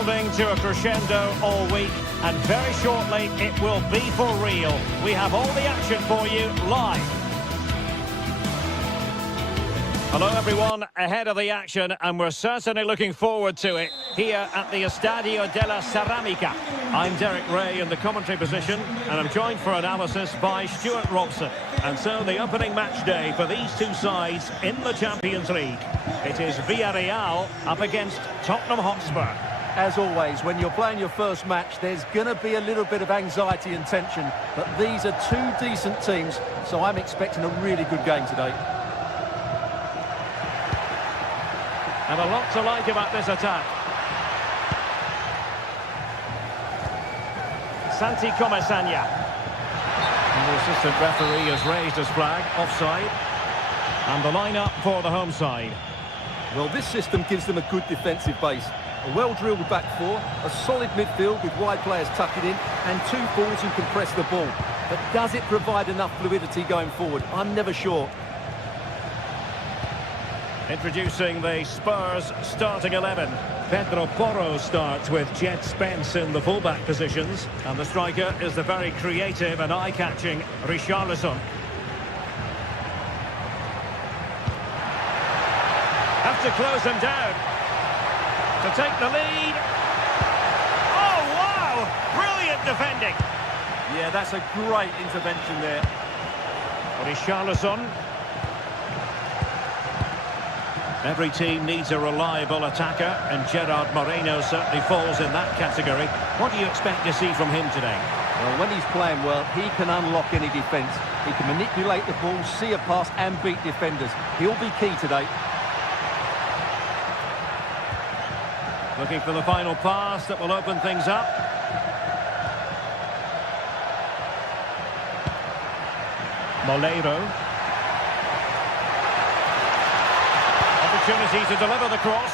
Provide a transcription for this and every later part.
building to a crescendo all week, and very shortly it will be for real. We have all the action for you live. Hello everyone, ahead of the action, and we're certainly looking forward to it here at the Estadio della Ceramica. I'm Derek Ray in the commentary position, and I'm joined for analysis by Stuart Robson. And so the opening match day for these two sides in the Champions League. It is Villarreal up against Tottenham Hotspur. As always, when you're playing your first match, there's going to be a little bit of anxiety and tension, but these are two decent teams, so I'm expecting a really good game today. And a lot to like about this attack. Santi Comesaña. And the assistant referee has raised his flag, offside. And the line-up for the home side. Well, this system gives them a good defensive base. A well-drilled back four, a solid midfield with wide players tucking in, and two forwards who can press the ball. But does it provide enough fluidity going forward? I'm never sure. Introducing the Spurs starting 11. Pedro Porro starts with Jet Spence in the fullback positions. And the striker is the very creative and eye-catching Richarlison. Have to close him down. To take the lead. Oh, wow! Brilliant defending. Yeah, that's a great intervention there. Richarlison. Every team needs a reliable attacker, and Gerard Moreno certainly falls in that category. What do you expect to see from him today? Well, when he's playing well, he can unlock any defence. He can manipulate the ball, see a pass and beat defenders. He'll be key today. Looking for the final pass that will open things up. Molero. Opportunity to deliver the cross.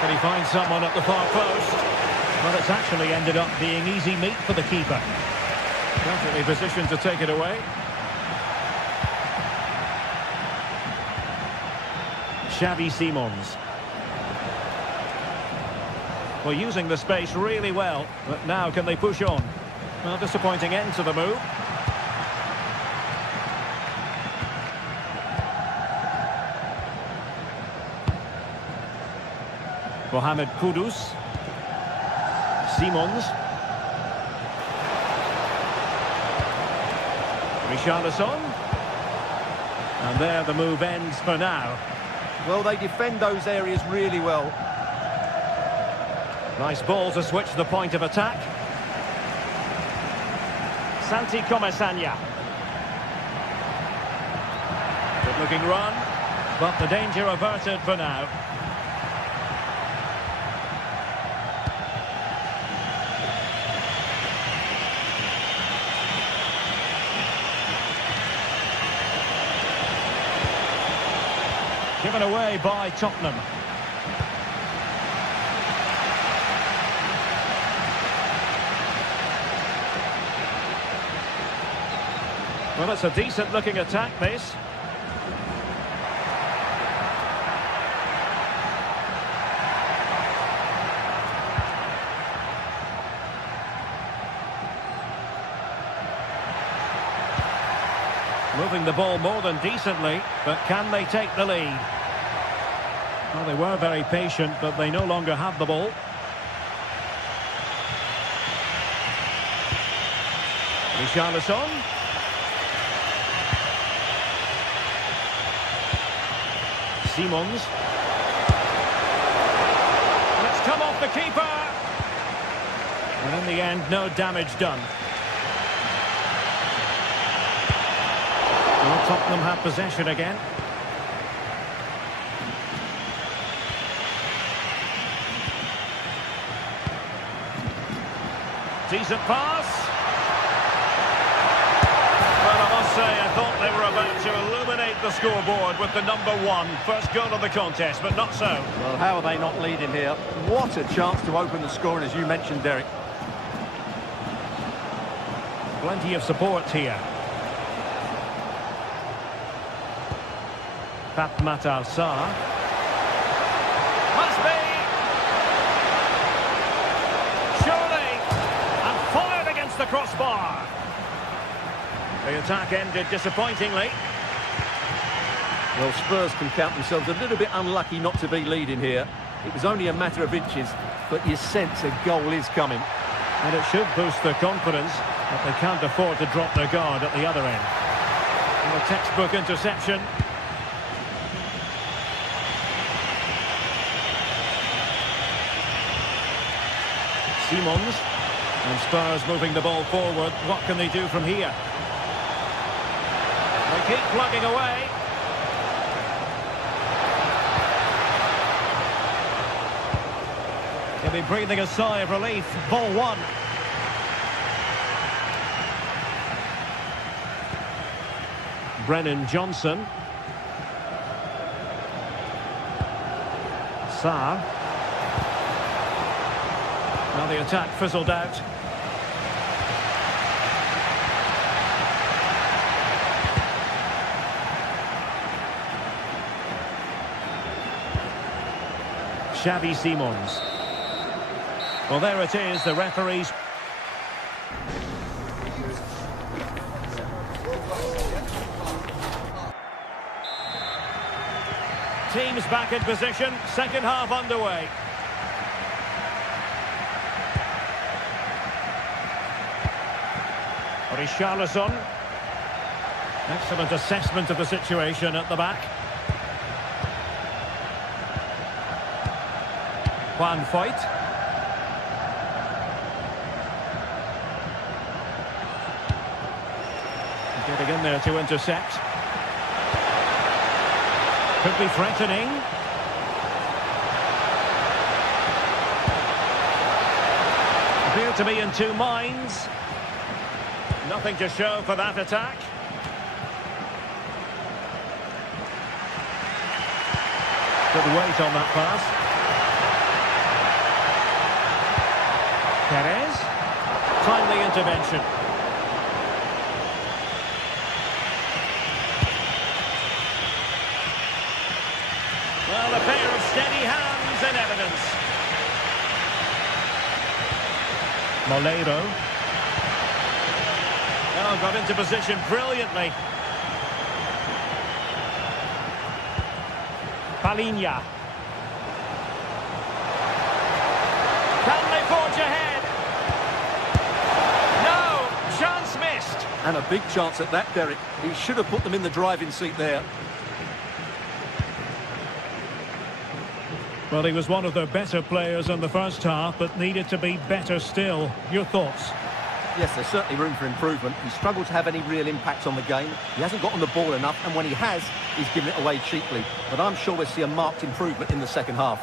Can he find someone at the far post? Well, it's actually ended up being easy meat for the keeper. Perfectly positioned to take it away. Xavi Simons. Well, using the space really well, but now can they push on? Well, disappointing end to the move. Mohamed Kudus. Simons. Richarlison. And there the move ends for now. Well, they defend those areas really well. Nice ball to switch the point of attack. Santi Comesaña. Good looking run, but the danger averted for now. Given away by Tottenham. Well, it's a decent-looking attack, this. Moving the ball more than decently, but can they take the lead? Well, they were very patient, but they no longer have the ball. Richarlison. Simons. And it's come off the keeper. And in the end, no damage done. Well, Tottenham have possession again. Decent pass. Well, I must say, I thought they were about to illuminate the scoreboard with the #1 first goal of the contest, but not so. Well, how are they not leading here? What a chance to open the scoring, as you mentioned, Derek. Plenty of support here. Matar Sarr. Must be! Surely! And fired against the crossbar. The attack ended disappointingly. Well, Spurs can count themselves a little bit unlucky not to be leading here. It was only a matter of inches, but you sense a goal is coming. And it should boost their confidence, but they can't afford to drop their guard at the other end. And a textbook interception. Simons. And Spurs moving the ball forward. What can they do from here? They keep plugging away. He'll be breathing a sigh of relief. Ball one. Brennan Johnson. Sarr. Now the attack fizzled out. Xavi Simons. Well, there it is, the referees. Teams back in position, second half underway. Richarlison. Excellent assessment of the situation at the back. Juan Foyt. Getting in there to intercept. Could be threatening. Appear to be in two minds. Nothing to show for that attack. Good weight on that pass. Perez. Timely intervention. Well, a pair of steady hands in evidence. Moleiro. Oh, got into position brilliantly. Palinha. Can they forge ahead? No, chance missed. And a big chance at that, Derek. He should have put them in the driving seat there. Well, he was one of their better players in the first half, but needed to be better still. Your thoughts? Yes, there's certainly room for improvement. He struggled to have any real impact on the game. He hasn't got on the ball enough, and when he has, he's given it away cheaply. But I'm sure we'll see a marked improvement in the second half.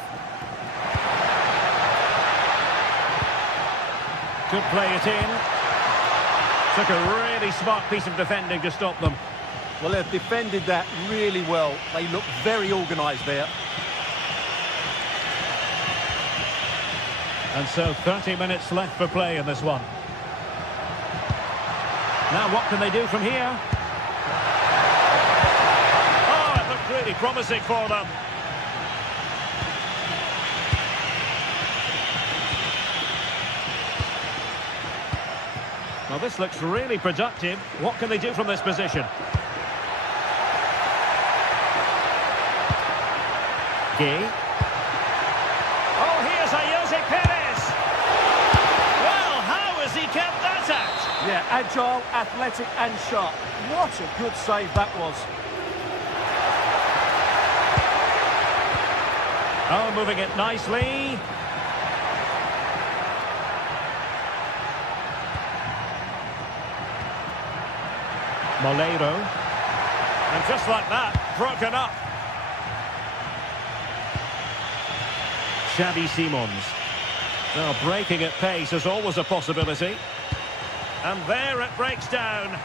Could play it in. Took a really smart piece of defending to stop them. Well, they've defended that really well. They look very organised there. And so 30 minutes left for play in this one. Now what can they do from here? Oh, it looked really promising for them. Well, this looks really productive. What can they do from this position? Gay. Oh, here's Jose Perez. Well, how has he kept that out? Yeah, agile, athletic and sharp. What a good save that was. Oh, moving it nicely. Moleiro. And just like that, broken up. Xavi Simons. Now, breaking at pace is always a possibility. And there it breaks down.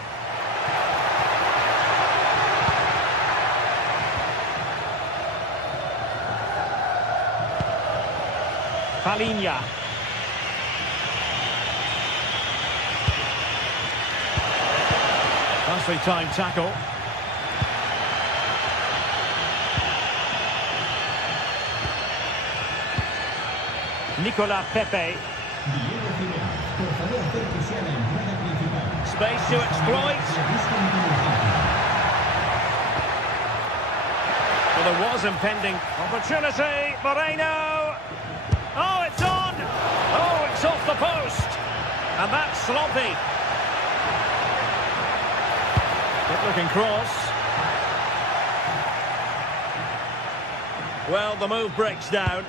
Palinha. Nicely timed tackle. Nicolas Pepe. Space to exploit. Well, there was impending opportunity. Moreno. Oh, it's on. Oh, it's off the post. And that's sloppy. Good looking cross. Well, the move breaks down.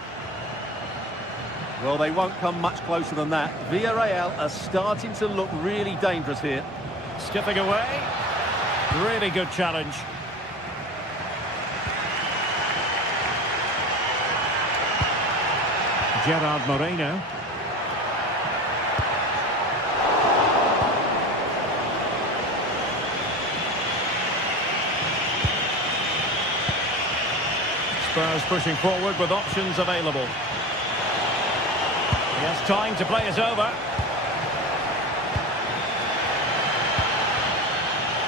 Well, they won't come much closer than that. Villarreal are starting to look really dangerous here. Skipping away. Really good challenge. Gerard Moreno. Spurs pushing forward with options available. He has time to play it over.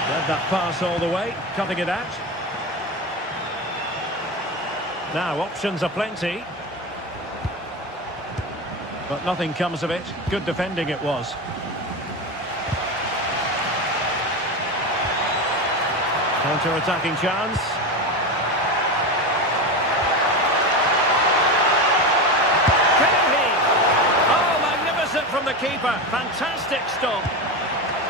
Read that pass all the way, cutting it out. Now options are plenty. But nothing comes of it. Good defending it was. Counter-attacking chance. From the keeper, fantastic stop,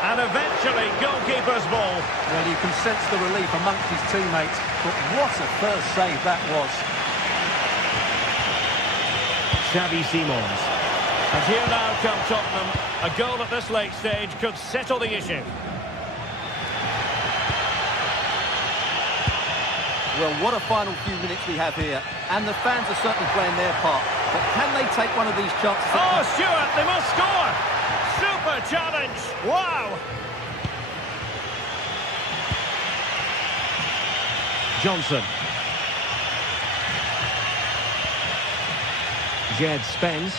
and eventually goalkeeper's ball. Well, you can sense the relief amongst his teammates, but what a first save that was. Xavi Simons, and here now come Tottenham. A goal at this late stage could settle the issue. Well, what a final few minutes we have here, and the fans are certainly playing their part. But can they take one of these chances? Oh, Stuart, they must score! Super challenge! Wow! Johnson. Jed Spence.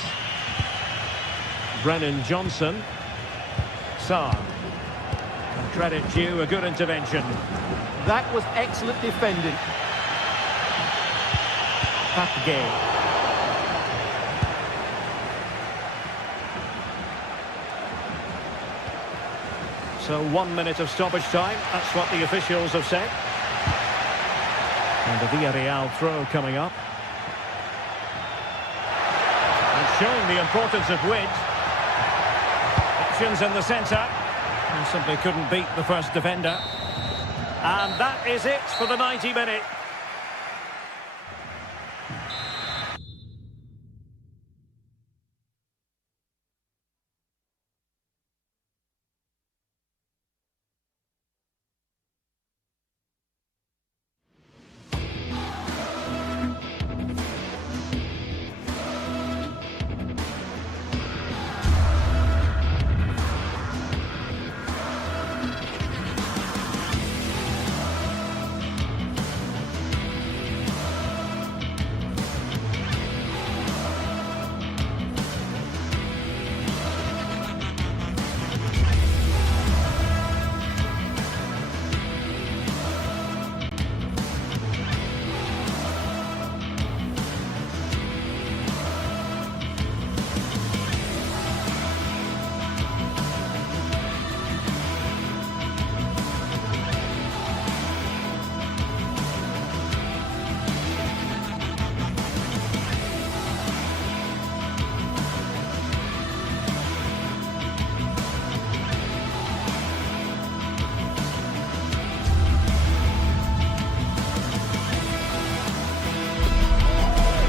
Brennan Johnson. Sarr. And credit due, a good intervention. That was excellent defending. Papgay. So 1 minute of stoppage time, that's what the officials have said. And the Villarreal throw coming up. And showing the importance of width. Options in the centre. And simply couldn't beat the first defender. And that is it for the 90 minutes.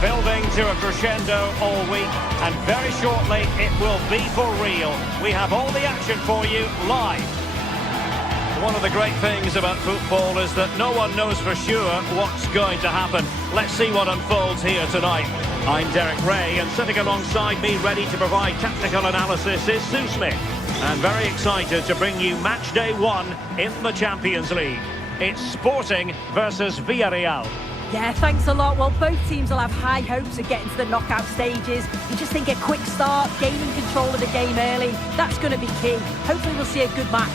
Building to a crescendo all week, and very shortly it will be for real. We have all the action for you live. One of the great things about football is that no one knows for sure what's going to happen. Let's see what unfolds here tonight. I'm Derek Ray, and sitting alongside me ready to provide tactical analysis is Sue Smith. And very excited to bring you match day 1 in the Champions League. It's Sporting versus Villarreal. Yeah, thanks a lot. Well, both teams will have high hopes of getting to the knockout stages. You just think a quick start, gaining control of the game early, that's going to be key. Hopefully we'll see a good match.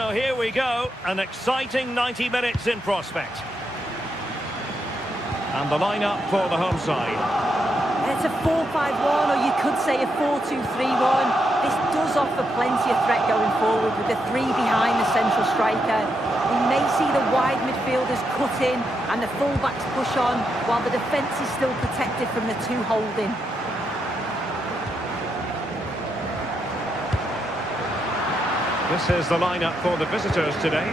So here we go, an exciting 90 minutes in prospect. And the lineup for the home side. It's a 4-5-1, or you could say a 4-2-3-1. This does offer plenty of threat going forward with the three behind the central striker. We may see the wide midfielders cut in and the full-backs push on, while the defence is still protected from the two holding. This is the lineup for the visitors today.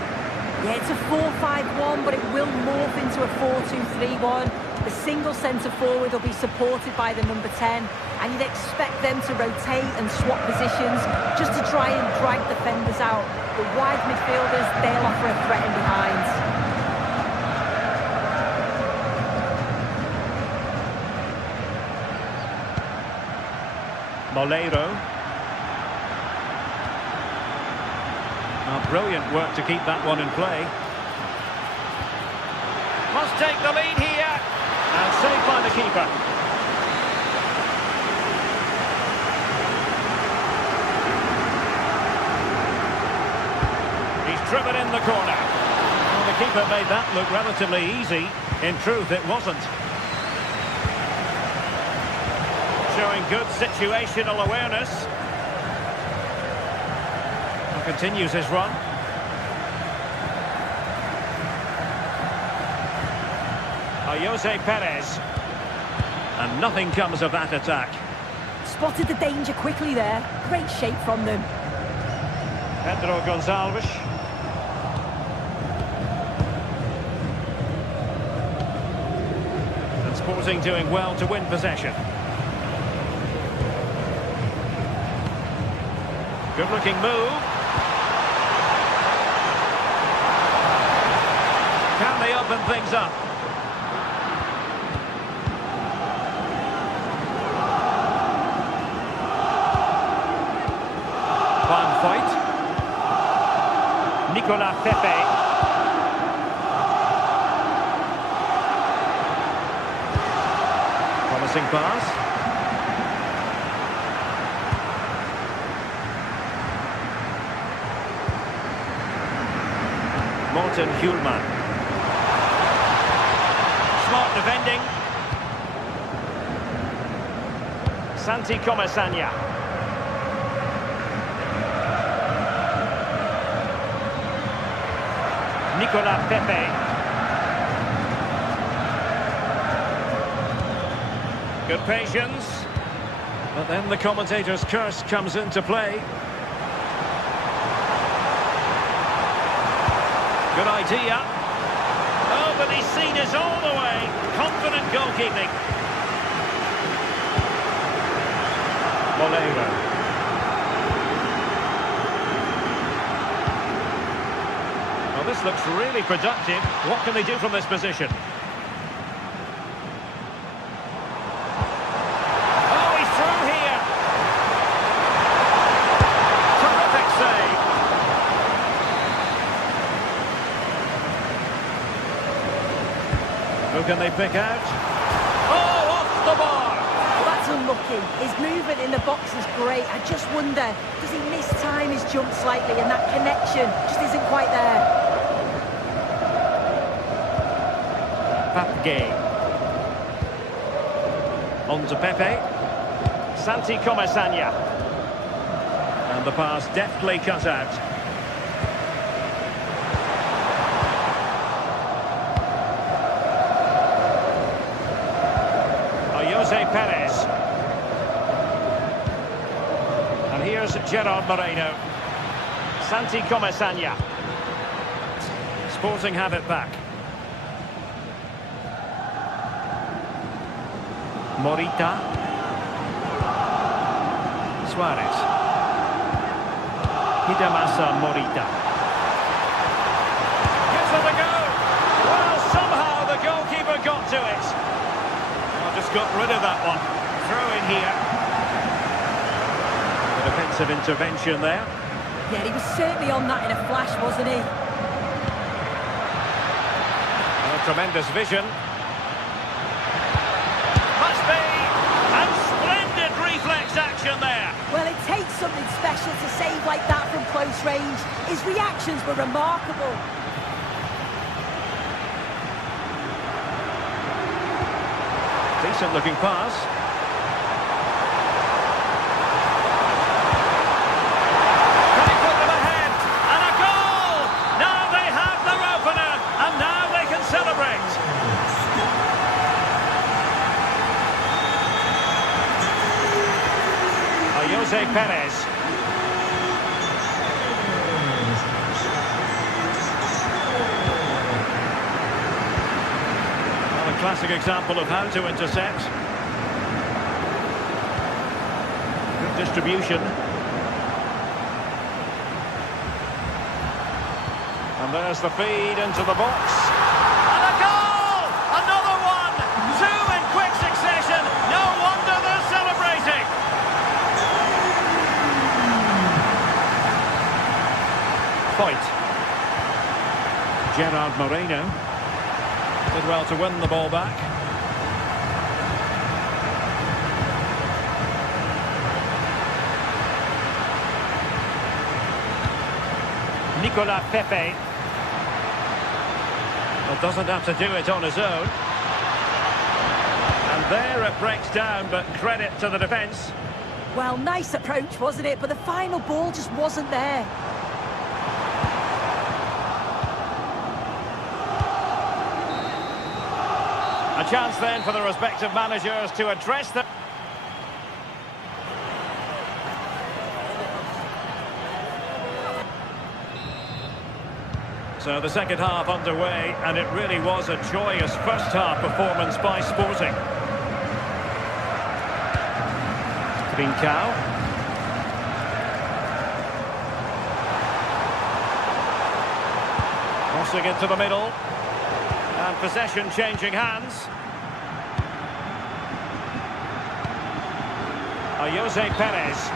Yeah, it's a 4-5-1, but it will morph into a 4-2-3-1. The single centre-forward will be supported by the number 10, and you'd expect them to rotate and swap positions just to try and drag defenders out. The wide midfielders, they'll offer a threat in behind. Moleiro. Brilliant work to keep that one in play. Must take the lead here. And saved by the keeper. He's driven in the corner. Well, the keeper made that look relatively easy. In truth, it wasn't. Showing good situational awareness. Continues his run. Jose Perez. And nothing comes of that attack. Spotted the danger quickly there. Great shape from them. Pedro Gonçalves. And Sporting doing well to win possession. Good looking move. Can they open things up? Van Foyt. Nicolas Pepe. Promising pass. Morten Hjulman. Smart defending. Santi Comesaña. Nicolas Pepe. Good patience. But then the commentator's curse comes into play. Good idea. Oh, but he's seen us all the way. Confident goalkeeping. Moleiro. Well, this looks really productive. What can they do from this position? Oh, he's through here. Terrific save. Who can they pick out? Oh, off the bar! Well, that's unlucky. His movement in the box is great. I just wonder, does he mistime his jump slightly and that connection just isn't quite there? Papgay. On to Pepe. Santi Comesaña. And the pass deftly cut out. Jose Perez. And here's Gerard Moreno. Santi Comesaña. Sporting have it back. Morita. Suarez. Hidemasa Morita. Gives it a go. Well, somehow the goalkeeper got to it. Just got rid of that one. Throw in here. A defensive intervention there. Yeah, he was certainly on that in a flash, wasn't he? Oh, tremendous vision. Must be. And splendid reflex action there. Well, it's takes something special to save like that from close range. His reactions were remarkable. Decent looking pass. Can he put them ahead? And a goal! Now they have their opener, and now they can celebrate. Jose Perez. Well, a classic example of how to intercept. Good distribution. And there's the feed into the box. And a goal! Another one! Two in quick succession. No wonder they're celebrating. Point. Gerard Moreno did well to win the ball back. Nicolas Pepe. Well, doesn't have to do it on his own. And there it breaks down, but credit to the defence. Well, nice approach, wasn't it? But the final ball just wasn't there. A chance then for the respective managers to address them. So the second half underway, and it really was a joyous first half performance by Sporting. Trincao. Crossing into the middle. And possession changing hands. Jose Perez.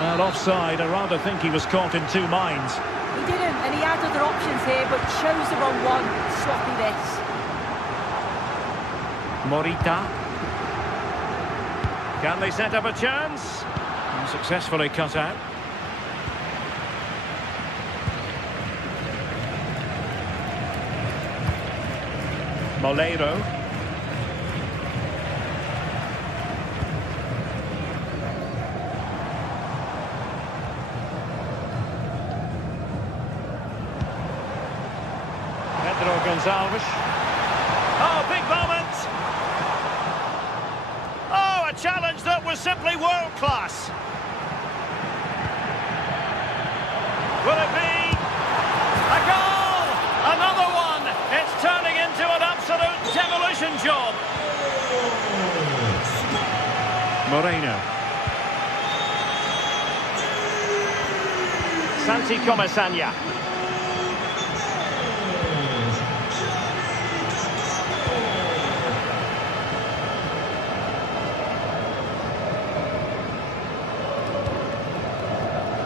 Well, offside. I rather think he was caught in two minds. He didn't, and he had other options here, but chose the wrong one. Sloppy this. Morita. Can they set up a chance? And successfully cut out. Molero. Pedro Gonçalves. Oh, big moment! Oh, a challenge that was simply world-class. Will it be a goal? Another one! It's turning into an absolute demolition job. Moreno. Santi Comesaña.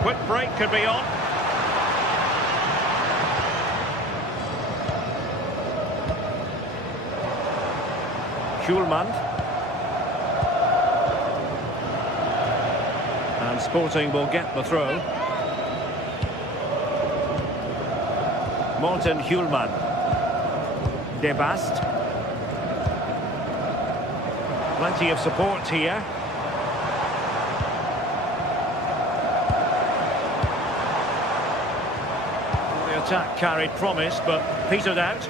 Quick break could be on. Schulman. And Sporting will get the throw. Morten Schulman. De Bast. Plenty of support here. The attack carried promise, but petered out.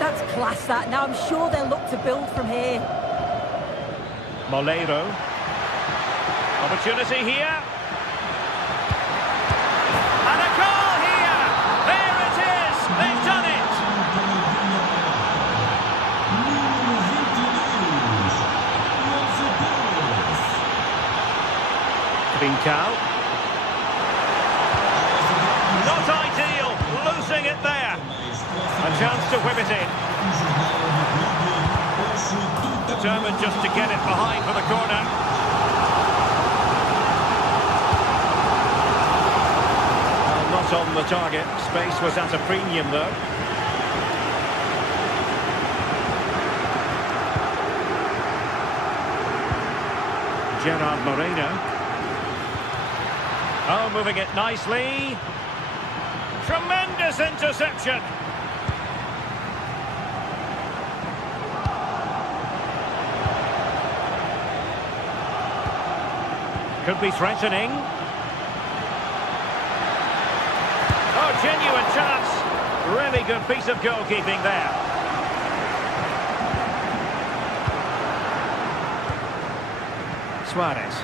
That's class, that. Now I'm sure they'll look to build from here. Molero. Opportunity here. And a goal here! There it is! They've done it! Trincao. Not ideal, losing it there. A chance to whip it in. Determined just to get it behind for the corner. Well, not on the target. Space was at a premium though. Gerard Moreno. Oh, moving it nicely. Tremendous interception. Could be threatening. Oh, genuine chance. Really good piece of goalkeeping there. Suarez.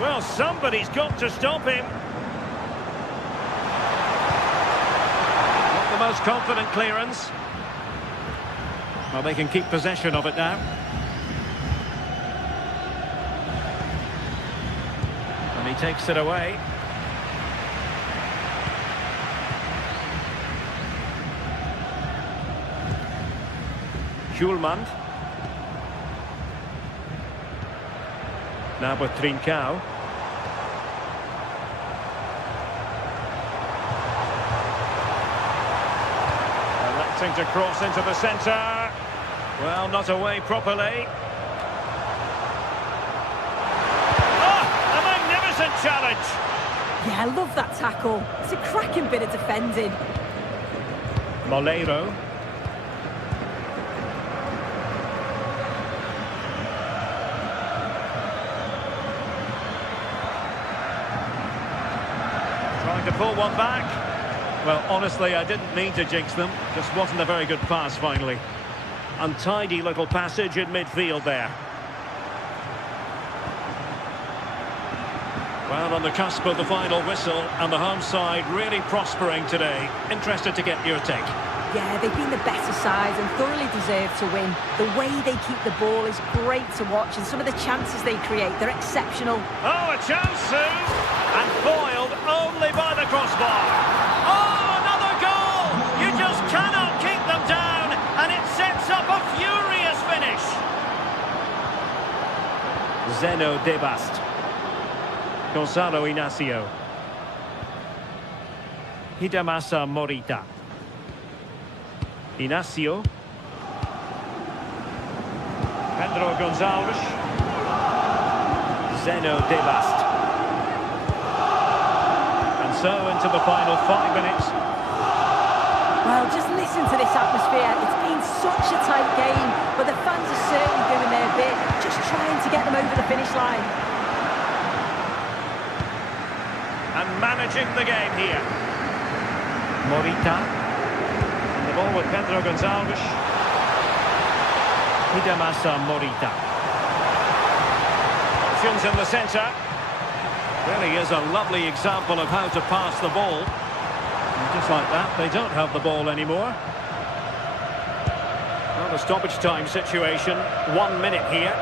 Well, somebody's got to stop him. Not the most confident clearance. Well, they can keep possession of it now. And he takes it away. Schulman. Now with Trincao. Electing to cross into the centre. Well, not away properly. Oh, a magnificent challenge. Yeah, I love that tackle. It's a cracking bit of defending. Moleiro. Trying to pull one back. Well, honestly, I didn't mean to jinx them. Just wasn't a very good pass, finally. Untidy little passage in midfield there. Well, on the cusp of the final whistle, and the home side really prospering today. Interested to get your take. Yeah, they've been the better side and thoroughly deserve to win. The way they keep the ball is great to watch, and some of the chances they create, they're exceptional. Oh, a chance soon! And foiled only by the crossbar. Oh, another goal! You just cannot keep them down, and it sets up a furious finish. Zeno Debast. Gonzalo Inacio. Hidemasa Morita. Inacio. Pedro Gonçalves. Zeno Debast. And so into the final 5 minutes. Well, just listen to this atmosphere. It's been such a tight game, but the fans are certainly doing their bit, just trying to get them over the finish line. And managing the game here. Morita. And the ball with Pedro Gonçalves. Hidemasa Morita. Options in the centre. Really is a lovely example of how to pass the ball. And just like that, they don't have the ball anymore. Well, a stoppage time situation. 1 minute here.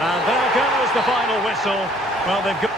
And there goes the final whistle. Well, they've got...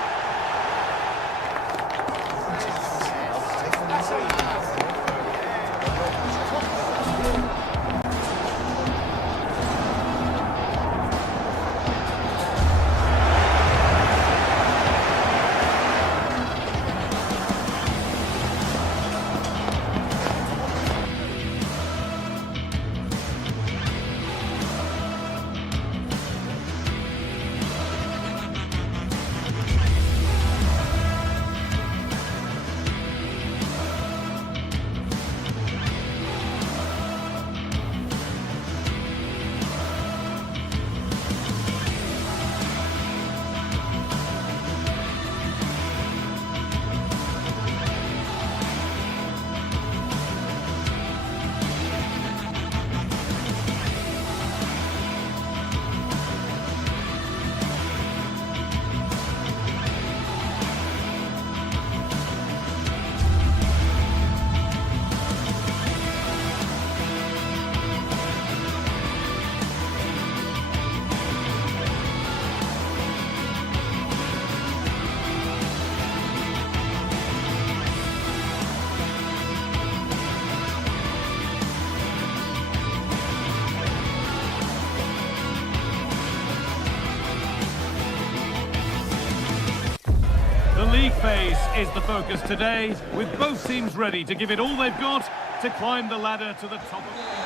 pace is the focus today, with both teams ready to give it all they've got to climb the ladder to the top.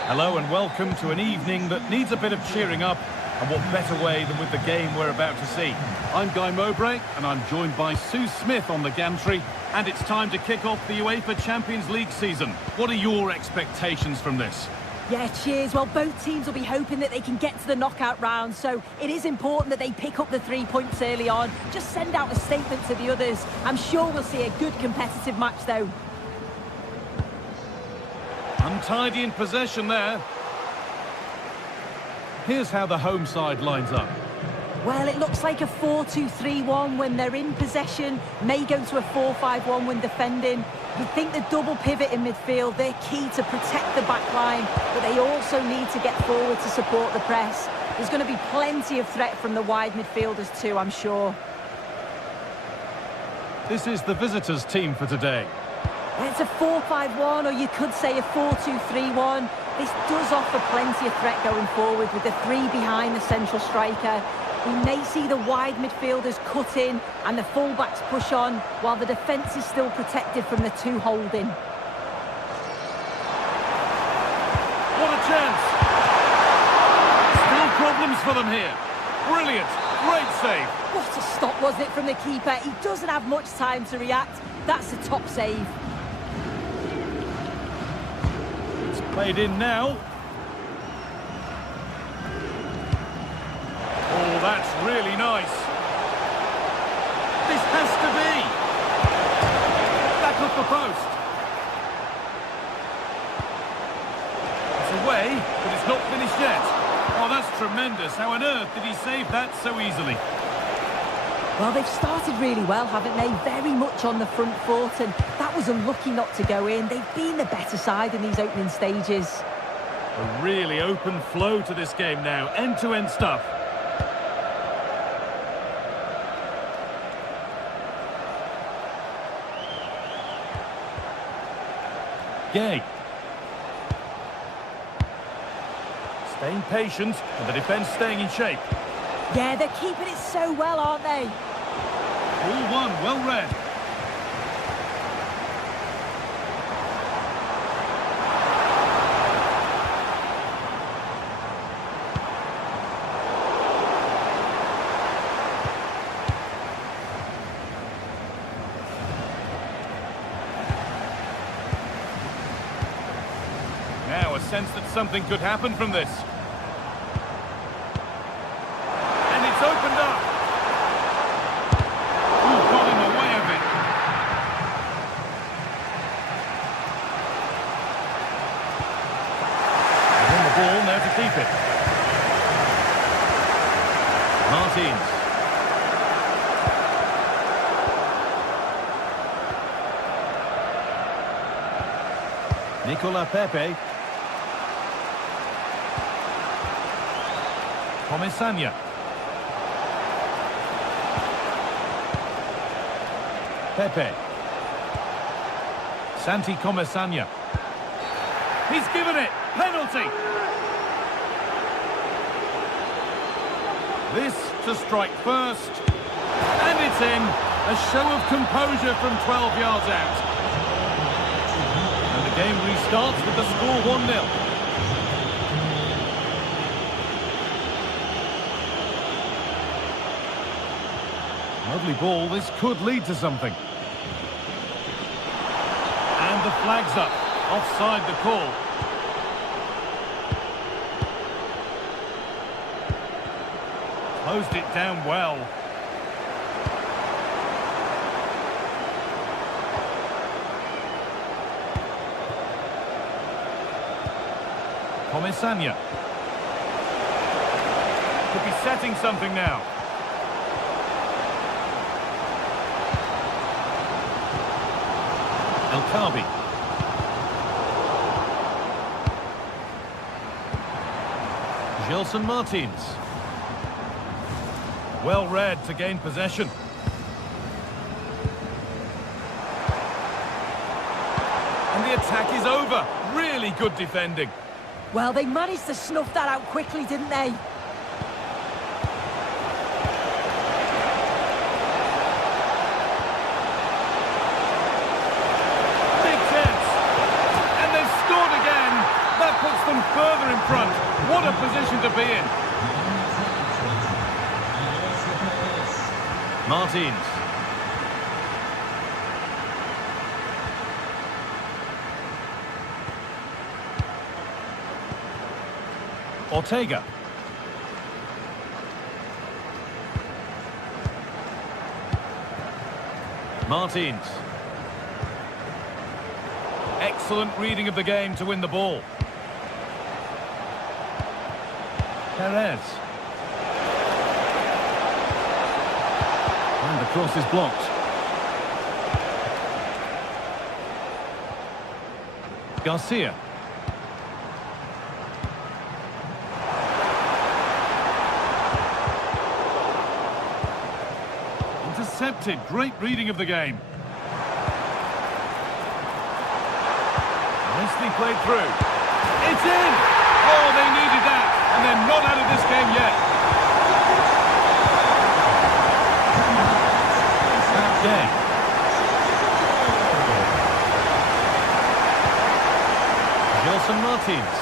Hello and welcome to an evening that needs a bit of cheering up, and what better way than with the game we're about to see. I'm Guy Mowbray, and I'm joined by Sue Smith on the gantry, and it's time to kick off the UEFA Champions League season. What are your expectations from this? Yeah, cheers. Well, both teams will be hoping that they can get to the knockout round, so it is important that they pick up the 3 points early on. Just send out a statement to the others. I'm sure we'll see a good competitive match, though. Untidy in possession there. Here's how the home side lines up. Well, it looks like a 4-2-3-1 when they're in possession. May go to a 4-5-1 when defending. You'd think the double pivot in midfield, they're key to protect the back line, but they also need to get forward to support the press. There's going to be plenty of threat from the wide midfielders too, I'm sure. This is the visitors' team for today. It's a 4-5-1, or you could say a 4-2-3-1. This does offer plenty of threat going forward with the three behind the central striker. We may see the wide midfielders cut in and the fullbacks push on, while the defence is still protected from the two holding. What a chance! Still problems for them here. Brilliant, great save. What a stop, wasn't it, from the keeper? He doesn't have much time to react. That's a top save. It's played in now. Oh, that's really nice. This has to be. Back off the post. It's away, but it's not finished yet. Oh, that's tremendous. How on earth did he save that so easily? Well, they've started really well, haven't they? Very much on the front foot, and that was unlucky not to go in. They've been the better side in these opening stages. A really open flow to this game now. End-to-end stuff. Gay. Staying patient, and the defence staying in shape. Yeah, they're keeping it so well, aren't they? All one, well read. Now a sense that something could happen from this. And it's opened up. Ooh, got in the way of it. They've won the ball, now to keep it. Martins. Nicola Pepe. Comesaña. Pepe. Santi Comesaña. He's given it. Penalty. This to strike first. And it's in. A show of composure from 12 yards out. And the game restarts with the score 1-0. Lovely ball, this could lead to something. And the flag's up. Offside the call. Closed it down well. Comesaña. Could be setting something now. El Kabi. Gelson Martins. Well read to gain possession. And the attack is over. Really good defending. Well, they managed to snuff that out quickly, didn't they? position to be in. Martins. Ortega. Martins. Excellent reading of the game to win the ball. Perez. And the cross is blocked. Garcia. Intercepted. Great reading of the game. Nicely played through. It's in! Oh, they needed that, and they're not out of this game yet. Okay. Gelson Martins.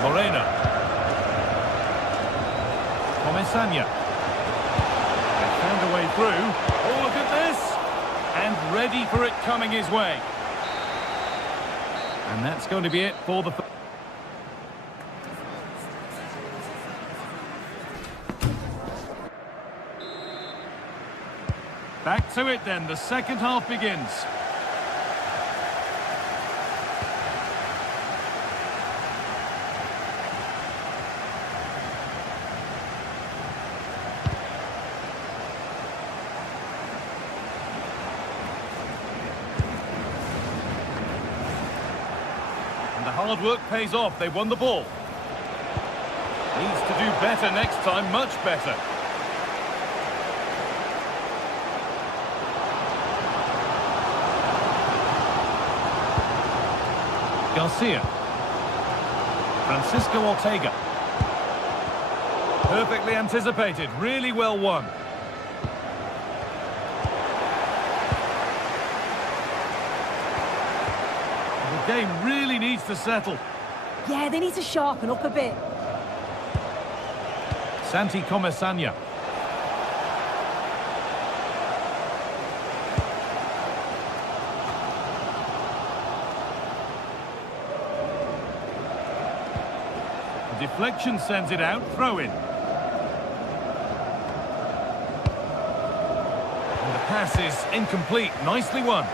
Morena. Comesaña. They found a way through. Oh, look at this! And ready for it coming his way. And that's going to be it for the... Back to it then, the second half begins. The hard work pays off. They won the ball. Needs to do better next time, much better. Garcia. Francisco Ortega. Perfectly anticipated. Really well won. The game really needs to settle. Yeah, they need to sharpen up a bit. Santi Comesaña. The deflection sends it out, throw in. And the pass is incomplete, nicely won.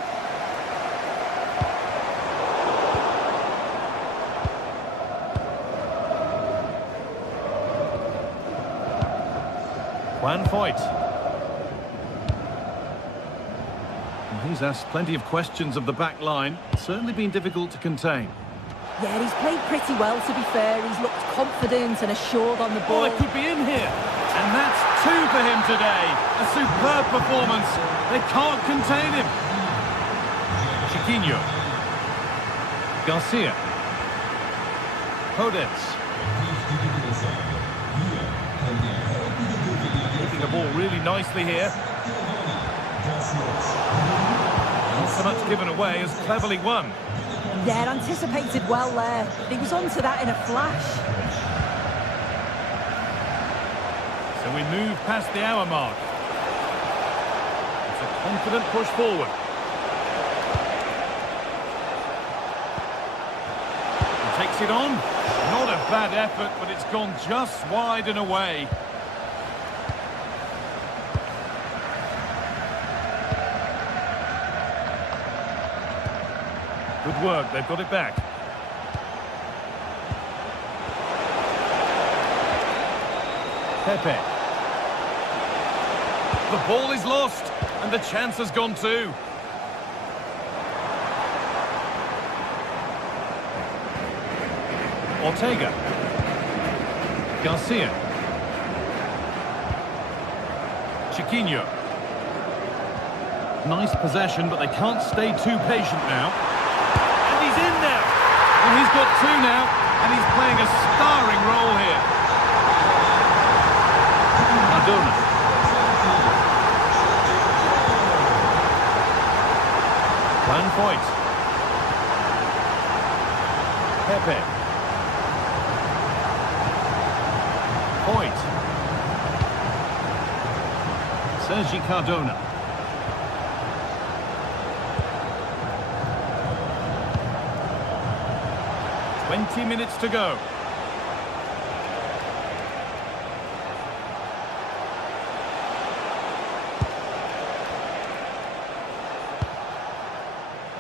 Juan Foyt. He's asked plenty of questions of the back line. Certainly been difficult to contain. Yeah, he's played pretty well, to be fair. He's looked confident and assured on the ball. Oh, it could be in here. And that's 2 for him today. A superb performance. They can't contain him. Chiquinho. Garcia. Podence. Keeping the ball really nicely here. Not so much given away as cleverly won. Yeah, anticipated well there. He was onto that in a flash. So we move past the hour mark. It's a confident push forward. He takes it on. Not a bad effort, but it's gone just wide and away. Good work, they've got it back. Pepe. The ball is lost, and the chance has gone too. Ortega. Garcia. Chiquinho. Nice possession, but they can't stay too patient now. And he's in now. And he's got 2 now, and he's playing a starring role here. Madonna. Foyt. Pepe. Foyt. Sergi Cardona. "20 minutes to go.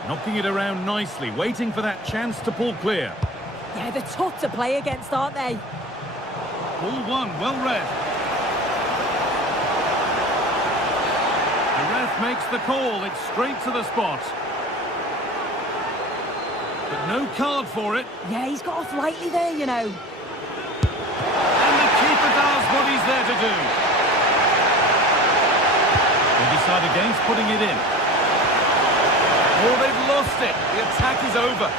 Knocking it around nicely, waiting for that chance to pull clear. Yeah, they're tough to play against, aren't they? Ball one, well read. The ref makes the call, it's straight to the spot. But no card for it. Yeah, he's got off lightly there, you know. And the keeper does what he's there to do. They decide against putting it in. Oh, they've lost it. The attack is over.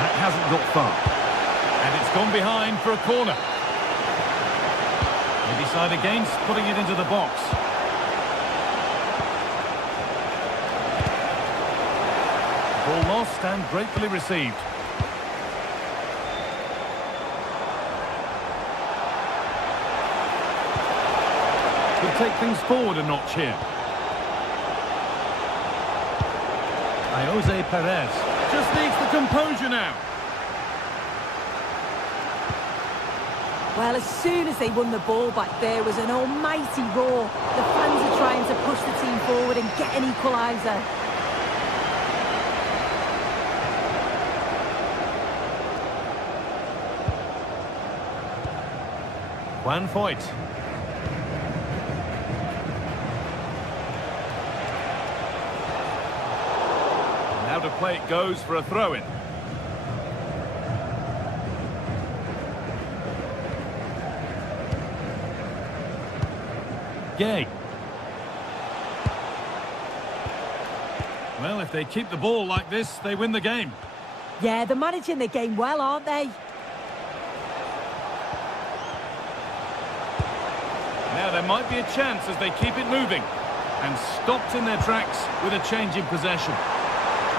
That hasn't got far. And it's gone behind for a corner. They decide against putting it into the box. Ball lost and gratefully received. Could take things forward a notch here. Jose Perez just needs the composure now. Well, as soon as they won the ball back, there was an almighty roar. The fans are trying to push the team forward and get an equaliser. Juan Foyt. Out of play it goes for a throw-in. Gay. Well, if they keep the ball like this, they win the game. Yeah, they're managing the game well, aren't they? Now there might be a chance as they keep it moving. And stopped in their tracks with a change in possession.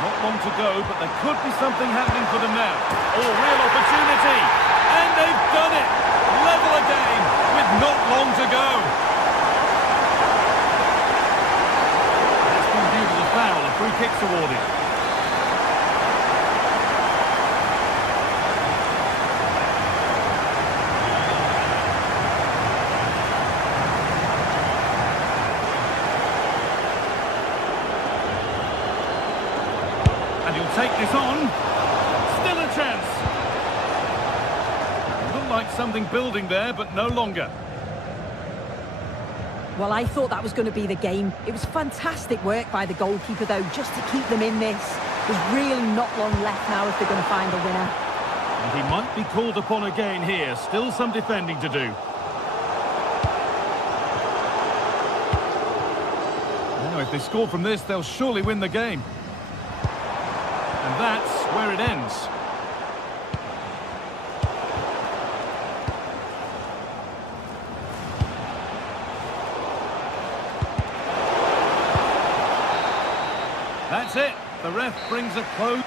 Not long to go, but there could be something happening for them now. Oh, real opportunity! And they've done it! Level again, with not long to go. That's been viewed as a foul, a free kick's awarded. And he'll take this on. Still a chance. Looked like something building there, but no longer. Well, I thought that was going to be the game. It was fantastic work by the goalkeeper, though, just to keep them in this. There's really not long left now if they're going to find a winner. And he might be called upon again here. Still some defending to do. Now, if they score from this, they'll surely win the game. And that's where it ends. That's it. The ref brings a close.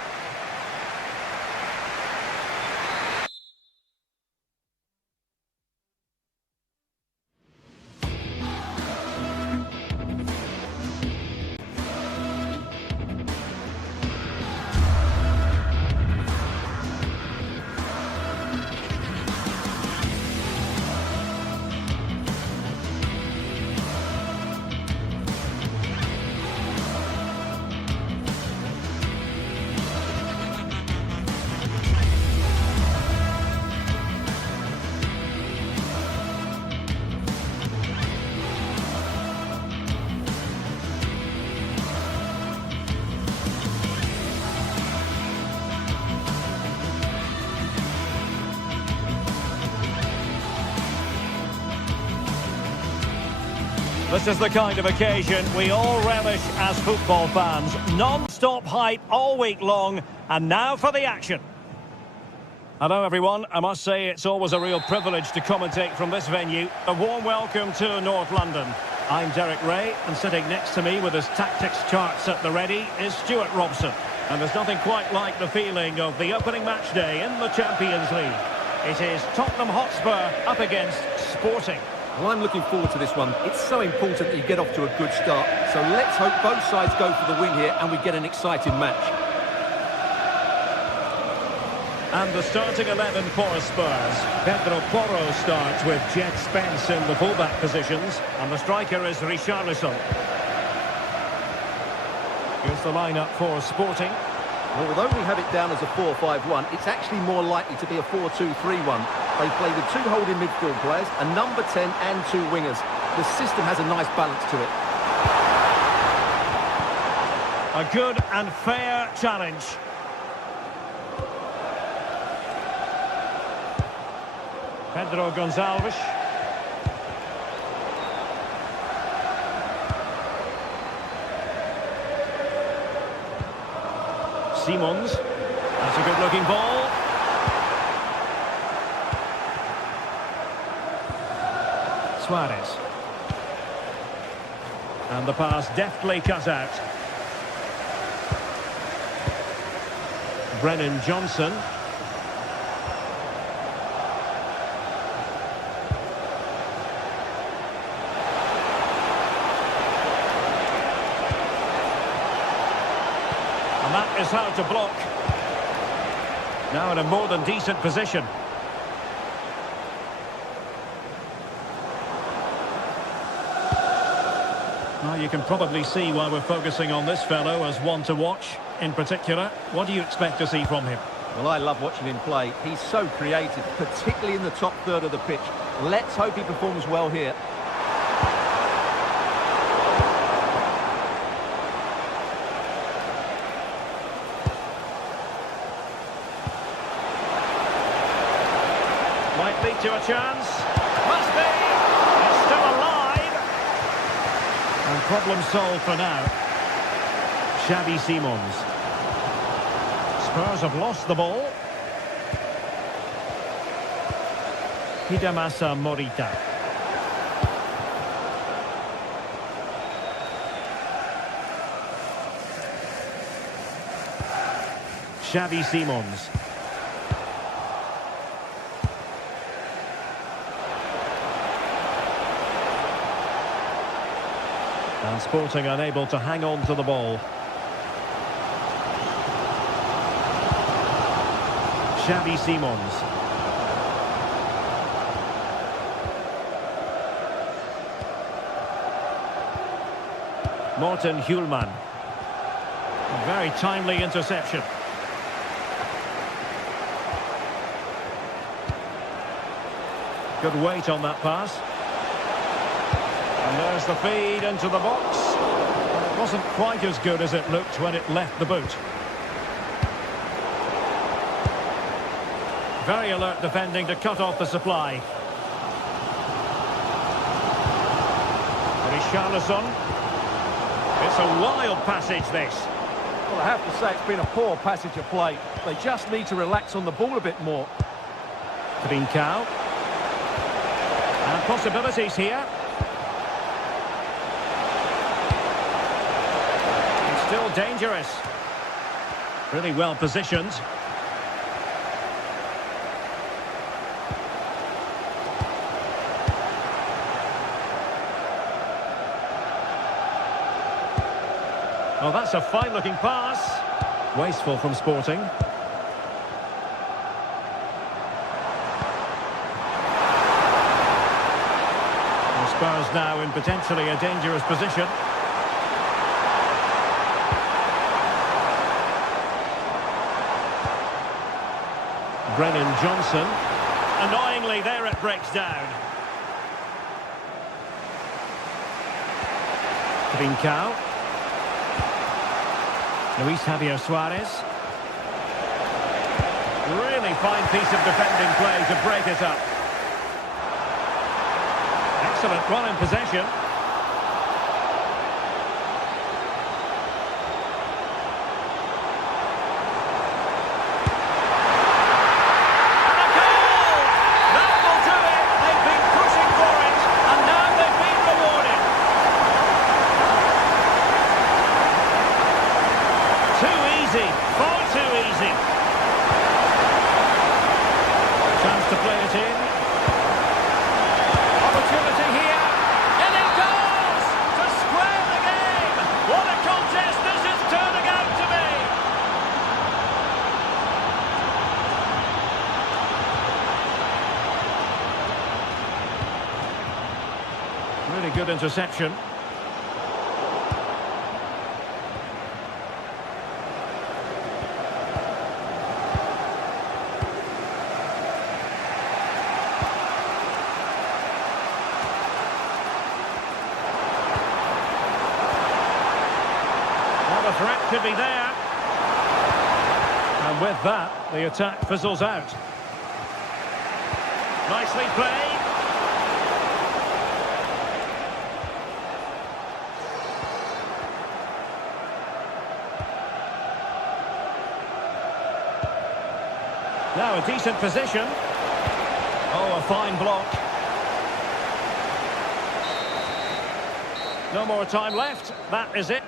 This is the kind of occasion we all relish as football fans. Non-stop hype all week long, and now for the action. Hello everyone, I must say it's always a real privilege to commentate from this venue. A warm welcome to North London. I'm Derek Ray, and sitting next to me with his tactics charts at the ready is Stuart Robson. And there's nothing quite like the feeling of the opening match day in the Champions League. It is Tottenham Hotspur up against Sporting. Well, I'm looking forward to this one. It's so important that you get off to a good start. So let's hope both sides go for the win here and we get an exciting match. And the starting 11 for Spurs. Pedro Porro starts with Jed Spence in the fullback positions. And the striker is Richarlison. Here's the lineup for Sporting. Well, although we have it down as a 4-5-1, it's actually more likely to be a 4-2-3-1. They play with two holding midfield players, a number 10 and two wingers. The system has a nice balance to it. A good and fair challenge. Pedro Gonçalves. Simons. That's a good-looking ball. Suarez. And the pass deftly cut out. Brennan Johnson. And that is how to block. Now in a more than decent position. Well, you can probably see why we're focusing on this fellow as one to watch. In particular, what do you expect to see from him? Well, I love watching him play. He's so creative, particularly in the top third of the pitch. Let's hope he performs well here. Might lead to a chance. Must be! It's still alive! And problem solved for now. Xavi Simons. Spurs have lost the ball. Hidemasa Morita. Xavi Simons. And Sporting unable to hang on to the ball. Xavi Simons. Morten Hjulman. A very timely interception. Good weight on that pass. And there's the feed into the box. It wasn't quite as good as it looked when it left the boot. Very alert defending to cut off the supply. Richarlison. It's a wild passage, this. Well, I have to say it's been a poor passage of play. They just need to relax on the ball a bit more. Trincao. And possibilities here. It's still dangerous. Really well positioned. Oh, that's a fine-looking pass. Wasteful from Sporting. The Spurs now in potentially a dangerous position. Brennan Johnson. Annoyingly, there it breaks down. Trincao. Luis Javier Suarez. Really fine piece of defending play to break it up. Excellent run in possession. And a goal! That will do it. They've been pushing for it, and now they've been rewarded. Really good interception. Well, the threat could be there. And with that, the attack fizzles out. Nicely played. Now a decent position. Oh, a fine block. No more time left. That is it.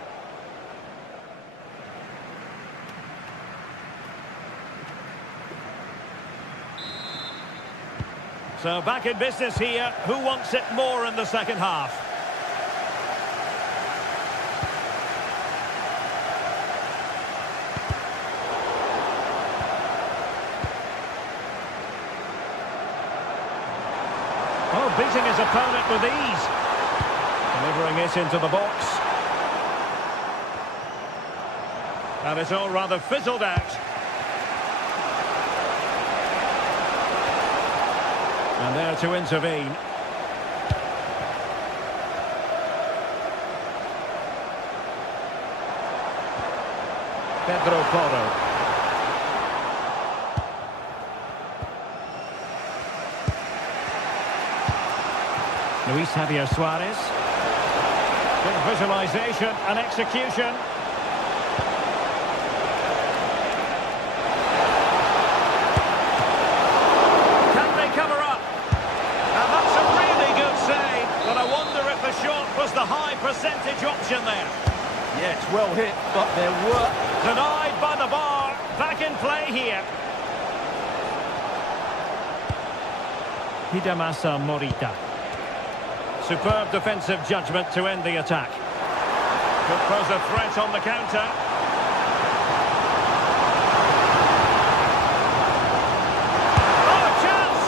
So back in business here. Who wants it more in the second half? Oh, beating his opponent with ease. Delivering it into the box. And it's all rather fizzled out. And there to intervene. Pedro Porro. Luis Javier Suarez. Good visualization and execution. Can they cover up? And that's a really good save. But I wonder if the shot was the high percentage option there. Yeah, it's well hit, but there were... Denied by the bar. Back in play here. Hidemasa Morita. Superb defensive judgment to end the attack. Could pose a threat on the counter. Oh, a chance!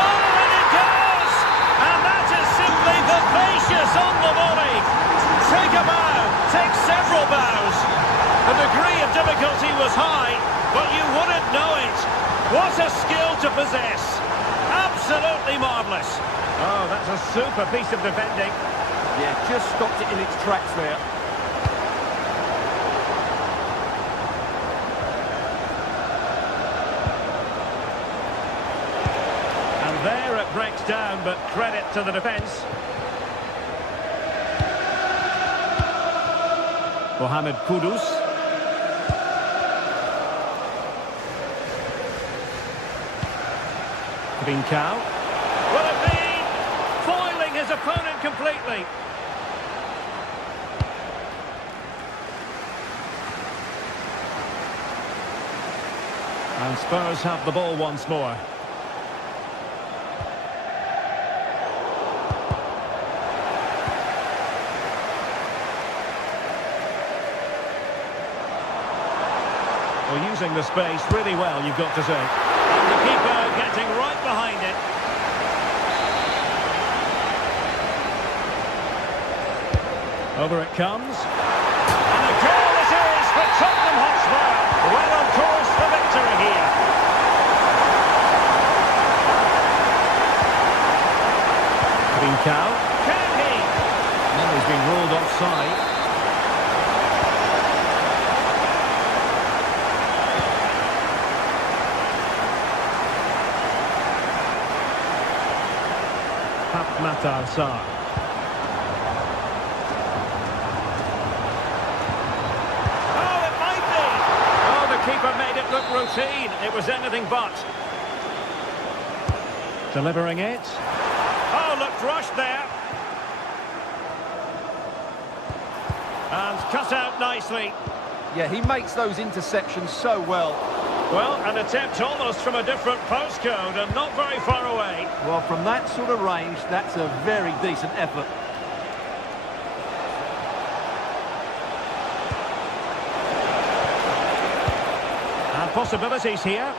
Oh, and it goes! And that is simply vivacious on the volley. Take a bow, take several bows. The degree of difficulty was high, but you wouldn't know it. What a skill to possess. Absolutely marvellous. Oh, that's a super piece of defending. Yeah, just stopped it in its tracks there. And there it breaks down, but credit to the defence. Mohamed Kudus. Trincao. Will it be? Foiling his opponent completely. And Spurs have the ball once more. Well, using the space really well, you've got to say. And the keeper getting right behind it. Over it comes. And a goal it is for Tottenham Hotspur. Well on course for victory here. Trincao. Can he? No, he's been ruled offside. Matar Sarr. Oh, it might be! Oh, the keeper made it look routine. It was anything but. Delivering it. Oh, looked rushed there. And cut out nicely. Yeah, he makes those interceptions so well. Well, an attempt almost from a different postcode and not very far away. Well, from that sort of range, that's a very decent effort. And possibilities here.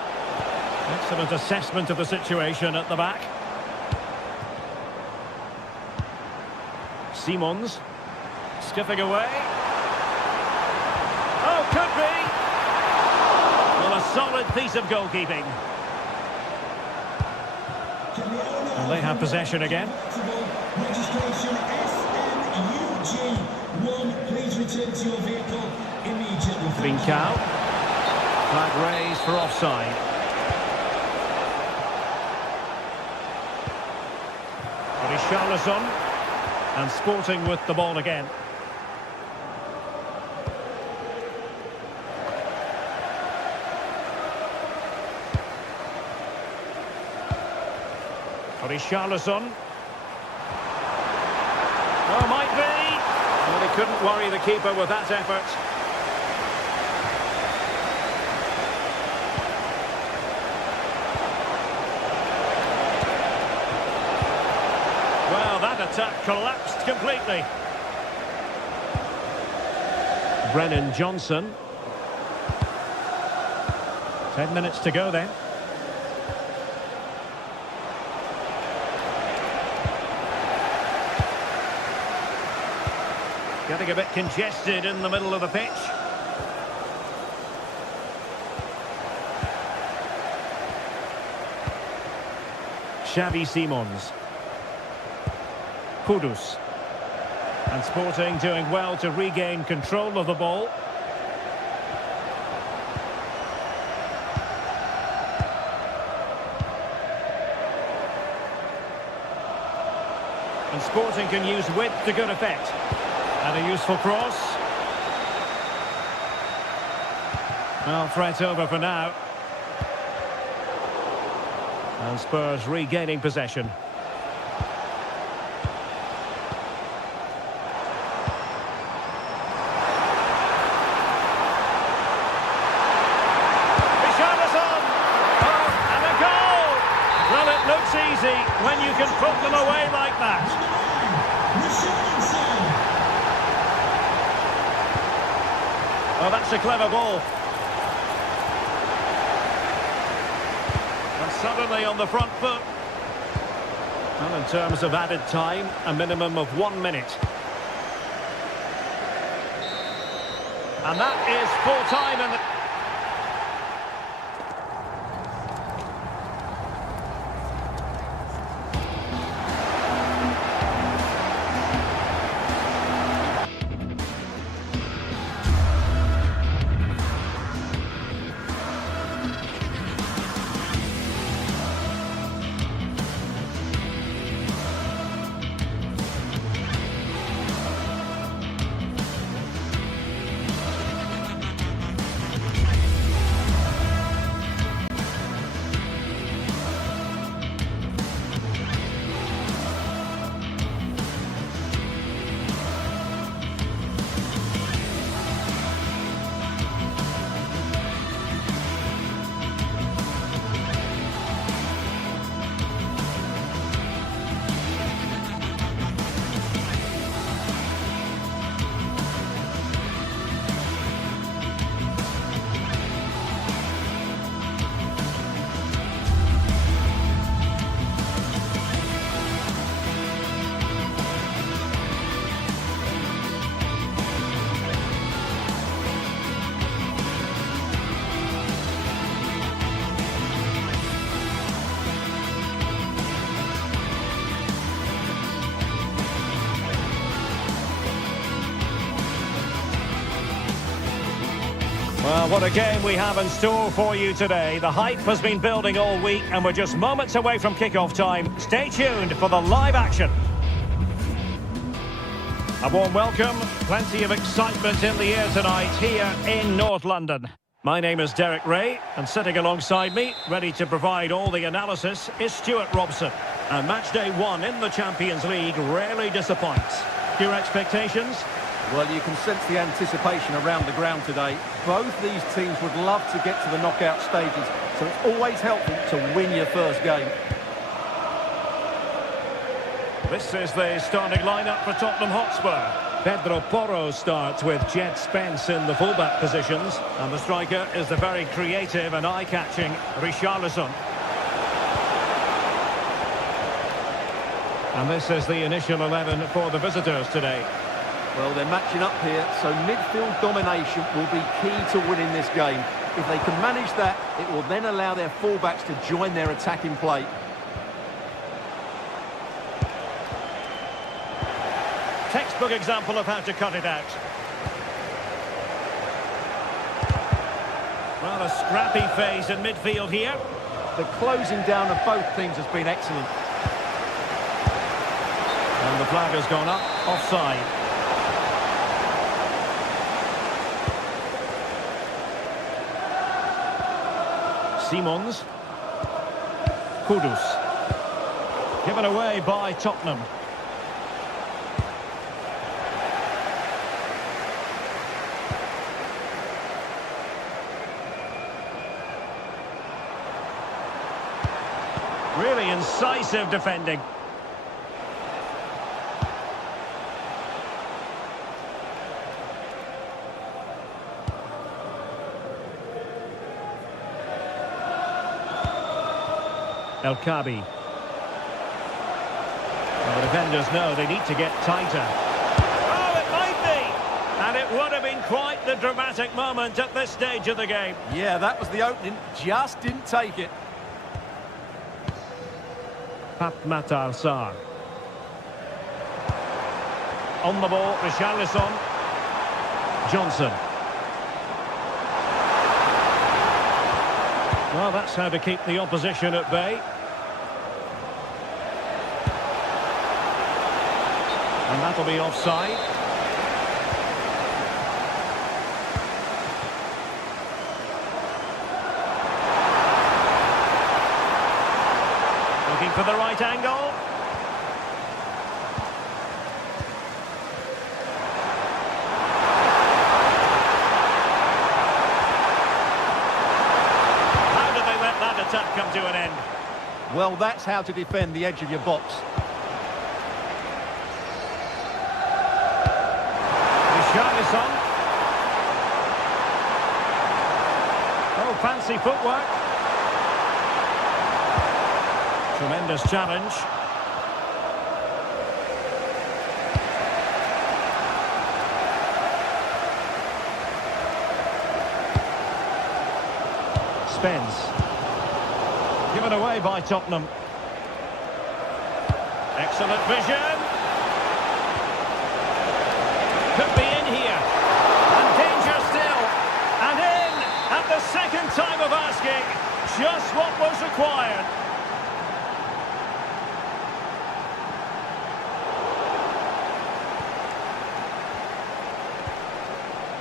Excellent assessment of the situation at the back. Simons. Skipping away. Oh, could be! Well, a solid piece of goalkeeping. And they have possession again. Registration SMUG1. Please return to your vehicle immediately. Trincao. Flag raised for offside. Richarlison. And Sporting with the ball again. Richarlison. Oh, might be. Well, they couldn't worry the keeper with that effort. Well, that attack collapsed completely. Brennan Johnson. 10 minutes to go then. Getting a bit congested in the middle of the pitch. Xavi Simons. Kudus. And Sporting doing well to regain control of the ball. And Sporting can use width to good effect. And a useful cross. Well, threat over for now. And Spurs regaining possession. Richarlison! Oh, and a goal! Well, it looks easy when you can put them away like that. Oh, that's a clever ball. And suddenly on the front foot. Well, in terms of added time, a minimum of 1 minute. And that is full time in the... Well, what a game we have in store for you today. The hype has been building all week and we're just moments away from kick-off time. Stay tuned for the live action. A warm welcome, plenty of excitement in the air tonight here in North London. My name is Derek Ray, and sitting alongside me, ready to provide all the analysis, is Stuart Robson. And match day 1 in the Champions League rarely disappoints. Your expectations? Well, you can sense the anticipation around the ground today. Both these teams would love to get to the knockout stages, so it's always helpful to win your first game. This is the starting lineup for Tottenham Hotspur. Pedro Porro starts with Jed Spence in the fullback positions, and the striker is the very creative and eye-catching Richarlison. And this is the initial 11 for the visitors today. Well, they're matching up here, so midfield domination will be key to winning this game. If they can manage that, it will then allow their fullbacks to join their attacking play. Textbook example of how to cut it out. Well, a scrappy phase in midfield here. The closing down of both teams has been excellent. And the flag has gone up, offside. Simons. Kudus. Given away by Tottenham. Really incisive defending. El Kabi. Well, the defenders know they need to get tighter. Oh, it might be! And it would have been quite the dramatic moment at this stage of the game. Yeah, that was the opening, just didn't take it. Matar Sarr. On the ball, Richarlison. Johnson. Well, that's how to keep the opposition at bay. And that'll be offside. Looking for the right angle. How did they let that attack come to an end? Well, that's how to defend the edge of your box. Richarlison. Oh, fancy footwork. Tremendous challenge. Spence. Given away by Tottenham. Excellent vision. Could be in here. And danger still. And in at the second time of asking. Just what was required.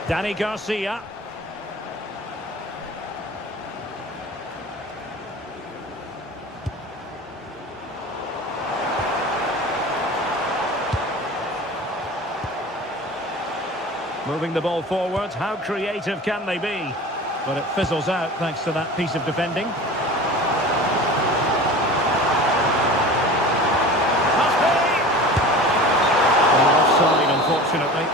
Danny Garcia. Moving the ball forward. How creative can they be? But it fizzles out thanks to that piece of defending. Must be! Oh, offside, unfortunately.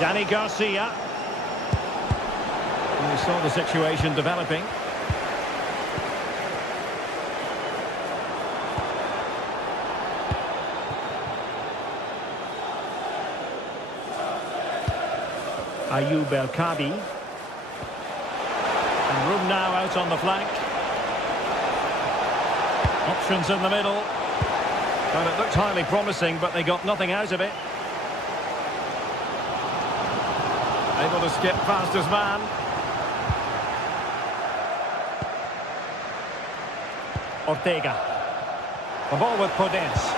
Danny Garcia. And we saw the situation developing. Ayoub El Kabi. And room now out on the flank. Options in the middle. Well, it looked highly promising, but they got nothing out of it. Able to skip past his man. Ortega. The ball with Podence.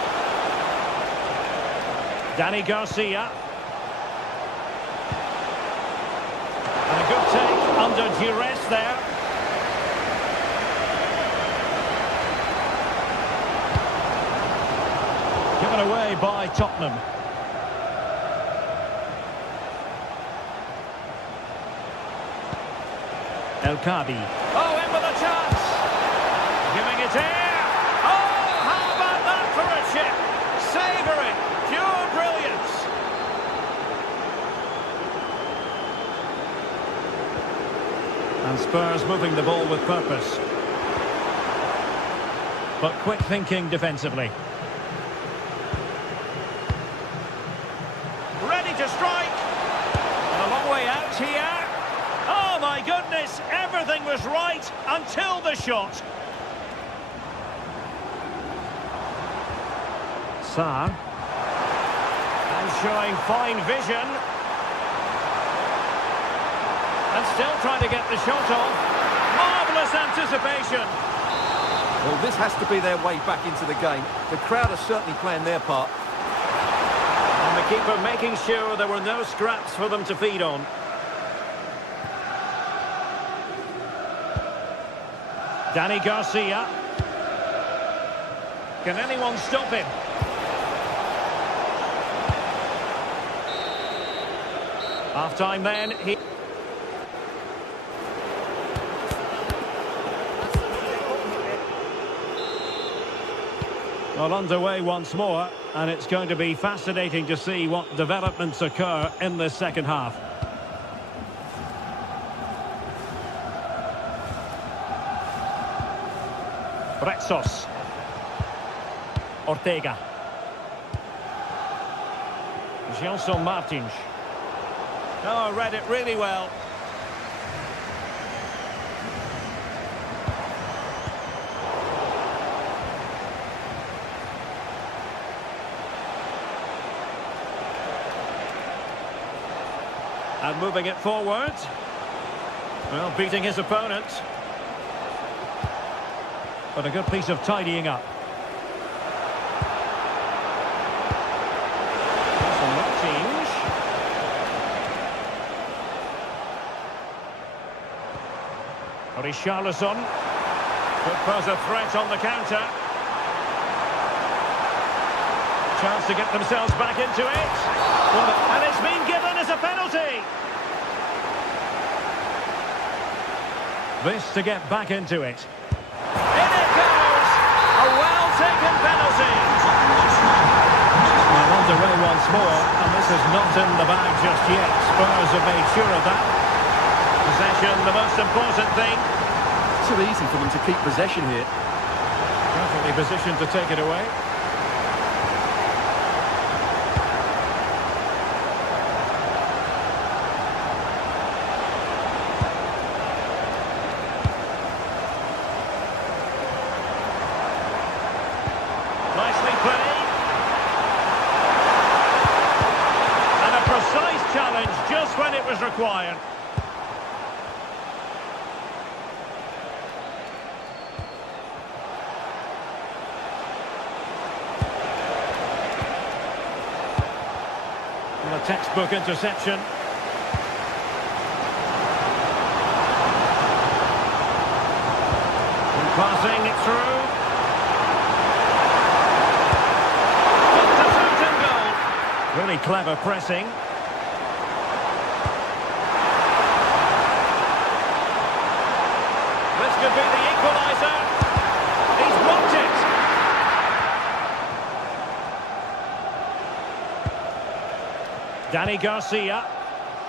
Danny Garcia. And a good take under duress there. Given away by Tottenham. El Kabi. Oh, in with a chance. Giving it here. Oh, how about that for a chip? Savouring. Pure brilliance. And Spurs moving the ball with purpose. but quick thinking defensively. Ready to strike. And a long way out here. Oh my goodness, everything was right until the shot. Sarr. And showing fine vision. And still trying to get the shot off. Marvellous anticipation. Well, this has to be their way back into the game. The crowd are certainly playing their part. And the keeper making sure there were no scraps for them to feed on. Danny Garcia. Can anyone stop him? Half-time then. Well, underway once more, and it's going to be fascinating to see what developments occur in this second half. Retsos. Ortega. Gelson Martins. Oh, read it really well. And moving it forward. Well, beating his opponent. But a good piece of tidying up. Richarlison could pose a threat on the counter. Chance to get themselves back into it. And it's been given as a penalty. This to get back into it. In it goes! A well-taken penalty. Well, underway once more, and this is not in the bag just yet. Spurs have made sure of that. Possession, the most important thing. Too easy for them to keep possession here. Perfectly positioned to take it away. Nicely played. And a precise challenge just when it was required. A textbook interception. And passing it through. Just a certain goal. Really clever pressing. This could be the equaliser. He's blocked it. Danny Garcia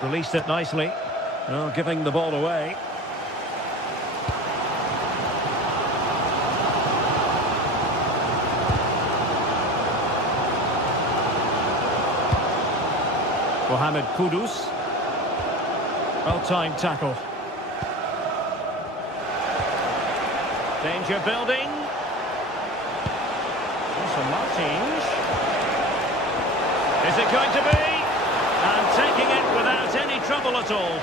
released it nicely. Oh, giving the ball away. Mohamed Kudus. Well-timed tackle. Danger building. Also Martins. Is it going to be? And taking it without any trouble at all.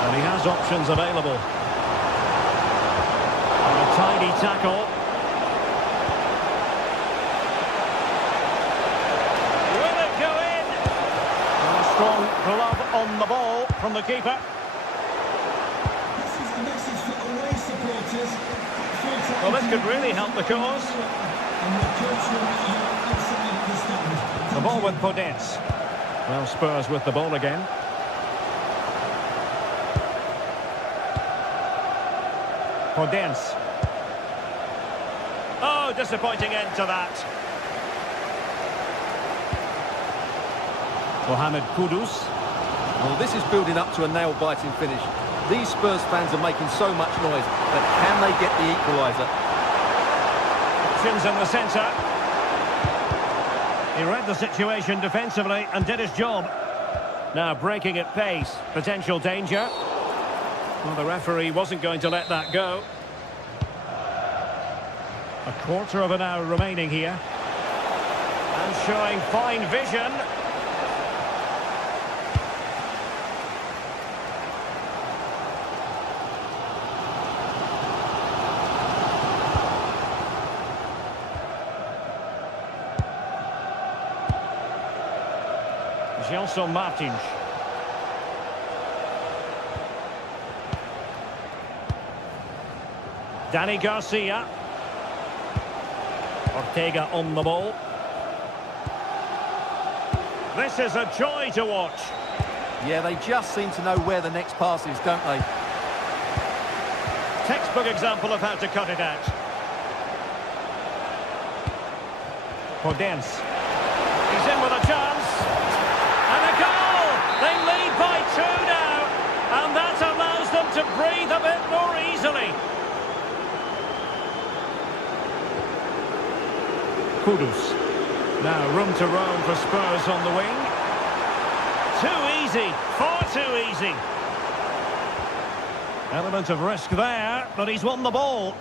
And he has options available. And a tidy tackle. Will it go in? And a strong glove on the ball from the keeper. This is the message for away supporters. Well, this could really help the cause. The ball with Podence. Well, Spurs with the ball again. Podence. Oh, disappointing end to that. Mohamed Kudus. Well, this is building up to a nail-biting finish. These Spurs fans are making so much noise, but can they get the equaliser? Options in the centre. He read the situation defensively and did his job. Now breaking at pace, potential danger. Well, the referee wasn't going to let that go. A quarter of an hour remaining here. And showing fine vision. Gelson Martins. Danny Garcia. Ortega on the ball. This is a joy to watch. Yeah, they just seem to know where the next pass is, don't they? Textbook example of how to cut it out. Podence. He's in with a chance. And a goal! They lead by 2 now. And that allows them to breathe a bit more easily. Kudus. Now room to roam for Spurs on the wing. Too easy, far too easy. Element of risk there, but he's won the ball.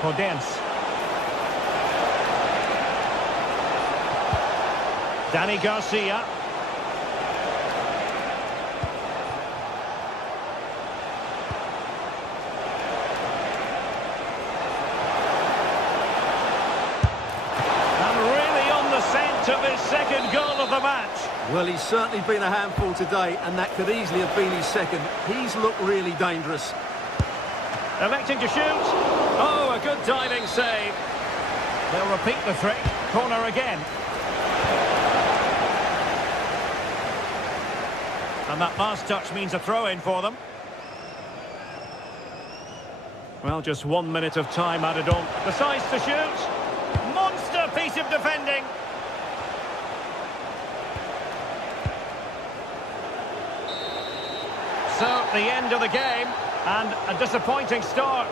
Podence. Danny Garcia. Of his second goal of the match. Well, he's certainly been a handful today, and that could easily have been his second. He's looked really dangerous. Electing to shoot. Oh, a good diving save. They'll repeat the trick. Corner again. And that last touch means a throw-in for them. Well, just 1 minute of time added on. Decides to shoot. Monster piece of defending. So, the end of the game, and a disappointing start.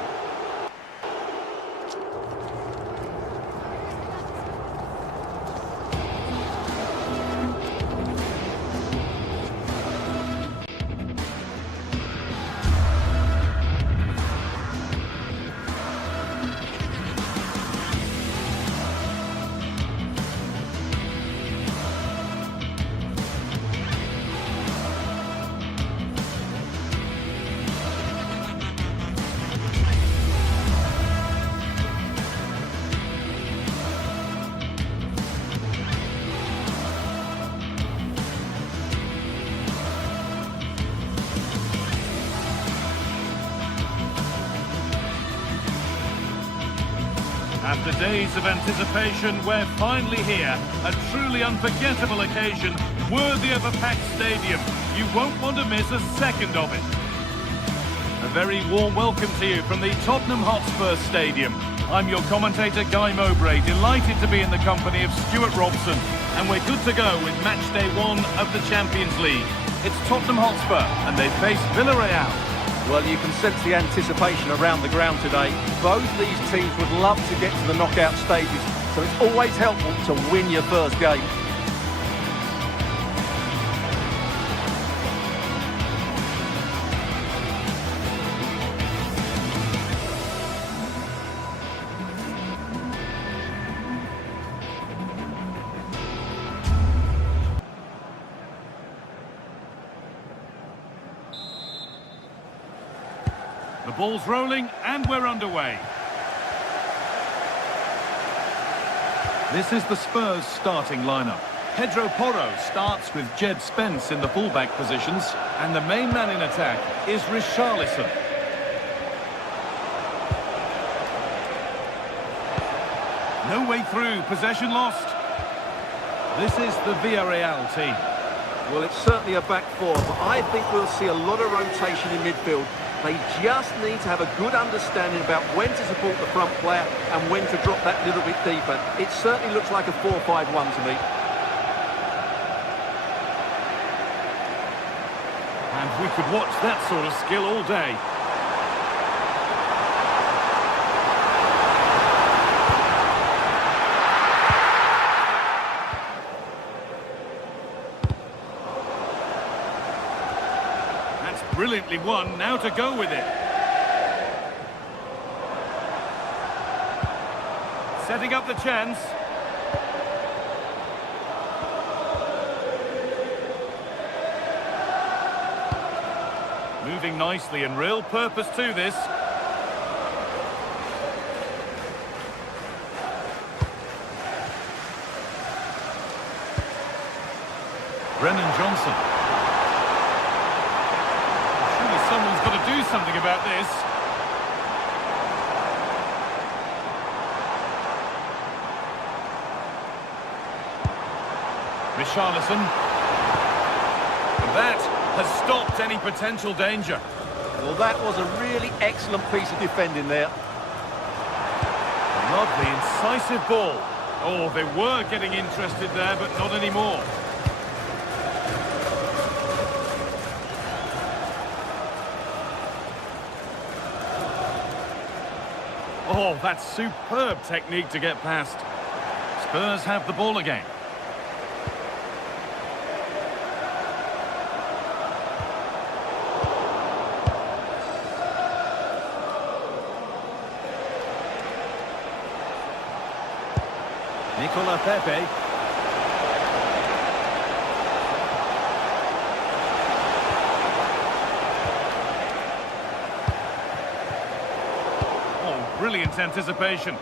After days of anticipation, we're finally here. A truly unforgettable occasion, worthy of a packed stadium. You won't want to miss a second of it. A very warm welcome to you from the Tottenham Hotspur Stadium. I'm your commentator, Guy Mowbray, delighted to be in the company of Stuart Robson. And we're good to go with match day 1 of the Champions League. It's Tottenham Hotspur, and they face Villarreal. Well, you can sense the anticipation around the ground today. Both these teams would love to get to the knockout stages, so it's always helpful to win your first game. The ball's rolling and we're underway. This is the Spurs starting lineup. Pedro Porro starts with Jed Spence in the fullback positions, and the main man in attack is Richarlison. No way through, possession lost. This is the Villarreal team. Well, it's certainly a back four, but I think we'll see a lot of rotation in midfield. They just need to have a good understanding about when to support the front player and when to drop that little bit deeper. It certainly looks like a 4-5-1 to me. And we could watch that sort of skill all day. That's brilliantly won. Now to go with it. Setting up the chance. Moving nicely and real purpose to this. Brennan Johnson. Surely someone's got to do something about this. Richarlison. And that has stopped any potential danger. Well, that was a really excellent piece of defending there. Lovely, incisive ball. Oh, they were getting interested there, but not anymore. Oh, that's superb technique to get past. Spurs have the ball again. Nicola Pepe. Oh, brilliant anticipation.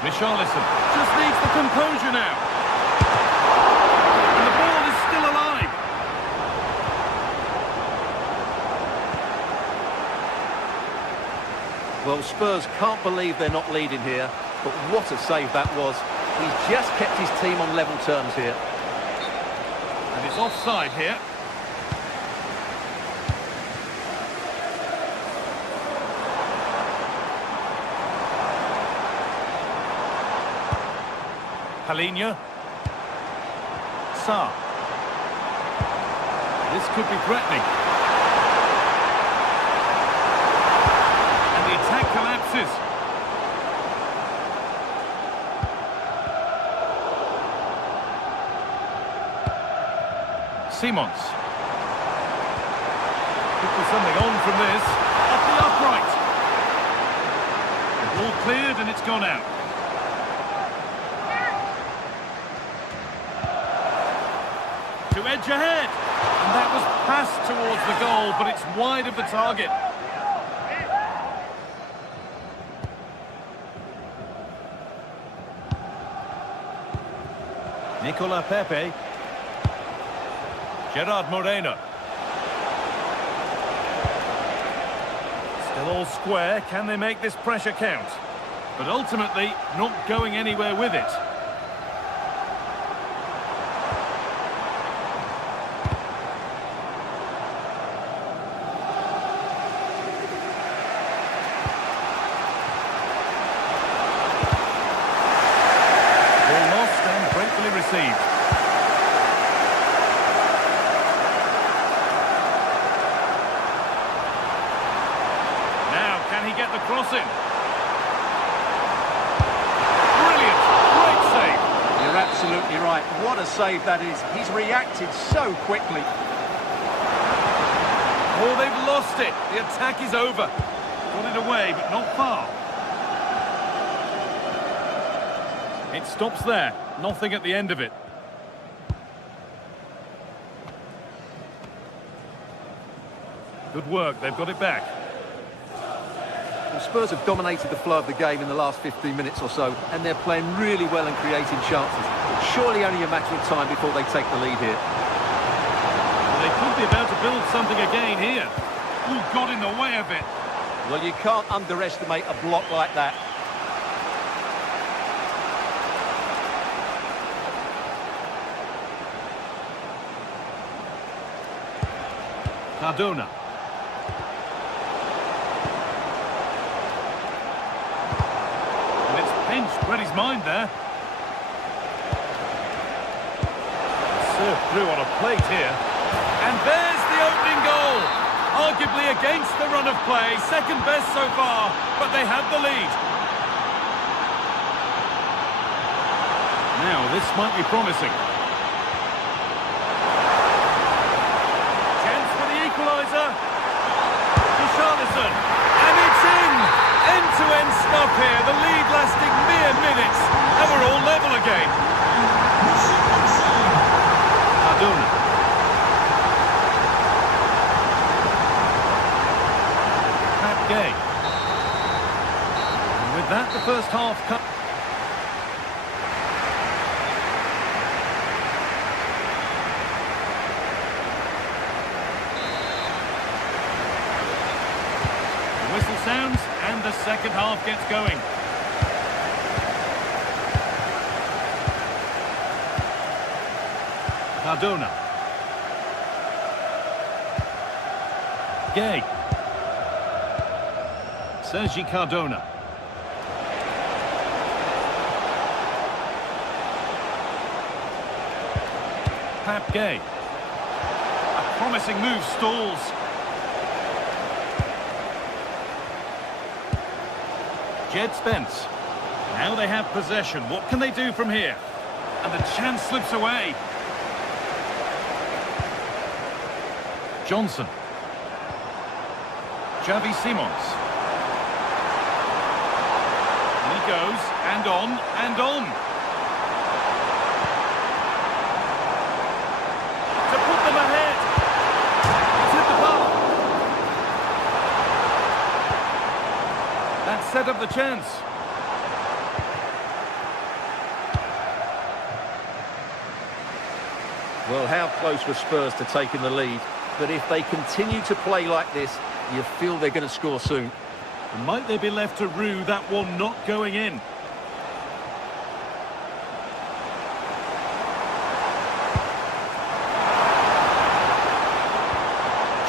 Richarlison just needs the composure now. And the ball is still alive. Well, Spurs can't believe they're not leading here, but what a save that was. He's just kept his team on level terms here. And it's offside here. Palhinha. Sarr. This could be threatening. And the attack collapses. Simons. Could be something on from this. Up the upright. The ball cleared and it's gone out. To edge ahead. And that was passed towards the goal, but it's wide of the target. Nicola Pepe. Gerard Moreno. Still all square. Can they make this pressure count? But ultimately, not going anywhere with it. Ball lost and gratefully received. Can he get the cross in? Brilliant! Great save! You're absolutely right. What a save that is. He's reacted so quickly. Oh, they've lost it. The attack is over. Got it away, but not far. It stops there. Nothing at the end of it. Good work. They've got it back. Well, Spurs have dominated the flow of the game in the last 15 minutes or so, and they're playing really well and creating chances. It's surely only a matter of time before they take the lead here. Well, they could be about to build something again here. Who got in the way of it? Well, you can't underestimate a block like that. Cardona. And it's pinched, read his mind there. Served through on a plate here. And there's the opening goal. Arguably against the run of play, second best so far, but they have the lead. Now, this might be promising. Chance for the equaliser. Richarlison. And it's in! End-to-end stuff here. The lead lasting mere minutes. And we're all level again. Cardona. Gay. And with that, the first half cut. The whistle sounds, and the second half gets going. Cardona. Gay. Sergi Cardona. Pap Gay. A promising move stalls. Jed Spence. Now they have possession. What can they do from here? And the chance slips away. Johnson. Xavi Simons. Goes, and on, and on. To put them ahead. It's hit the bar. That set up the chance. Well, how close were Spurs to taking the lead? But if they continue to play like this, you feel they're going to score soon. Might they be left to rue that one not going in?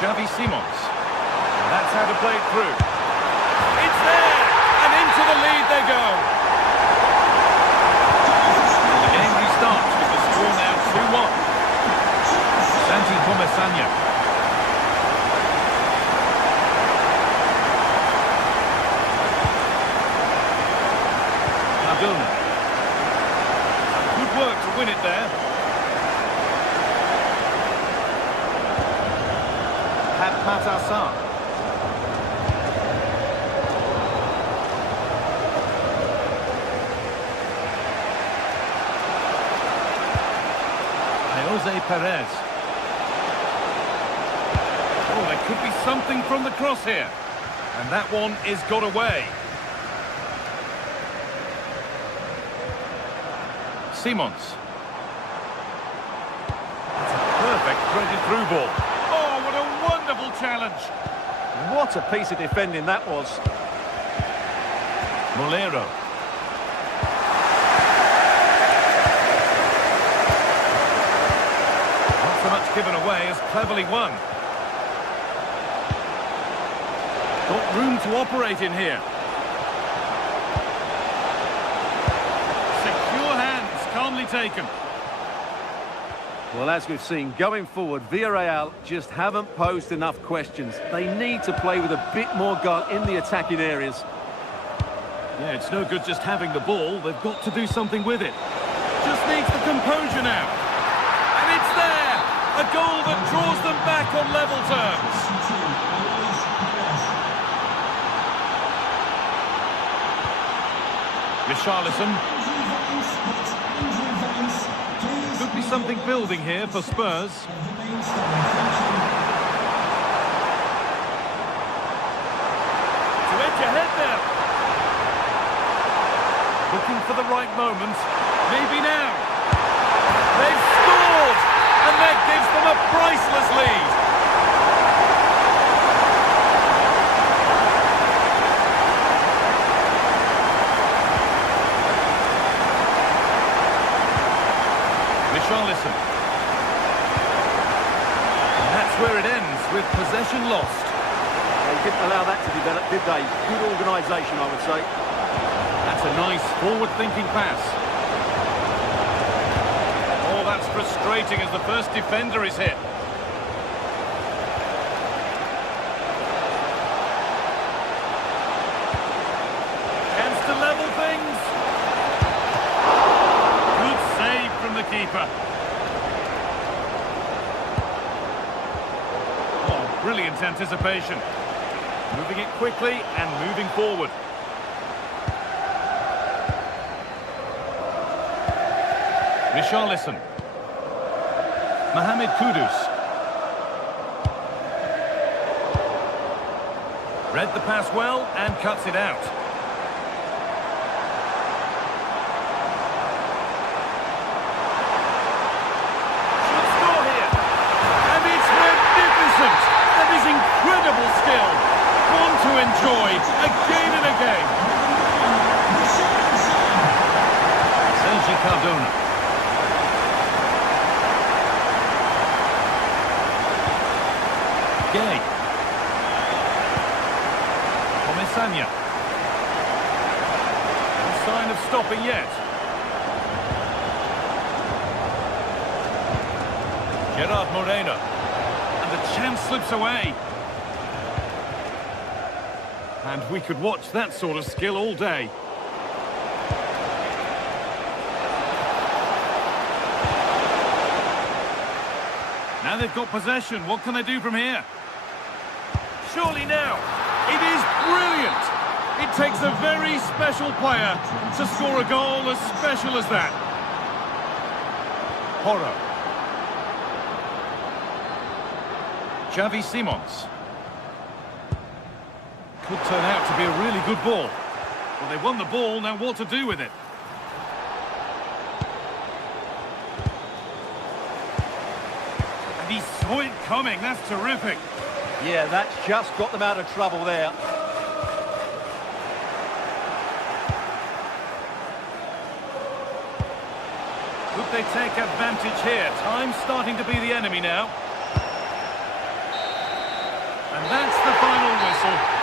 Xavi Simons. And that's how to play it through. It's there! And into the lead they go. The game restarts with the score now 2-1. Santi Comesaña. Cardona. Good work to win it there. Matasar. Jose Perez. Oh, there could be something from the cross here. And that one is got away. Simons. That's a perfect threaded through ball. Oh, what a wonderful challenge. What a piece of defending that was. Molero. Not so much given away as cleverly won. Got room to operate in here. Calmly taken. Well, as we've seen, going forward, Villarreal just haven't posed enough questions. They need to play with a bit more guile in the attacking areas. Yeah, it's no good just having the ball. They've got to do something with it. Just needs the composure now. And it's there! A goal that draws them back on level terms. Richarlison. Could be something building here for Spurs. To edge ahead there. Looking for the right moment. Maybe now. They've scored! And that gives them a priceless lead. Richarlison. And that's where it ends, with possession lost. They didn't allow that to develop, did they? Good organisation, I would say. That's a nice forward-thinking pass. Oh, that's frustrating as the first defender is hit. Chance to level things. Good save from the keeper. Oh, brilliant anticipation. Moving it quickly and moving forward. Richarlison. Mohamed Kudus. Read the pass well and cuts it out. Should score here. And it's magnificent. That is incredible skill. One to enjoy again and again. Sergi Cardona. Gay. Comesaña. No sign of stopping yet. Gerard Moreno. And the chance slips away. And we could watch that sort of skill all day. Now they've got possession. What can they do from here? Surely now. It is brilliant. It takes a very special player to score a goal as special as that. Porro. Xavi Simons. Could turn out to be a really good ball. Well, they won the ball, now what to do with it? And he saw it coming, that's terrific. Yeah, that's just got them out of trouble there. Could they take advantage here? Time's starting to be the enemy now. And that's the final whistle.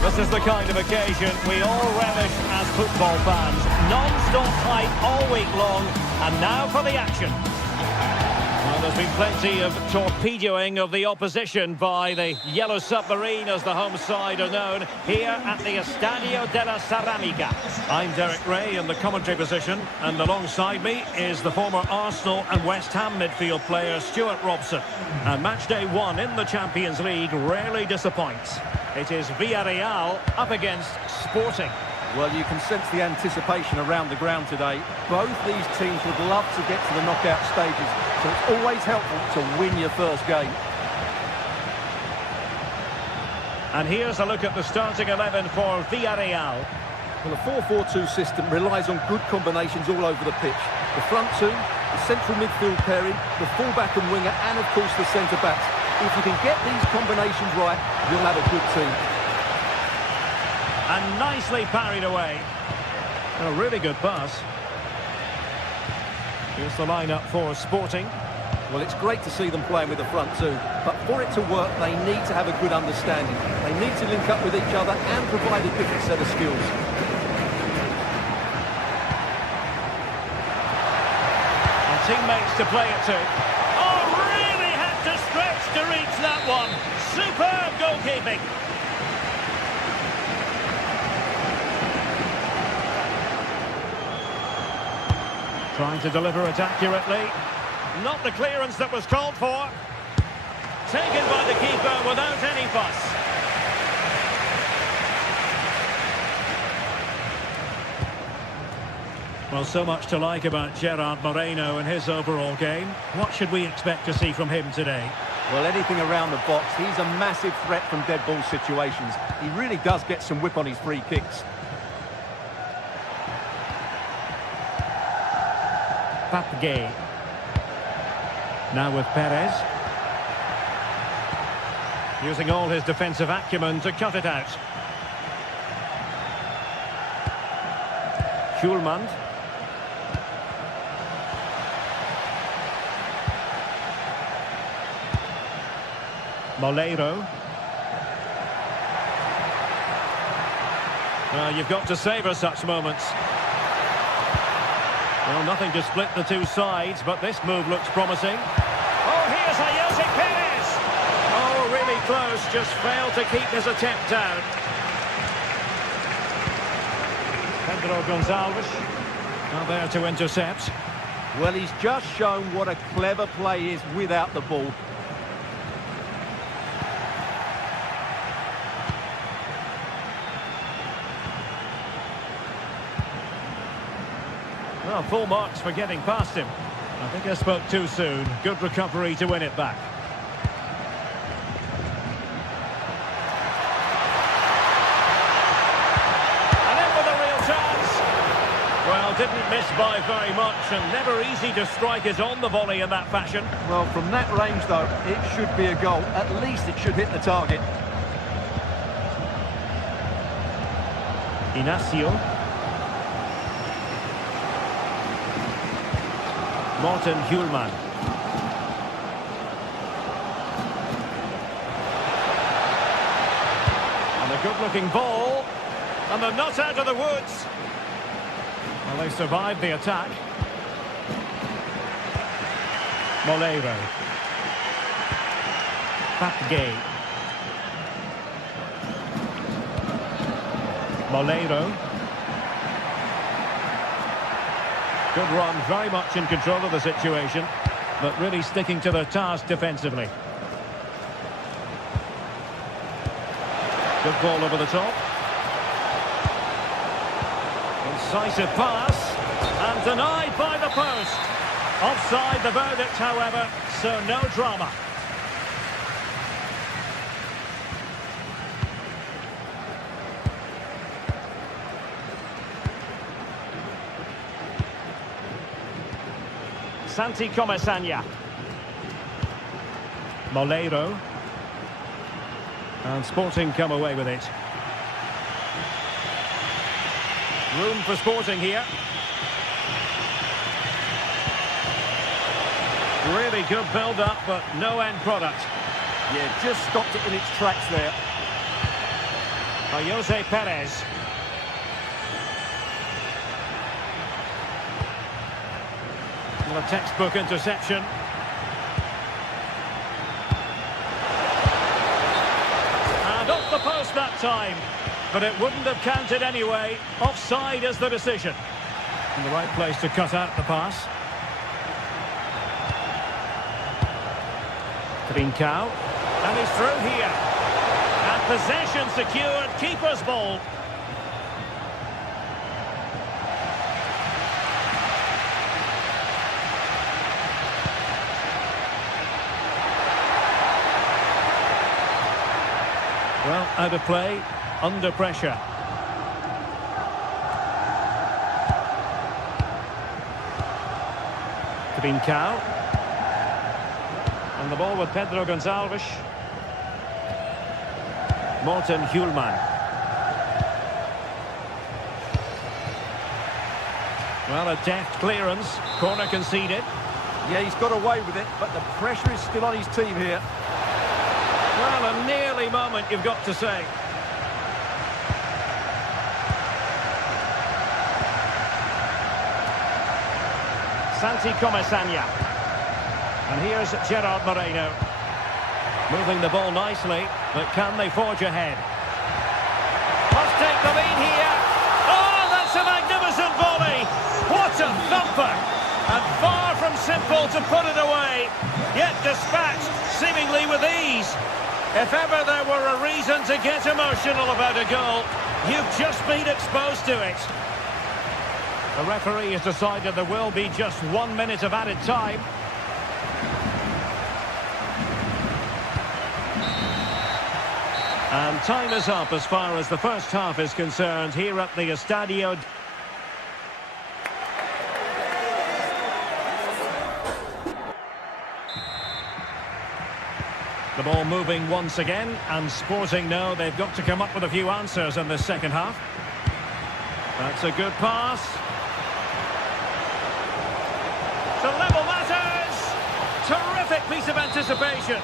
This is the kind of occasion we all relish as football fans. Non-stop hype all week long, and now for the action. Well, there's been plenty of torpedoing of the opposition by the Yellow Submarine, as the home side are known, here at the Estadio della Ceramica. I'm Derek Ray in the commentary position, and alongside me is the former Arsenal and West Ham midfield player Stuart Robson. And match day one in the Champions League rarely disappoints. It is Villarreal up against Sporting. Well, you can sense the anticipation around the ground today. Both these teams would love to get to the knockout stages, so it's always helpful to win your first game. And here's a look at the starting 11 for Villarreal. Well, a 4-4-2 system relies on good combinations all over the pitch. The front two, the central midfield pairing, the fullback and winger, and of course the centre-backs. If you can get these combinations right, you'll have a good team. And nicely parried away. A really good pass. Here's the lineup for Sporting. Well, it's great to see them playing with the front two, but for it to work, they need to have a good understanding. They need to link up with each other and provide a different set of skills. And teammates to play it to. Oh, really had to stretch to reach that one. Superb goalkeeping. Trying to deliver it accurately. Not the clearance that was called for. Taken by the keeper without any fuss. Well, so much to like about Gerard Moreno and his overall game. What should we expect to see from him today? Well, anything around the box. He's a massive threat from dead ball situations. He really does get some whip on his free kicks. Papgay. Now with Perez. Using all his defensive acumen to cut it out. Schulman. Moleiro. You've got to savour such moments. Well, nothing to split the two sides, but this move looks promising. Oh, here's Jose Perez! Oh, really close, just failed to keep his attempt down. Pedro Gonçalves, now there to intercept. Well, he's just shown what a clever play is without the ball. Well, full marks for getting past him. I think I spoke too soon. Good recovery to win it back. And in with a real chance. Well, didn't miss by very much, and never easy to strike it on the volley in that fashion. Well, from that range, though, it should be a goal. At least it should hit the target. Inacio. Morten Hjulman. And a good-looking ball. And they're not out of the woods. Well, they survived the attack. Moleiro. Papgay. Moleiro. Good run, very much in control of the situation, but really sticking to their task defensively. Good ball over the top. Incisive pass, and denied by the post. Offside the verdict, however, so no drama. Santi Comesaña. Moleiro. And Sporting come away with it. Room for Sporting here. Really good build-up, but no end product. Yeah, just stopped it in its tracks there. Jose Perez. A textbook interception. And off the post that time. But it wouldn't have counted anyway. Offside is the decision. In the right place to cut out the pass. Trincao. And he's through here. And possession secured. Keeper's ball. Well, out of play, under pressure. To Bincao. And the ball with Pedro Gonçalves. Morten Hjulman. Well, a deft clearance. Corner conceded. Yeah, he's got away with it, but the pressure is still on his team here. Well, a nearly moment, you've got to say. Santi Comesaña. And here's Gerard Moreno. Moving the ball nicely, but can they forge ahead? Must take the lead here. Oh, that's a magnificent volley. What a thumper. And far from simple to put it away. Yet dispatched, seemingly with ease. If ever there were a reason to get emotional about a goal, you've just been exposed to it. The referee has decided there will be just 1 minute of added time. And time is up as far as the first half is concerned here at the Estadio. The ball moving once again, and Sporting know they've got to come up with a few answers in the second half. That's a good pass. To level matters! Terrific piece of anticipation.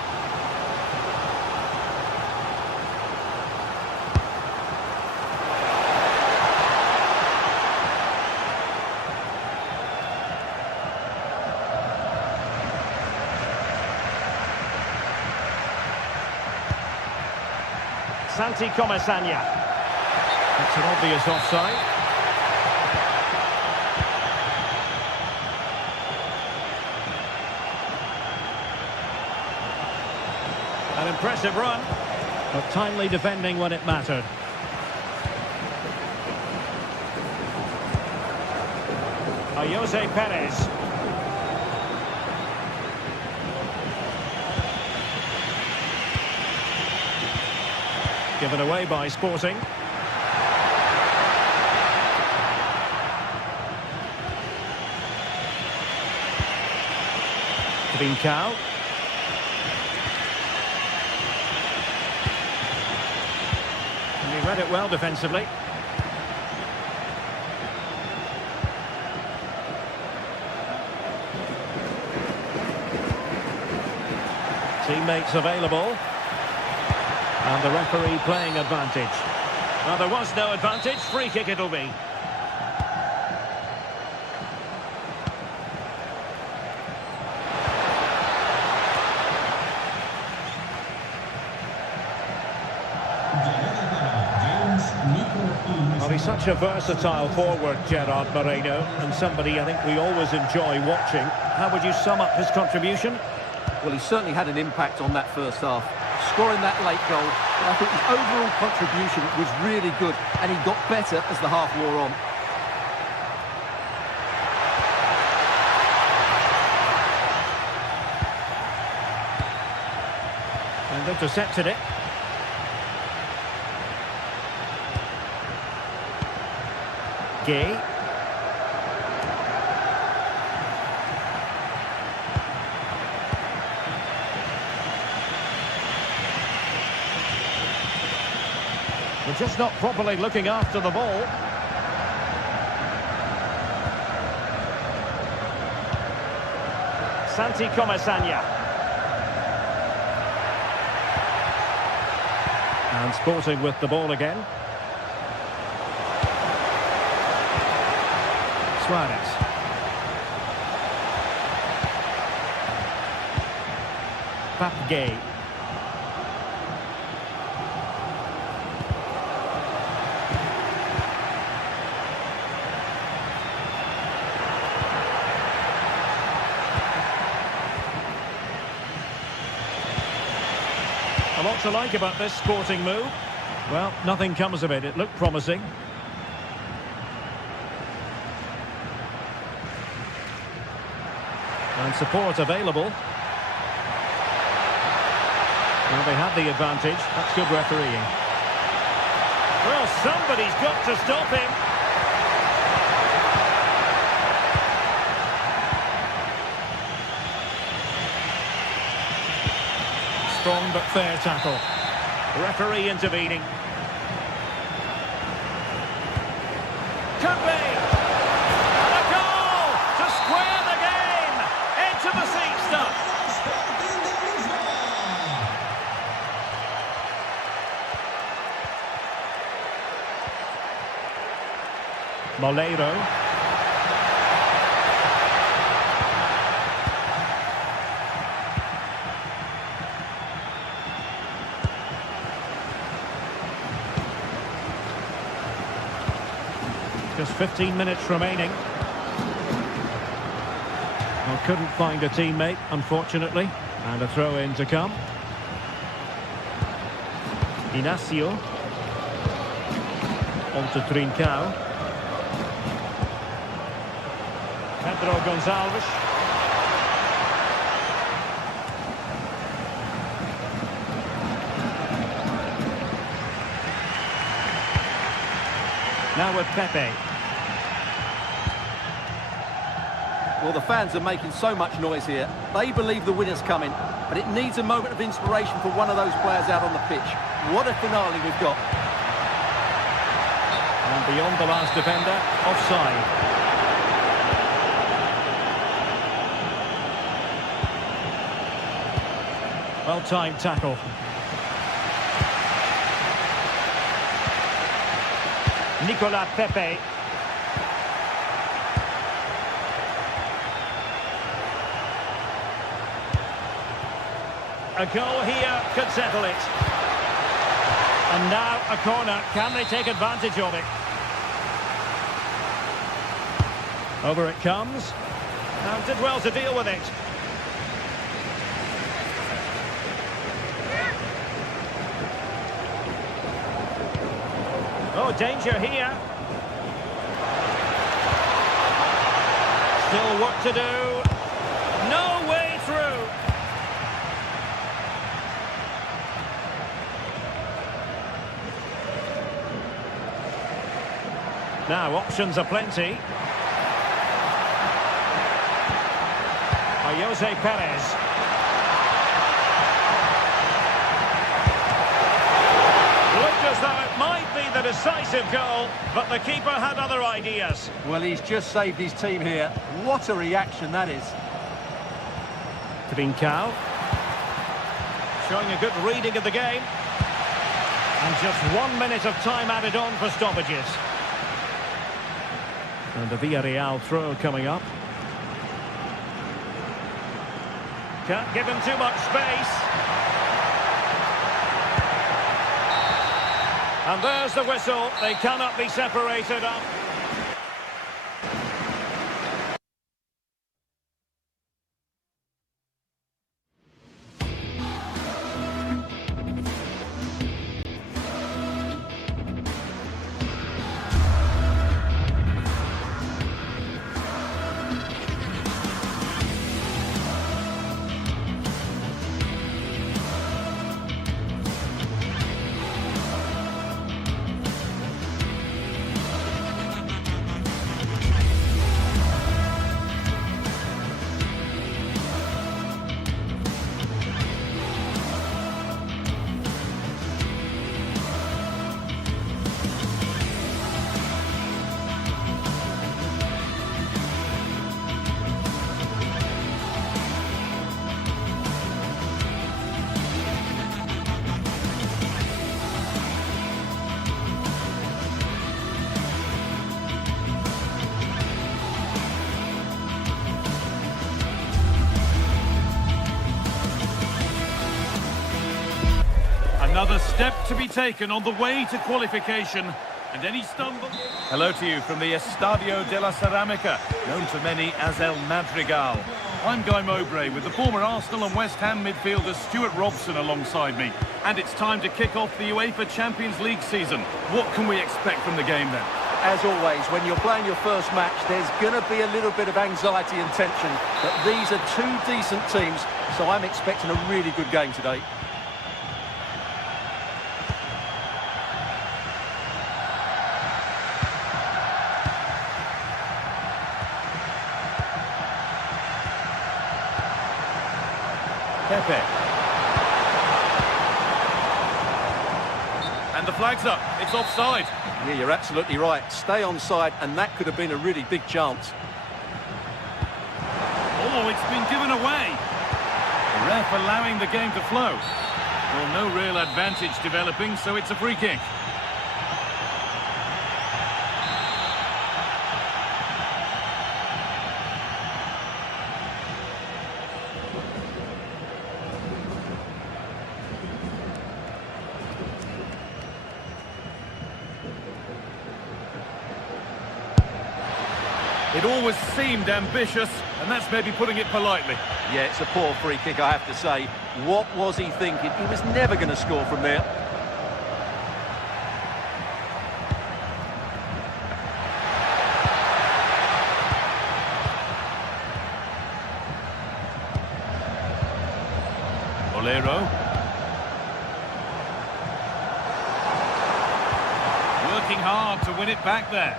Santi Comesaña. That's an obvious offside. An impressive run, but timely defending when it mattered. Jose Perez. Given away by Sporting. To Bincao. And he read it well defensively. Teammates available. And the referee playing advantage. Well, there was no advantage. Free kick it'll be. Well, he's such a versatile forward, Gerard Moreno, and somebody I think we always enjoy watching. How would you sum up his contribution? Well, he certainly had an impact on that first half. Scoring that late goal, but I think his overall contribution was really good, and he got better as the half wore on. And intercepted it. Gay. We're just not properly looking after the ball. Santi Comesaña. And Sporting with the ball again. Suarez. Gay. A lot to like about this Sporting move. Well, nothing comes of it. It looked promising. And support available. Well, they had the advantage. That's good refereeing. Well, somebody's got to stop him. but fair tackle. Referee intervening. Could be! And a goal to square the game! Into the seat stuff. Moleiro. Just 15 minutes remaining. Well, couldn't find a teammate, unfortunately. And a throw-in to come. Inacio. On to Trincao. Pedro Gonçalves. Now with Pepe. Well, the fans are making so much noise here. They believe the winner's coming, but it needs a moment of inspiration for one of those players out on the pitch. What a finale we've got. And beyond the last defender, offside. Well-timed tackle. Nicolas Pepe. A goal here could settle it. And now a corner. Can they take advantage of it? Over it comes. And did well to deal with it. Oh, danger here. Still work to do. No way through. Now, options are plenty. Jose Perez. Looked as though it might be the decisive goal, but the keeper had other ideas. Well, he's just saved his team here. What a reaction that is. Trincao. Showing a good reading of the game. And just 1 minute of time added on for stoppages. And the Villarreal throw coming up. Can't give him too much space. And there's the whistle. They cannot be separated up. Another step to be taken on the way to qualification, and any stumble... Hello to you from the Estadio de la Ceramica, known to many as El Madrigal. I'm Guy Mowbray with the former Arsenal and West Ham midfielder Stuart Robson alongside me. And it's time to kick off the UEFA Champions League season. What can we expect from the game then? As always, when you're playing your first match, there's going to be a little bit of anxiety and tension. But these are two decent teams, so I'm expecting a really good game today. Pepe. And the flag's up. It's offside. Yeah, you're absolutely right. Stay onside, and that could have been a really big chance. Oh, it's been given away. The ref allowing the game to flow. Well, no real advantage developing, so it's a free kick. It always seemed ambitious, and that's maybe putting it politely. Yeah, it's a poor free kick, I have to say. What was he thinking? He was never going to score from there. Bolero. Working hard to win it back there.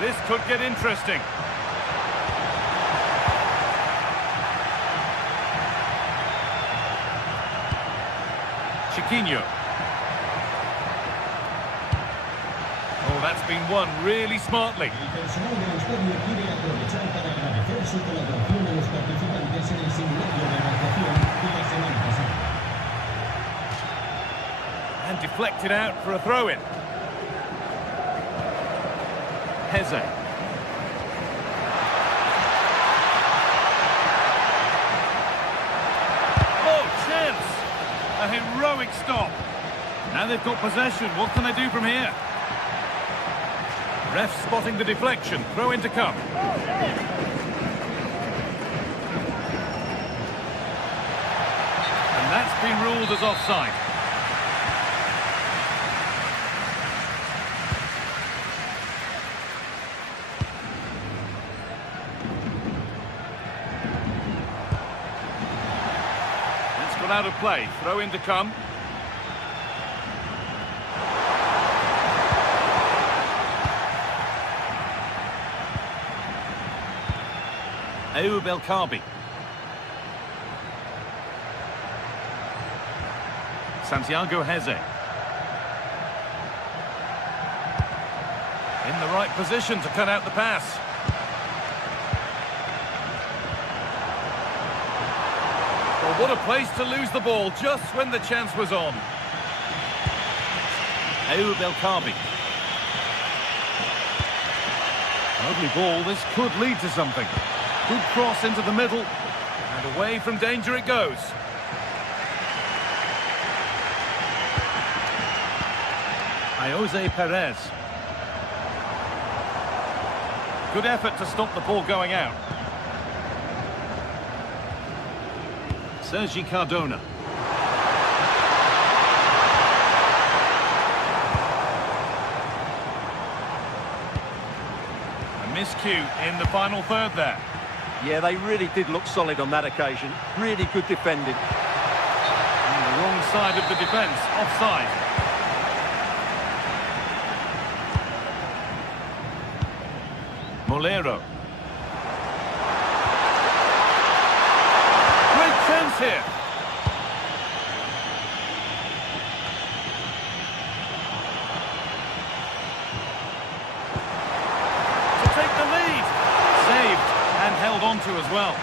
This could get interesting. Chiquinho. Oh, that's been won really smartly. El personal del estadio quiere aprovechar para agradecer su colaboración a los participantes en el simulacro de evacuación de la semana pasada. And deflected out for a throw-in. Heze. Oh, chance! A heroic stop. Now they've got possession. What can they do from here? Ref spotting the deflection. Throw in to come. And that's been ruled as offside. Out of play, throw in to come. Ayoub El Kaabi. Santiago Heze. In the right position to cut out the pass. What a place to lose the ball just when the chance was on. Ayoub El Kaabi. Lovely ball, this could lead to something. Good cross into the middle, and away from danger it goes. Jose Perez. Good effort to stop the ball going out. Sergi Cardona. A miscue in the final third there. Yeah, they really did look solid on that occasion. Really good defending. On the wrong side of the defence, offside. Bolero. Here. To take the lead. Saved and held on to as well.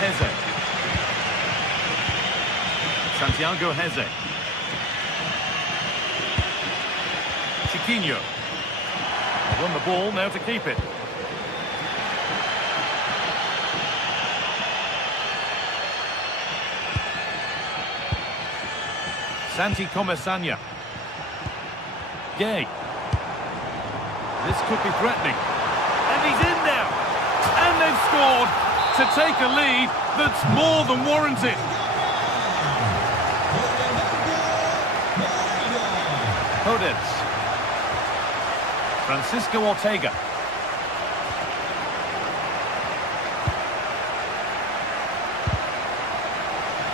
Heze. Santiago Heze. Chiquinho. They won the ball, now to keep it. Santi Comesaña. Gay. This could be threatening. And he's in now. And they've scored to take a lead that's more than warranted. Hodets. Francisco Ortega.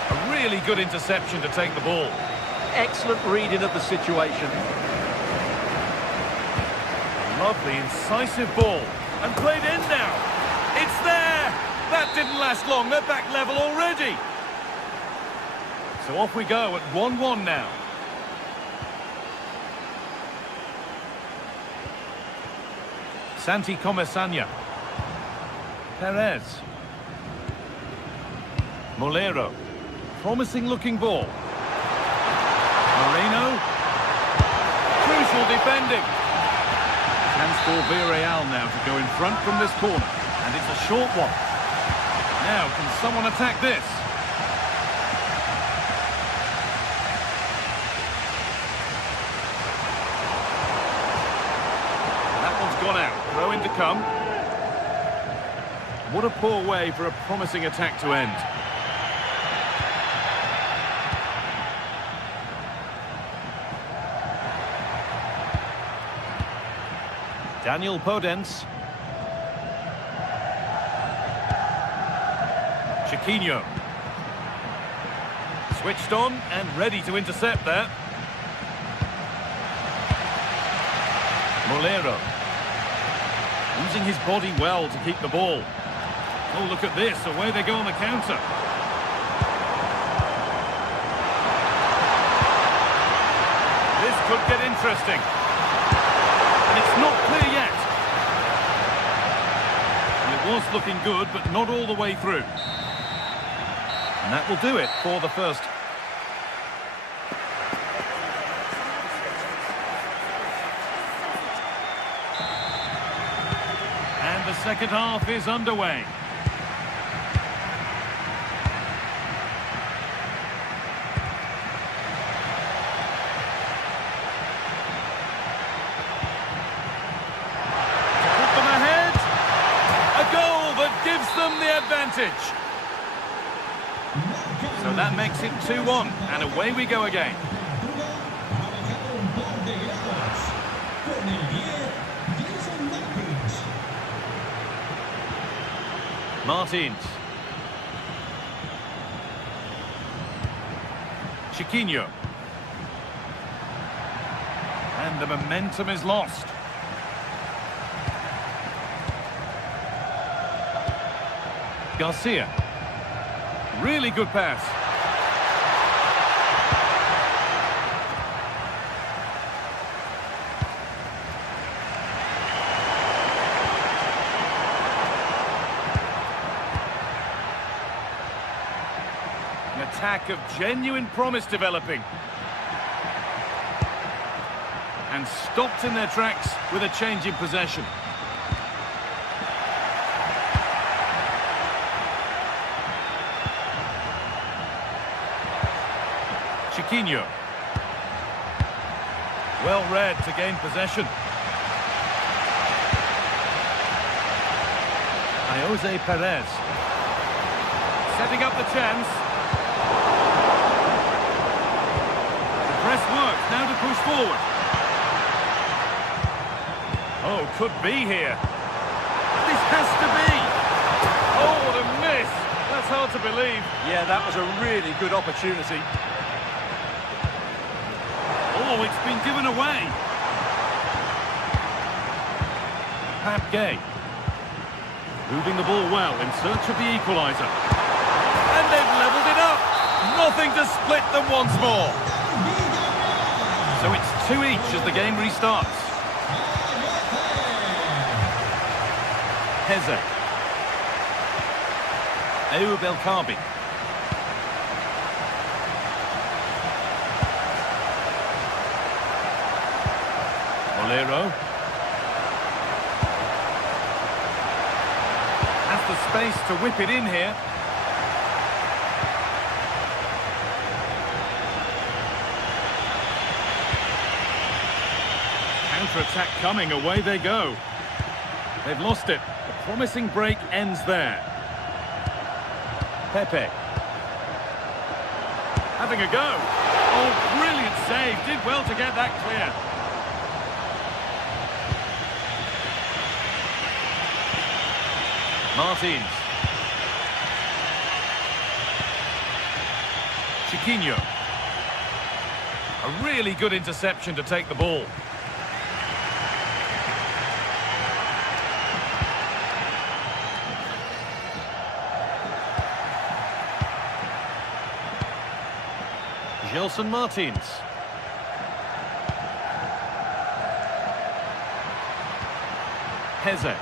A really good interception to take the ball. Excellent reading of the situation. Lovely, incisive ball. And played in now. It's there! That That didn't last long. They're back level already. So off we go at 1-1 now. Santi Comesanya. Perez. Molero. Promising looking ball. Moreno. Crucial defending. Chance for Villarreal now to go in front from this corner. And it's a short one. Now, can someone attack this? That one's gone out. Throw in to come. What a poor way for a promising attack to end. Daniel Podence. Chiquinho. Switched on and ready to intercept there. Molero. Using his body well to keep the ball. Oh, look at this. Away they go on the counter. This could get interesting. And it's not clear yet. And it was looking good, but not all the way through. And that will do it for the first. And the second half is underway. Advantage. So that makes it 2-1, and away we go again. Martins. Chiquinho. And the momentum is lost. Garcia. Really good pass. An attack of genuine promise developing. And stopped in their tracks with a change in possession. Chiquinho. Well read to gain possession. Jose Perez. Setting up the chance. The press works, now to push forward. Oh, could be here. This has to be. Oh, what a miss. That's hard to believe. Yeah, that was a really good opportunity. Oh, it's been given away. Pap Gay. Moving the ball well in search of the equaliser. And they've levelled it up. Nothing to split them once more. So it's 2 each as the game restarts. Heze. Ayoub El Kaabi. Molero. Has the space to whip it in here. Counter-attack coming, away they go. They've lost it. The promising break ends there. Pepe. Having a go. Oh, brilliant save. Did well to get that clear. Martins. Chiquinho. A really good interception to take the ball. Gelson Martins. Heze.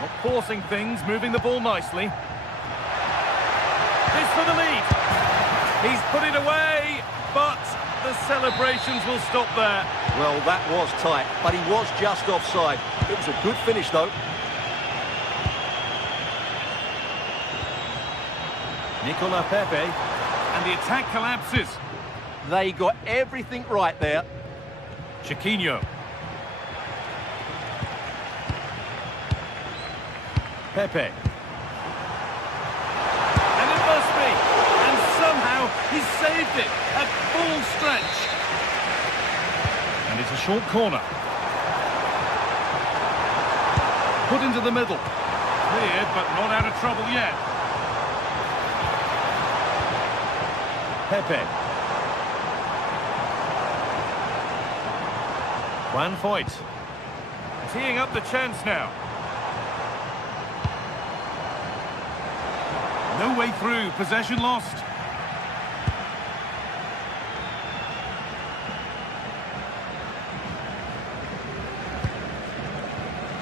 Not forcing things, moving the ball nicely. This for the lead. He's put it away, but the celebrations will stop there. Well, that was tight, but he was just offside. It was a good finish, though. Nicola Pepe. And the attack collapses. They got everything right there. Chiquinho. Pepe. And it must be. And somehow he saved it at full stretch. And it's a short corner. Put into the middle. Cleared, but not out of trouble yet. Pepe. Juan Foyt. Teeing up the chance now. No way through, possession lost.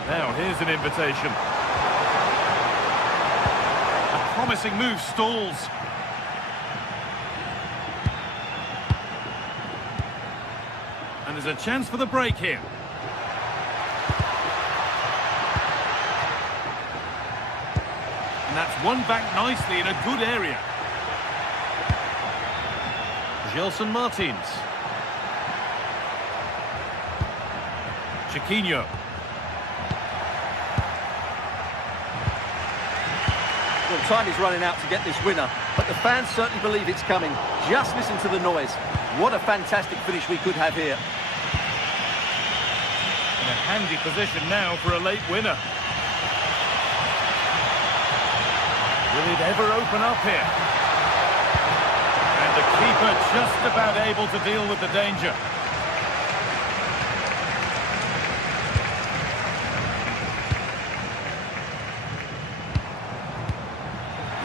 Now here's an invitation. A promising move stalls. And there's a chance for the break here. And that's won back nicely in a good area. Gelson Martins. Chiquinho. Well, time is running out to get this winner, but the fans certainly believe it's coming. Just listen to the noise. What a fantastic finish we could have here. In a handy position now for a late winner. Will it ever open up here? And the keeper just about able to deal with the danger.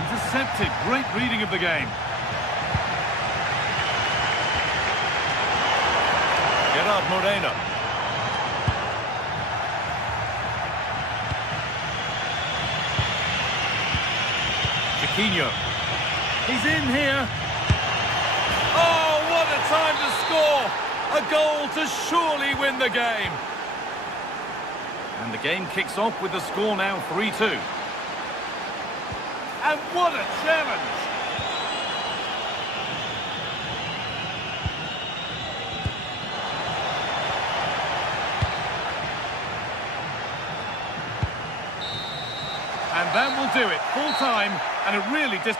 Intercepted, great reading of the game. Gerard Moreno. Chiquinho. He's in here. Oh, what a time to score! A goal to surely win the game. And the game kicks off with the score now 3-2. And what a challenge! And that will do it. Full time, and it really just...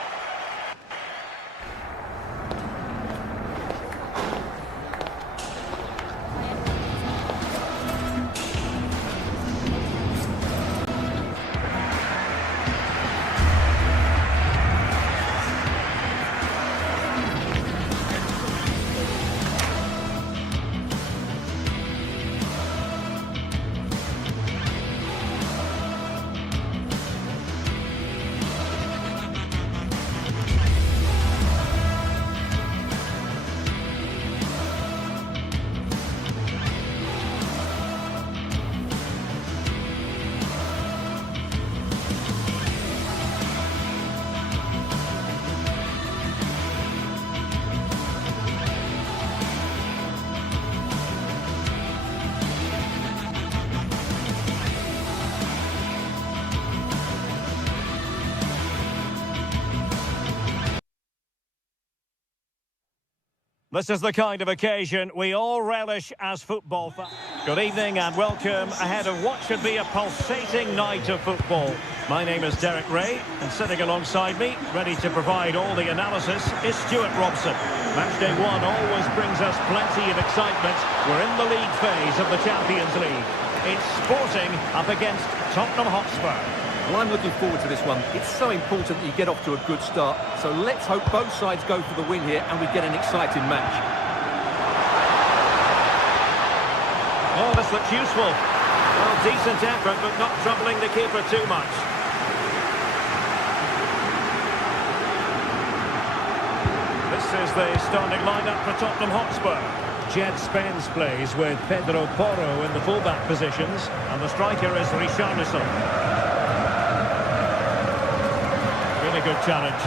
This is the kind of occasion we all relish as football fans. Good evening and welcome ahead of what should be a pulsating night of football. My name is Derek Ray, and sitting alongside me, ready to provide all the analysis, is Stuart Robson. Matchday 1 always brings us plenty of excitement. We're in the league phase of the Champions League. It's Sporting up against Tottenham Hotspur. Well, I'm looking forward to this one. It's so important that you get off to a good start. So let's hope both sides go for the win here and we get an exciting match. Oh, this looks useful. Well, decent effort, but not troubling the keeper too much. This is the starting lineup for Tottenham Hotspur. Jed Spence plays with Pedro Porro in the fullback positions, and the striker is Richarlison. Really good challenge.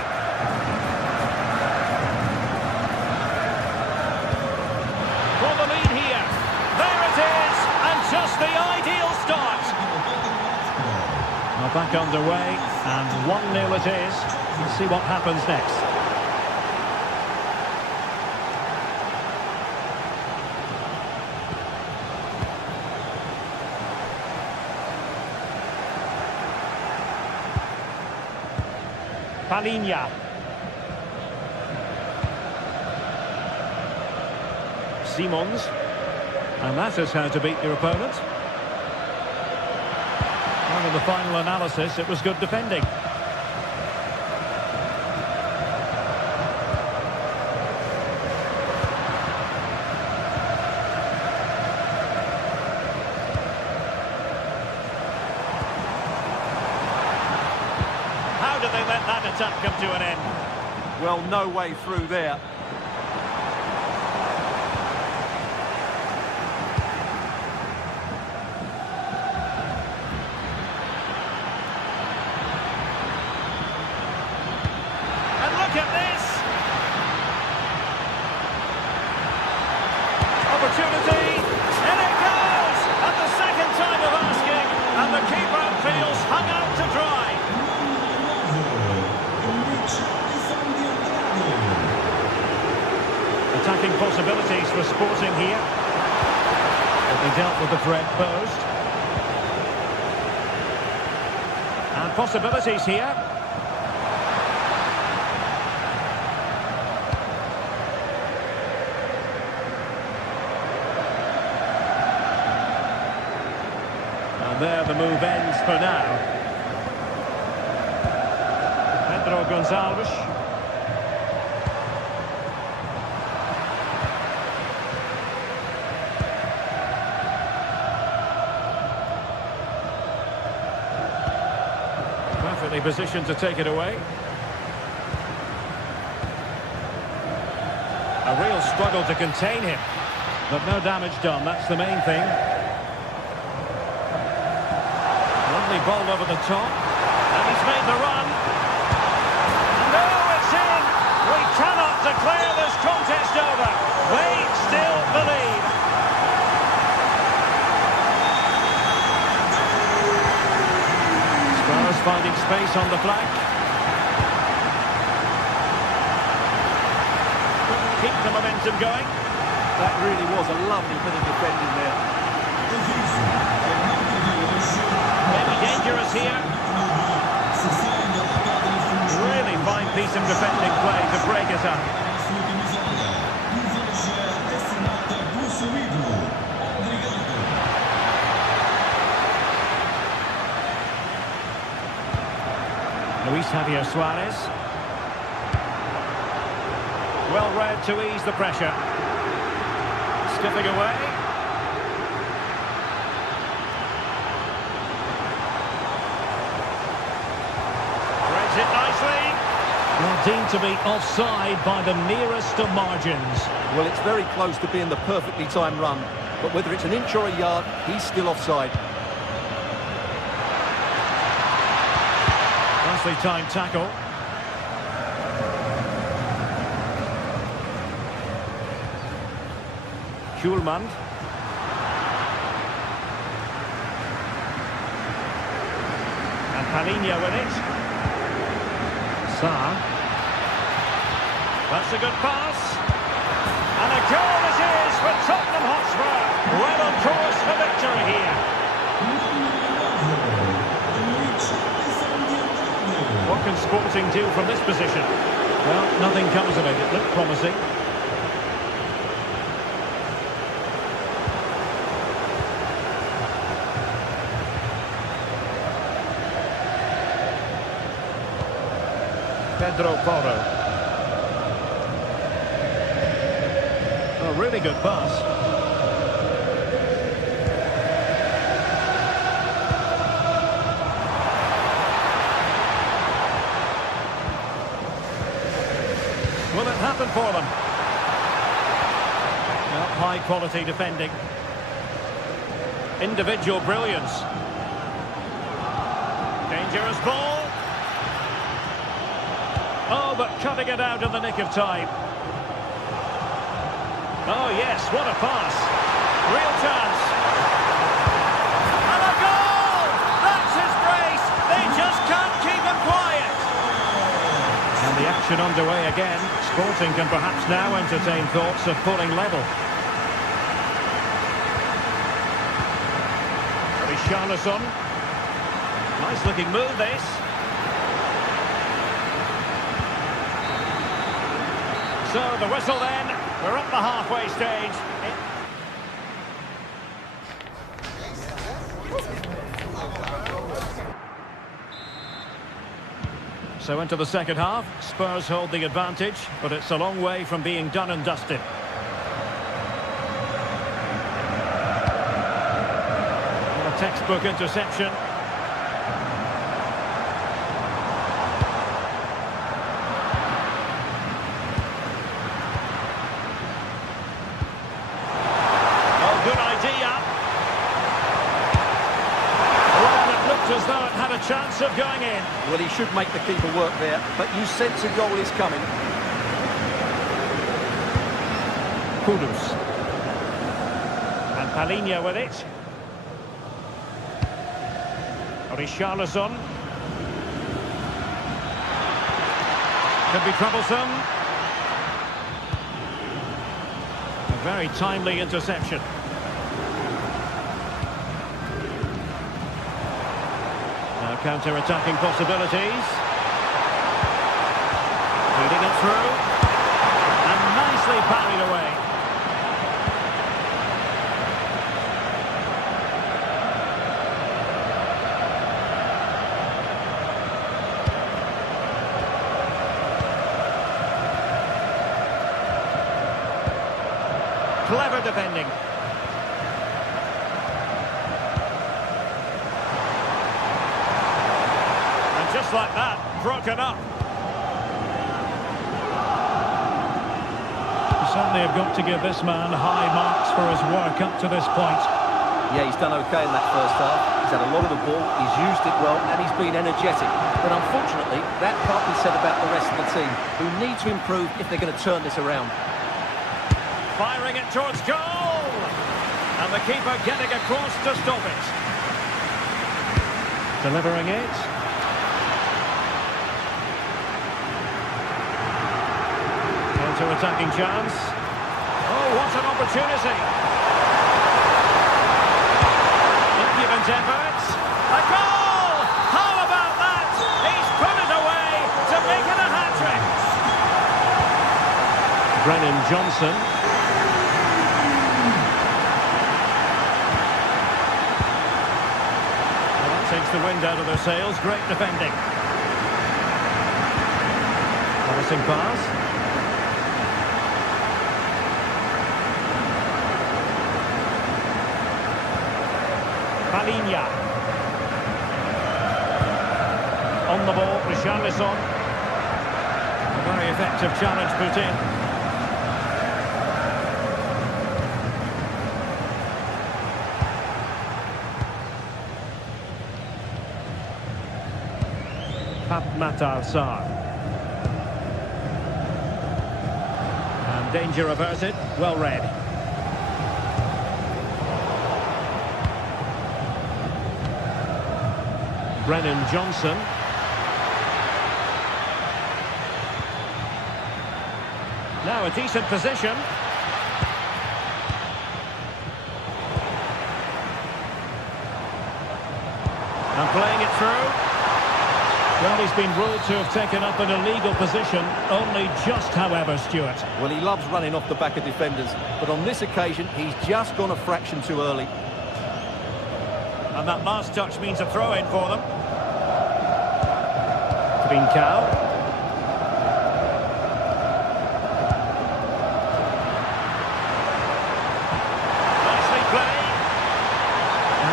For the lead here. There it is, and just the ideal start. Well, back underway, and 1-0 it is. Let's see what happens next. Palinha. Simons. And that is how to beat your opponent. Well, in the final analysis, it was good defending. How did they let that attack come to an end? Well, no way through there. And look at this! Opportunity, and it goes! And the second time of asking, and the keeper feels hung out to dry. Attacking possibilities for Sporting here. But they dealt with the threat posed. And possibilities here. And there the move ends for now. Pedro Gonçalves. Perfectly positioned to take it away. A real struggle to contain him. But no damage done, that's the main thing. Lovely ball over the top. And he's made the run. And oh, it's in! We cannot declare this contest over. They still believe. Spurs finding space on the flank. Couldn't keep the momentum going. That really was a lovely bit of defending there. Maybe dangerous here. Really fine piece of defending play to break it up. Luis Javier Suarez. Well read to ease the pressure. Skipping away. Threads it nicely. Well, deemed to be offside by the nearest of margins. Well, it's very close to being the perfectly timed run. But whether it's an inch or a yard, he's still offside. Nicely timed tackle. Schulman. And Palinha with it. Sarr. That's a good pass. And a goal it is for Tottenham Hotspur. Well on course for victory here. What can Sporting do from this position? Well, nothing comes of it. It looked promising. Pedro Porro. A really good pass. Will it happen for them? Well, high quality defending. Individual brilliance. Dangerous ball. Oh, but cutting it out in the nick of time. Oh, yes, what a pass. Real chance. And a goal! That's his brace. They just can't keep him quiet. And the action underway again. Sporting can perhaps now entertain thoughts of pulling level. Richarlison. Nice looking move, this. So the whistle then. We're up the halfway stage. So into the second half. Spurs hold the advantage, but it's a long way from being done and dusted. A textbook interception. Good idea. Well, it looked as though it had a chance of going in. Well, he should make the keeper work there, but you sense a goal is coming. Kudus. And Palinha with it. Richarlison. Could be troublesome. A very timely interception. Now counter-attacking possibilities. Feeding it through. And nicely parried away. Clever defending. And just like that, broken up. You certainly have got to give this man high marks for his work up to this point. Yeah, he's done okay in that first half. He's had a lot of the ball, he's used it well, and he's been energetic. But unfortunately, that can't be said about the rest of the team, who need to improve if they're going to turn this around. Firing it towards goal! And the keeper getting across to stop it. Delivering it. Counter-attacking chance. Oh, what an opportunity! Impudent effort. A goal! How about that? He's put it away to make it a hat-trick. Brennan Johnson. Takes the wind out of their sails. Great defending. Promising pass. Palinha. On the ball, Richarlison. A very effective challenge put in. Matar Sarr. And danger averted. Well read. Brennan Johnson. Now a decent position. And playing it through. Well, he's been ruled to have taken up an illegal position, only just, however, Stuart. Well, he loves running off the back of defenders, but on this occasion, he's just gone a fraction too early. And that last touch means a throw-in for them. Trincao.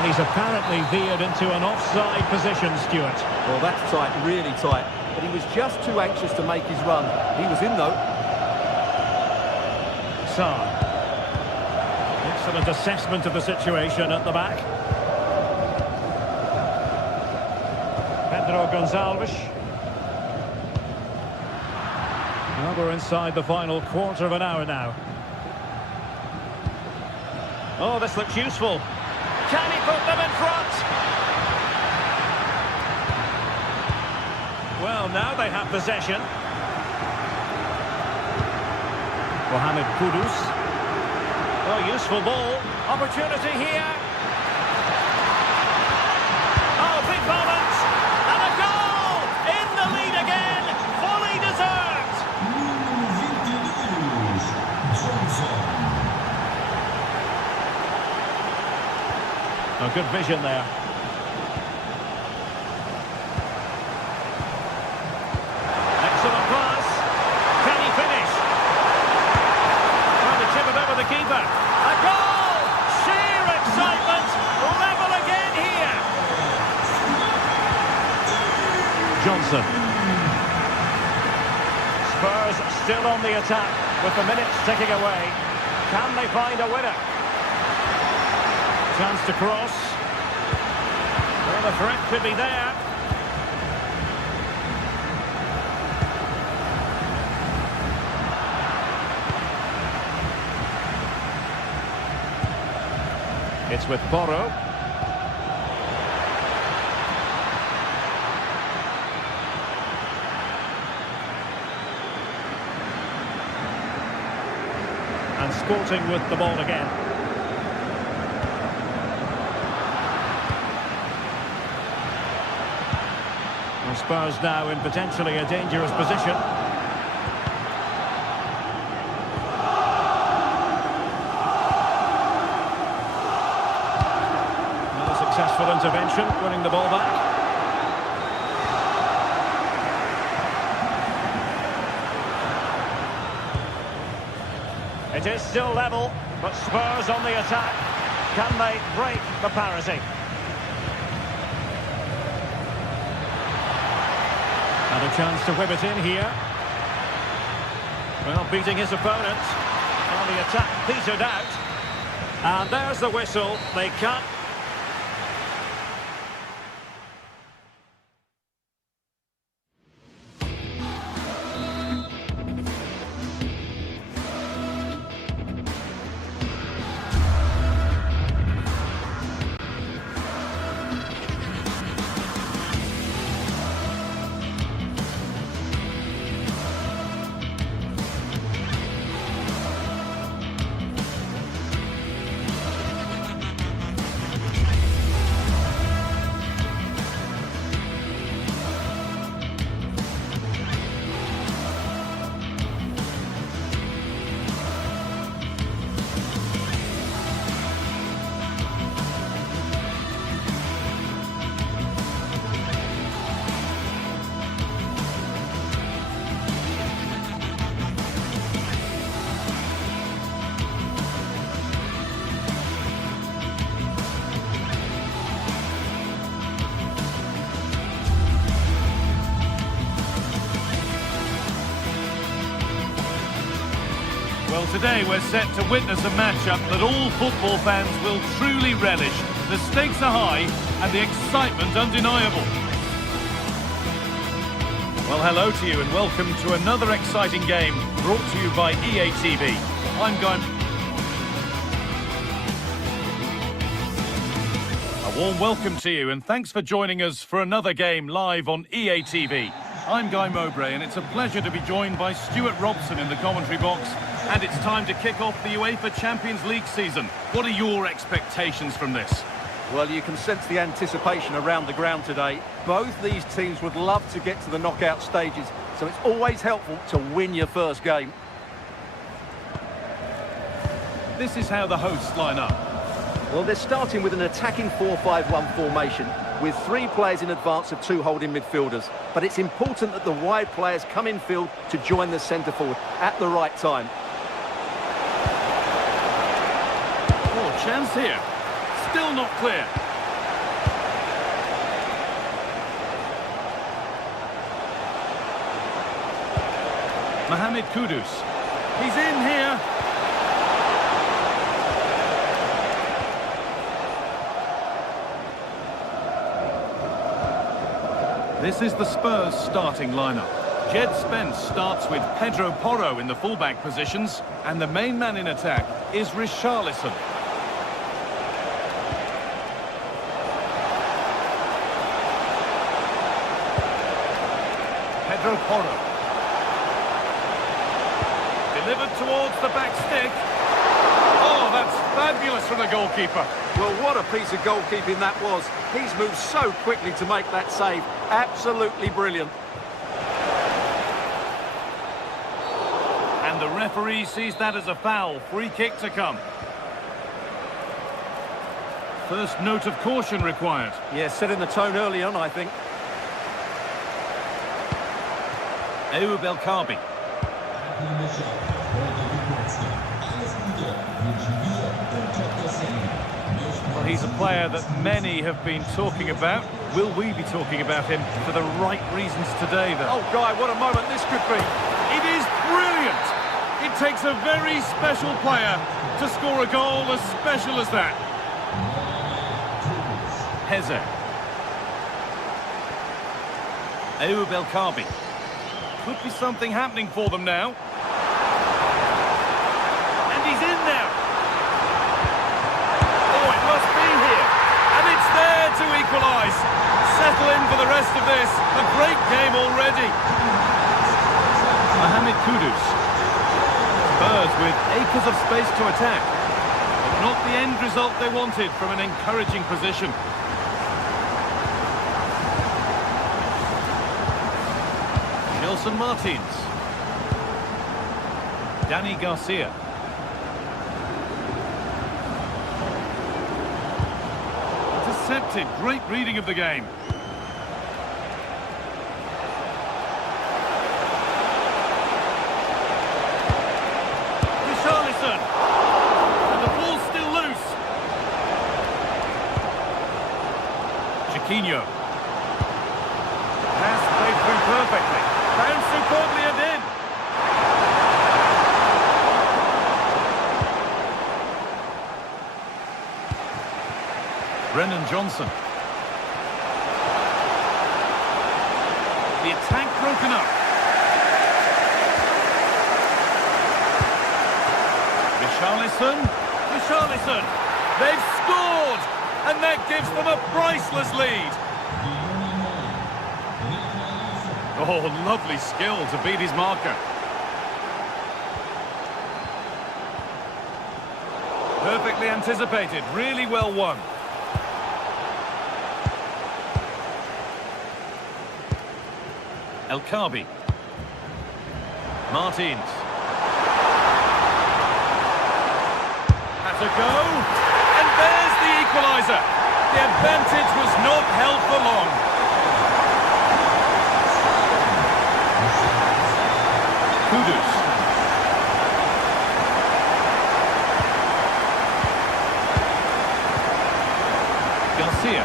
He's apparently veered into an offside position, Stuart. Well, that's tight, really tight. But he was just too anxious to make his run. He was in, though. Sar. Excellent assessment of the situation at the back. Pedro Gonçalves. Well, we're inside the final quarter of an hour now. Oh, this looks useful. Can he put them in front? Well, now they have possession. Mohamed Kudus. Oh, useful ball. Opportunity here. Oh, big moment. And a goal! In the lead again. Fully deserved. Oh, good vision there. Excellent pass. Can he finish? Trying to chip it over the keeper. A goal! Sheer excitement. Level again here. Johnson. Spurs still on the attack with the minutes ticking away. Can they find a winner? Chance to cross. Well, the threat could be there. It's with Porro. And Sporting with the ball again. Spurs now in potentially a dangerous position. Another successful intervention, winning the ball back. It is still level, but Spurs on the attack. Can they break the parity? And a chance to whip it in here. Well, beating his opponent. Well, the attack petered out. And there's the whistle. They can't. Well, today we're set to witness a matchup that all football fans will truly relish. The stakes are high and the excitement undeniable. Well, hello to you and welcome to another exciting game brought to you by EA TV. I'm Guy. A warm welcome to you and thanks for joining us for another game live on EA TV. I'm Guy Mowbray and it's a pleasure to be joined by Stuart Robson in the commentary box. And it's time to kick off the UEFA Champions League season. What are your expectations from this? Well, you can sense the anticipation around the ground today. Both these teams would love to get to the knockout stages, so it's always helpful to win your first game. This is how the hosts line up. Well, they're starting with an attacking 4-5-1 formation with 3 players in advance of 2 holding midfielders. But it's important that the wide players come in field to join the centre forward at the right time. Oh, chance here. Still not clear. Mohamed Kudus. He's in here. This is the Spurs starting lineup. Jed Spence starts with Pedro Porro in the fullback positions, and the main man in attack is Richarlison. Pedro Porro. Delivered towards the back stick. Oh, that's fabulous from the goalkeeper. Well, what a piece of goalkeeping that was. He's moved so quickly to make that save. Absolutely brilliant. And the referee sees that as a foul. Free kick to come. First note of caution required. Yeah, setting the tone early on, I think. Ayoub El Kaabi. Well, he's a player that many have been talking about. Will we be talking about him for the right reasons today, though? Oh, Guy, what a moment this could be. It is brilliant! It takes a very special player to score a goal as special as that. Heze. Ayoub El Kaabi. Could be something happening for them now. And he's in now. Oh, it must be here. And it's there to equalise. Settle in for the rest of this. A great game already. Mohamed Kudus. Spurs with acres of space to attack. But not the end result they wanted from an encouraging position. Nelson Martins. Danny Garcia. Intercepted. Great reading of the game. Richarlison. And the ball's still loose. Chiquinho. Pass played through perfectly. Found superbly and in. Brennan Johnson. The attack broken up. Richarlison. Richarlison. They've scored! And that gives them a priceless lead. Oh, lovely skill to beat his marker. Perfectly anticipated, really well won. El Kaabi. Martins. Has a go. And there's the equaliser. The advantage was not held for long. Kudus. Garcia.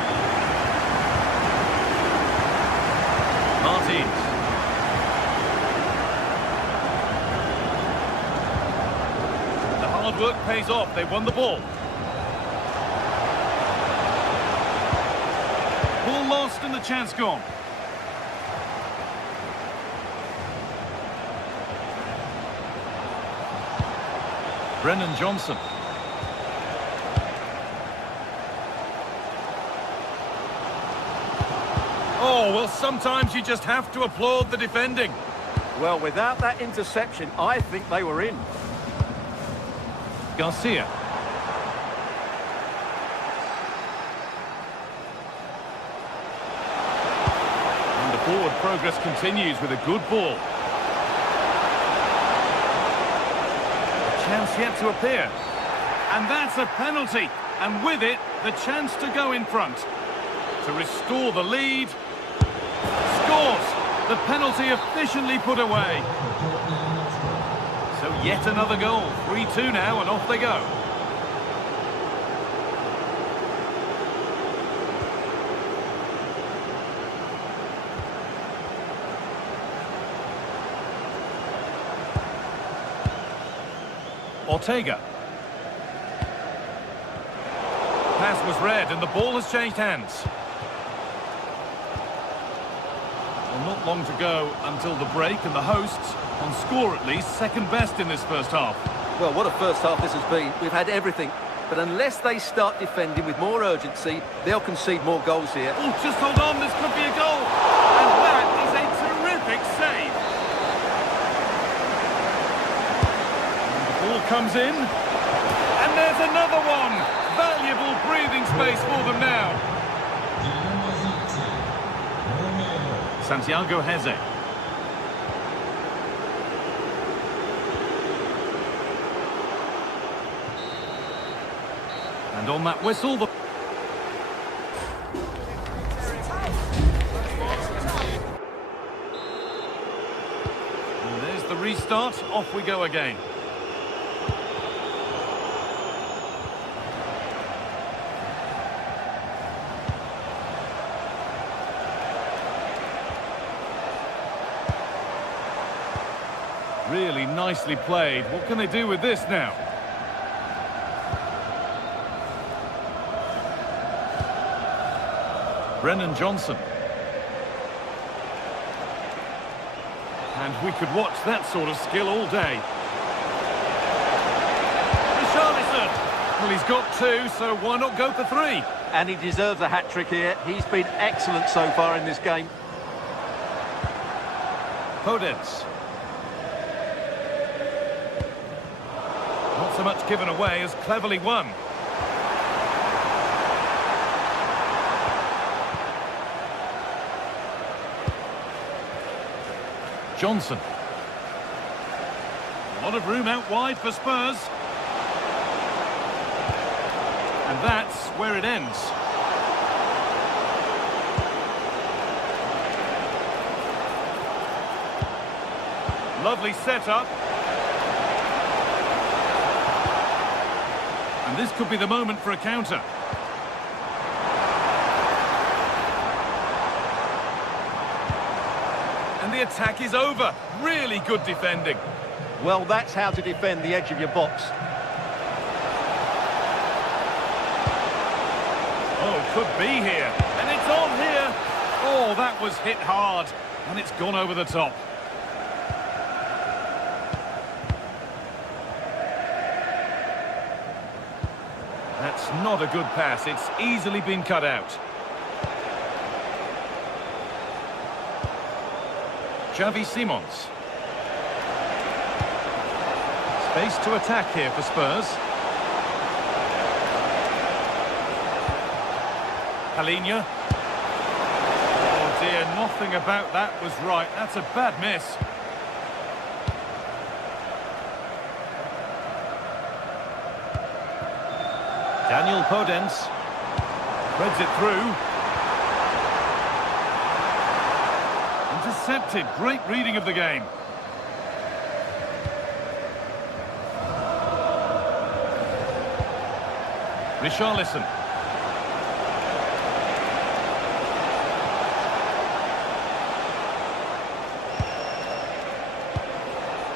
Martins. The hard work pays off. They won the ball. Ball lost and the chance gone. Brennan Johnson. Oh, well, sometimes you just have to applaud the defending. Well, without that interception, I think they were in. Garcia. And the forward progress continues with a good ball. Chance yet to appear. And that's a penalty. And with it, the chance to go in front. To restore the lead. Scores! The penalty efficiently put away. So yet another goal. 3-2 now and off they go. Ortega. Pass was read and the ball has changed hands. not long to go until the break, and the hosts, on score at least, second best in this first half. Well, what a first half this has been. We've had everything. But unless they start defending with more urgency, they'll concede more goals here. Oh, just hold on, this could be a goal. And that is a terrific save. And the ball comes in. And there's another one. Valuable breathing space for them now. Santiago Heze. And on that whistle, and there's the restart. Off we go again. Really nicely played. What can they do with this now? Brennan Johnson. And we could watch that sort of skill all day. Richarlison. Well, he's got two, so why not go for three? And he deserves a hat-trick here. He's been excellent so far in this game. Podence. Not so much given away as cleverly won. Johnson. A lot of room out wide for Spurs. And that's where it ends. Lovely setup. And this could be the moment for a counter. And the attack is over. Really good defending. Well, that's how to defend the edge of your box. Oh, could be here. And it's on here. Oh, that was hit hard. And it's gone over the top. That's not a good pass. It's easily been cut out. Xavi Simons. Space to attack here for Spurs. Palhinha. Oh dear, nothing about that was right. That's a bad miss. Daniel Podence. Threads it through. Intercepted. Great reading of the game. Richarlison.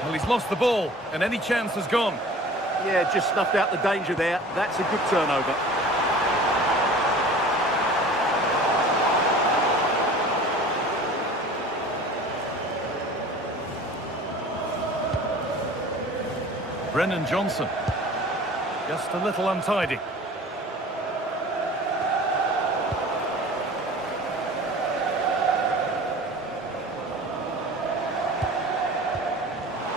Well, he's lost the ball, and any chance has gone. Yeah, just snuffed out the danger there. That's a good turnover. Brennan Johnson. Just a little untidy.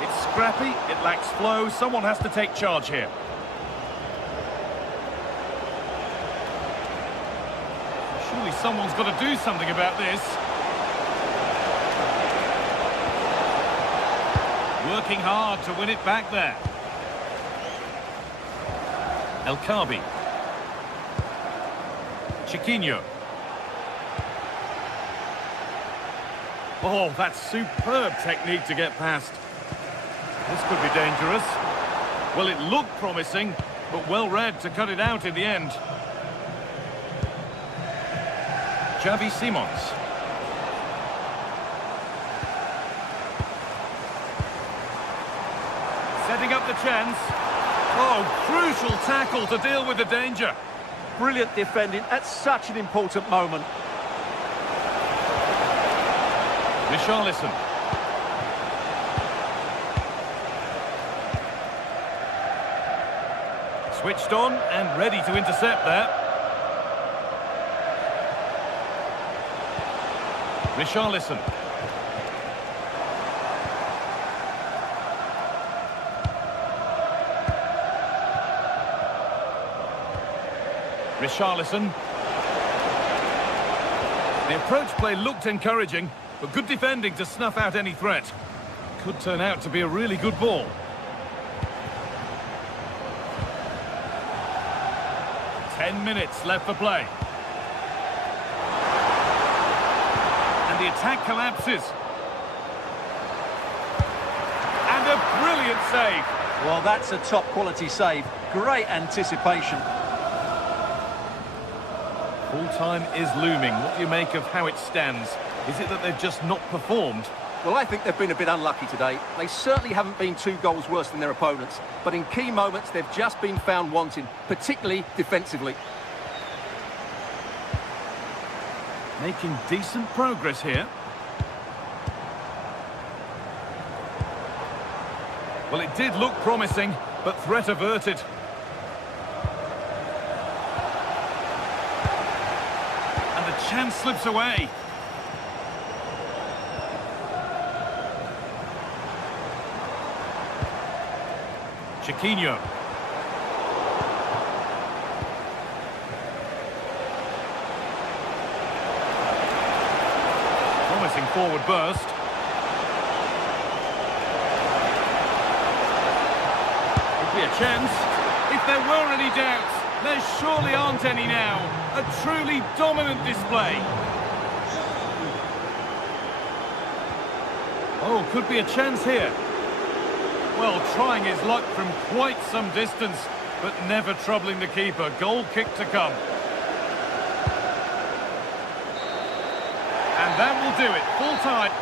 It's scrappy, it lacks flow. Someone has to take charge here. Surely someone's got to do something about this. Working hard to win it back there. El Khabi. Chiquinho. Oh, that's superb technique to get past. This could be dangerous. Well, it looked promising, but well read to cut it out in the end. Xavi Simons. Setting up the chance. Oh, crucial tackle to deal with the danger. Brilliant defending at such an important moment. Richarlison. Switched on and ready to intercept there. Richarlison. Richarlison. The approach play looked encouraging, but good defending to snuff out any threat. Could turn out to be a really good ball. Minutes left for play. And the attack collapses. And a brilliant save. Well, that's a top quality save. Great anticipation. Full time is looming. What do you make of how it stands? Is it that they've just not performed? Well, I think they've been a bit unlucky today. They certainly haven't been 2 goals worse than their opponents, but in key moments they've just been found wanting, particularly defensively. Making decent progress here. Well, it did look promising, but threat averted. And the chance slips away. Chiquinho. Promising forward burst. Could be a chance. If there were any doubts, there surely aren't any now. A truly dominant display. Oh, could be a chance here. Well, trying his luck from quite some distance, but never troubling the keeper. Goal kick to come. And that will do it. Full time.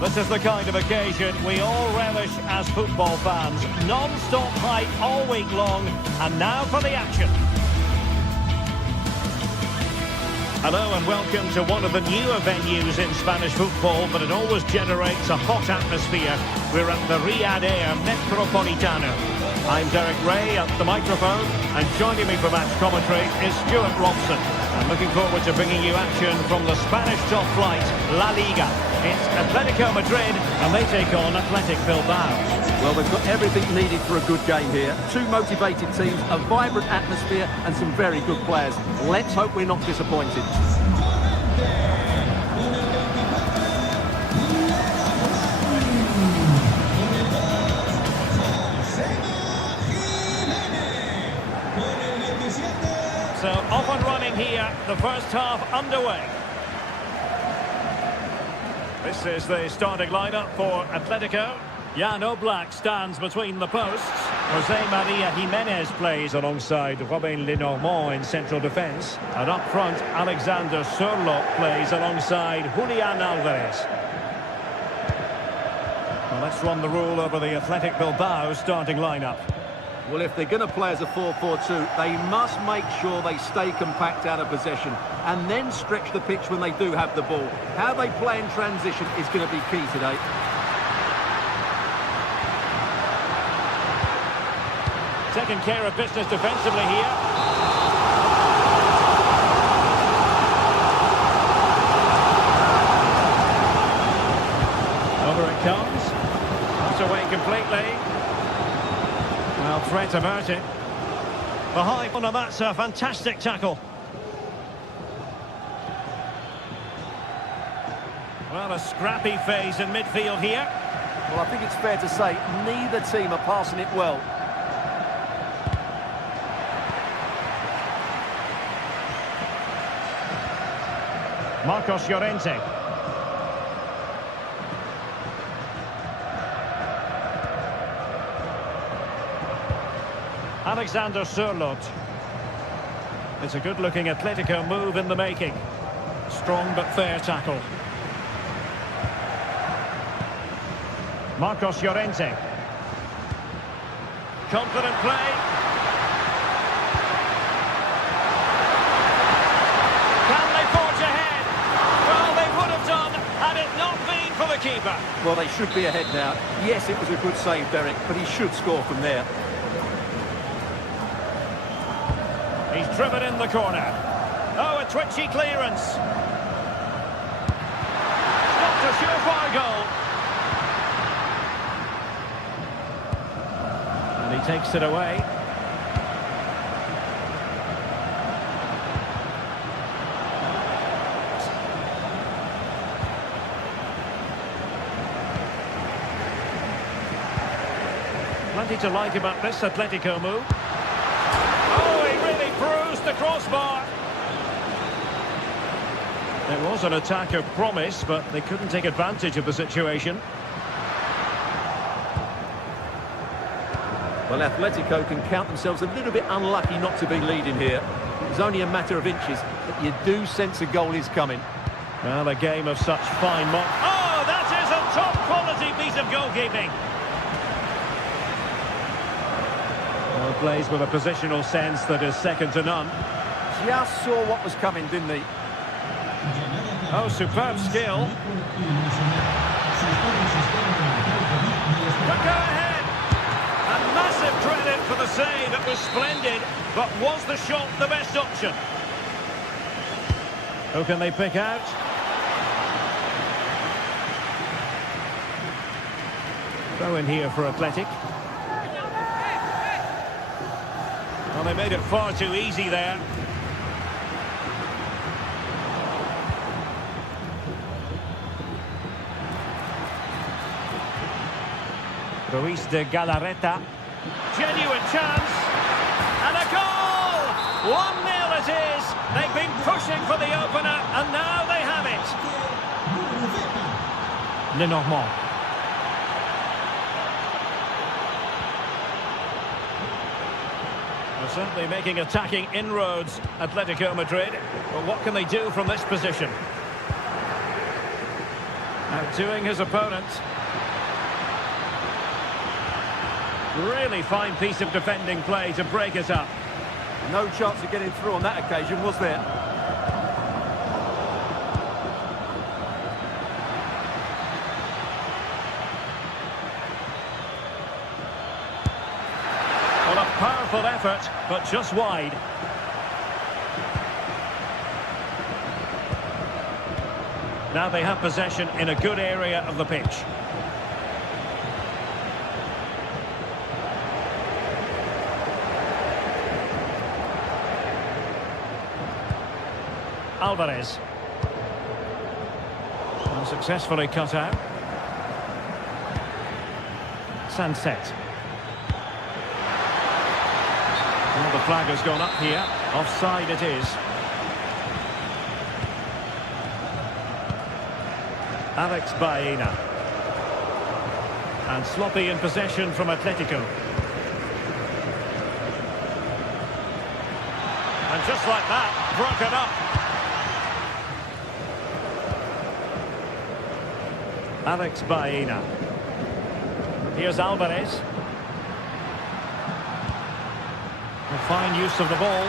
This is the kind of occasion we all relish as football fans. Non-stop hype all week long, and now for the action. Hello and welcome to one of the newer venues in Spanish football, but it always generates a hot atmosphere. We're at the Riyadh Air Metropolitano. I'm Derek Ray at the microphone, and joining me for match commentary is Stuart Robson. I'm looking forward to bringing you action from the Spanish top flight, La Liga. It's Atletico Madrid, and they take on Athletic Bilbao. Well, they've got everything needed for a good game here. 2 motivated teams, a vibrant atmosphere, and some very good players. Let's hope we're not disappointed. So off and running here, the first half underway. This is the starting lineup for Atletico. Jan Oblak stands between the posts. Jose Maria Jimenez plays alongside Robin Lenormand in central defence. And up front, Alexander Sørloth plays alongside Julian Alvarez. Well, let's run the rule over the Athletic Bilbao starting lineup. Well, if they're going to play as a 4-4-2, they must make sure they stay compact out of possession and then stretch the pitch when they do have the ball. How they play in transition is going to be key today. Taking care of business defensively here. Over it comes. Knocked away completely. Well, Forget about it. Behind. Oh, no, that's a fantastic tackle. Well, a scrappy phase in midfield here. Well, I think it's fair to say neither team are passing it well. Marcos Llorente. Alexander Sørloth. It's a good-looking Atletico move in the making. Strong but fair tackle. Marcos Llorente. Confident play. Can they forge ahead? Well, they would have done had it not been for the keeper. Well, they should be ahead now. Yes, it was a good save, Derek, but he should score from there. He's driven in the corner. Oh, a twitchy clearance. Not a surefire goal. And he takes it away. Plenty to like about this Atletico move. Oh, he really bruised the crossbar. There was an attack of promise, but they couldn't take advantage of the situation. Well, Atletico can count themselves a little bit unlucky not to be leading here. It's only a matter of inches, but you do sense a goal is coming. Well, a game of such fine mark. Oh, that is a top-quality piece of goalkeeping. Well, plays with a positional sense that is second to none. Just saw what was coming, didn't he? Oh, superb skill. Could go ahead. And massive credit for the save. It was splendid, but was the shot the best option? Who can they pick out? Throw in here for Athletic. Well, they made it far too easy there. Ruiz de Galarreta. Genuine chance. And a goal! 1-0 it is. They've been pushing for the opener, and now they have it. Lenormand. They're certainly making attacking inroads, Atletico Madrid. But what can they do from this position? Outdoing his opponent. Really fine piece of defending play to break it up. No chance of getting through on that occasion, was there? Well, a powerful effort, but just wide. Now they have possession in a good area of the pitch. Alvarez. Unsuccessfully cut out. Sunset. Well, the flag has gone up here. Offside it is. Alex Baena. And sloppy in possession from Atletico. And just like that, broken up. Alex Baena. Here's Alvarez. A fine use of the ball.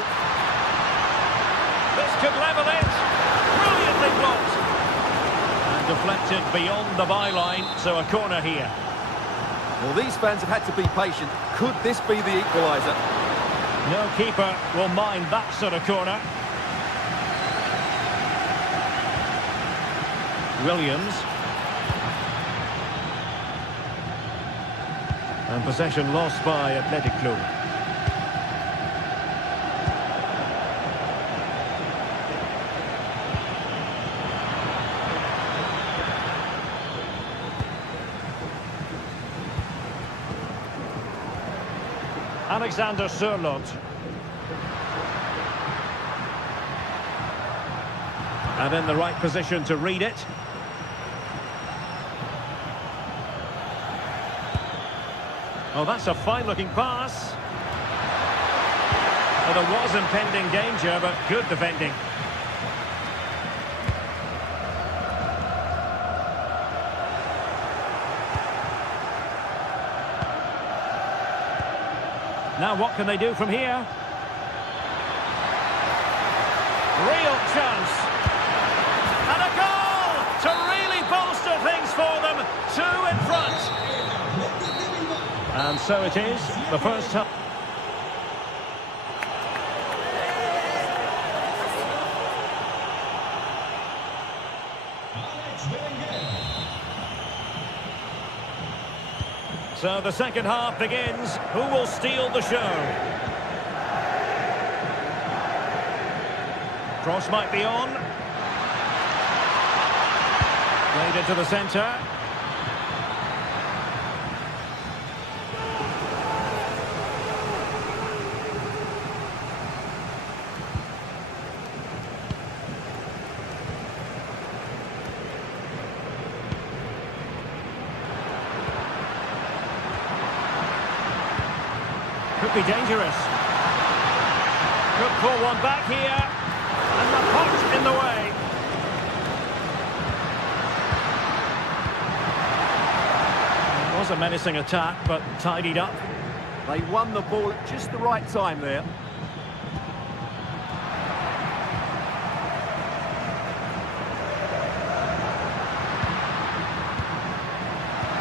This could level it. Brilliantly blocked. And deflected beyond the byline, so a corner here. Well, these fans have had to be patient. Could this be the equaliser? No keeper will mind that sort of corner. Williams. And possession lost by Athletic Club. Alexander Sørloth. And in the right position to read it. Oh, that's a fine-looking pass. Well, there was impending danger, but good defending. Now what can they do from here? Real chance. And a goal to really bolster things for them. 2 in front. And so it is, the first half. So the second half begins. Who will steal the show? Cross might be on. Played into the centre. Could be dangerous. Could pull one back here. And the punt in the way. It was a menacing attack, but tidied up. They won the ball at just the right time there.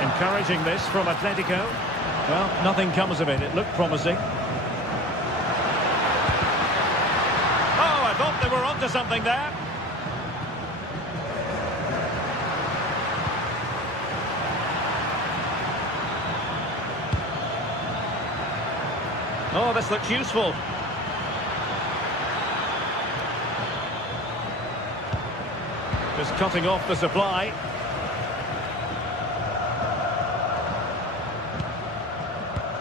Encouraging this from Atletico. Well, nothing comes of it. It looked promising. Oh, I thought they were onto something there. Oh, this looks useful. Just cutting off the supply.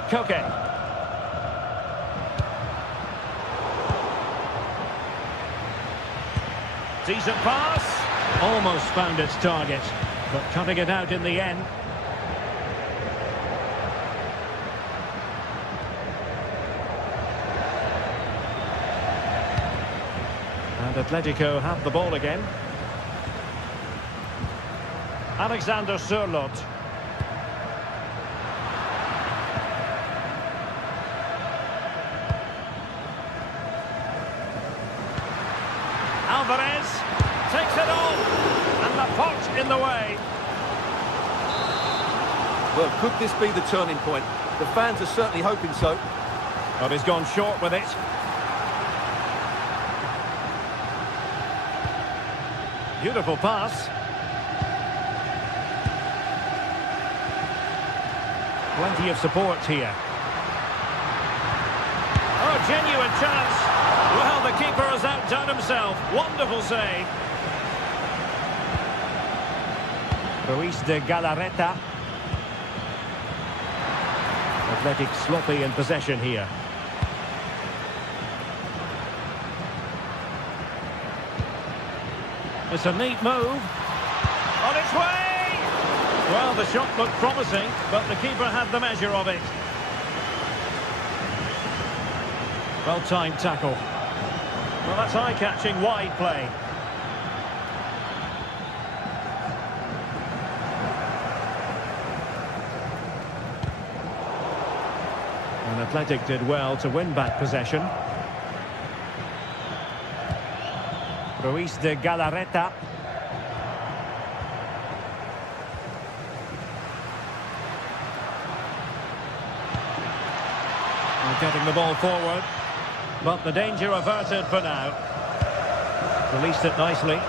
Koke. Decent pass. Almost found its target, but cutting it out in the end. And Atletico have the ball again. Alexander Sørloth. Alvarez takes it on, and the pot in the way. Well, could this be the turning point? The fans are certainly hoping so. But he's gone short with it. Beautiful pass. Plenty of support here. Oh, genuine chance. Well, the keeper has outdone himself. Wonderful save. Ruiz de Galarreta. Athletic sloppy in possession here. It's a neat move. On its way! Well, the shot looked promising, but the keeper had the measure of it. Well-timed tackle. Well, that's eye-catching wide play. And Athletic did well to win back possession. Ruiz de Galarreta. And getting the ball forward. But the danger averted for now. Released it nicely.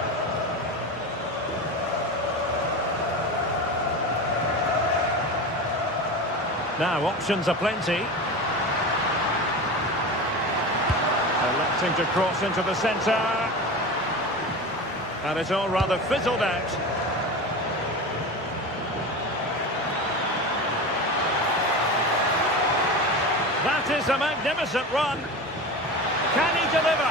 Now options are plenty. Electing to cross into the centre. And it's all rather fizzled out. That That is a magnificent run. Can he deliver?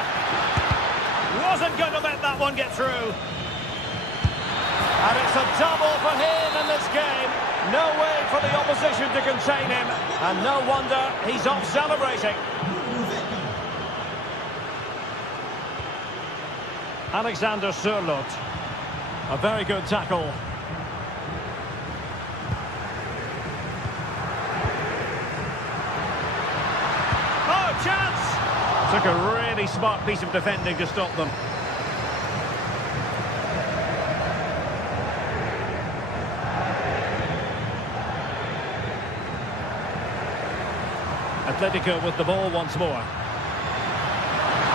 Wasn't going to let that one get through. And it's a double for him in this game. No way for the opposition to contain him. And no wonder he's off celebrating. Alexander Sørloth. A very good tackle. Oh, chance! Took a really smart piece of defending to stop them. Atletico with the ball once more.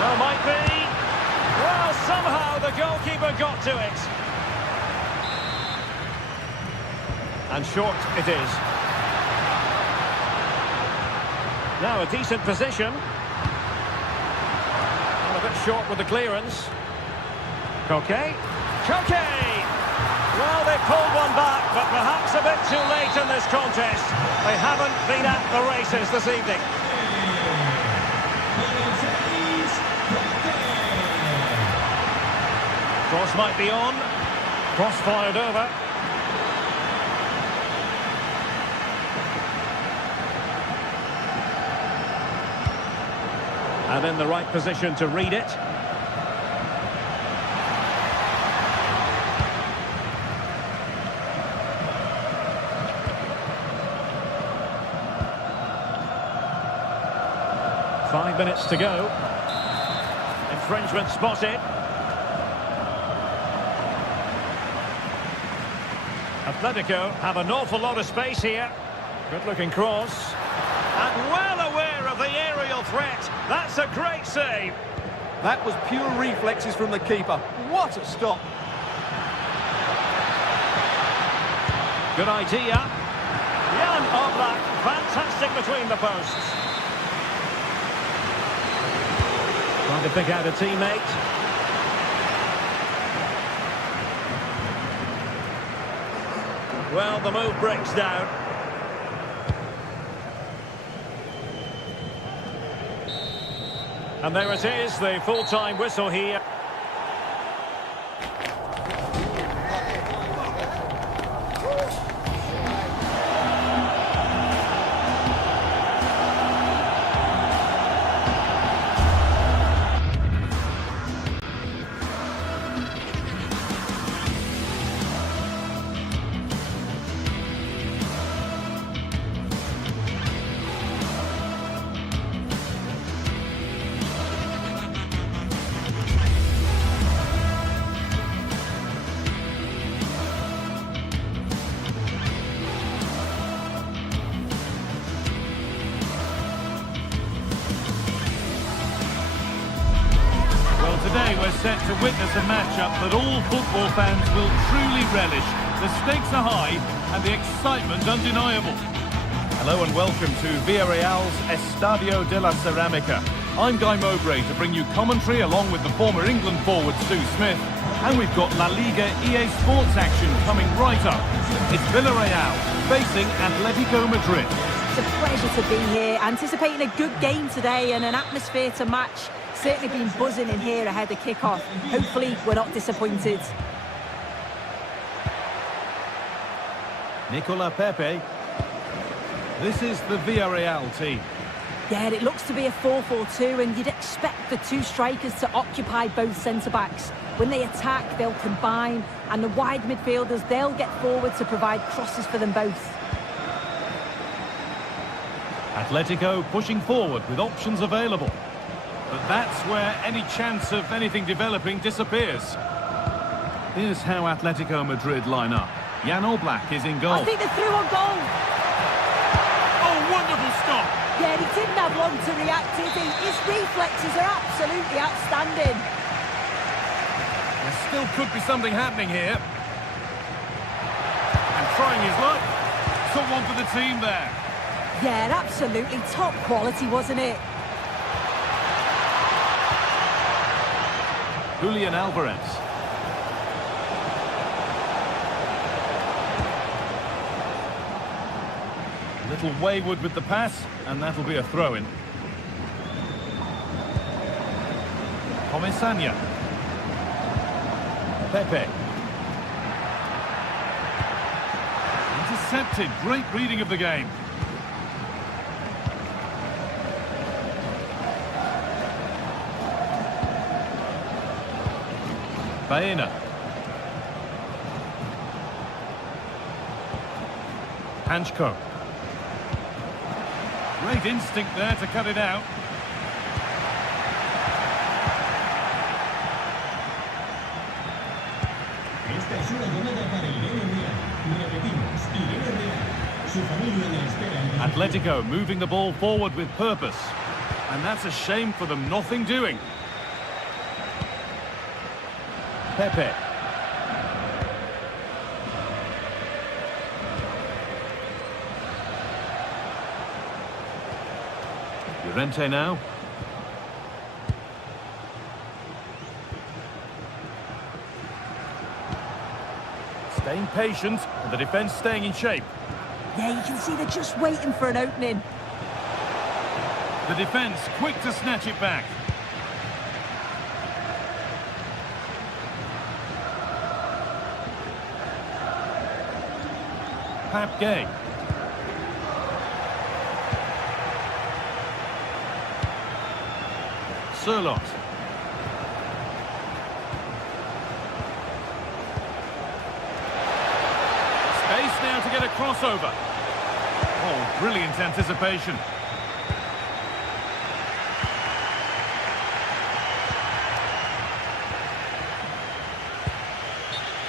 Oh, might be. Well, somehow the goalkeeper got to it. And short it is. Now a decent position. And a bit short with the clearance. Koke. Well, they pulled one back, but perhaps a bit too late in this contest. They haven't been at the races this evening. Cross might be on. Cross fired over. And in the right position to read it. Five minutes to go. Infringement spotted. Atletico have an awful lot of space here. Good-looking cross. And well aware of the aerial threat. That's a great save. That was pure reflexes from the keeper. What a stop. Good idea. Jan Oblak, fantastic between the posts. Trying to pick out a teammate. Well, the move breaks down. And there it is, the full-time whistle here. Today we're set to witness a matchup that all football fans will truly relish. The stakes are high and the excitement undeniable. Hello and welcome to Villarreal's Estadio de la Ceramica. I'm Guy Mowbray to bring you commentary along with the former England forward Stu Smith. And we've got La Liga EA Sports action coming right up. It's Villarreal facing Atletico Madrid. It's a pleasure to be here, anticipating a good game today and an atmosphere to match. Certainly been buzzing in here ahead of kick-off. Hopefully we're not disappointed. Nicola Pepe. This is the Villarreal team. Yeah, it looks to be a 4-4-2, and you'd expect the two strikers to occupy both centre-backs. When they attack, they'll combine, and the wide midfielders, they'll get forward to provide crosses for them both. Atletico pushing forward with options available. But that's where any chance of anything developing disappears. Here's how Atletico Madrid line up. Jan Oblak is in goal. I think they're through on goal. Oh, wonderful stop! Yeah, he didn't have long to react, did he? His reflexes are absolutely outstanding. There still could be something happening here. And trying his luck. Took one for the team there. Yeah, absolutely top quality, wasn't it? Julian Alvarez. Little wayward with the pass, and that'll be a throw-in. Comisania. Pepe. Intercepted. Great reading of the game. Baena. Hanchko. Great instinct there to cut it out. Esta es una llamada para Irene Real. Repetimos, Irene Real. Su familia la espera en el... Atletico moving the ball forward with purpose. And that's a shame for them, nothing doing. Pepe. Llorente now. Staying patient, and the defence staying in shape. Yeah, you can see they're just waiting for an opening. The defence quick to snatch it back. Pap Gay. Surlot. Space now to get a crossover. Oh, brilliant anticipation.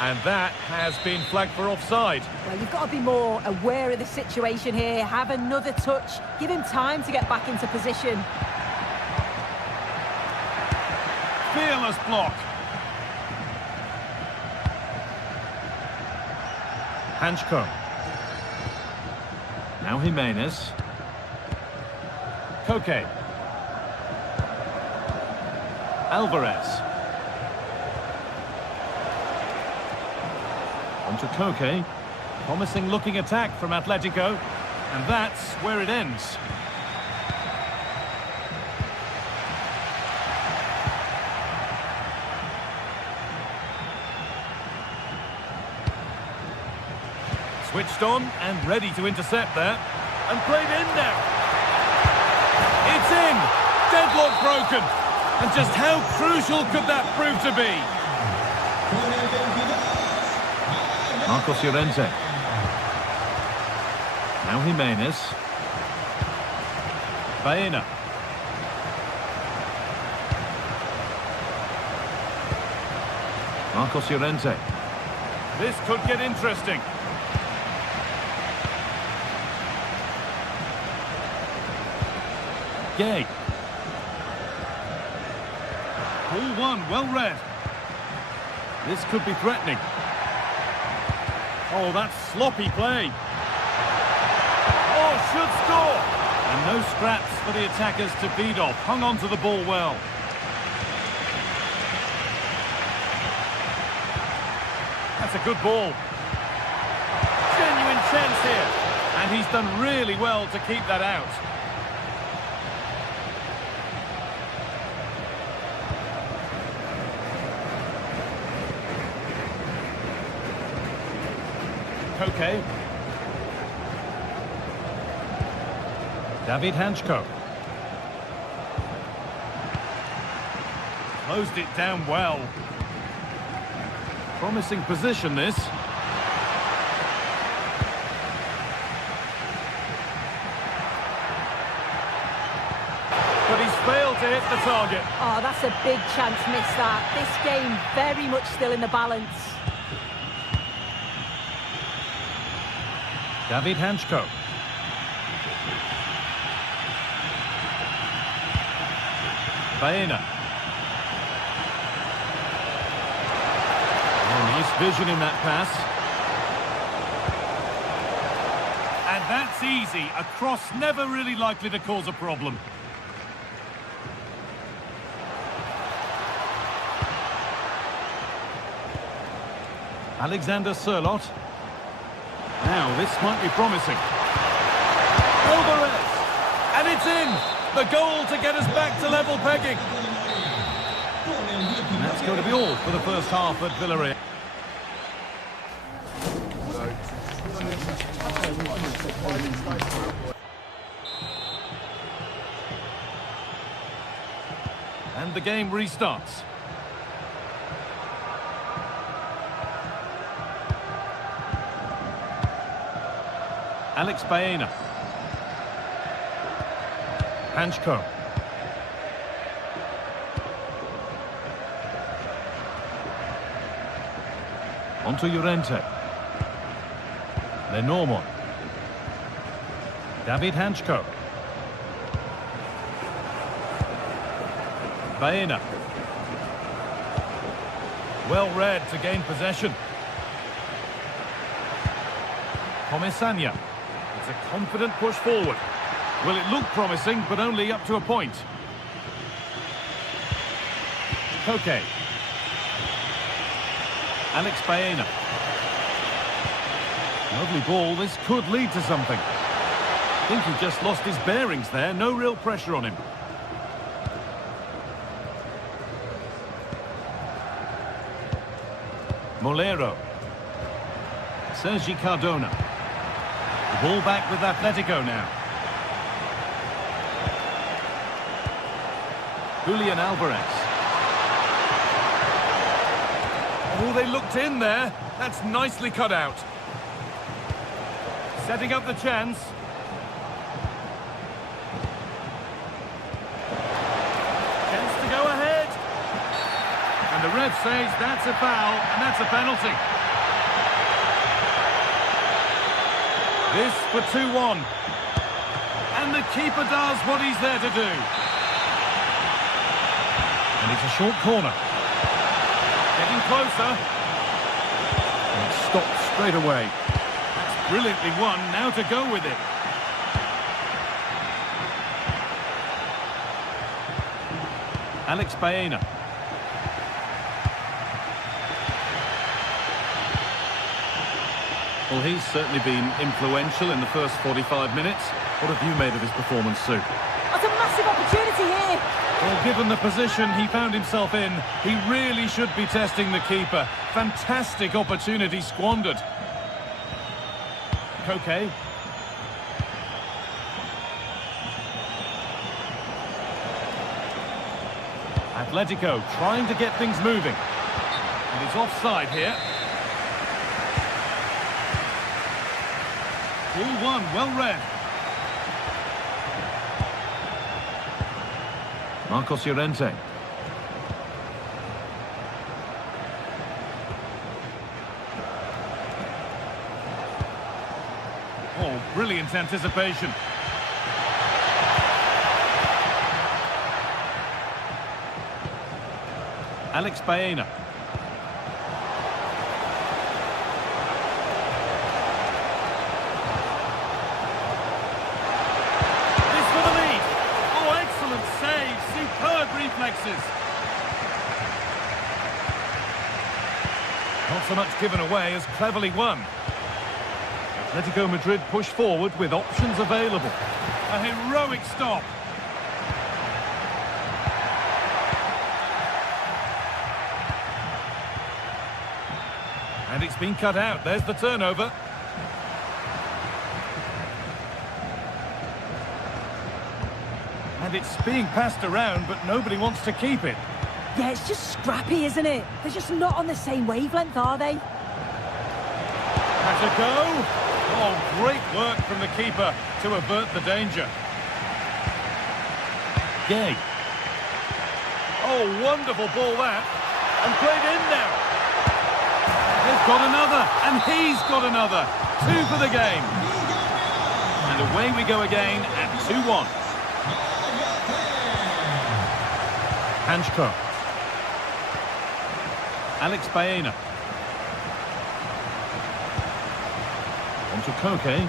And that has been flagged for offside. Well, you've got to be more aware of the situation here. Have another touch. Give him time to get back into position. Fearless block. Hanchko. Now Jimenez. Koke. Alvarez. On to Koke. Promising looking attack from Atletico. And that's where it ends. Switched on and ready to intercept there. And played in now. It's in! Deadlock broken. And just how crucial could that prove to be? Marcos Llorente. Now Jimenez. Baena. Marcos Llorente. This could get interesting. Gay. Ball one, well read. This could be threatening. Oh, that's sloppy play. Oh, should score. And no scraps for the attackers to feed off. Hung on to the ball well. That's a good ball. Genuine chance here. And he's done really well to keep that out. Koke. David Hanchko. Closed it down well. Promising position this. But he's failed to hit the target. Oh, that's a big chance missed that. This game very much still in the balance. David Hanchko. Baena. Oh, nice vision in that pass. And that's easy. A cross never really likely to cause a problem. Alexander Surlot. Now, this might be promising. Alvarez. And it's in. The goal to get us back to level pegging. And that's going to be all for the first half at Villarreal. And the game restarts. Alex Baena. Hanchko. Onto Llorente. Lenormand. David Hanchko. Baena. Well read to gain possession. Comesaña. It's a confident push forward. Well, it looked promising, but only up to a point. Koke. Alex Baena. Lovely ball. This could lead to something. I think he just lost his bearings there. No real pressure on him. Molero. Sergi Cardona. The ball back with Atletico now. Julian Alvarez. Oh, they looked in there. That's nicely cut out. Setting up the chance. Chance to go ahead. And the ref says that's a foul, and that's a penalty. This for 2-1. And the keeper does what he's there to do. And it's a short corner. Getting closer. And it stopped straight away. That's brilliantly won. Now to go with it. Alex Baena. Well, he's certainly been influential in the first 45 minutes. What have you made of his performance, Sue? That's a massive opportunity here. Well, given the position he found himself in, he really should be testing the keeper. Fantastic opportunity squandered. Koke. Atletico trying to get things moving. And he's offside here. Ball one, well read. Marcos Llorente. Oh, brilliant anticipation. Alex Baena. This for the lead. Oh, excellent save. Superb reflexes. Not so much given away as cleverly won. Atletico Madrid push forward with options available. A heroic stop. And it's been cut out. There's the turnover. And it's being passed around, but nobody wants to keep it. Yeah, it's just scrappy, isn't it? They're just not on the same wavelength, are they? That's a go. Oh, great work from the keeper to avert the danger. Gay. Oh, wonderful ball that. And played in now. They've got another, and he's got another. 2 for the game. And away we go again at 2-1. Hanchko. Alex Baena. Onto Koke.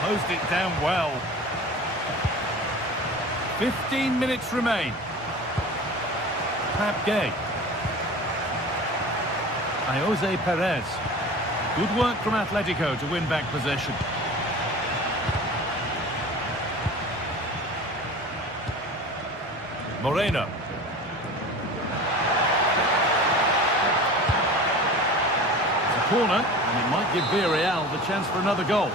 Closed it down well. 15 minutes remain. Pap Gay. Jose Perez. Good work from Atletico to win back possession. Moreno. It's a corner, and it might give Villarreal the chance for another goal.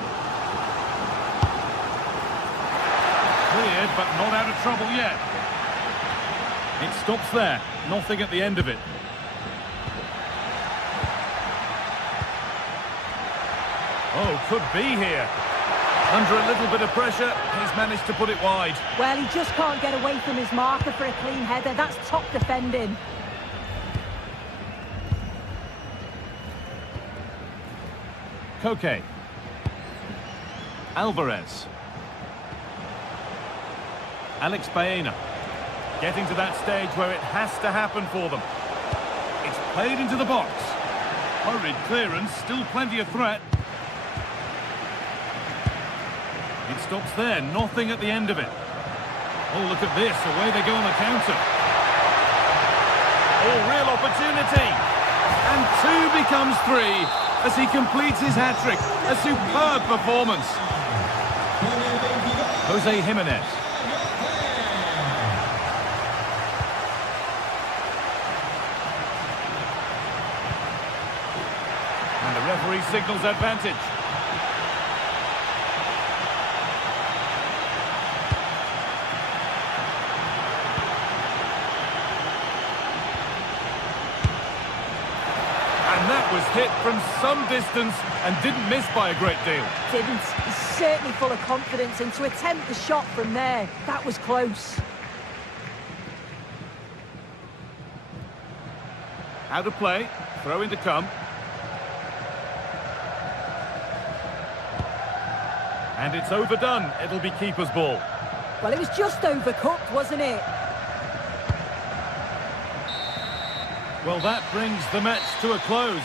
Cleared, but not out of trouble yet. It stops there. Nothing at the end of it. Oh, could be here. Under a little bit of pressure, he's managed to put it wide. Well, he just can't get away from his marker for a clean header. That's top defending. Koke. Alvarez. Alex Baena. Getting to that stage where it has to happen for them. It's played into the box. Hurried clearance, still plenty of threat. It stops there, nothing at the end of it. Oh, look at this, away they go on the counter. Oh, real opportunity. And 2 becomes 3 as he completes his hat-trick. A superb performance. Jose Jimenez. And the referee signals advantage. And that was hit from some distance and didn't miss by a great deal. Didn't. He's certainly full of confidence, and to attempt the shot from there, that was close. Out of play, throw in to come. And it's overdone. It'll be keeper's ball. Well, it was just overcooked, wasn't it? Well, that brings the match to a close.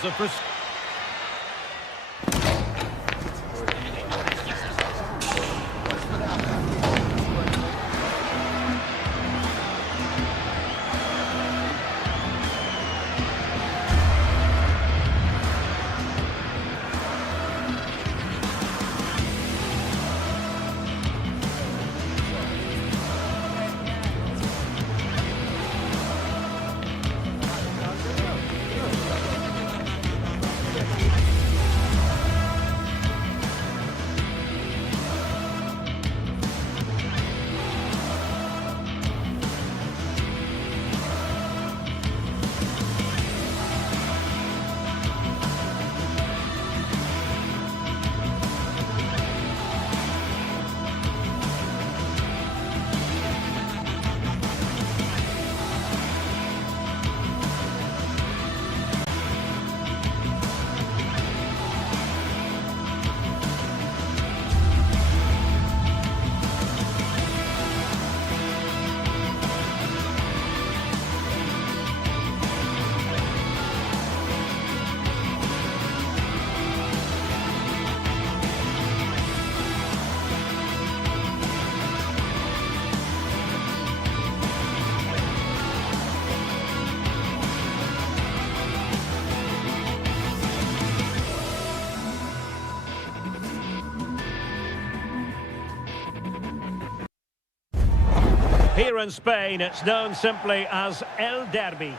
Here in Spain, it's known simply as El Derby.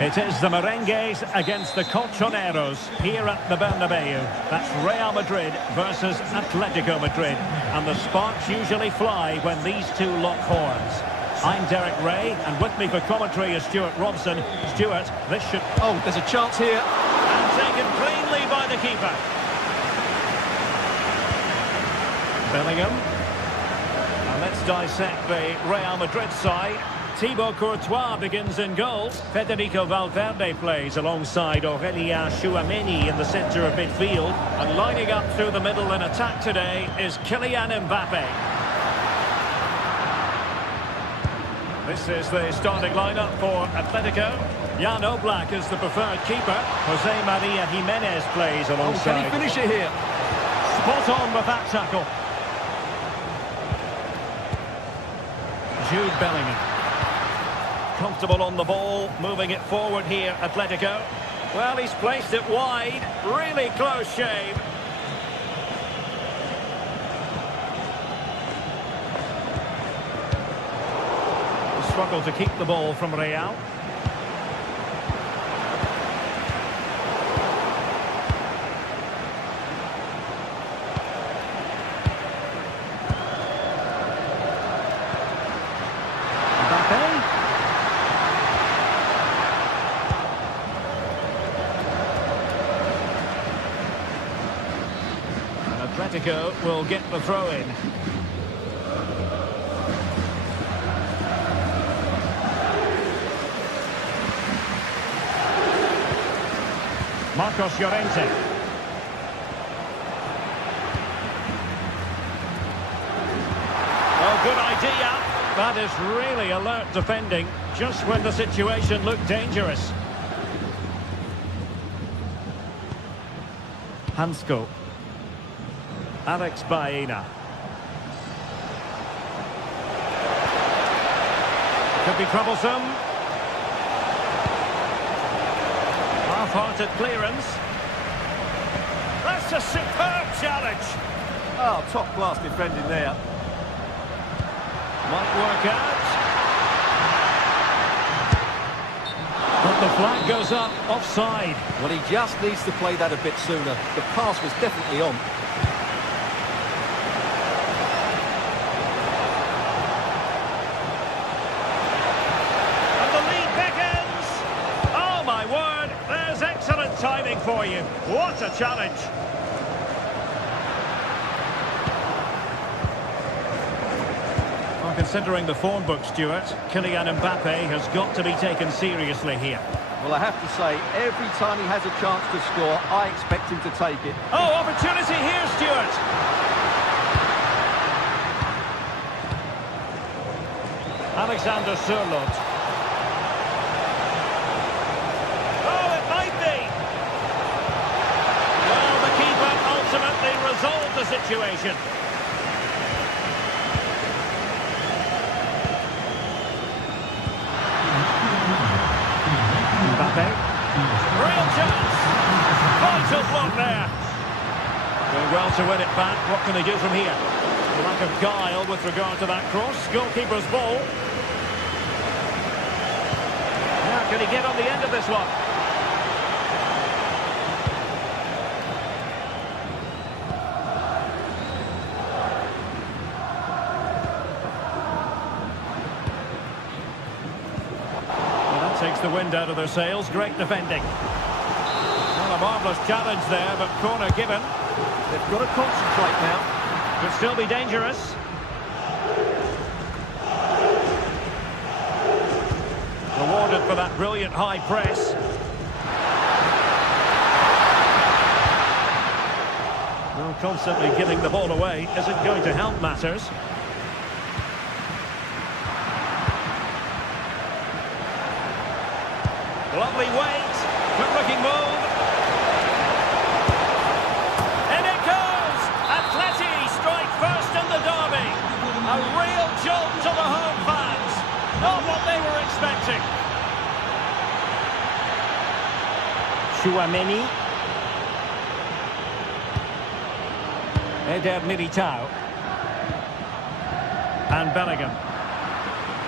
It is the Merengues against the Colchoneros here at the Bernabeu. That's Real Madrid versus Atletico Madrid. And the sparks usually fly when these two lock horns. I'm Derek Ray, and with me for commentary is Stuart Robson. Stuart, this should... Oh, there's a chance here. And taken cleanly by the keeper. Bellingham. And let's dissect the Real Madrid side. Thibaut Courtois begins in goal. Federico Valverde plays alongside Aurélien Tchouameni in the centre of midfield. And lining up through the middle in attack today is Kylian Mbappe. This is the starting lineup for Atletico. Jan Oblak is the preferred keeper. Jose Maria Jimenez plays alongside. Can he finish it here? Spot on with that tackle. Jude Bellingham. Comfortable on the ball, moving it forward here, Atletico. Well, he's placed it wide. Really close shave. struggle to keep the ball from Real. Atletico will get the throw in. Marcos Llorente. Oh, good idea. That is really alert defending, just when the situation looked dangerous. Hansko. Alex Baena. Could be troublesome. Half-hearted clearance. That's a superb challenge. Oh, top-class defending there. Might work out. But the flag goes up, offside. Well, he just needs to play that a bit sooner. The pass was definitely on. Timing for you. What a challenge. Well, considering the form book, Stuart, Kylian Mbappe has got to be taken seriously here. Well, I have to say, every time he has a chance to score, I expect him to take it. Oh, opportunity here, Stuart. Alexander Sørloth. Resolve the situation. Mbappe. Real chance. Vital block there. Doing well to win it back. What can they do from here? A lack of guile with regard to that cross. Goalkeeper's ball. Now can he get on the end of this one? Takes the wind out of their sails. Great defending. Well, a marvellous challenge there, but corner given. They've got to concentrate now. Could still be dangerous. Rewarded for that brilliant high press. Well, constantly giving the ball away isn't going to help matters. Lovely weight, good-looking move. And it goes! Atleti strike first in the derby. A real jolt to the home fans. Not what they were expecting. Tchouaméni. Eder Militao. And Bellingham.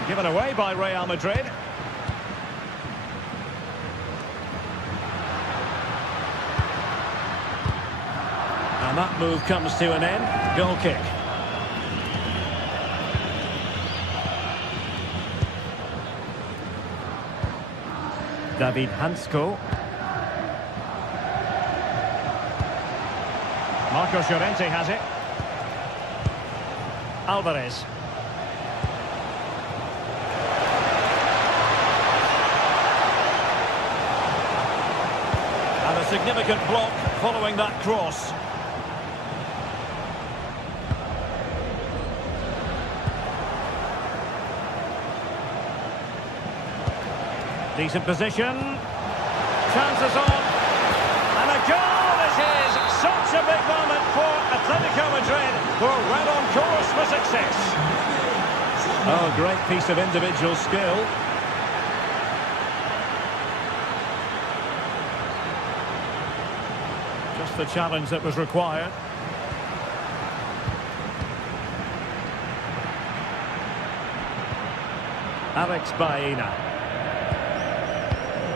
Given away by Real Madrid. And that move comes to an end. Goal kick. David Hansko. Marcos Llorente has it. Alvarez. And a significant block following that cross. Decent position. Chances on. And a goal it is. Such a big moment for Atletico Madrid, who are well on course for success. Oh, great piece of individual skill. Just the challenge that was required. Alex Baena.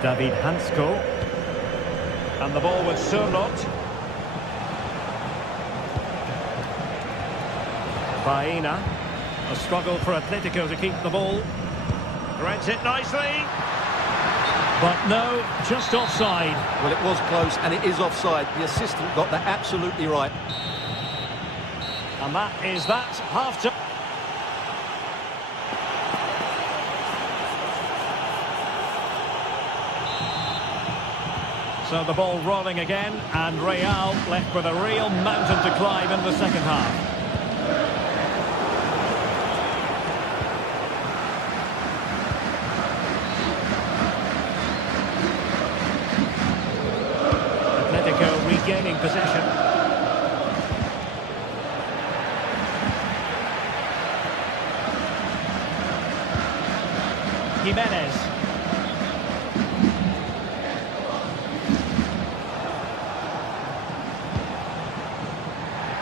David Hansko. And the ball with Surlot. Baena. A struggle for Atletico to keep the ball. Threads it nicely. But no, just offside. Well, it was close, and it is offside. The assistant got that absolutely right. And that is that half-time. So the ball rolling again, and Real left with a real mountain to climb in the second half. Atletico regaining possession. Jimenez.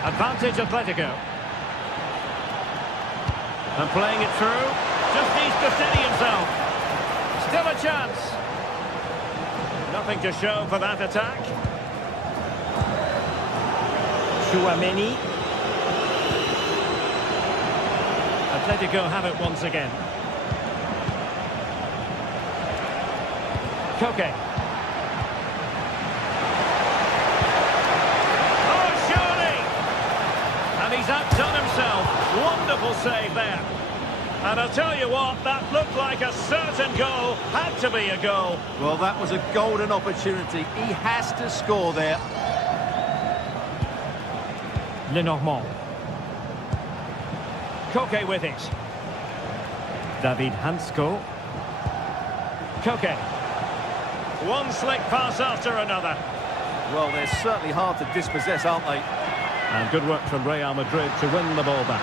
Advantage Atletico. And playing it through. Just needs to steady himself. Still a chance. Nothing to show for that attack. Chouameni. Atletico have it once again. Koke. He's outdone himself. Wonderful save there. And I'll tell you what, that looked like a certain goal. Had to be a goal. Well, that was a golden opportunity. He has to score there. Lenormand. Koke with it. David Hansko. Koke. One slick pass after another. Well, they're certainly hard to dispossess, aren't they? And good work from Real Madrid to win the ball back.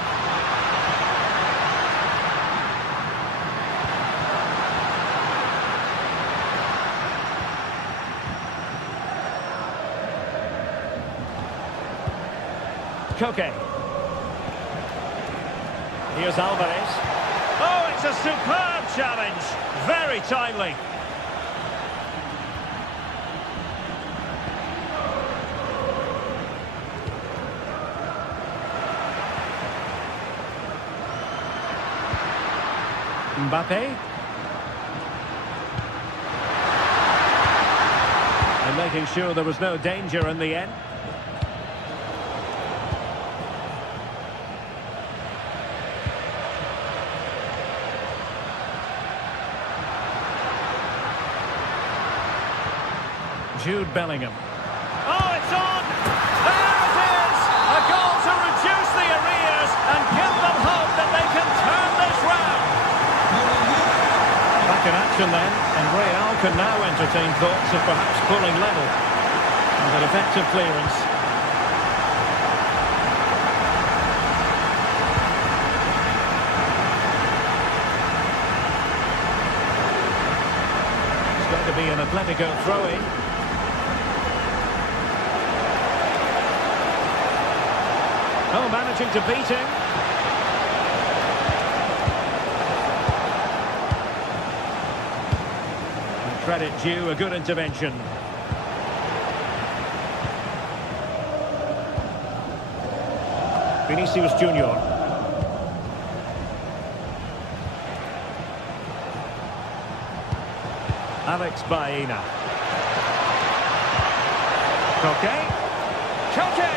Koke. Here's Alvarez. Oh, it's a superb challenge. Very timely. Mbappe. And making sure there was no danger in the end. Jude Bellingham. Oh, it's on! There it is! A goal to reduce the arrears and give them hope that they can turn this round. Back in action then, and Real can now entertain thoughts of perhaps pulling level. And an effective clearance. It's going to be an Atletico throw-in. Oh, managing to beat him. And credit due, a good intervention. Vinicius Junior. Alex Baena. Koke. Koke!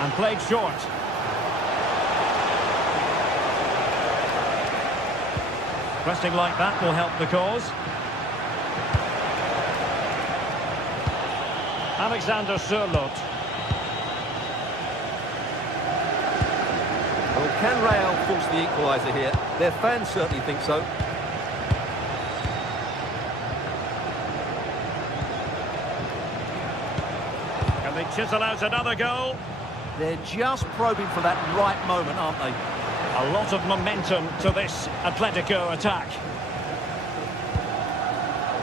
And played short. Pressing like that will help the cause. Alexander Surlot. Well, can Real force the equaliser here? Their fans certainly think so. Can they chisel out another goal? They're just probing for that right moment, aren't they? A lot of momentum to this Atletico attack.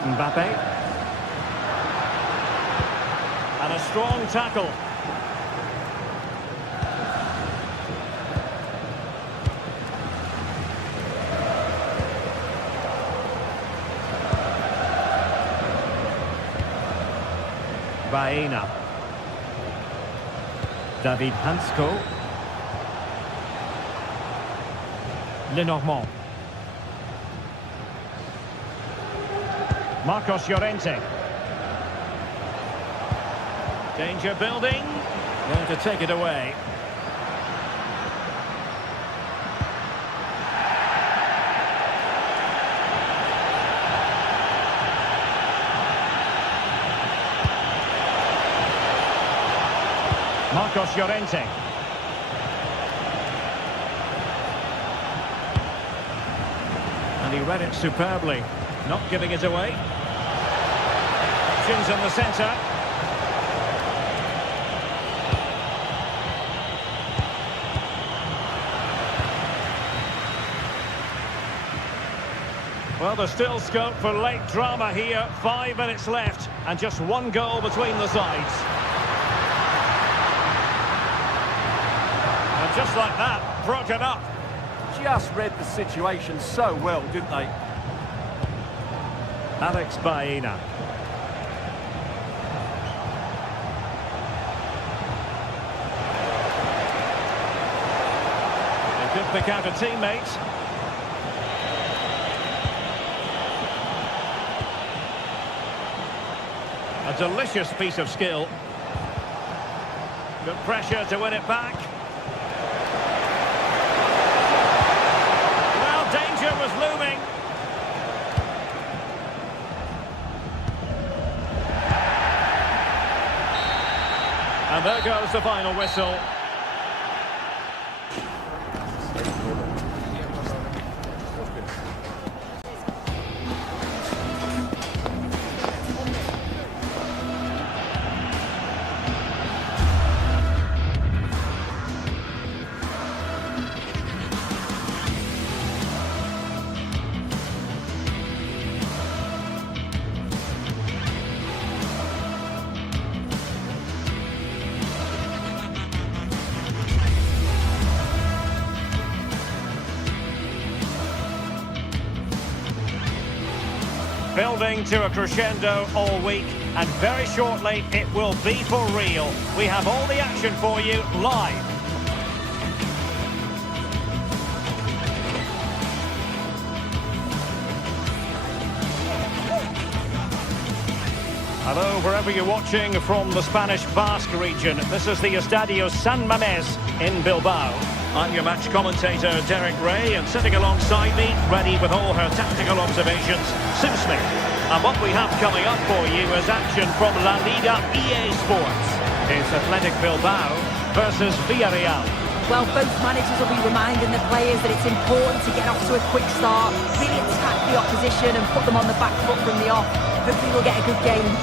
Mbappe. And a strong tackle. Baena. David Hansko. Lenormand. Marcos Llorente. Danger building. There to take it away. Marcos Llorente. And he read it superbly, not giving it away. Options in the centre. Well, there's still scope for late drama here. 5 minutes left and just one goal between the sides. And just like that, broken up. Just read the situation so well, didn't they? Alex Baena. They could pick out a teammate. A delicious piece of skill. Good pressure to win it back. Well, danger was looming. And there goes the final whistle. Building to a crescendo all week, and very shortly it will be for real. We have all the action for you live. Hello, wherever you're watching from the Spanish Basque region. This is the Estadio San Mamés in Bilbao. I'm your match commentator, Derek Ray, and sitting alongside me, ready with all her tactical observations, Sue Smith. And what we have coming up for you is action from La Liga EA Sports. It's Athletic Bilbao versus Villarreal. Well, both managers will be reminding the players that it's important to get off to a quick start, really attack the opposition and put them on the back foot from the off. Hopefully we'll get a good game.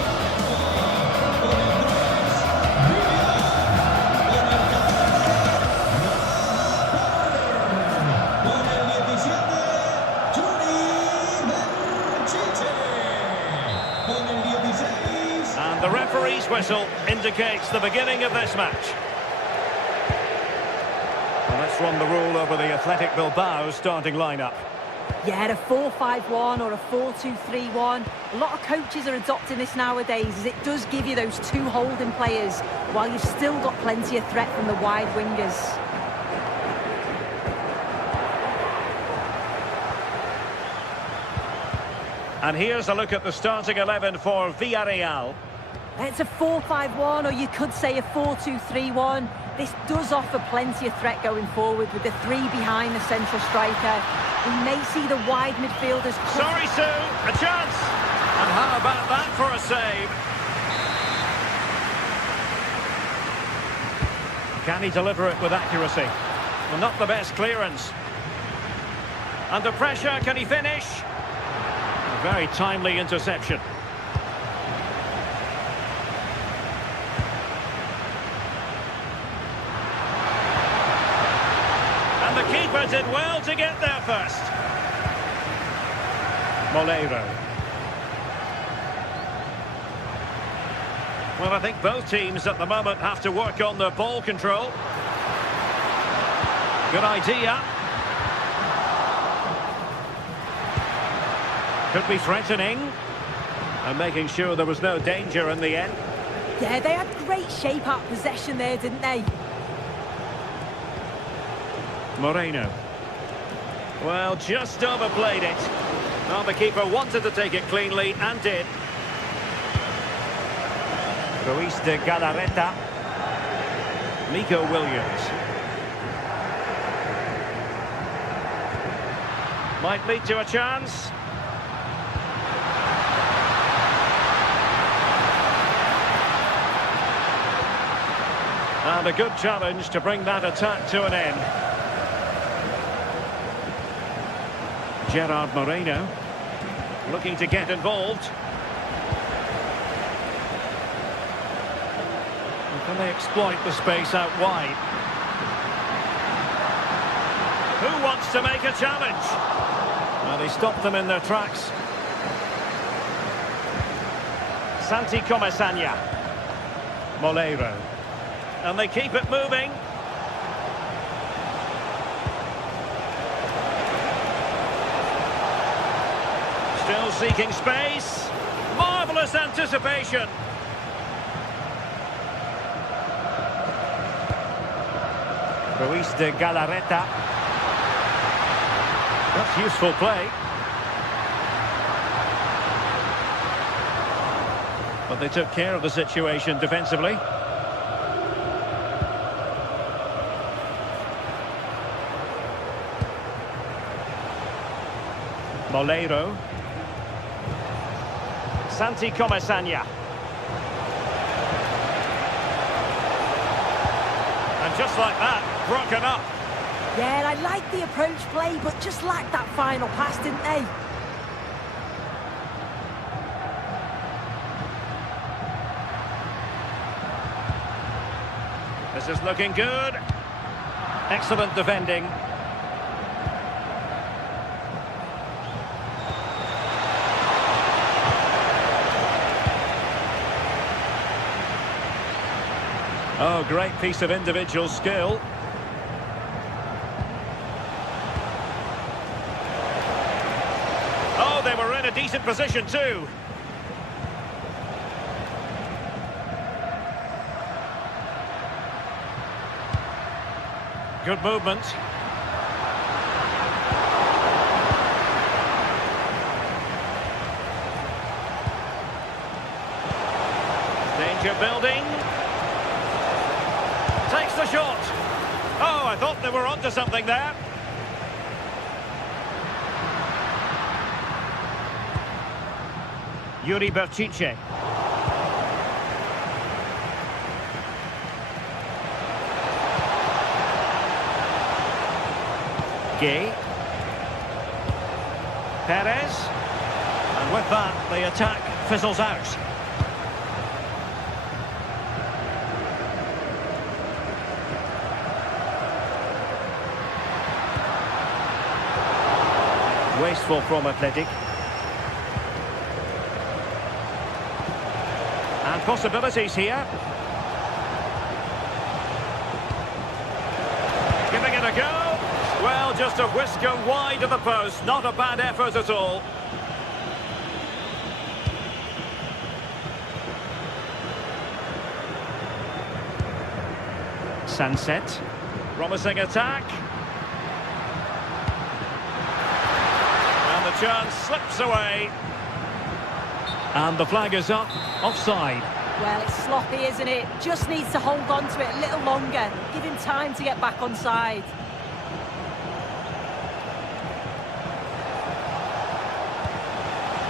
And the referee's whistle indicates the beginning of this match. Well, let's run the rule over the Athletic Bilbao starting lineup. Yeah, a 4-5-1 or a 4-2-3-1. A lot of coaches are adopting this nowadays, as it does give you those two holding players, while you've still got plenty of threat from the wide wingers. And here's a look at the starting 11 for Villarreal. It's a 4-5-1, or you could say a 4-2-3-1. This does offer plenty of threat going forward with the three behind the central striker. We may see the wide midfielders... Sorry, Sue, a chance! And how about that for a save? Can he deliver it with accuracy? Well, not the best clearance. Under pressure, can he finish? A very timely interception. And the keeper did well to get there first. Moleiro. Well, I think both teams at the moment have to work on their ball control. Good idea. Could be threatening. And making sure there was no danger in the end. Yeah, they had great shape out possession there, didn't they? Moreno. Well, just overplayed it. Well, the keeper wanted to take it cleanly and did. Ruiz de Galarreta. Nico Williams. Might lead to a chance. And a good challenge to bring that attack to an end. Gerard Moreno looking to get involved. Can they exploit the space out wide? Who wants to make a challenge? Well, they stopped them in their tracks. Santi Comesaña. Molero. And they keep it moving. Still seeking space. Marvellous anticipation. Ruiz de Galarreta. That's useful play. But they took care of the situation defensively. Molero. Santi Comesaña. And just like that, broken up. Yeah, I like the approach play, but just lacked that final pass, didn't they? This is looking good. Excellent defending. Oh, great piece of individual skill. Oh, they were in a decent position too. Good movement. Danger building. Takes the shot. Oh, I thought they were onto something there. Yuri Berchiche. Gay. Perez. And with that, the attack fizzles out. Wasteful from Athletic. And possibilities here. Giving it a go. Well, just a whisker wide of the post. Not a bad effort at all. Sunset. Promising attack. And the chance slips away. And the flag is up. Offside. Well, it's sloppy, isn't it? Just needs to hold on to it a little longer. Give him time to get back on side.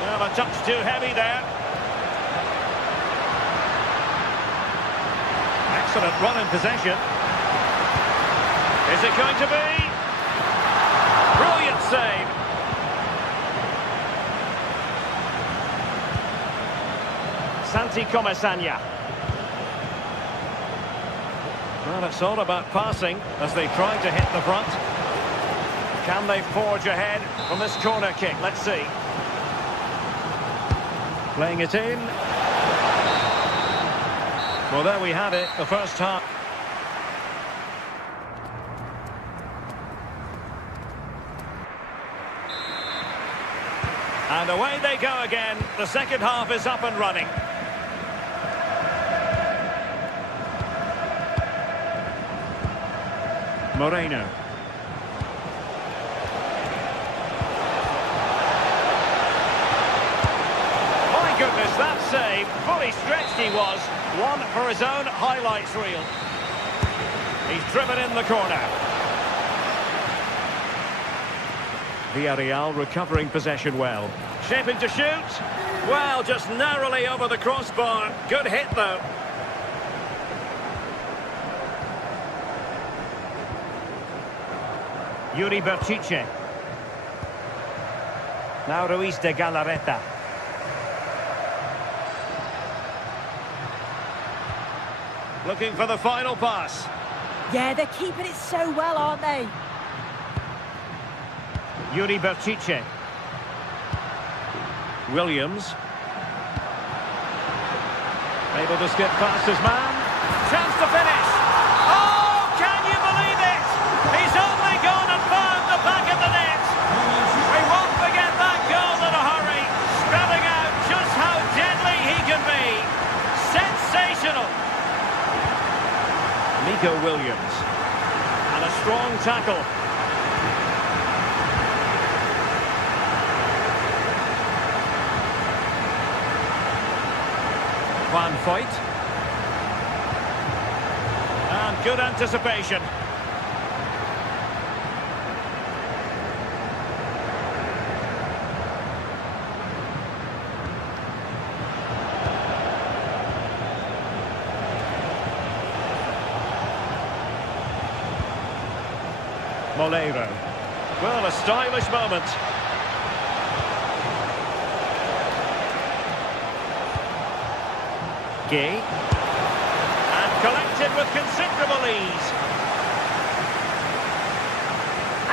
Well, a touch too heavy there. Excellent run in possession. Is it going to be? Brilliant save. Santi Comesaña. Well, it's all about passing as they try to hit the front. Can they forge ahead from this corner kick? Let's see. Playing it in. Well, there we have it, the first half. And away they go again. The second half is up and running. Moreno. My goodness, that save. Fully stretched he was. One for his own highlights reel. He's driven in the corner. Villarreal recovering possession well. Shaping to shoot. Well, just narrowly over the crossbar. Good hit, though. Yuri Berchiche. Now Ruiz de Galarreta. Looking for the final pass. Yeah, they're keeping it so well, aren't they? Yuri Berchiche. Williams. Able to skip past his man. Chance to finish. Oh, can you believe it? He's only gone and found the back of the net. We won't forget that goal in a hurry. Spelling out just how deadly he can be. Sensational. Nico Williams. And a strong tackle. Van Voigt. And good anticipation. Molero. Well, a stylish moment. Gay. And collected with considerable ease.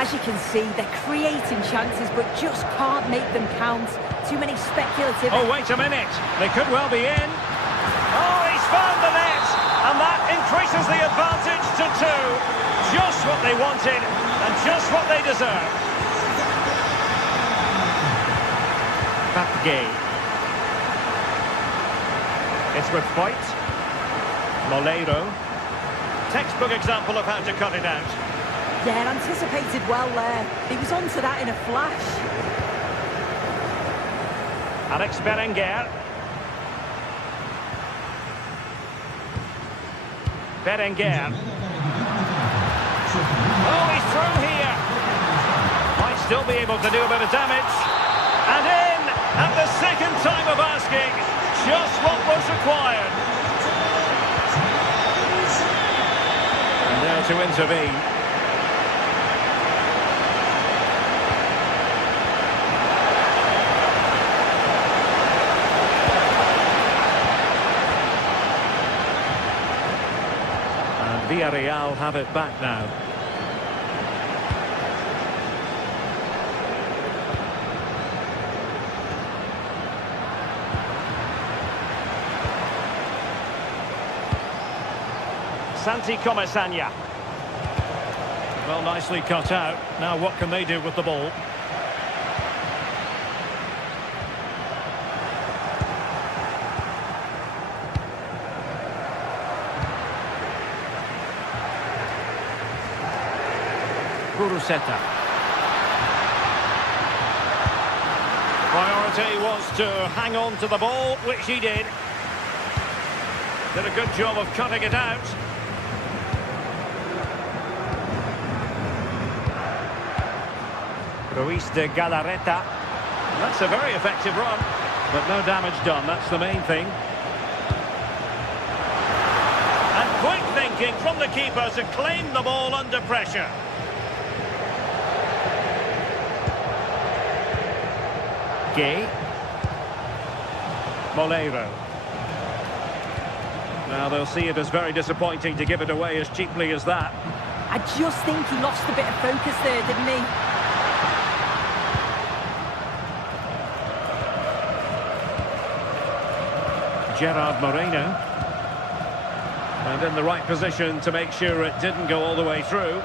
As you can see, they're creating chances, but just can't make them count. Too many speculative... Oh, wait a minute. They could well be in. Oh, he's found the net. And that increases the advantage to 2. Just what they wanted, and just what they deserve. Gay. It's with Voigt. Molero. Textbook example of how to cut it out. Yeah, anticipated well there. He was onto that in a flash. Alex Berenguer. Berenguer. Oh, he's through here. Might still be able to do a bit of damage. And in at the second time of asking. Just what was required. And now to intervene. And Villarreal have it back now. Santi Comesaña. Well, nicely cut out. Now what can they do with the ball? Kuruseta. Priority was to hang on to the ball, which he did. Did a good job of cutting it out. Ruiz de Galarreta. That's a very effective run, but no damage done. That's the main thing. And quick thinking from the keeper to claim the ball under pressure. Gay. Molero. Now they'll see it as very disappointing to give it away as cheaply as that. I just think he lost a bit of focus there, didn't he? Gerard Moreno. And in the right position to make sure it didn't go all the way through.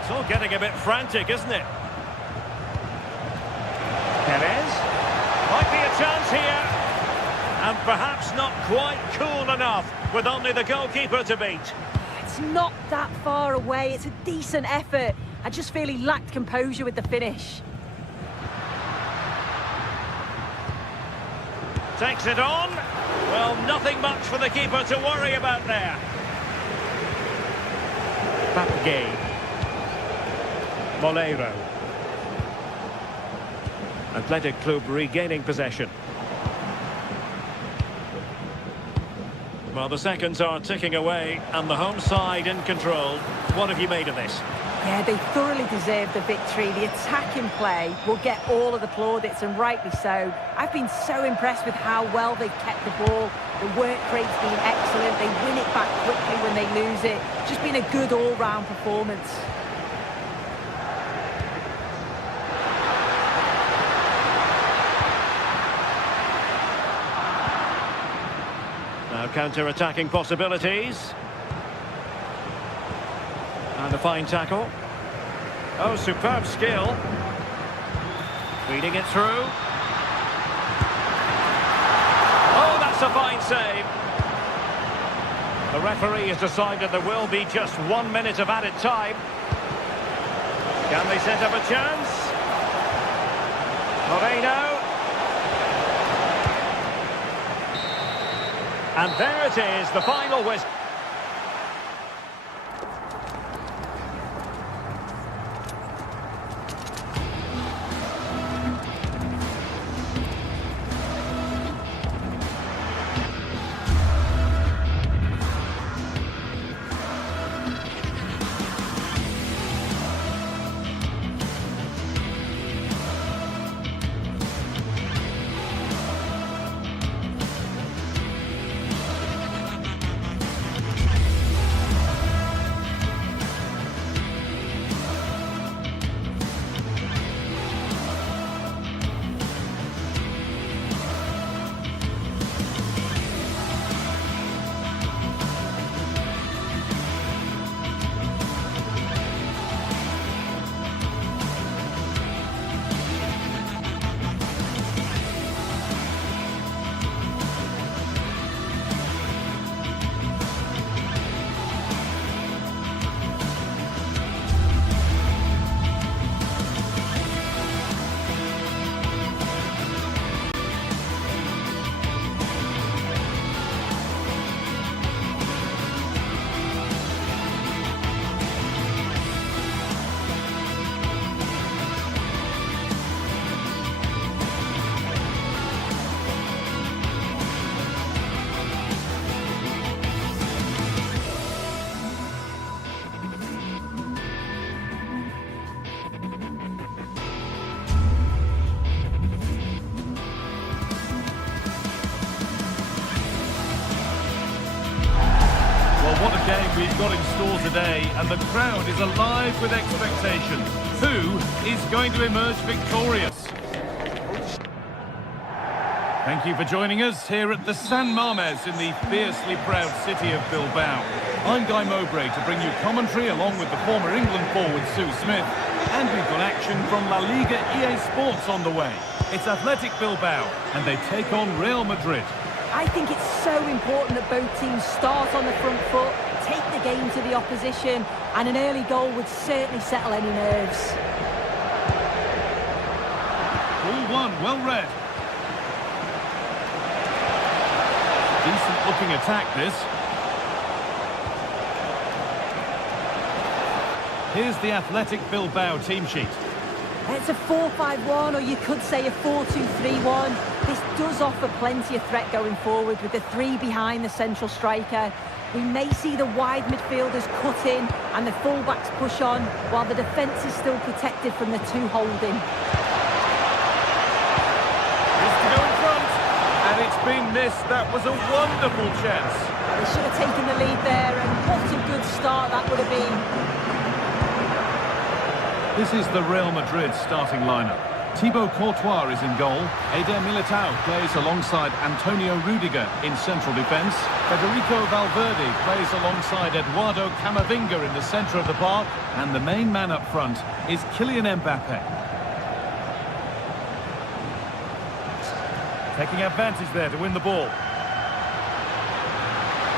It's all getting a bit frantic, isn't it? Perez. Might be a chance here. And perhaps not quite cool enough, with only the goalkeeper to beat. It's not that far away. It's a decent effort. I just feel he lacked composure with the finish. Takes it on. Well, nothing much for the keeper to worry about there. Papgay. Moleiro. Athletic Club regaining possession. Well, the seconds are ticking away and the home side in control. What have you made of this? Yeah, they thoroughly deserve the victory. The attacking play will get all of the plaudits, and rightly so. I've been so impressed with how well they've kept the ball. The work rate's been excellent. They win it back quickly when they lose it. Just been a good all-round performance. Now counter-attacking possibilities. And a fine tackle. Oh, superb skill. Feeding it through. Oh, that's a fine save. The referee has decided there will be just 1 minute of added time. Can they set up a chance? Moreno. And there it is, the final whistle. What a game we've got in store today, and the crowd is alive with expectation. Who is going to emerge victorious? Thank you for joining us here at the San Mamés in the fiercely proud city of Bilbao. I'm Guy Mowbray to bring you commentary along with the former England forward Sue Smith, and we've got action from La Liga GTSports on the way. It's Athletic Bilbao, and they take on Real Madrid. I think it's so important that both teams start on the front foot, take the game to the opposition, and an early goal would certainly settle any nerves. Ball one, well read. Decent looking attack, this. Here's the Athletic Bilbao team sheet. It's a 4-5-1, or you could say a 4-2-3-1. This does offer plenty of threat going forward with the three behind the central striker. We may see the wide midfielders cut in and the fullbacks push on, while the defence is still protected from the two holding. This to go in front, and it's been missed. That was a wonderful chance. They should have taken the lead there, and what a good start that would have been. This is the Real Madrid starting lineup. Thibaut Courtois is in goal. Eder Militao plays alongside Antonio Rudiger in central defence. Federico Valverde plays alongside Eduardo Camavinga in the centre of the park. And the main man up front is Kylian Mbappe. Taking advantage there to win the ball.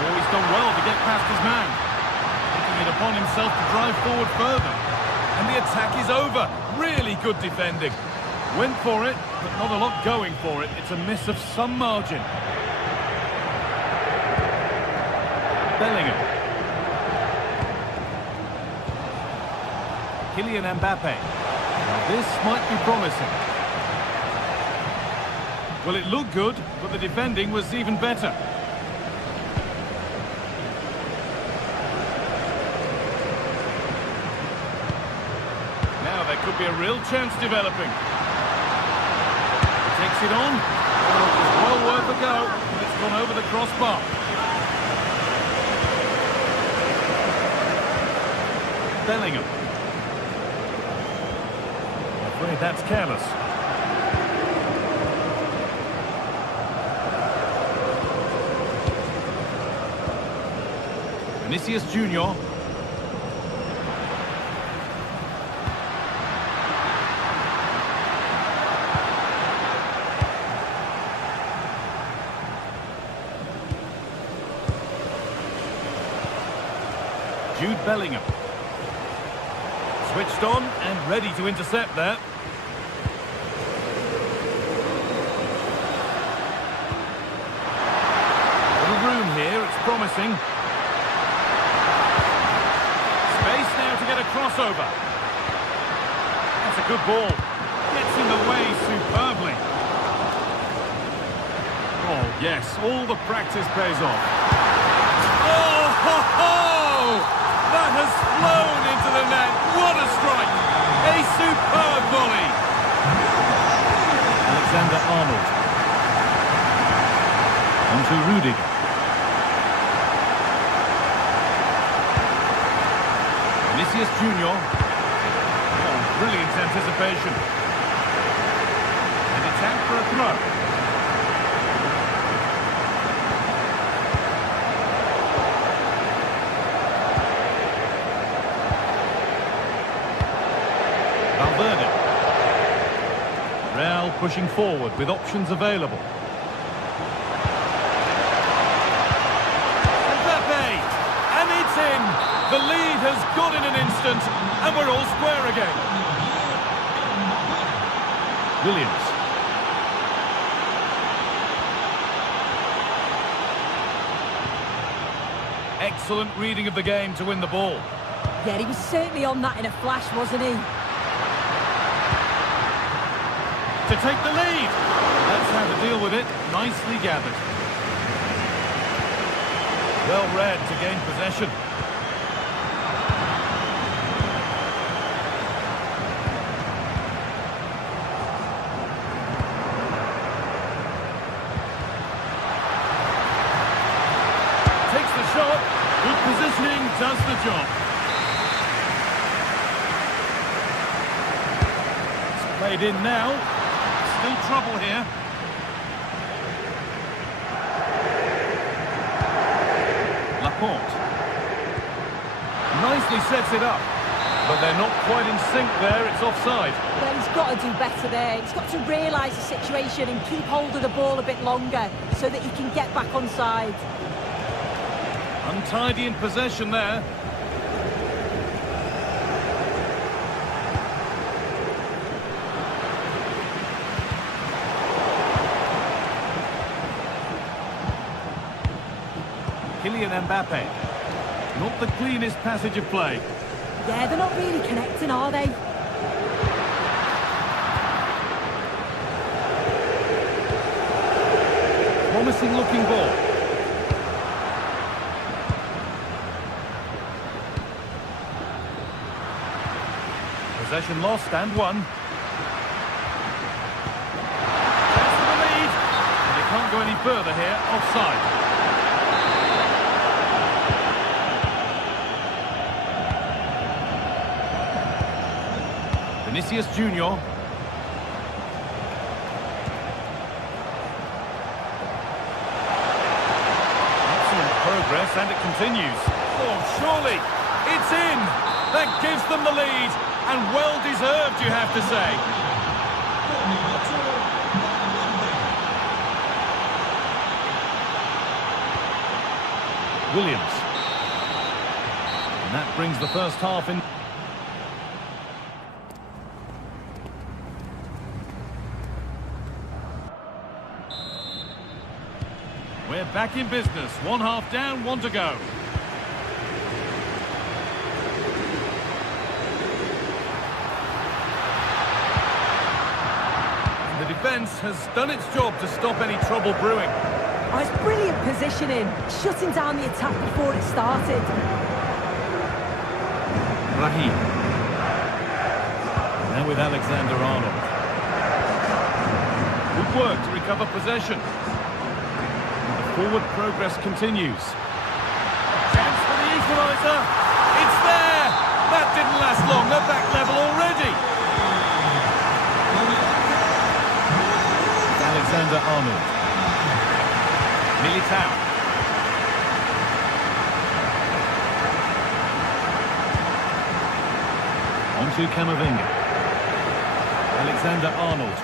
Oh, he's done well to get past his man. Taking it upon himself to drive forward further. And the attack is over. Really good defending. Went for it, but not a lot going for it. It's a miss of some margin. Bellingham. Kylian Mbappe. Now this might be promising. Well, it looked good, but the defending was even better. Now there could be a real chance developing. Takes it on. Oh, it was well worth a go, but it's gone over the crossbar. Bellingham. I'm afraid that's careless. Vinicius Junior. Jude Bellingham. Switched on and ready to intercept there. Little room here, it's promising. Space now to get a crossover. That's a good ball. Gets in the way superbly. Oh, yes, all the practice pays off. Oh, ho, ho! That has flown into the net. What a strike! A superb volley. Alexander-Arnold. On to Rudiger. Vinicius Junior. Oh, brilliant anticipation. And it's out for a throw. Real pushing forward with options available. Mbappe! And it's in! The lead has gone in an instant, and we're all square again. Williams. Excellent reading of the game to win the ball. Yeah, he was certainly on that in a flash, wasn't he? To take the lead. That's how to deal with it. Nicely gathered. Well read to gain possession. Takes the shot. Good positioning, does the job. It's played in now. Still trouble here. Laporte. Nicely sets it up. But they're not quite in sync there. It's offside. Well, he's got to do better there. He's got to realise the situation and keep hold of the ball a bit longer so that he can get back onside. Untidy in possession there. Kylian Mbappe. Not the cleanest passage of play. Yeah, they're not really connecting, are they? Promising looking ball. Possession lost and won. That's for the lead. And they can't go any further here. Offside. Vinicius Junior. Excellent progress, and it continues. Oh, surely, it's in! That gives them the lead, and well deserved, you have to say. Williams. And that brings the first half in. We're back in business. One half down, one to go. The defence has done its job to stop any trouble brewing. Oh, it's brilliant positioning, shutting down the attack before it started. Raheem. Now with Alexander-Arnold. Good work to recover possession. And the forward progress continues. Chance for the equaliser. It's there! That didn't last long. They're back level already. Alexander-Arnold. Militao. On to Camavinga. Alexander-Arnold.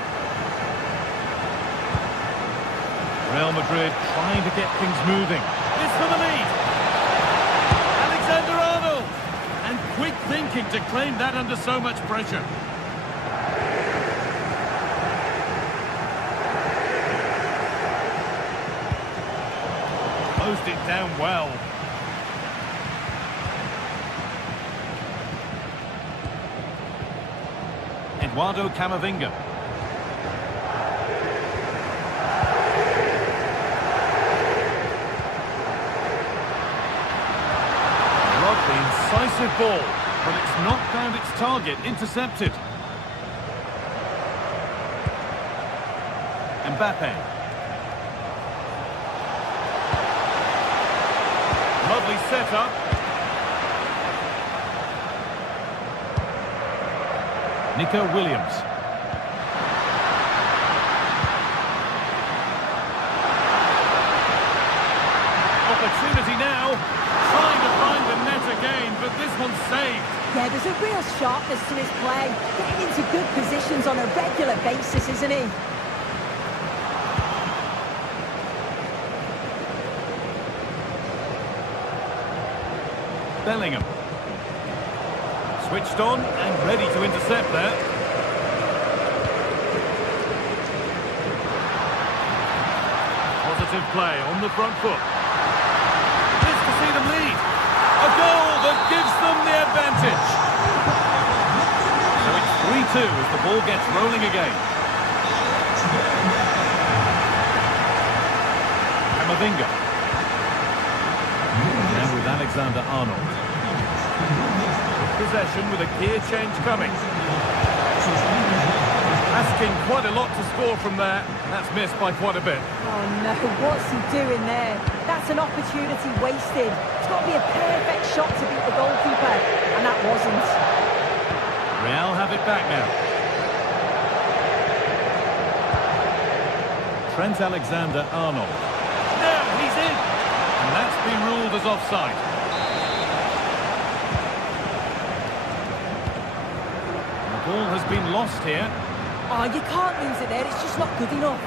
Real Madrid trying to get things moving. It's for the lead. Alexander-Arnold. And quick thinking to claim that under so much pressure. Closed it down well. Eduardo Camavinga. Lovely, incisive ball, but it's not found its target. Intercepted. Mbappe. Lovely setup. Nico Williams. Opportunity now. Trying to find the net again, but this one's saved. Yeah, there's a real sharpness to his play. Getting into good positions on a regular basis, isn't he? Bellingham. Switched on and ready to intercept there. Positive play on the front foot. Pleased to see them lead. A goal that gives them the advantage. So it's 3-2 as the ball gets rolling again. Camavinga. And with Alexander-Arnold. Possession with a gear change coming. Asking quite a lot to score from there. That's missed by quite a bit. Oh no, what's he doing there? That's an opportunity wasted. It's got to be a perfect shot to beat the goalkeeper, and that wasn't. Real have it back now. Trent Alexander-Arnold. No, he's in! And that's been ruled as offside. The ball has been lost here. Oh, you can't lose it there. It's just not good enough.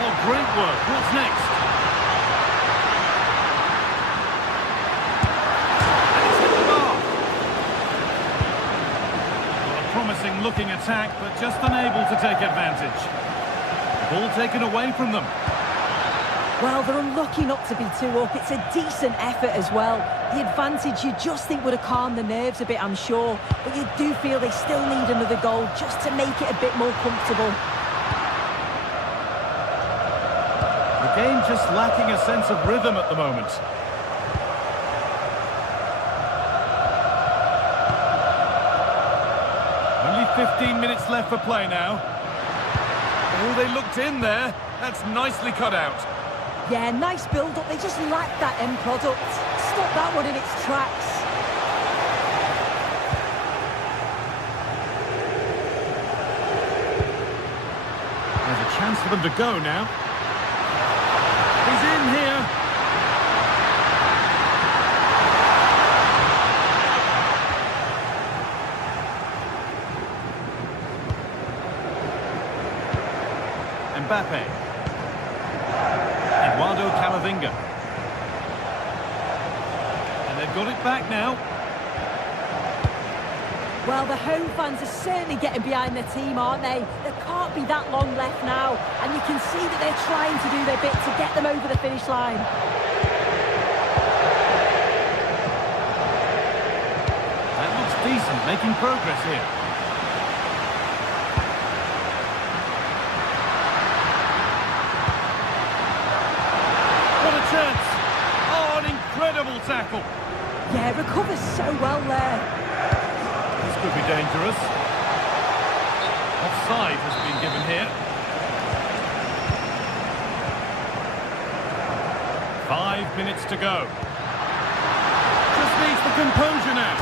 Oh, great work. What's next? And it's hit the bar. Well, a promising looking attack, but just unable to take advantage. Ball taken away from them. Well, they're unlucky not to be 2 up. It's a decent effort as well. The advantage you just think would have calmed the nerves a bit, I'm sure. But you do feel they still need another goal just to make it a bit more comfortable. The game just lacking a sense of rhythm at the moment. Only 15 minutes left for play now. Oh, they looked in there. That's nicely cut out. Yeah, nice build-up. They just lack that end product. Stop that one in its tracks. There's a chance for them to go now. He's in here. Mbappe. Eduardo Camavinga. And they've got it back now. Well, the home fans are certainly getting behind their team, aren't they? There can't be that long left now, and you can see that they're trying to do their bit to get them over the finish line. That looks decent, making progress here. What a chance! Oh, an incredible tackle! Yeah, recovers so well there. This could be dangerous. Offside has been given here. 5 minutes to go. Just needs the composure now.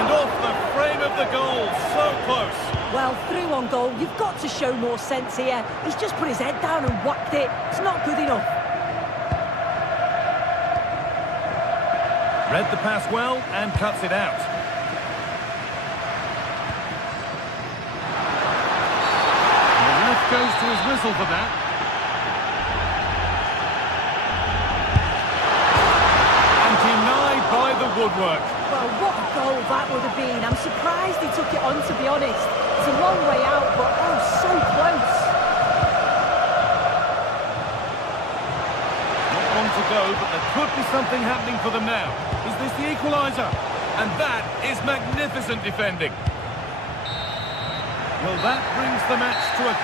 And off the frame of the goal, so close. Well, through on goal, you've got to show more sense here. He's just put his head down and whacked it. It's not good enough. Read the pass well and cuts it out. And the ref goes to his whistle for that. And denied by the woodwork. Well, what a goal that would have been. I'm surprised he took it on, to be honest. It's a long way out, but oh, so close. Not long to go, but there could be something happening for them now. Is this the equaliser? And that is magnificent defending. Well, that brings the match to a...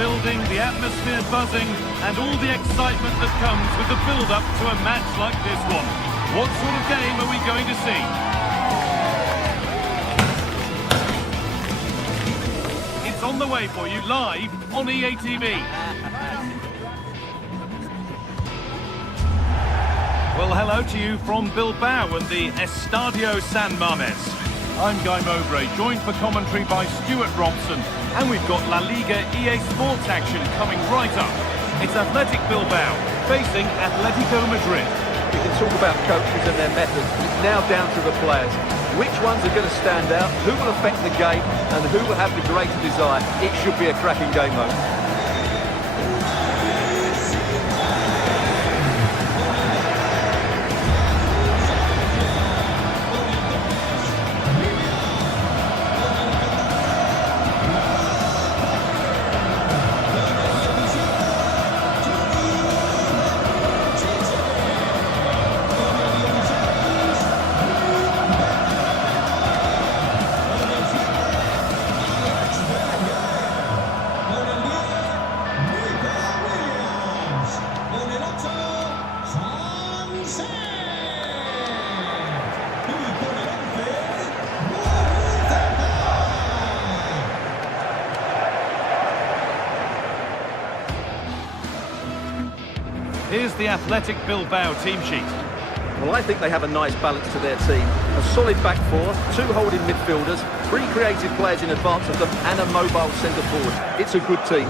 building, the atmosphere buzzing, and all the excitement that comes with the build-up to a match like this one. What sort of game are we going to see? It's on the way for you live on EA TV. Well, hello to you from Bilbao and the Estadio San Mamés. I'm Guy Mowbray, joined for commentary by Stuart Robson, and we've got La Liga EA Sports action coming right up. It's Athletic Bilbao facing Atletico Madrid. We can talk about coaches and their methods, but it's now down to the players. Which ones are going to stand out, who will affect the game, and who will have the greater desire? It should be a cracking game, though. Here's the Athletic Bilbao team sheet. Well, I think they have a nice balance to their team. A solid back four, two holding midfielders, three creative players in advance of them, and a mobile centre-forward. It's a good team.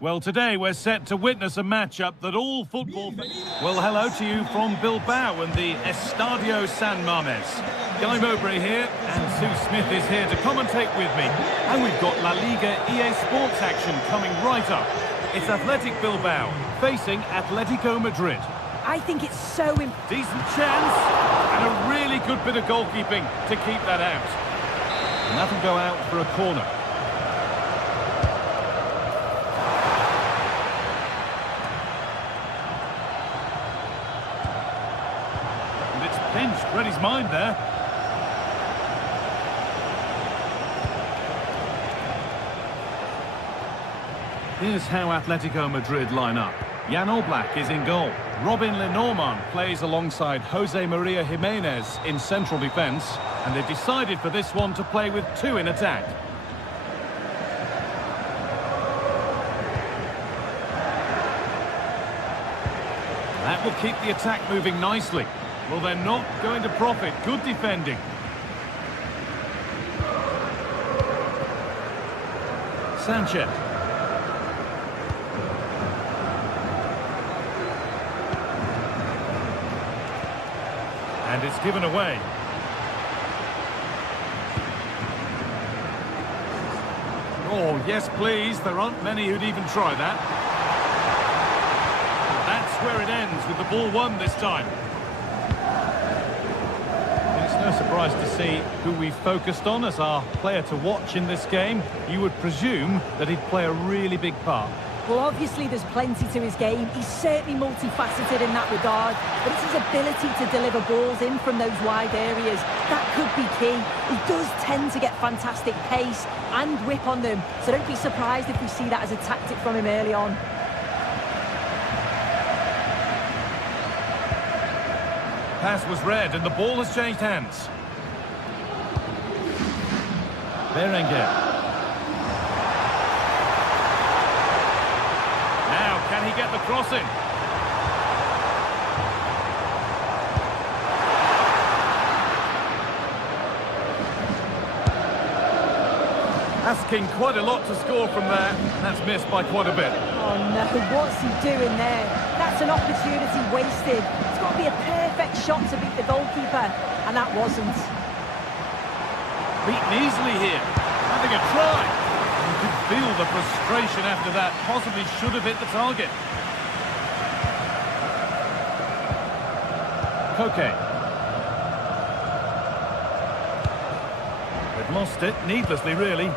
Well, today we're set to witness a matchup that all football... Well, hello to you from Bilbao and the Estadio San Mamés. Guy Mowbray here, and Sue Smith is here to commentate with me. And we've got La Liga EA Sports action coming right up. It's Athletic Bilbao facing Atletico Madrid. I think it's so important. Decent chance, and a really good bit of goalkeeping to keep that out. And that'll go out for a corner. Pinched, read his mind there. Here's how Atletico Madrid line up. Jan Oblak is in goal. Robin Lenormand plays alongside Jose Maria Jimenez in central defence, and they've decided for this one to play with two in attack. That will keep the attack moving nicely. Well, they're not going to profit. Good defending. Sanchez. And it's given away. Oh, yes, please. There aren't many who'd even try that. That's where it ends, with the ball won this time. No surprise to see who we focused on as our player to watch in this game. You would presume that he'd play a really big part. Well, obviously there's plenty to his game. He's certainly multifaceted in that regard, but it's his ability to deliver balls in from those wide areas. That could be key. He does tend to get fantastic pace and whip on them, so don't be surprised if we see that as a tactic from him early on. Pass was read and the ball has changed hands. Berenguer. Now, can he get the cross in? Asking quite a lot to score from there. That's missed by quite a bit. Oh no, what's he doing there? That's an opportunity wasted. It's got to be a perfect shot to beat the goalkeeper, and that wasn't. Beaten easily here. Having a try. You could feel the frustration after that. Possibly should have hit the target. Koke. They've lost it, needlessly really.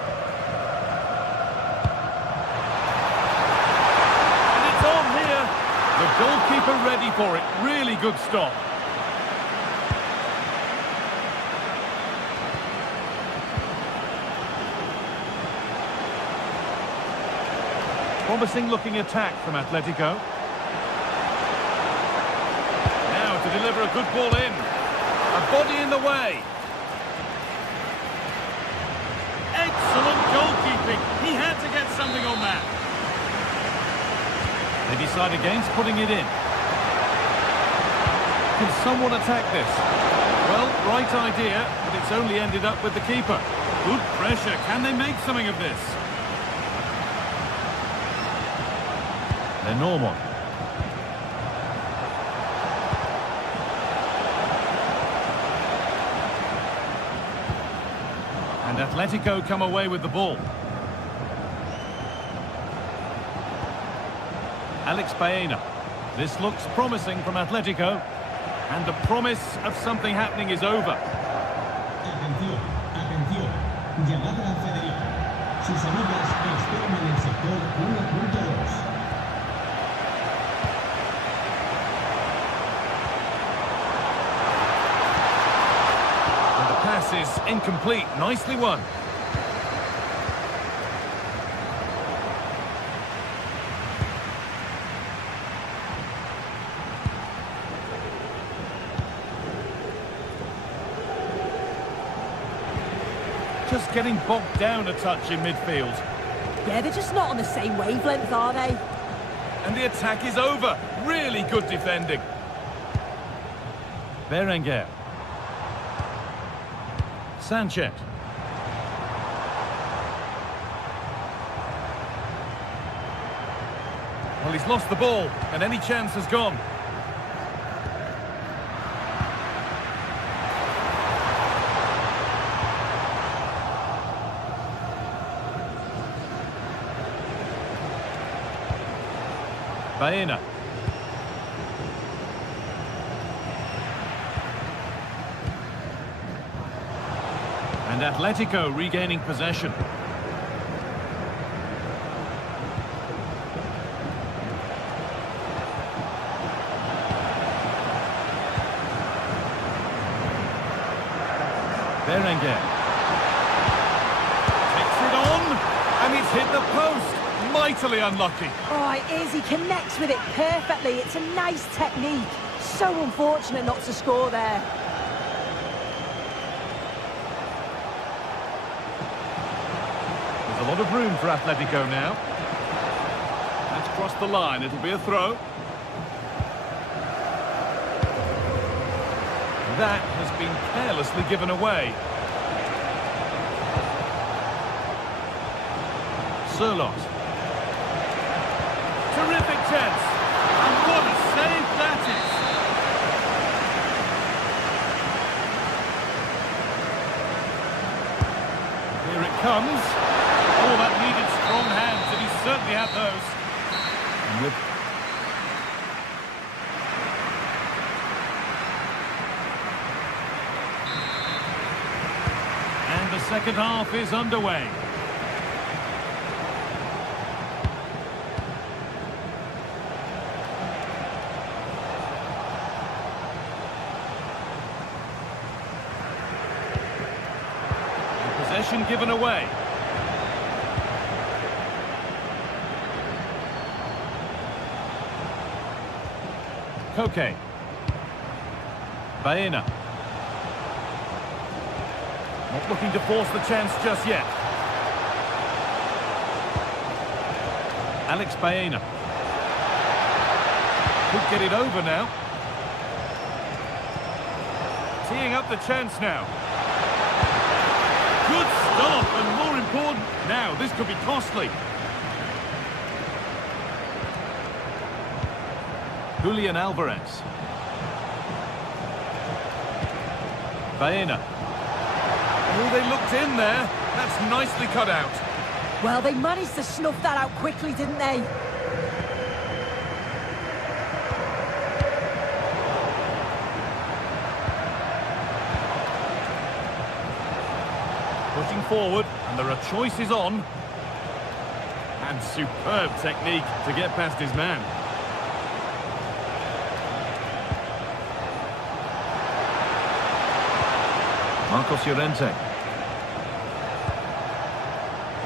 And it's on here. The goalkeeper ready for it. Really good stop. Promising looking attack from Atletico. Now to deliver a good ball in. A body in the way. Excellent goalkeeping. He had to get something on that. They decide against putting it in. Can someone attack this? Well, right idea, but it's only ended up with the keeper. Good pressure. Can they make something of this? They're normal. And Atletico come away with the ball. Alex Baena. This looks promising from Atletico. And the promise of something happening is over. Atención, atención. Llamada al Federico. Sus amigas esperan en el sector 1.2. Is incomplete. Nicely won. Just getting bogged down a touch in midfield. Yeah, they're just not on the same wavelength, are they? And the attack is over. Really good defending. Berenguer. Sanchez. Well, he's lost the ball, and any chance has gone. Baena. And Atletico regaining possession. Berenguer. Takes it on, and it's hit the post. Mightily unlucky. Oh, it is. He connects with it perfectly. It's a nice technique. So unfortunate not to score there. A lot of room for Atletico now. Let's cross the line. It'll be a throw. That has been carelessly given away. Surlot. Terrific chance. And what a save that is. Here it comes. Oh, that needed strong hands, and he certainly had those. And the second half is underway. And possession given away. Koke. Baena. Not looking to force the chance just yet. Alex Baena. Could get it over now. Teeing up the chance now. Good stop, and more scored. Now, this could be costly. Julian Alvarez. Baena. Oh, they looked in there. That's nicely cut out. Well, they managed to snuff that out quickly, didn't they? Pushing forward, and there are choices on. And superb technique to get past his man. Marcos Llorente.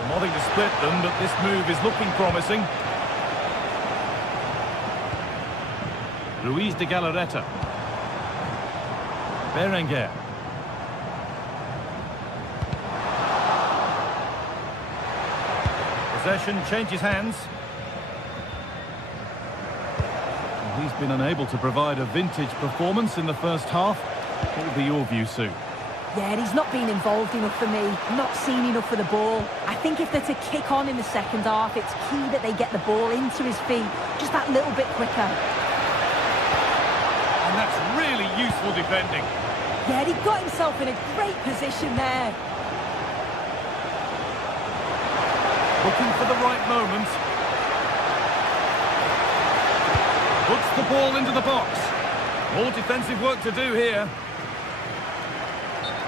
Nothing to split them, but this move is looking promising. Ruiz de Galarreta. Berenguer. Possession changes hands. He's been unable to provide a vintage performance in the first half. What will be your view, Sue? Yeah, he's not been involved enough for me, not seen enough for the ball. I think if they're to kick on in the second half, it's key that they get the ball into his feet just that little bit quicker. And that's really useful defending. Yeah, he got himself in a great position there. Looking for the right moment. Puts the ball into the box. More defensive work to do here.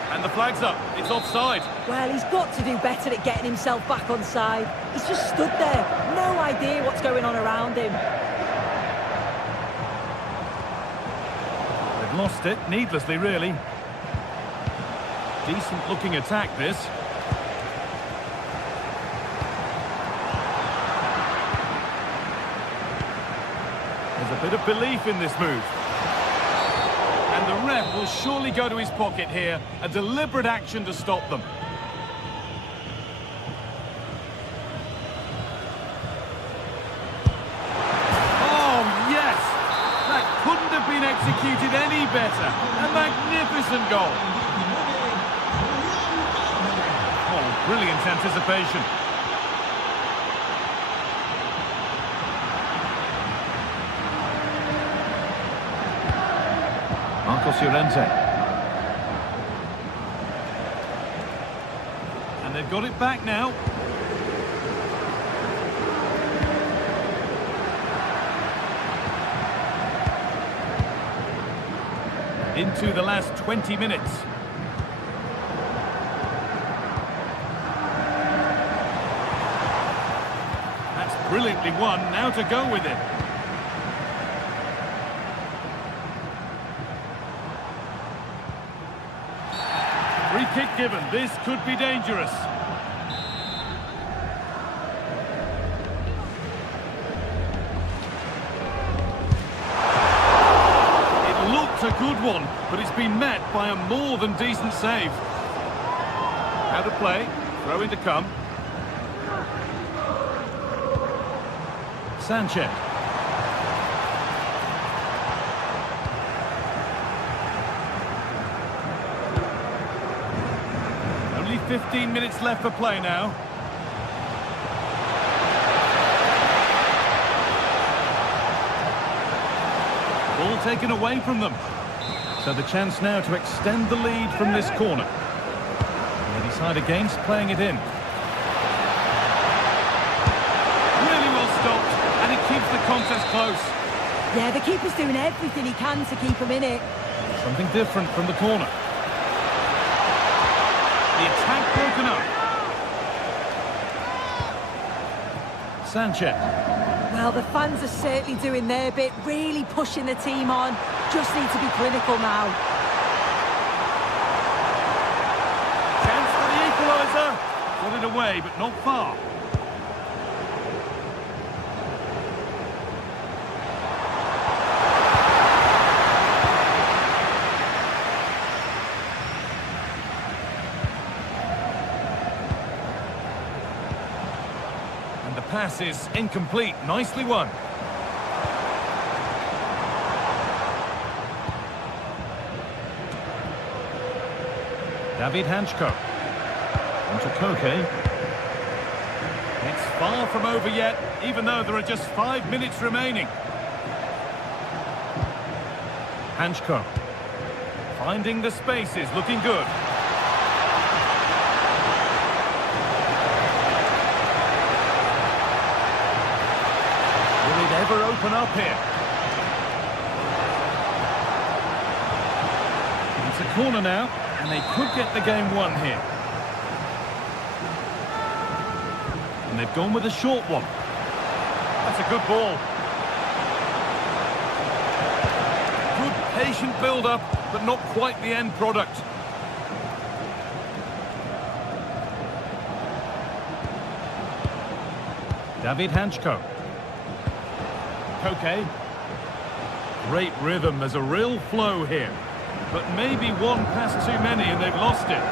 And the flag's up. It's offside. Well, he's got to do better at getting himself back on side. He's just stood there. No idea what's going on around him. They've lost it, needlessly, really. Decent looking attack, this. There's a bit of belief in this move. And the ref will surely go to his pocket here. A deliberate action to stop them. Oh, yes! That couldn't have been executed any better. A magnificent goal. Oh, brilliant anticipation. Marcos Llorente. And they've got it back now. Into the last 20 minutes. That's brilliantly won. Now to go with it. Free kick given. This could be dangerous. It looked a good one, but it's been met by a more than decent save. How to play. Throw in to come. Sanchez. Only 15 minutes left for play now. Ball taken away from them. So the chance now to extend the lead from this corner. And they decide against playing it in. Really well stopped, and it keeps the contest close. Yeah, the keeper's doing everything he can to keep him in it. Something different from the corner. The attack broken up. Sanchez. Well, the fans are certainly doing their bit, really pushing the team on. Just need to be clinical now. Chance for the equaliser. Got it away, but not far. And the pass is incomplete. Nicely won. David Hanchko. Onto Koke. far from over yet, even though there are just 5 minutes remaining. Hanchko. Finding the spaces, looking good. Will it ever open up here? It's a corner now, and they could get the game won here. And they've gone with a short one. That's a good ball. Good patient build-up, but not quite the end product. David Hanchko. Koke. Great rhythm, there's a real flow here. But maybe one pass too many and they've lost it.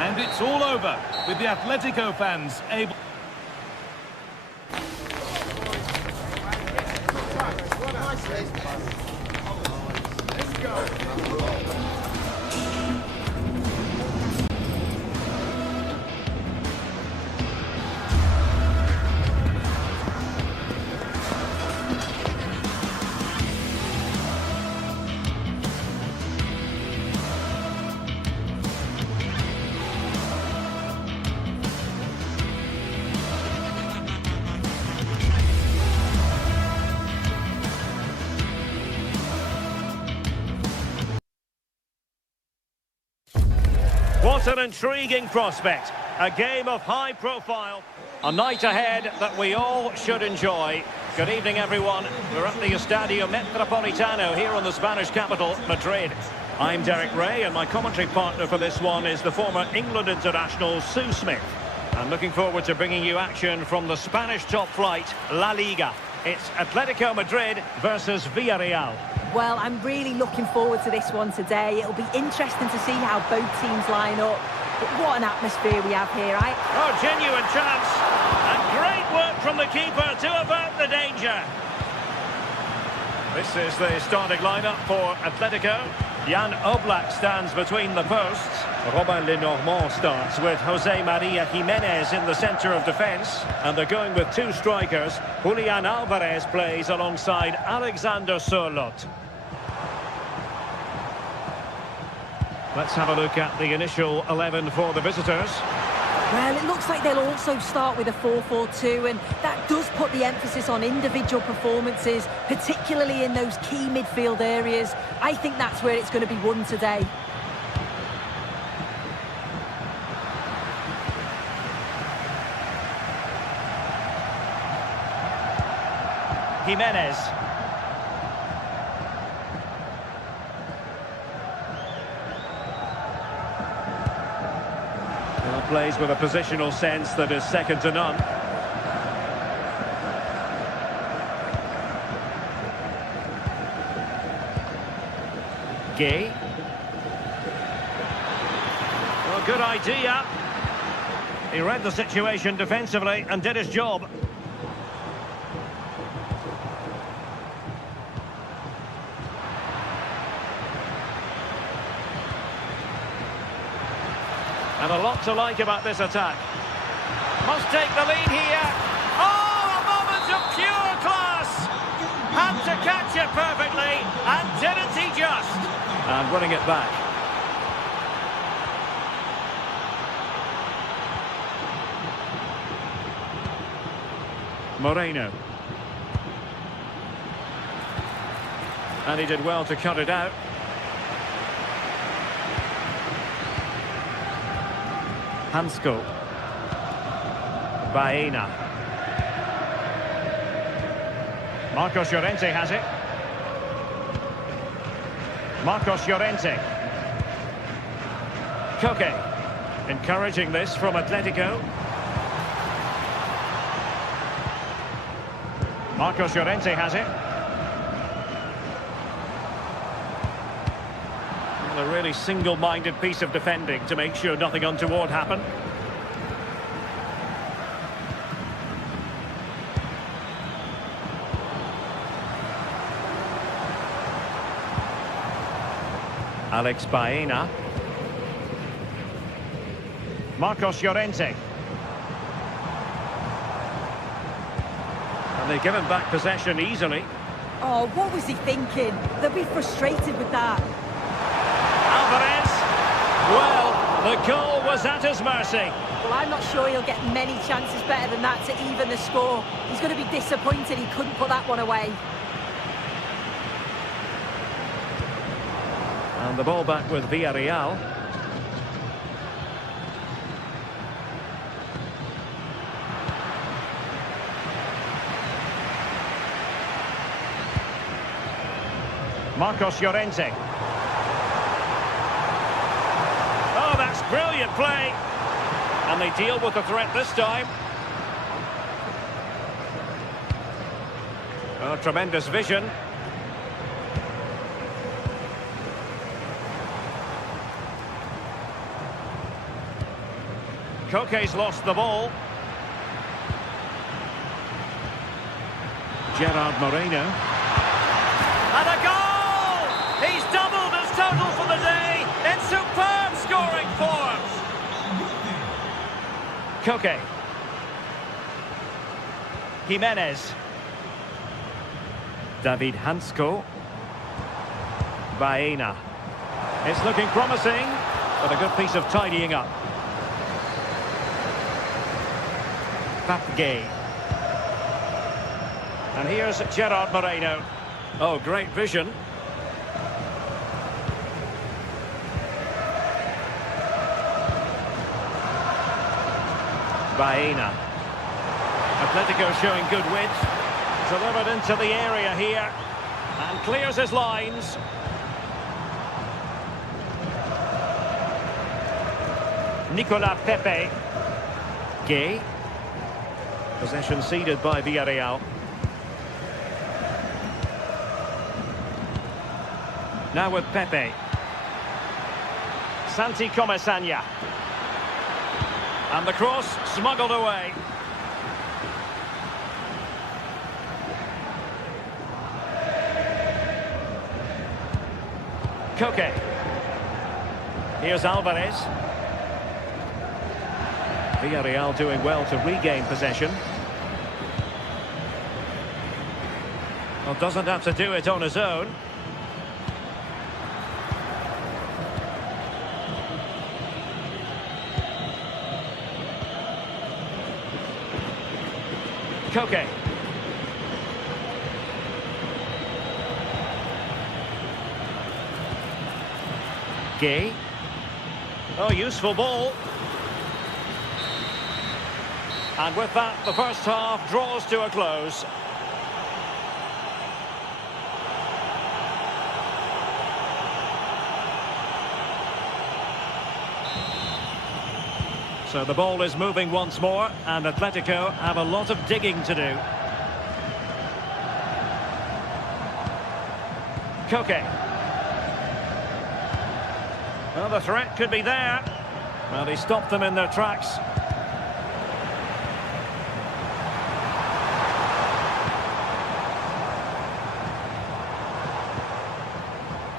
And it's all over, with the Atletico fans able... What an intriguing prospect. A game of high profile. A night ahead that we all should enjoy. Good evening, everyone. We're at the Estadio Metropolitano here in the Spanish capital, Madrid. I'm Derek Ray, and my commentary partner for this one is the former England international Sue Smith. I'm looking forward to bringing you action from the Spanish top flight, La Liga. It's Atletico Madrid versus Villarreal. Well, I'm really looking forward to this one today. It'll be interesting to see how both teams line up. But what an atmosphere we have here, right? Oh, genuine chance. And great work from the keeper to avert the danger. This is the starting lineup for Atletico. Jan Oblak stands between the posts. Robin Lenormand starts with Jose Maria Jimenez in the centre of defence. And they're going with two strikers. Julian Alvarez plays alongside Alexander Sørloth. Let's have a look at the initial 11 for the visitors. Well, it looks like they'll also start with a 4-4-2, and that does put the emphasis on individual performances, particularly in those key midfield areas. I think that's where it's going to be won today. Jimenez. Plays with a positional sense that is second to none. Gay. Well, good idea. He read the situation defensively and did his job. And a lot to like about this attack. Must take the lead here. Oh, a moment of pure class! Had to catch it perfectly, and didn't he just? And winning it back. Moreno. And he did well to cut it out. Hansko. Baena. Marcos Llorente has it. Marcos Llorente. Koke. Encouraging this from Atletico. Marcos Llorente has it. A really single-minded piece of defending to make sure nothing untoward happened. Alex Baena. Marcos Llorente. And they give him back possession easily. Oh, what was he thinking? They'll be frustrated with that. Alvarez. Well, the goal was at his mercy. Well, I'm not sure he'll get many chances better than that to even the score. He's going to be disappointed he couldn't put that one away. And the ball back with Villarreal. Marcos Llorente. Oh, that's brilliant play. And they deal with the threat this time. Oh, tremendous vision. Koke's lost the ball. Gerard Moreno. And a goal! He's doubled his total for the day in superb scoring form. Koke. Jimenez. David Hansko. Baena. It's looking promising, but a good piece of tidying up. Gay. And here's Gerard Moreno. Oh, great vision. Baena. Atletico showing good width. Delivered into the area here. And clears his lines. Nicolas Pepe. Gay. Possession ceded by Villarreal. Now with Pepe. Santi Comesaña. And the cross smuggled away. Koke. Here's Alvarez. Villarreal doing well to regain possession. Well, doesn't have to do it on his own. Koke. Gay. Oh, useful ball. And with that, the first half draws to a close. So the ball is moving once more, and Atletico have a lot of digging to do. Koke. Well, the threat could be there. Well, he stopped them in their tracks.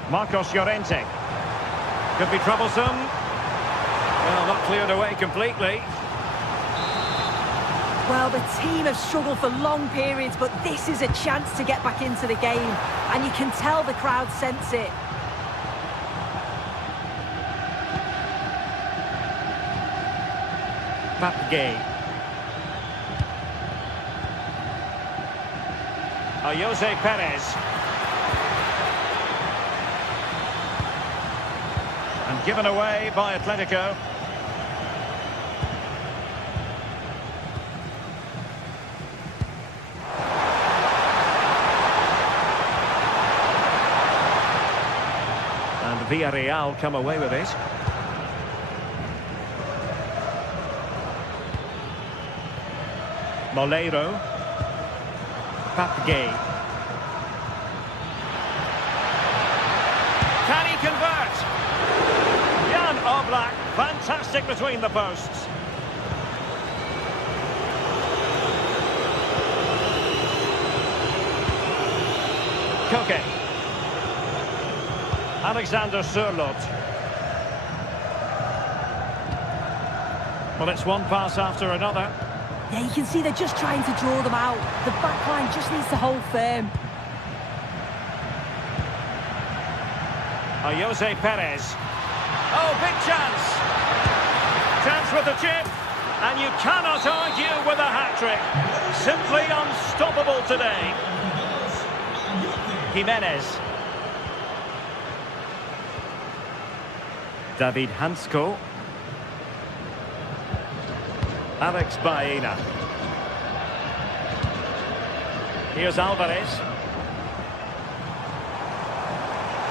Marcos Llorente. Could be troublesome. Well, not cleared away completely. Well, the team have struggled for long periods, but this is a chance to get back into the game. And you can tell the crowd sense it. Gay. Jose Perez. And given away by Atletico. And Villarreal come away with it. Moleiro. Gay. Can he convert? Jan Oblak, fantastic between the posts. Koke. Alexander Sørloth. Well, it's one pass after another. Yeah, you can see they're just trying to draw them out. The back line just needs to hold firm. Jose Perez. Oh, big chance. Chance with the chip. And you cannot argue with a hat-trick. Simply unstoppable today. Jimenez. David Hansko. Alex Baena. Here's Alvarez.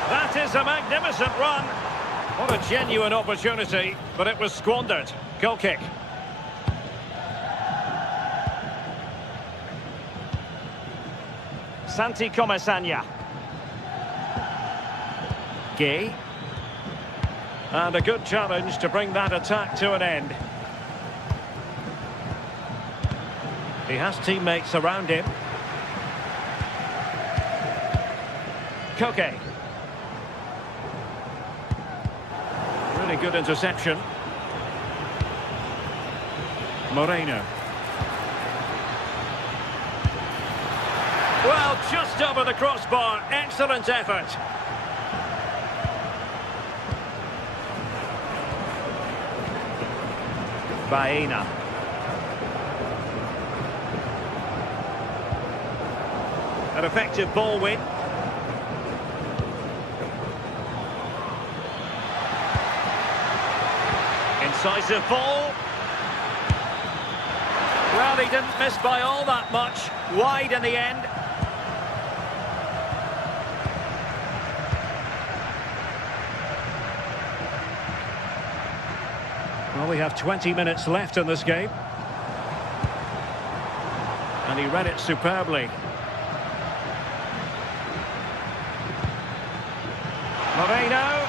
That is a magnificent run. What a genuine opportunity, but it was squandered. Goal kick. Santi Comesaña. Gay. And a good challenge to bring that attack to an end. He has teammates around him. Koke. Really good interception. Moreno. Well, just over the crossbar. Excellent effort. Baena. An effective ball win. Incisive ball. Well, he didn't miss by all that much. Wide in the end. Well, we have 20 minutes left in this game. And he read it superbly. Moreno.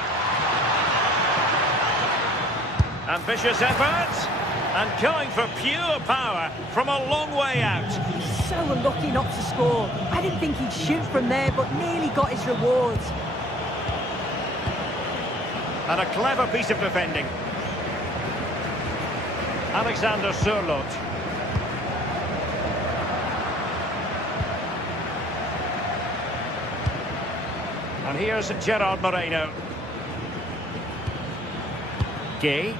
Ambitious effort. And going for pure power from a long way out. So unlucky not to score. I didn't think he'd shoot from there, but nearly got his rewards. And a clever piece of defending. Alexander Sørloth. And here's Gerard Moreno. Gay.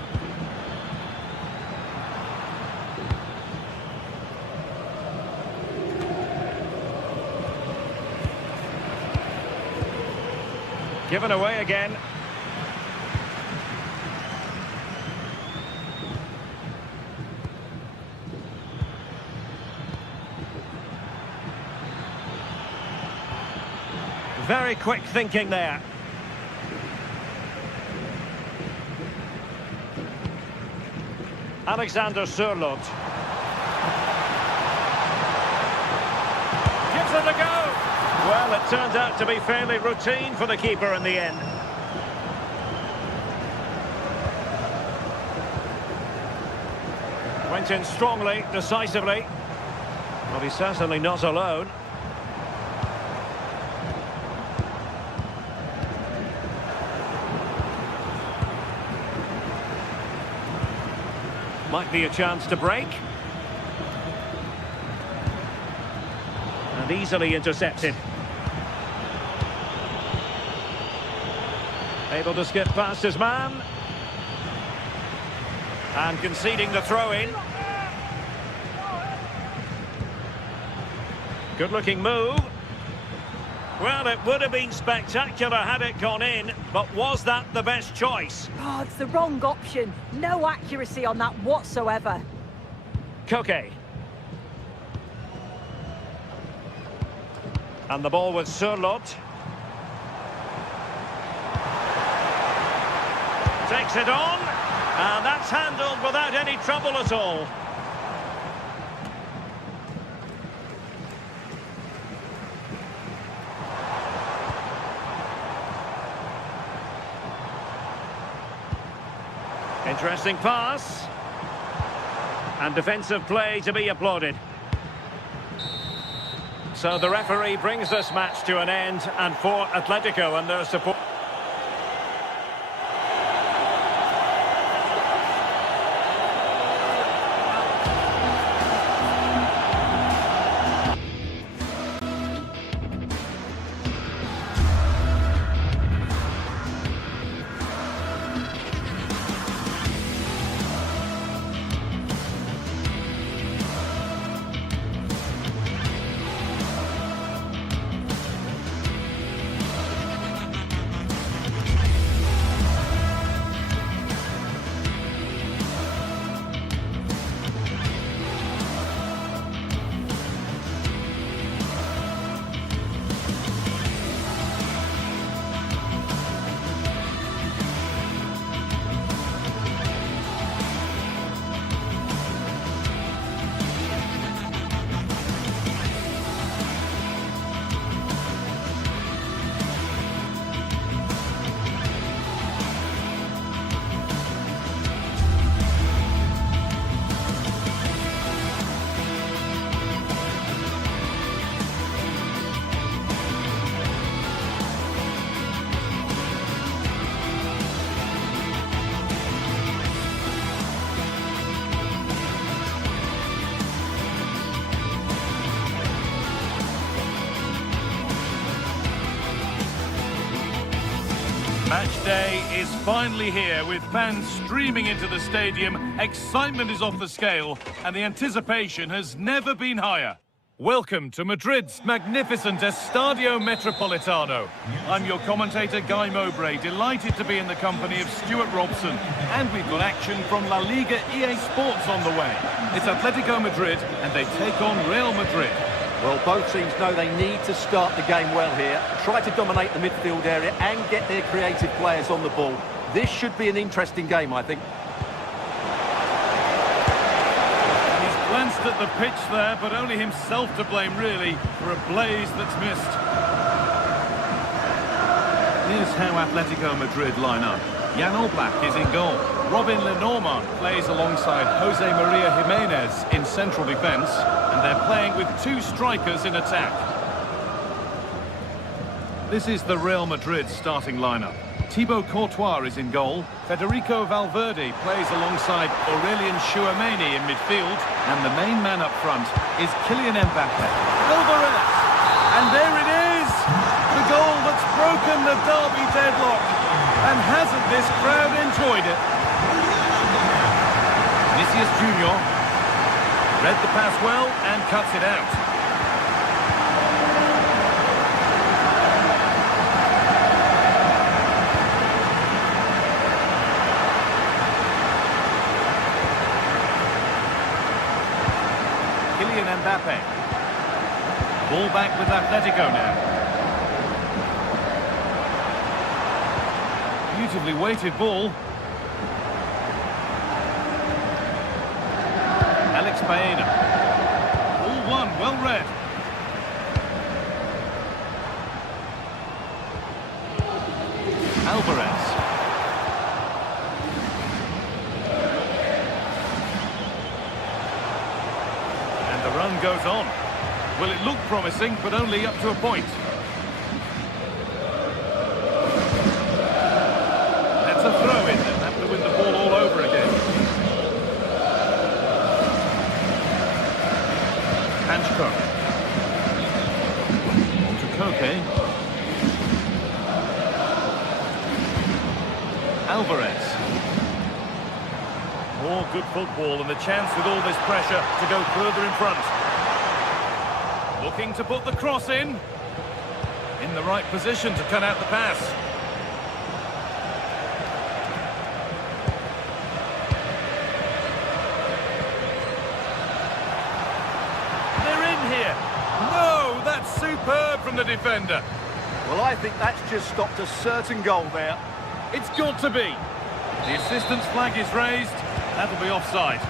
Given away again. Very quick thinking there. Alexander Sørloth. Gives it a go. Well, it turned out to be fairly routine for the keeper in the end. Went in strongly, decisively. But he's certainly not alone. Might be a chance to break. And easily intercepted. Able to skip past his man. And conceding the throw-in. Good-looking move. Well, it would have been spectacular had it gone in, but was that the best choice? Oh, it's the wrong option. No accuracy on that whatsoever. Koke. And the ball with Sørloth. Takes it on. And that's handled without any trouble at all. Interesting pass. And defensive play to be applauded. So the referee brings this match to an end, and for Atletico and their support... Match day is finally here with fans streaming into the stadium. Excitement is off the scale and the anticipation has never been higher. Welcome to Madrid's magnificent Estadio Metropolitano. I'm your commentator Guy Mowbray, delighted to be in the company of Stuart Robson. And we've got action from La Liga GTSports on the way. It's Atletico Madrid and they take on Real Madrid. Well, both teams know they need to start the game well here, try to dominate the midfield area and get their creative players on the ball. This should be an interesting game, I think. He's glanced at the pitch there, but only himself to blame, really, for a blaze that's missed. Here's how Atletico Madrid line up. Jan Oblak is in goal. Robin Lenormand plays alongside Jose Maria Jimenez in central defence, and they're playing with two strikers in attack. This is the Real Madrid starting lineup. Thibaut Courtois is in goal. Federico Valverde plays alongside Aurelien Tchouameni in midfield, and the main man up front is Kylian Mbappe. Alvarez! And there it is! The goal that's broken the derby deadlock. And hasn't this crowd enjoyed it? Vinicius Junior read the pass well and cuts it out. Kylian Mbappe. Ball back with Atletico now. Beautifully weighted ball. Alex Baena. All one, well read. Alvarez. And the run goes on. Well, it looked promising, but only up to a point. A throw in and have to win the ball all over again. Hanchko. To Koke. Alvarez. More good football and the chance with all this pressure to go further in front. Looking to put the cross in the right position to cut out the pass. No, that's superb from the defender. Well, I think that's just stopped a certain goal there. It's got to be. The assistant's flag is raised. That'll be offside.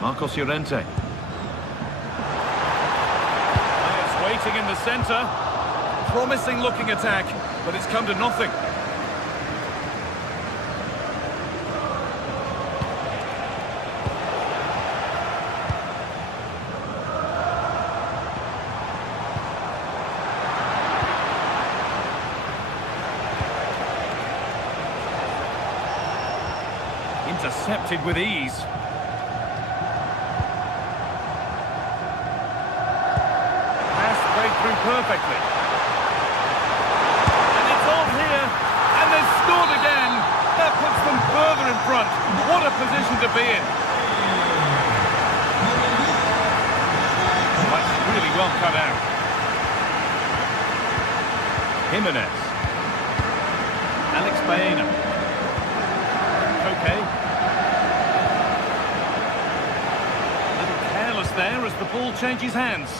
Marcos Llorente. Players waiting in the centre. Promising looking attack, but it's come to nothing. Intercepted with ease. Pass played through perfectly. And it's on here. And they've scored again. That puts them further in front. What a position to be in. That's really well cut out. Jimenez. Alex Baena. Okay. A little careless there as the ball changes hands.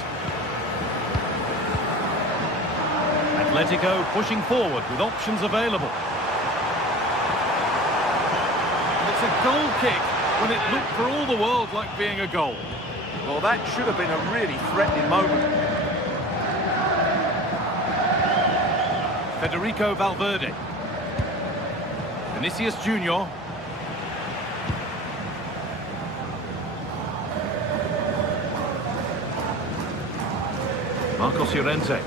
Atletico pushing forward with options available. And it's a goal kick when it looked for all the world like being a goal. Well, that should have been a really threatening moment. Federico Valverde. Vinicius Junior. Marcos Llorente.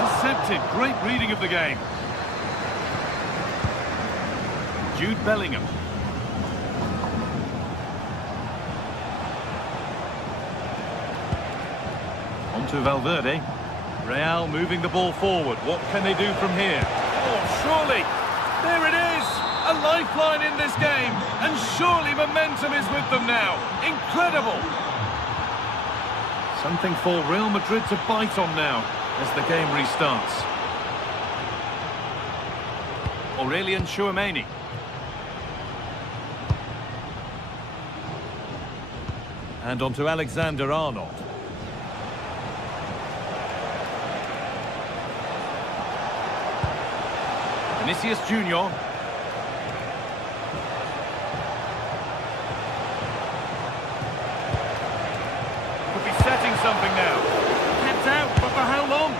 Intercepted. Great reading of the game. Jude Bellingham. to Valverde. Real moving the ball forward. What can they do from here? Oh, surely! There it is! A lifeline in this game. And surely momentum is with them now. Incredible! Something for Real Madrid to bite on now as the game restarts. Aurelian Tchouameni. And on to Alexander-Arnold. Vinicius Junior. Could be setting something now. Kept out, but for how long?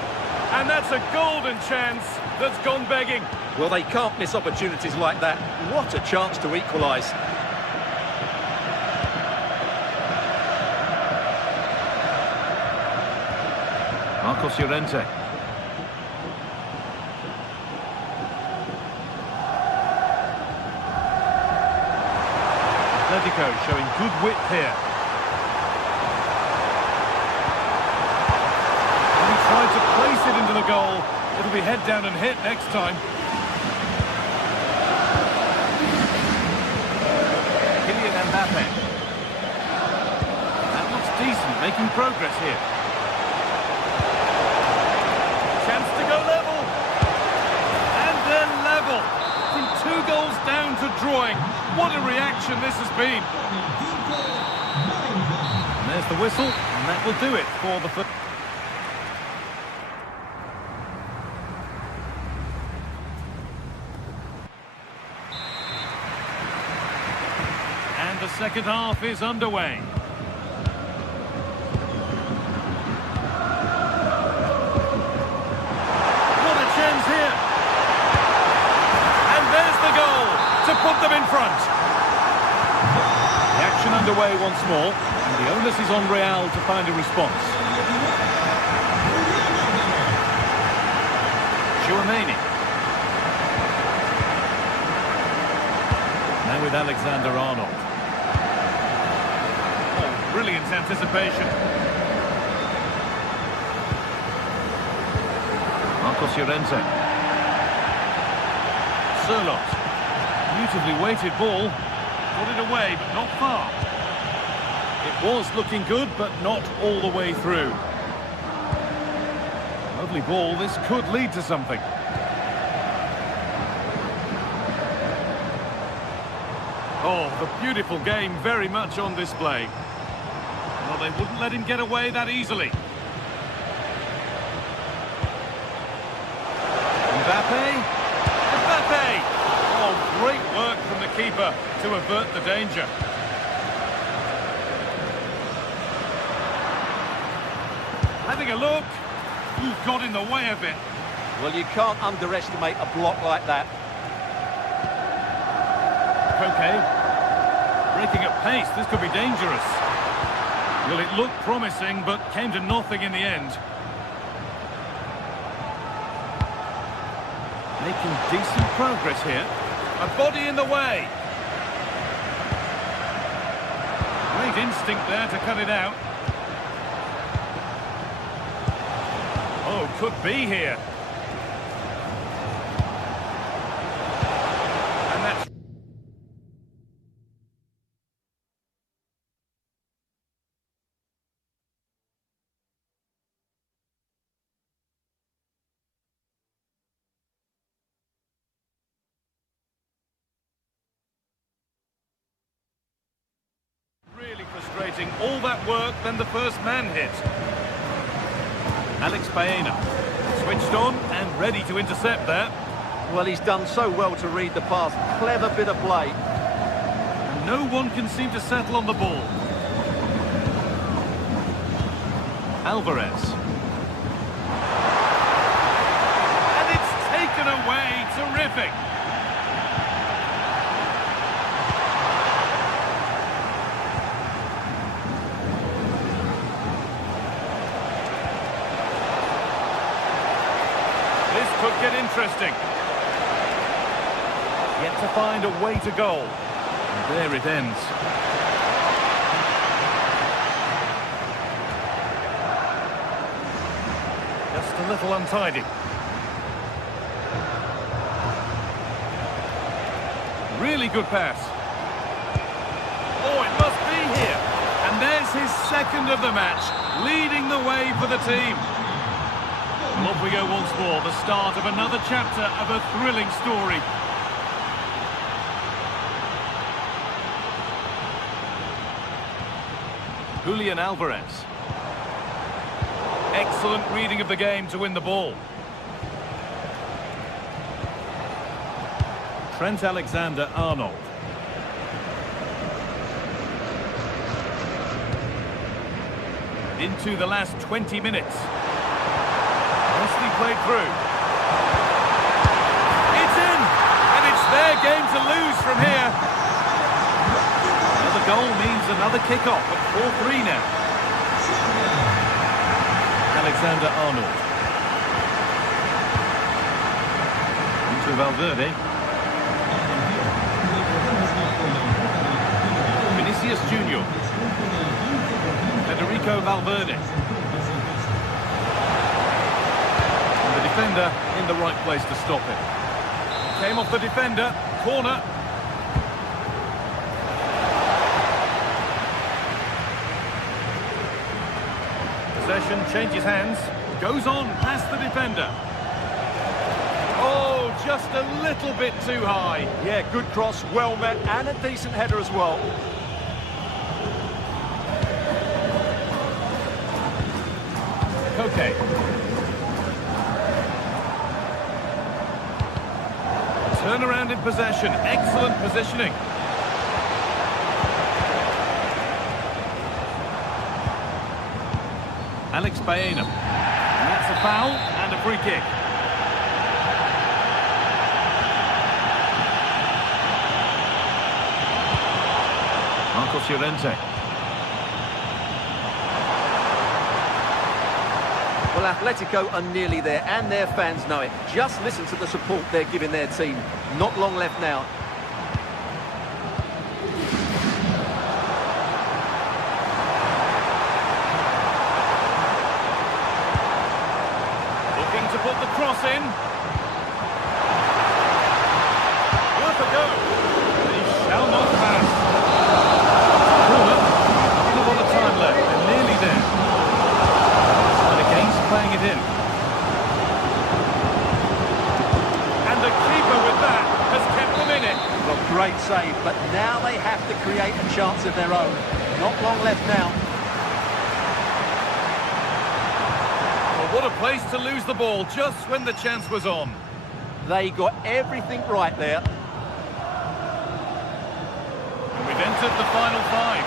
And that's a golden chance that's gone begging. Well, they can't miss opportunities like that. What a chance to equalise. Marcos Llorente. Atletico showing good width here. And he tried to place it into the goal. It'll be head down and hit next time. Kylian Mbappe. That looks decent, making progress here. Chance to go level. And they're level. From 2 goals down to drawing. What a reaction this has been. And there's the whistle, and that will do it for the first. And the second half is underway. What a chance here. And there's the goal to put them in front. The action underway once more, and the onus is on Real to find a response. Tchouameni. Now with Alexander-Arnold. Oh, brilliant anticipation. Marcos Llorente. Sirlot. Beautifully weighted ball. Got it away, but not far. It was looking good, but not all the way through. Lovely ball. This could lead to something. Oh, the beautiful game very much on display. Well, they wouldn't let him get away that easily. Mbappe. Mbappe! Oh, great work from the keeper to avert the danger. Having a look. Ooh, got in the way of it. Well, you can't underestimate a block like that. Okay. Breaking at pace, this could be dangerous. Well, it looked promising, but came to nothing in the end. Making decent progress here. A body in the way. Great instinct there to cut it out. Oh, could be here. And that's... really frustrating. All that work, then the first man hit. Alex Baena, switched on and ready to intercept there. Well, he's done so well to read the pass. Clever bit of play. And no one can seem to settle on the ball. Alvarez. And it's taken away. Terrific. Could get interesting. Yet to find a way to goal. And there it ends. a little untidy. Really good pass. Oh, it must be here. And there's his second of the match, leading the way for the team. And off we go once more, the start of another chapter of a thrilling story. Julian Alvarez. Excellent reading of the game to win the ball. Trent Alexander-Arnold. Into the last 20 minutes. Nicely played through. It's in! And it's their game to lose from here. Another goal means another kick-off at 4-3 now. Alexander-Arnold. Into Valverde. Vinicius Junior. Federico Valverde. And the defender in the right place to stop it. Came off the defender. Corner. Possession changes hands. Goes on past the defender. Oh, just a little bit too high. Yeah, good cross, well met, and a decent header as well. Okay. Turn around in possession. Excellent positioning. Alex Baena. And that's a foul and a free kick. Marcos Llorente. Well, Atletico are nearly there, and their fans know it. Just listen to the support they're giving their team. Not long left now. Looking to put the cross in. Worth a go. He shall not pass. Corner. Not a lot of time left. They're nearly there. Playing it in. And the keeper with that has kept them in it. Well, great save, but now they have to create a chance of their own. Not long left now. Well, what a place to lose the ball just when the chance was on. They got everything right there. And we've entered the final five.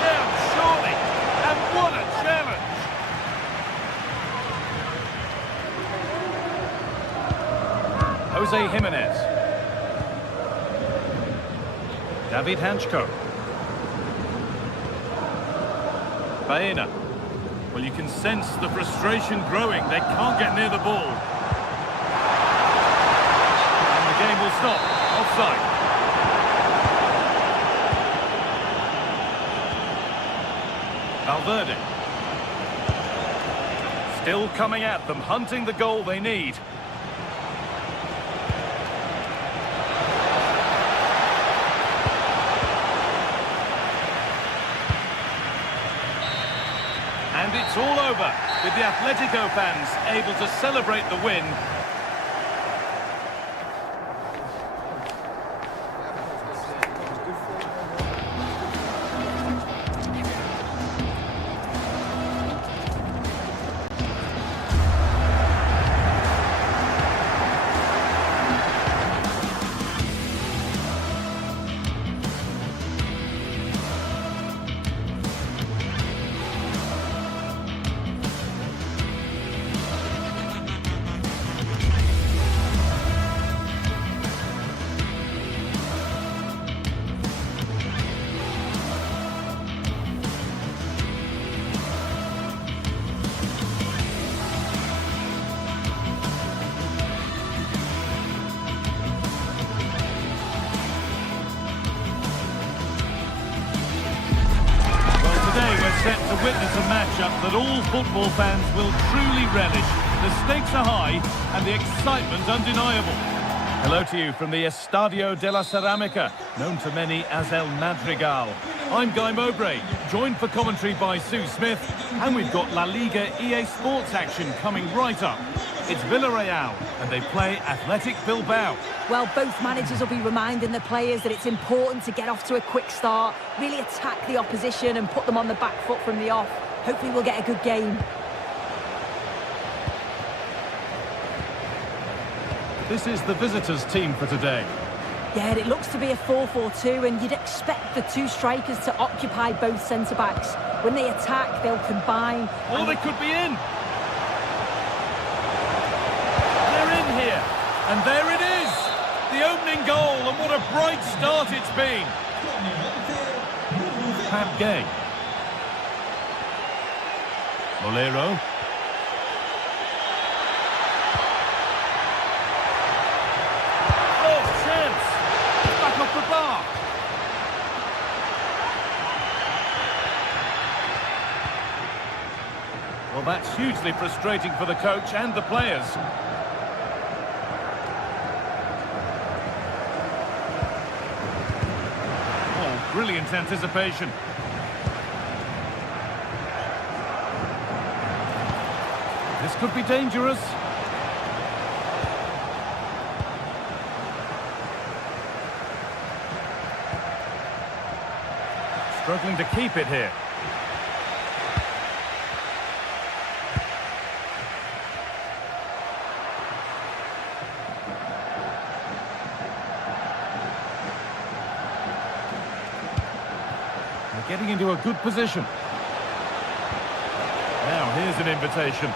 Now, surely. And what a challenge. Jose Jimenez. David Hanchko. Baena. Well, you can sense the frustration growing. They can't get near the ball. And the game will stop. Offside. Valverde. Still coming at them, hunting the goal they need. And it's all over, with the Atletico fans able to celebrate the win. Set to witness a matchup that all football fans will truly relish. The stakes are high and the excitement undeniable. Hello to you from the Estadio de la Ceramica, known to many as El Madrigal. I'm Guy Mowbray, joined for commentary by Sue Smith, and we've got La Liga EA Sports action coming right up. It's Villarreal, and they play Athletic Bilbao. Well, both managers will be reminding the players that it's important to get off to a quick start, really attack the opposition and put them on the back foot from the off. Hopefully we'll get a good game. This is the visitors' team for today. Yeah, it looks to be a 4-4-2, and you'd expect the two strikers to occupy both centre-backs. When they attack, they'll combine. Oh, they could be in! They're in here, and there it is! The opening goal, and what a bright start it's been! Pat Gay. Molero. Off the bar. Well, that's hugely frustrating for the coach and the players. Oh, brilliant anticipation. This could be dangerous. Struggling to keep it here. They're getting into a good position. Now here's an invitation.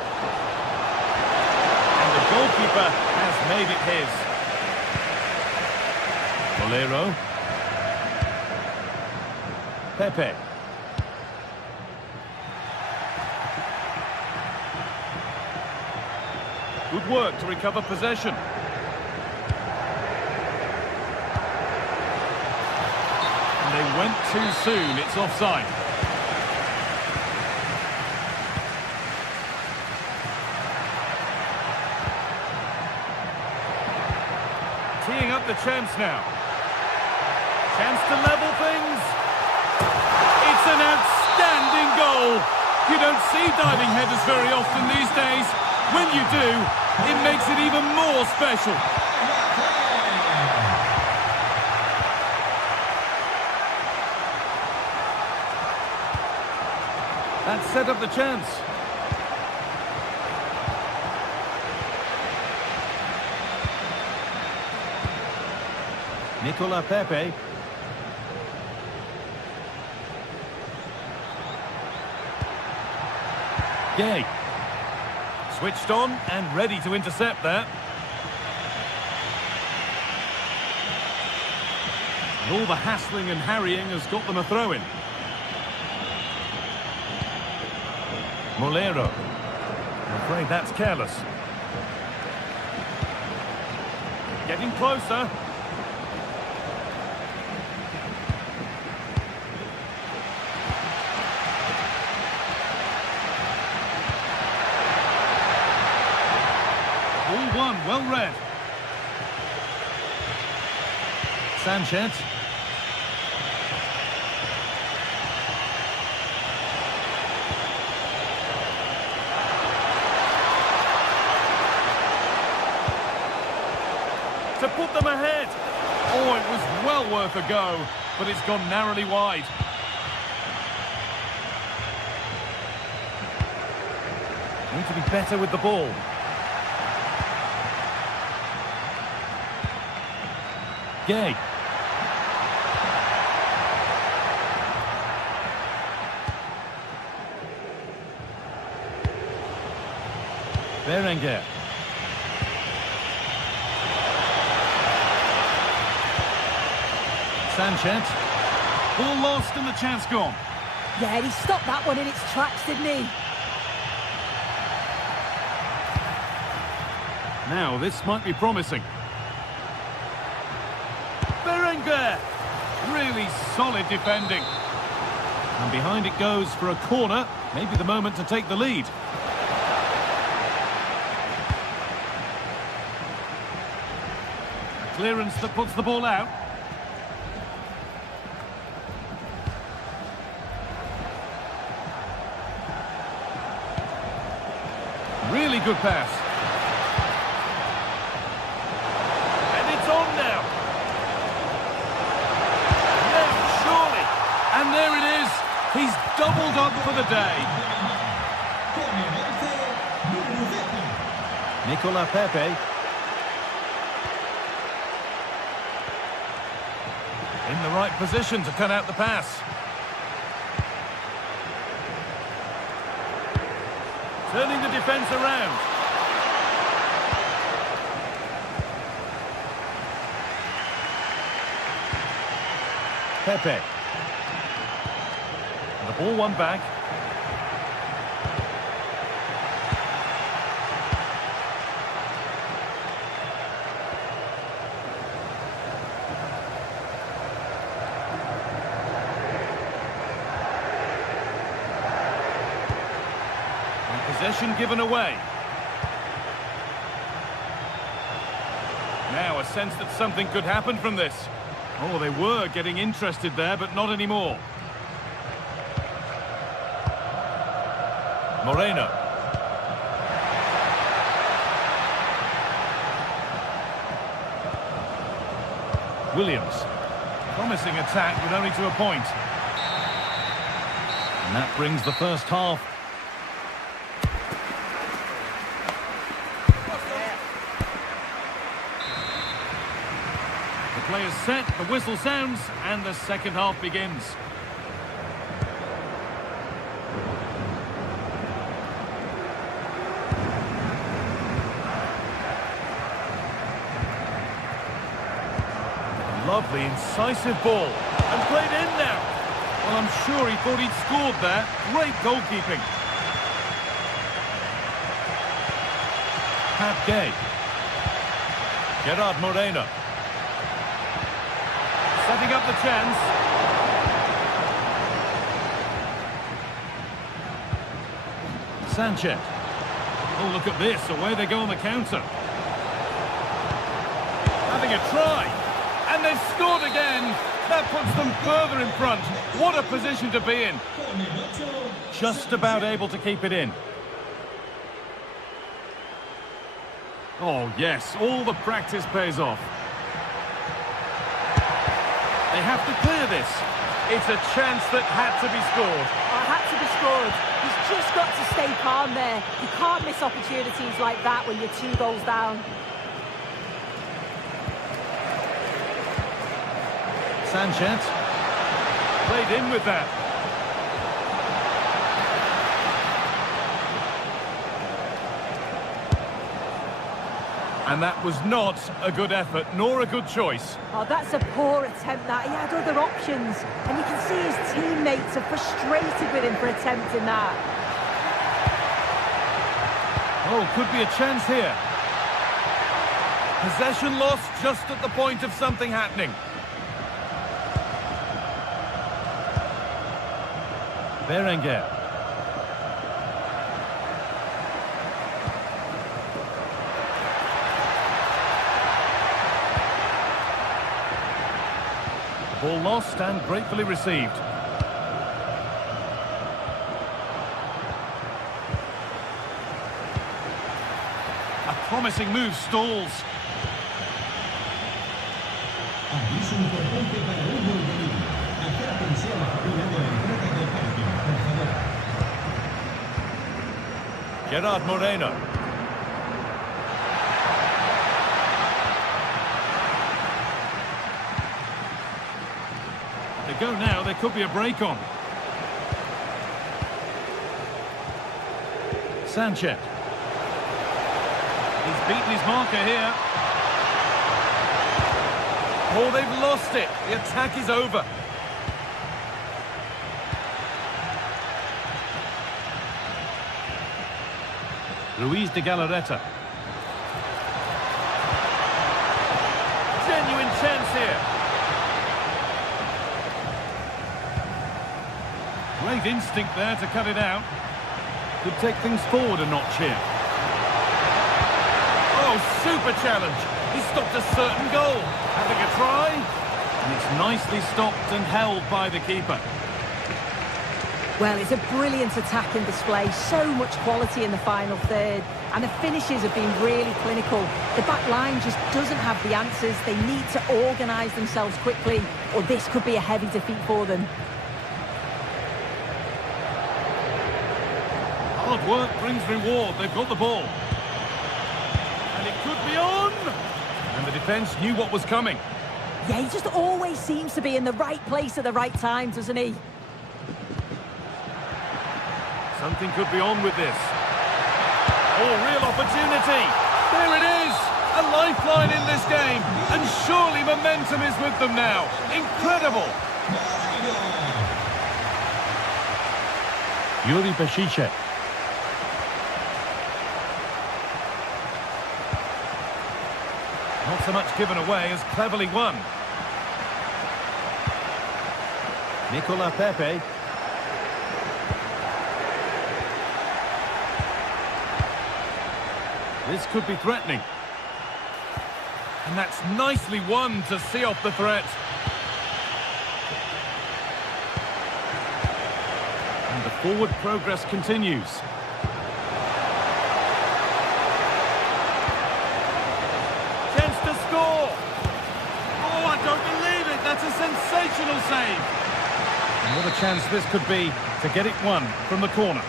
And the goalkeeper has made it his. Molero. Pepe. Good work to recover possession. And they went too soon. It's offside. Teeing up the chance now. Chance to level things. It's an outstanding goal. You don't see diving headers very often these days. When you do, it makes it even more special. That set up the chance. Nicola Pepe. Gay. Switched on and ready to intercept that. And all the hassling and harrying has got them a throw-in. Molero. I'm afraid that's careless. Getting closer. Well read. Sanchez. To put them ahead. Oh, it was well worth a go, but it's gone narrowly wide. Need to be better with the ball. Gay. Berenguer. Sanchez. Ball lost and the chance gone. Yeah, he stopped that one in its tracks, didn't he? Now, this might be promising. Berenguer! Really solid defending. And behind it goes for a corner. Maybe the moment to take the lead. Clearance that puts the ball out. Really good pass. And it's on now. Now, surely. And there it is. He's doubled up for the day. Nicola Pepe. In the right position to cut out the pass. Turning the defence around. Pepe. And the ball won back. Possession given away. Now a sense that something could happen from this. Oh, they were getting interested there, but not anymore. Moreno. Williams. Promising attack, but only to a point. And that brings the first half. Players set, the whistle sounds, and the second half begins. Lovely, incisive ball. And played in now. Well, I'm sure he thought he'd scored there. Great goalkeeping. Pat Gay. Gerard Moreno. Setting up the chance. Sanchez. Oh, look at this. Away they go on the counter. Having a try. And they've scored again. That puts them further in front. What a position to be in. Just about able to keep it in. Oh, yes. All the practice pays off. They have to clear this. It's a chance that had to be scored. Oh, had to be scored. He's just got to stay calm there. You can't miss opportunities like that when you're 2 goals down. Sanchez. Played in with that. And that was not a good effort, nor a good choice. Oh, that's a poor attempt, that. He had other options. And you can see his teammates are frustrated with him for attempting that. Oh, could be a chance here. Possession lost just at the point of something happening. Berenguer. Ball lost and gratefully received. A promising move stalls. Aviso importante para un gol de liga. Acérquense a la cabina de la entrada del parque, por favor. Gerard Moreno. They go now, there could be a break on. Sanchez. He's beaten his marker here. Oh, they've lost it. The attack is over. Ruiz de Galarreta. Genuine chance here. Great instinct there to cut it out. Could take things forward a notch here. Oh, super challenge. He stopped a certain goal. Having a try. And it's nicely stopped and held by the keeper. Well, it's a brilliant attacking display, so much quality in the final third, and the finishes have been really clinical. The back line just doesn't have the answers. They need to organise themselves quickly, or this could be a heavy defeat for them. Hard work brings reward. They've got the ball. And it could be on! And the defence knew what was coming. Yeah, he just always seems to be in the right place at the right time, doesn't he? Something could be on with this. Oh, real opportunity. There it is. A lifeline in this game. And surely momentum is with them now. Incredible. Yuri Besicek. Not so much given away as cleverly won. Nicola Pepe. This could be threatening. And that's nicely won to see off the threat. And the forward progress continues. Chance to score. Oh, I don't believe it. That's a sensational save. And what a chance this could be to get it won from the corner.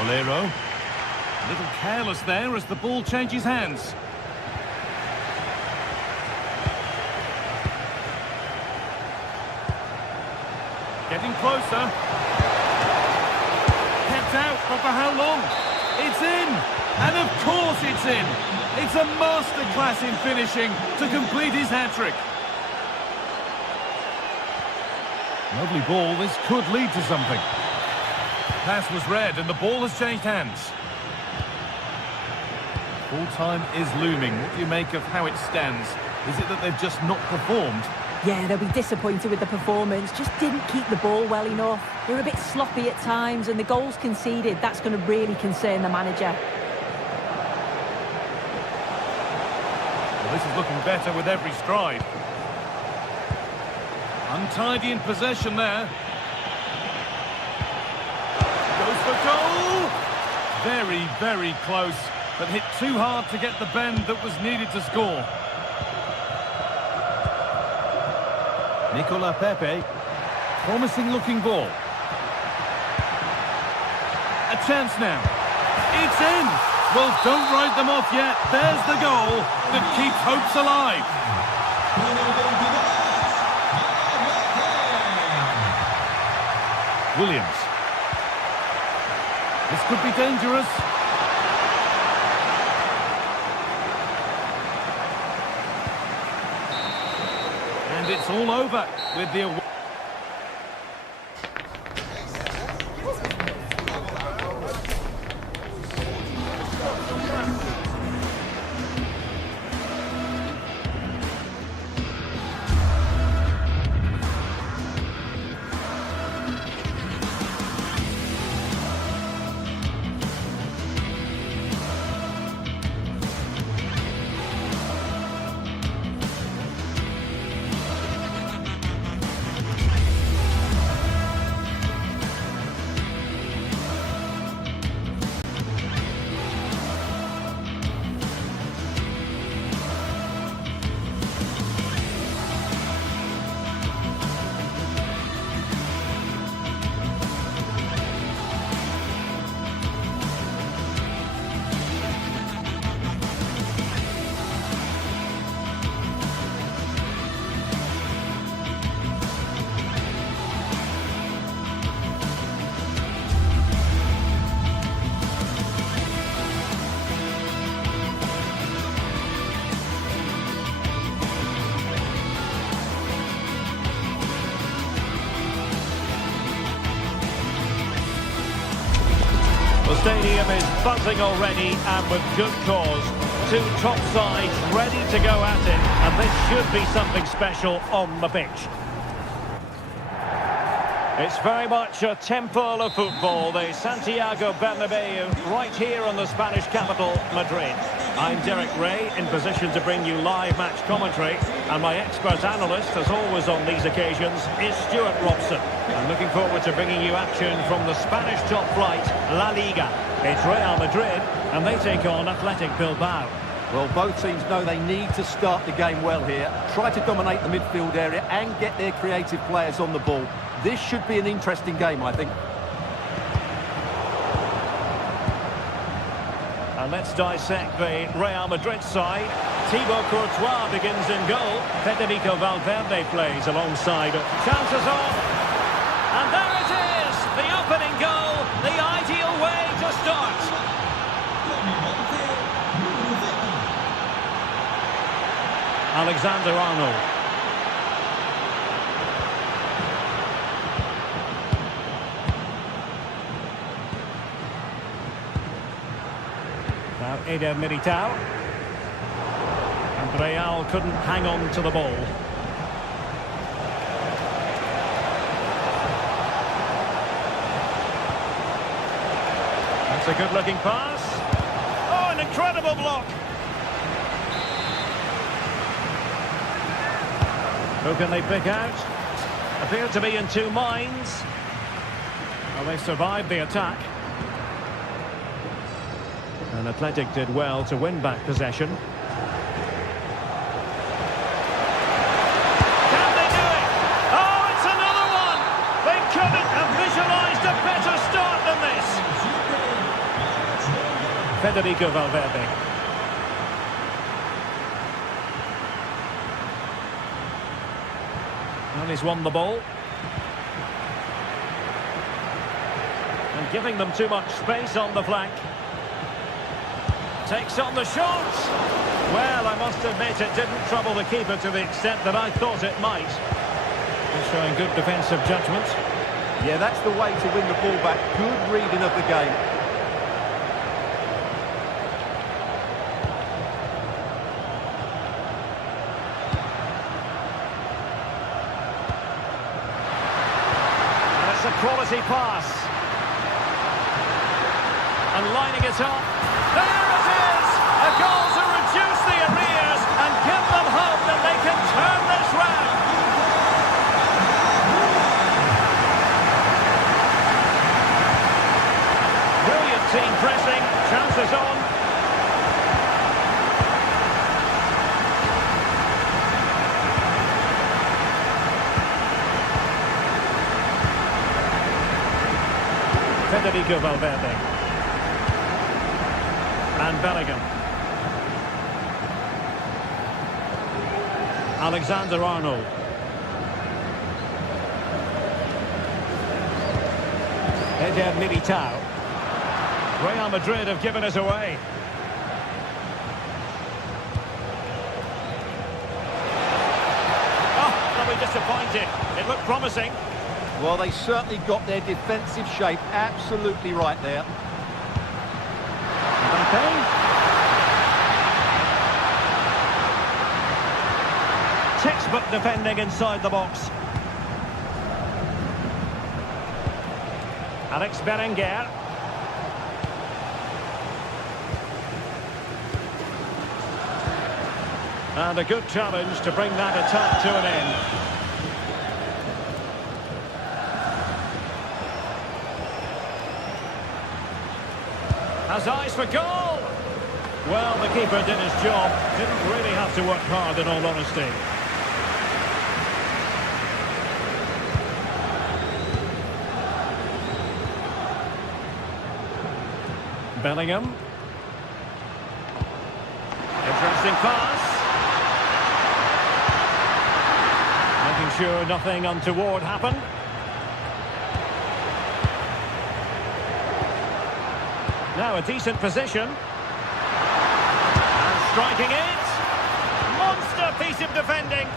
Bolero. A little careless there as the ball changes hands. Getting closer. Kept out, but for how long? It's in! And of course it's in! It's a masterclass in finishing to complete his hat-trick. Lovely ball, this could lead to something. Pass was read and the ball has changed hands. Full time is looming. What do you make of how it stands? Is it that they've just not performed? Yeah, they'll be disappointed with the performance. Just didn't keep the ball well enough. They're a bit sloppy at times, and the goals conceded, that's going to really concern the manager. Well, this is looking better with every stride. Untidy in possession there. Goes for goal! Very, very close, but hit too hard to get the bend that was needed to score. Nicola Pepe. Promising looking ball. A chance now. It's in! Well, don't write them off yet. There's the goal that keeps hopes alive. Williams. This could be dangerous. And it's all over with the away. The stadium is buzzing already, and with good cause. Two top sides ready to go at it, and this should be something special on the pitch. It's very much a temple of football, the Santiago Bernabeu, right here in the Spanish capital, Madrid. I'm Derek Ray, in position to bring you live match commentary, and my expert analyst, as always on these occasions, is Stuart Robson. I'm looking forward to bringing you action from the Spanish top flight, La Liga. It's Real Madrid, and they take on Athletic Bilbao. Well, both teams know they need to start the game well here, try to dominate the midfield area and get their creative players on the ball. This should be an interesting game, I think. And let's dissect the Real Madrid side. Thibaut Courtois begins in goal. Federico Valverde plays alongside. Chances off. And there it is! The opening goal, the ideal way to start. Alexander-Arnold. Now Eder Militao. And Real couldn't hang on to the ball. That's a good-looking pass. Oh, an incredible block. Who can they pick out? Appear to be in two minds. Well, they survived the attack. And Athletic did well to win back possession. Can they do it? Oh, it's another one! They couldn't have visualised a better start than this. Federico Valverde. And he's won the ball. And giving them too much space on the flank. Takes on the shot. Well, I must admit it didn't trouble the keeper to the extent that I thought it might. He's showing good defensive judgment. Yeah, that's the way to win the ball back. Good reading of the game. A quality pass. And lining it up. There it is! A goal to reduce the arrears and give them hope that they can turn this round. Brilliant team pressing. Chances on. Federico Valverde. And Bellingham. Alexander-Arnold. Eder Militao. Real Madrid have given it away. Oh, they'll be disappointed. It looked promising. Well, they certainly got their defensive shape absolutely right there. Textbook defending inside the box. Alex Berenguer. And a good challenge to bring that attack to an end. Has eyes for goal. Well, the keeper did his job. Didn't really have to work hard, in all honesty. Bellingham. Interesting pass. Making sure nothing untoward happened. Now a decent position. And striking it. Monster piece of defending.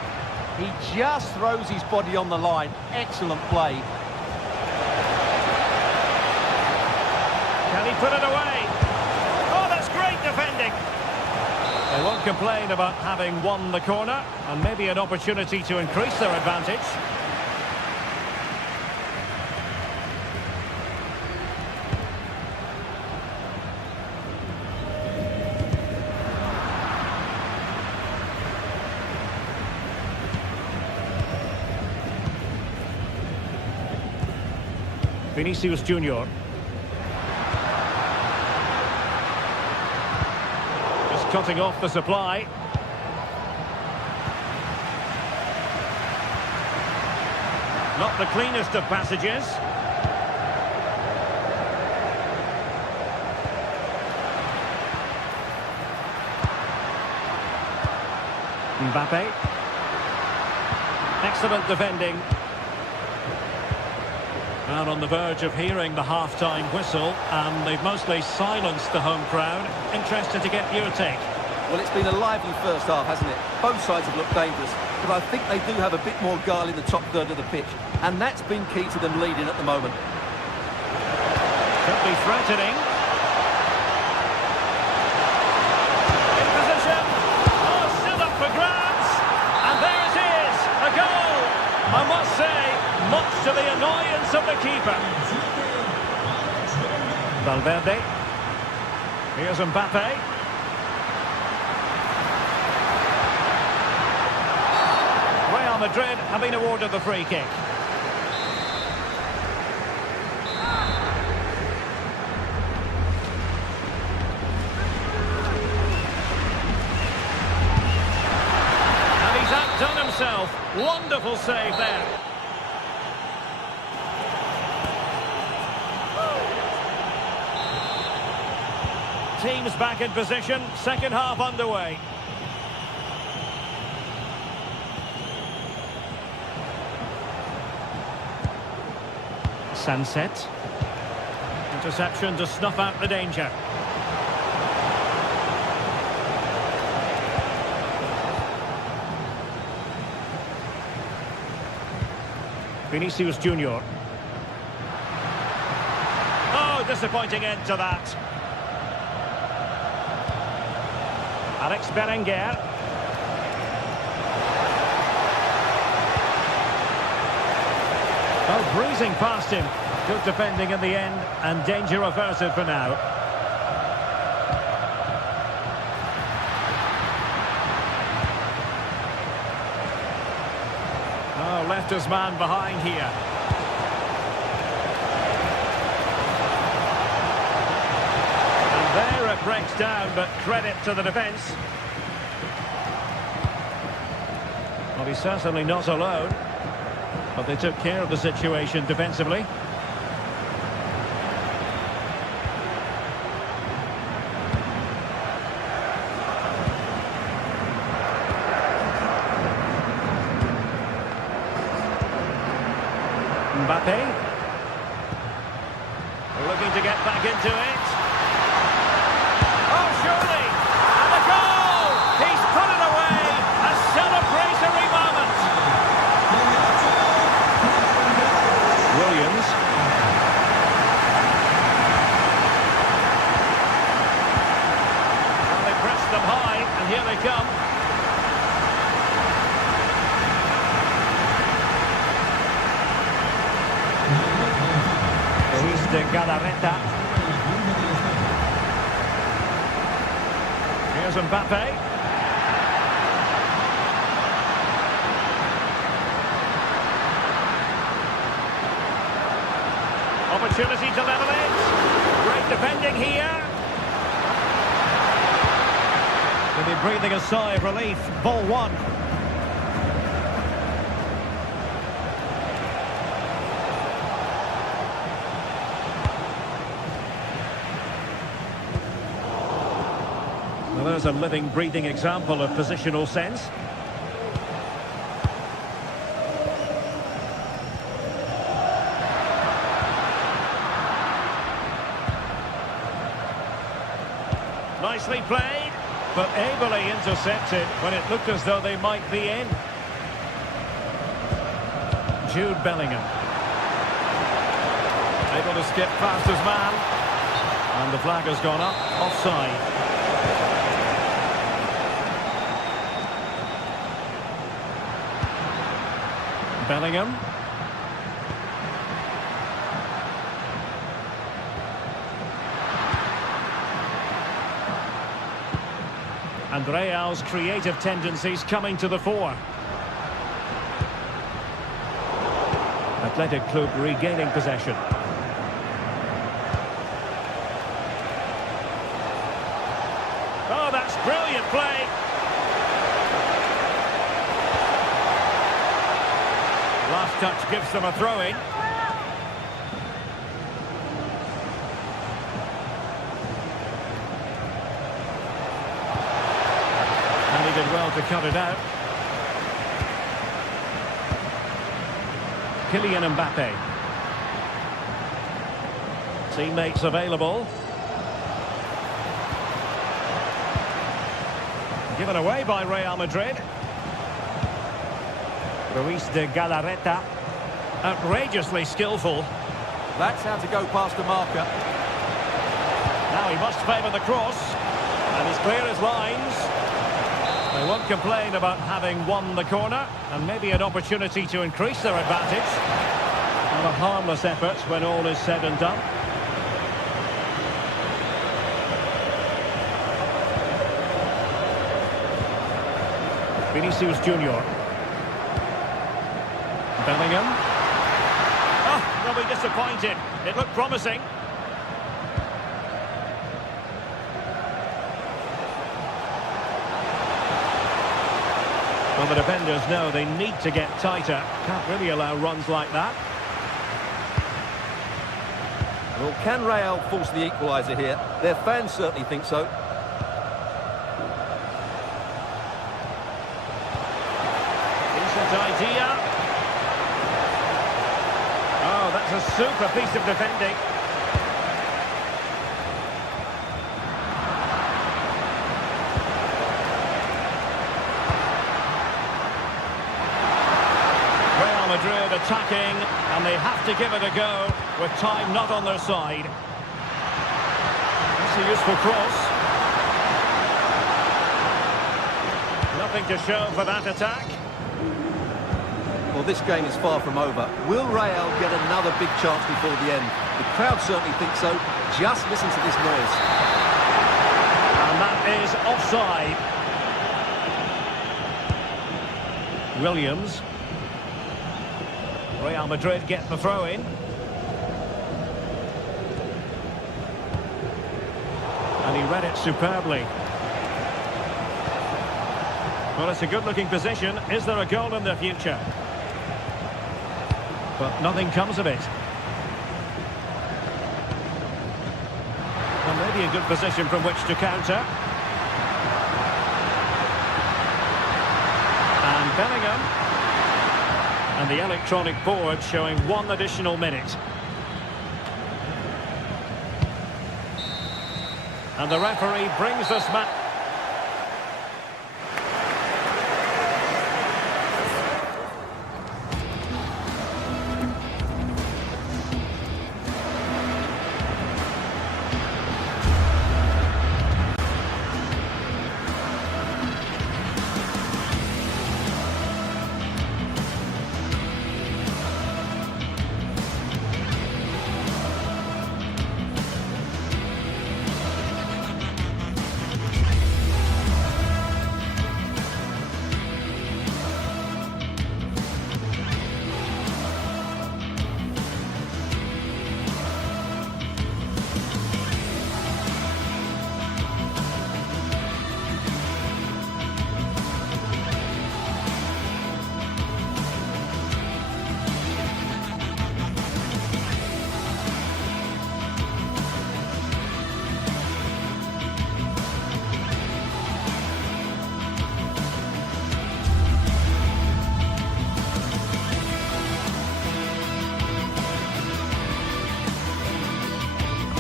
He just throws his body on the line. Excellent play. Can he put it away? Oh, that's great defending. They won't complain about having won the corner, and maybe an opportunity to increase their advantage. Vinicius Junior. Just cutting off the supply. Not the cleanest of passages. Mbappe. Excellent defending. And on the verge of hearing the half-time whistle, and they've mostly silenced the home crowd. Interested to get your take. Well, it's been a lively first half, hasn't it? Both sides have looked dangerous, but I think they do have a bit more guile in the top third of the pitch, and that's been key to them leading at the moment. Could be threatening. In position. Oh, still up for grabs. And there it is, a goal. I must say, much to the annoyance of the keeper. Valverde. Here's Mbappe. Real Madrid have been awarded the free kick. And he's outdone himself. Wonderful save there. Teams back in position, second half underway. Sunset. Interception to snuff out the danger. Vinicius Junior. Oh, disappointing end to that. Alex Berenguer. Oh, breezing past him. Good defending in the end, and danger averted for now. Oh, left his man behind here. And there it breaks down, but credit to the defence. Well, he's certainly not alone. But they took care of the situation defensively. Mbappe. Looking to get back into it. Oh, surely! And a goal! He's put it away! A celebratory moment! Williams. Well, they pressed them high, and here they come. Luis de Galarreta. Here's Mbappe. Opportunity to level it. Great defending here. They'll be breathing a sigh of relief. Ball one. Well, there's a living, breathing example of positional sense. Nicely played, but ably intercepted when it looked as though they might be in. Jude Bellingham. Able to skip past his man. And the flag has gone up, offside. Bellingham. And Real's creative tendencies coming to the fore. Athletic Club regaining possession. touch gives them a throw-in. And he did well to cut it out. Kylian Mbappe. Teammates available. Given away by Real Madrid. Ruiz de Galarreta. Outrageously skillful. That's how to go past the marker. Now he must favour the cross. And he's clear as lines. They won't complain about having won the corner. And maybe an opportunity to increase their advantage. And a harmless effort when all is said and done. Vinicius Junior. Bellingham. Oh, they'll be disappointed. It looked promising. Well, the defenders know they need to get tighter. Can't really allow runs like that. Well, can Real force the equaliser here? Their fans certainly think so. Decent idea. Oh, that's a super piece of defending. Real Madrid attacking, and they have to give it a go with time not on their side. That's a useful cross. Nothing to show for that attack. Well, this game is far from over. Will Real get another big chance before the end? The crowd certainly think so. Just listen to this noise. And that is offside. Williams. Real Madrid get the throw-in. And he read it superbly. Well, it's a good-looking position. Is there a goal in the future? But nothing comes of it. Well, maybe a good position from which to counter. And Bellingham. And the electronic board showing 1 additional minute. And the referee brings us back.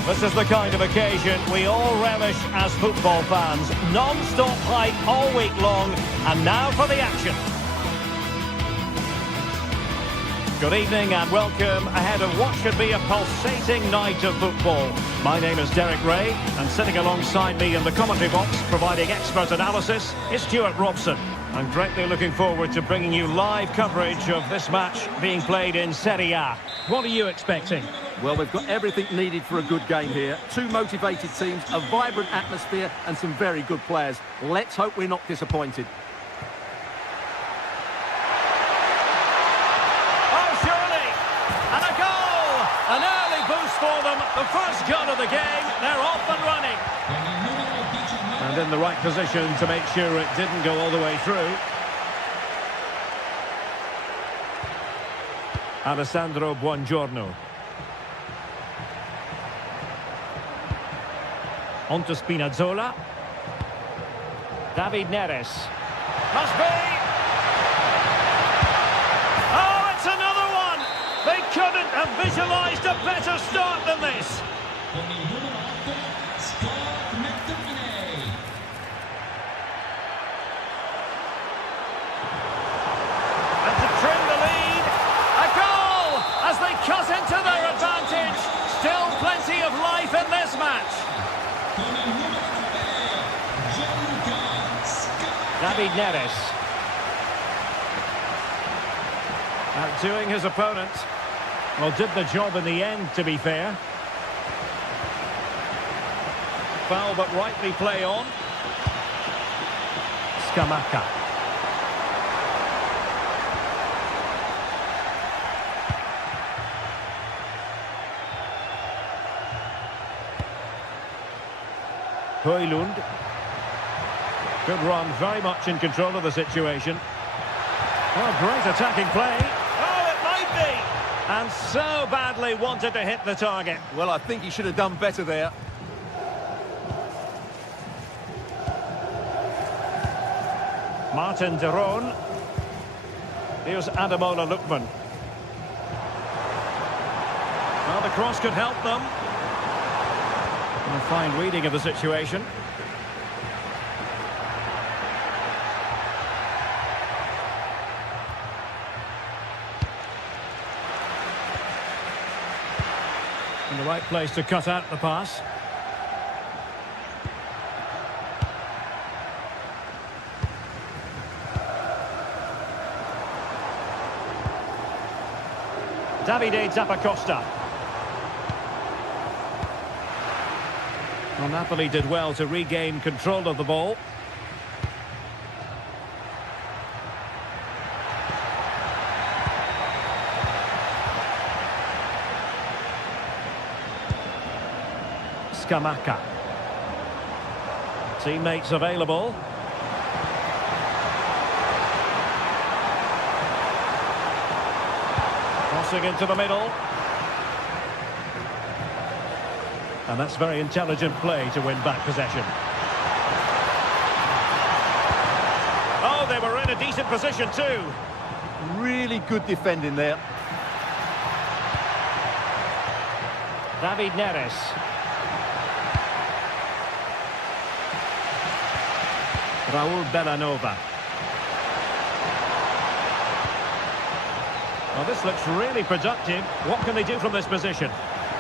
This is the kind of occasion we all relish as football fans. Non-stop hype all week long, and now for the action. Good evening and welcome ahead of what should be a pulsating night of football. My name is Derek Ray, and sitting alongside me in the commentary box, providing expert analysis, is Stuart Robson. I'm greatly looking forward to bringing you live coverage of this match being played in Serie A. What are you expecting? Well, they've got everything needed for a good game here. 2 motivated teams, a vibrant atmosphere and some very good players. Let's hope we're not disappointed. Oh, surely! And a goal! An early boost for them. The first goal of the game. They're off and running. And in the right position to make sure it didn't go all the way through. Alessandro Buongiorno. On to Spinazzola. David Neres. Must be! Oh, it's another one! They couldn't have visualised a better start than this. Con il numero 8, Scott McTominay. And to trim the lead, a goal as they cut into their advantage. Still plenty of life in this match. Con il numero 9, Gianluca Scott. David Neres. Outdoing his opponent. Well, did the job in the end, to be fair. Foul, but rightly play on. Scamacca. Højlund. Good run, very much in control of the situation. Oh, great attacking play. Oh, it might be. And so badly wanted to hit the target. Well, I think he should have done better there. Martin de Roon. Here's Ademola Lookman. Well, the cross could help them. A fine reading of the situation. In the right place to cut out the pass. Davide Zappacosta. Well, Napoli did well to regain control of the ball. Scamacca. Teammates available. Crossing into the middle. And that's very intelligent play to win back possession. Oh, they were in a decent position too. Really good defending there. David Neres. Raul Bellanova. Well, this looks really productive. What can they do from this position?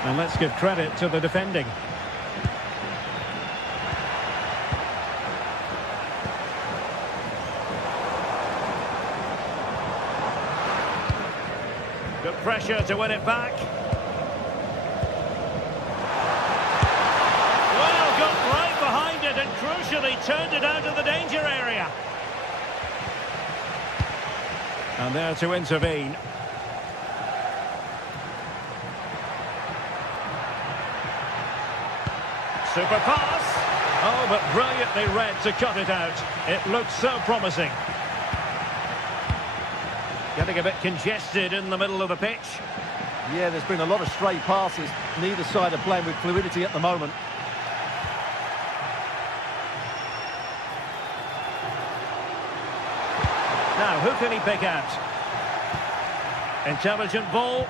And let's give credit to the defending. Good pressure to win it back. Well, got right behind it and crucially turned it out of the danger area. And there to intervene. Super pass. Oh, but brilliantly read to cut it out. It looks so promising. Getting a bit congested in the middle of the pitch. Yeah, there's been a lot of stray passes. Neither side are playing with fluidity at the moment. Now, who can he pick out? Intelligent ball.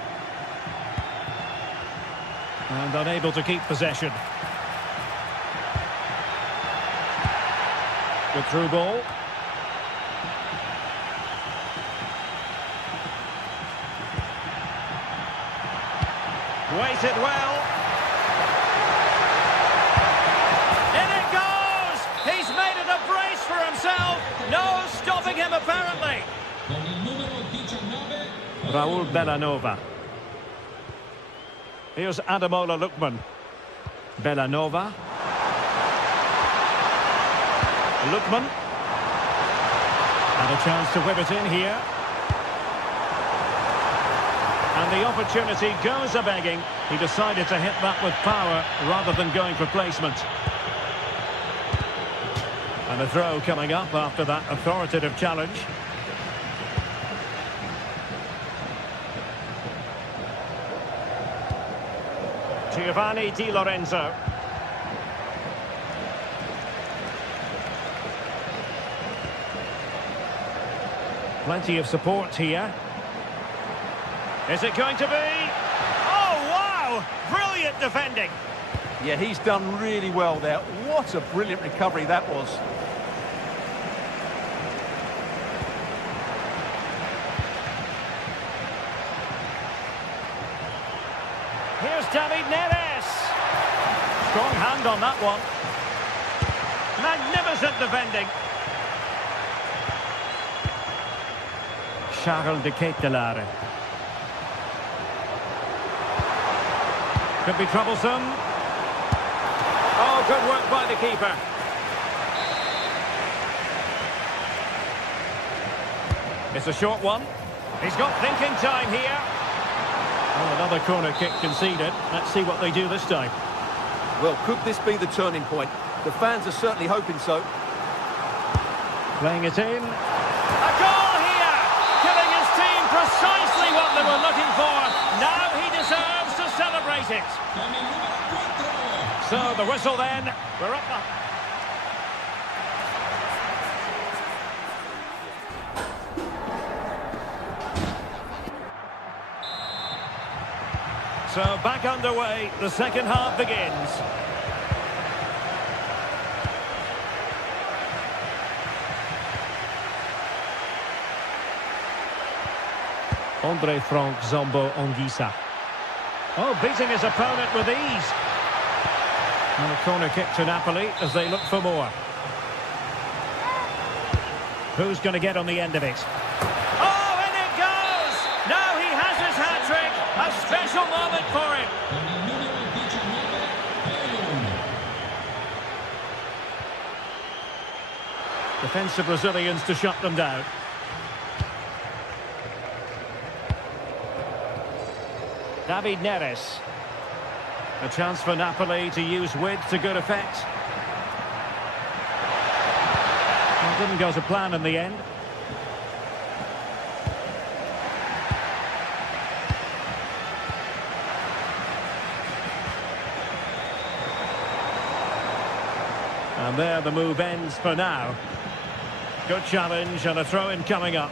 And unable to keep possession. Good through ball. Weighted well. In it goes! He's made it a brace for himself. No stopping him, apparently. Con il numero 19. Raul Bellanova. Here's Ademola Lookman. Bellanova. Lookman. And a chance to whip it in here. And the opportunity goes a-begging. He decided to hit that with power rather than going for placement. And a throw coming up after that authoritative challenge. Giovanni Di Lorenzo. Plenty of support here. Is it going to be? Oh, wow! Brilliant defending. Yeah, he's done really well there. What a brilliant recovery that was. Here's David Neres. Strong hand on that one. Magnificent defending. Charles de Ketelaere. Could be troublesome. Oh, good work by the keeper. It's a short one. He's got thinking time here. Oh, another corner kick conceded. Let's see what they do this time. Well, could this be the turning point? The fans are certainly hoping so. Playing it in. A goal here! Giving his team precisely what they were looking for. Now he deserves to celebrate it. So the whistle then. We're up. So back underway, the second half begins. Andre Frank Zombo Anguissa. Oh, beating his opponent with ease. And a corner kick to Napoli as they look for more. Who's going to get on the end of it? Oh, and it goes! Now he has his hat-trick. A special moment for him. Defensive Brazilians to shut them down. David Neres. A chance for Napoli to use width to good effect. Well, didn't go to plan in the end. And there the move ends for now. Good challenge and a throw-in coming up.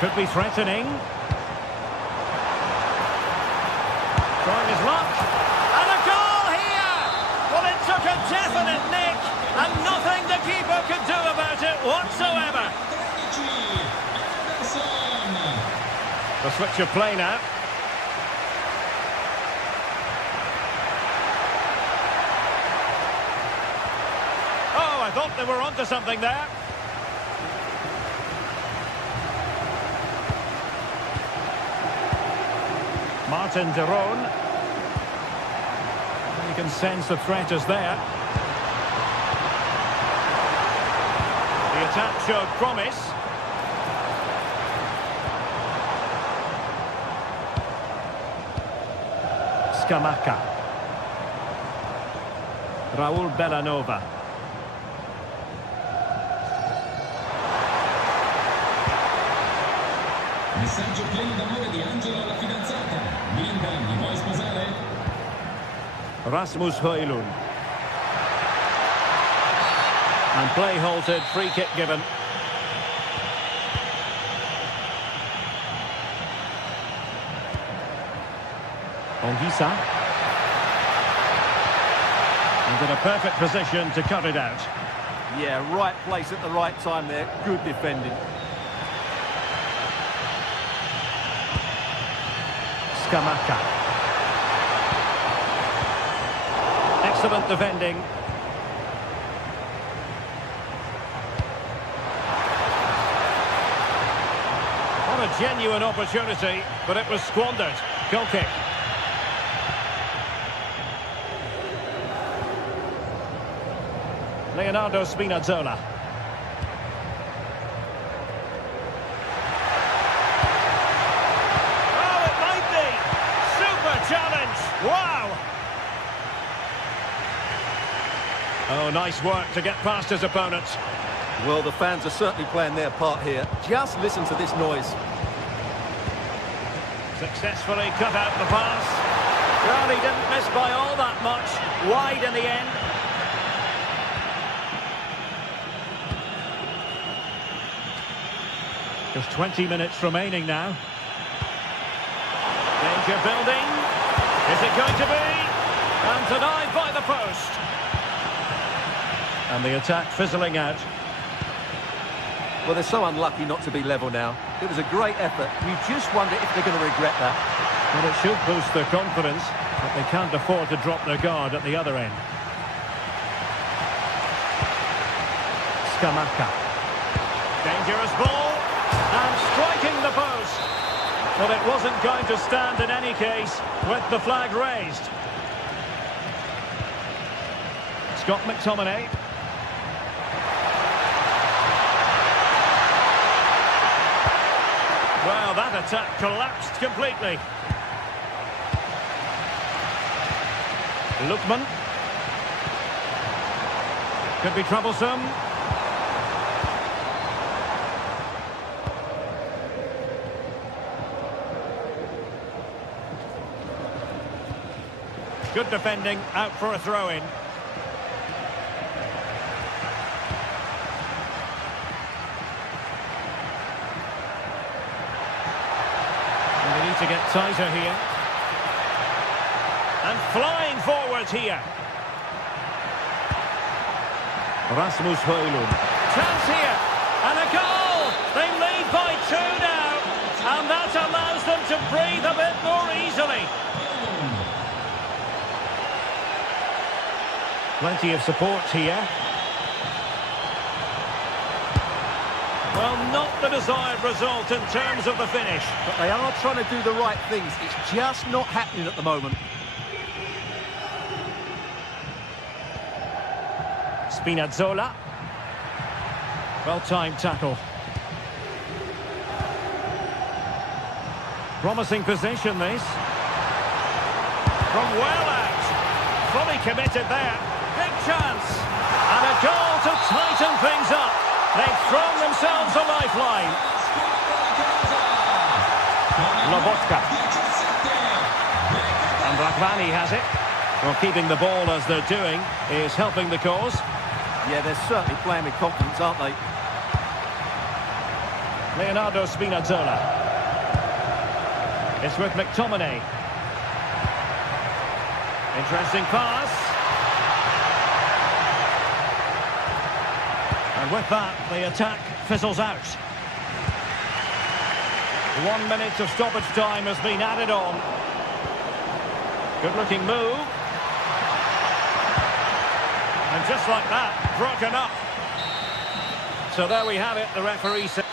Could be threatening. Trying his luck. And a goal here! Well, it took a definite nick, and nothing the keeper could do about it whatsoever. The switch of play now. Oh, I thought they were onto something there. Martin de Roon. You can sense the threat is there. The attack showed promise. Scamacca. Raul Bellanova. Messaggio pieno d'amore di Angelo alla fidanzata. Linda, mi vuoi sposare? Rasmus Højlund. And play halted, free kick given. Anguissa. And in a perfect position to cut it out. Yeah, right place at the right time there. Good defending. Scamacca. Excellent defending. What a genuine opportunity, but it was squandered. Goal kick. Leonardo Spinazzola. Oh, it might be! Super challenge! Wow! Oh, nice work to get past his opponent. Well, the fans are certainly playing their part here. Just listen to this noise. Successfully cut out the pass. Well, he didn't miss by all that much. Wide in the end. Just 20 minutes remaining now. Danger building. Is it going to be? And denied by the post. And the attack fizzling out. Well, they're so unlucky not to be level now. It was a great effort. You just wonder if they're going to regret that. Well, it should boost their confidence, but they can't afford to drop their guard at the other end. Scamacca. Dangerous ball. And striking the post. But it wasn't going to stand in any case with the flag raised. Scott McTominay. Well, that attack collapsed completely. Lookman. Could be troublesome. Good defending, out for a throw-in. They need to get tighter here. And flying forward here. Rasmus Højlund. Chance here. And a goal! They lead by 2 now. And that allows them to breathe a bit more easily. Plenty of support here. Well, not the desired result in terms of the finish. But they are trying to do the right things. It's just not happening at the moment. Spinazzola. Well-timed tackle. Promising position, this. From well out. Fully committed there. Big chance. And a goal to tighten things up. They've thrown themselves a lifeline. Lobotka. And Rachmani has it. Well, keeping the ball as they're doing is helping the cause. Yeah, they're certainly playing with confidence, aren't they? Leonardo Spinazzola. It's with McTominay. Interesting pass. And with that, the attack fizzles out. 1 minute of stoppage time has been added on. Good-looking move. And just like that, broken up. So there we have it, the referee said.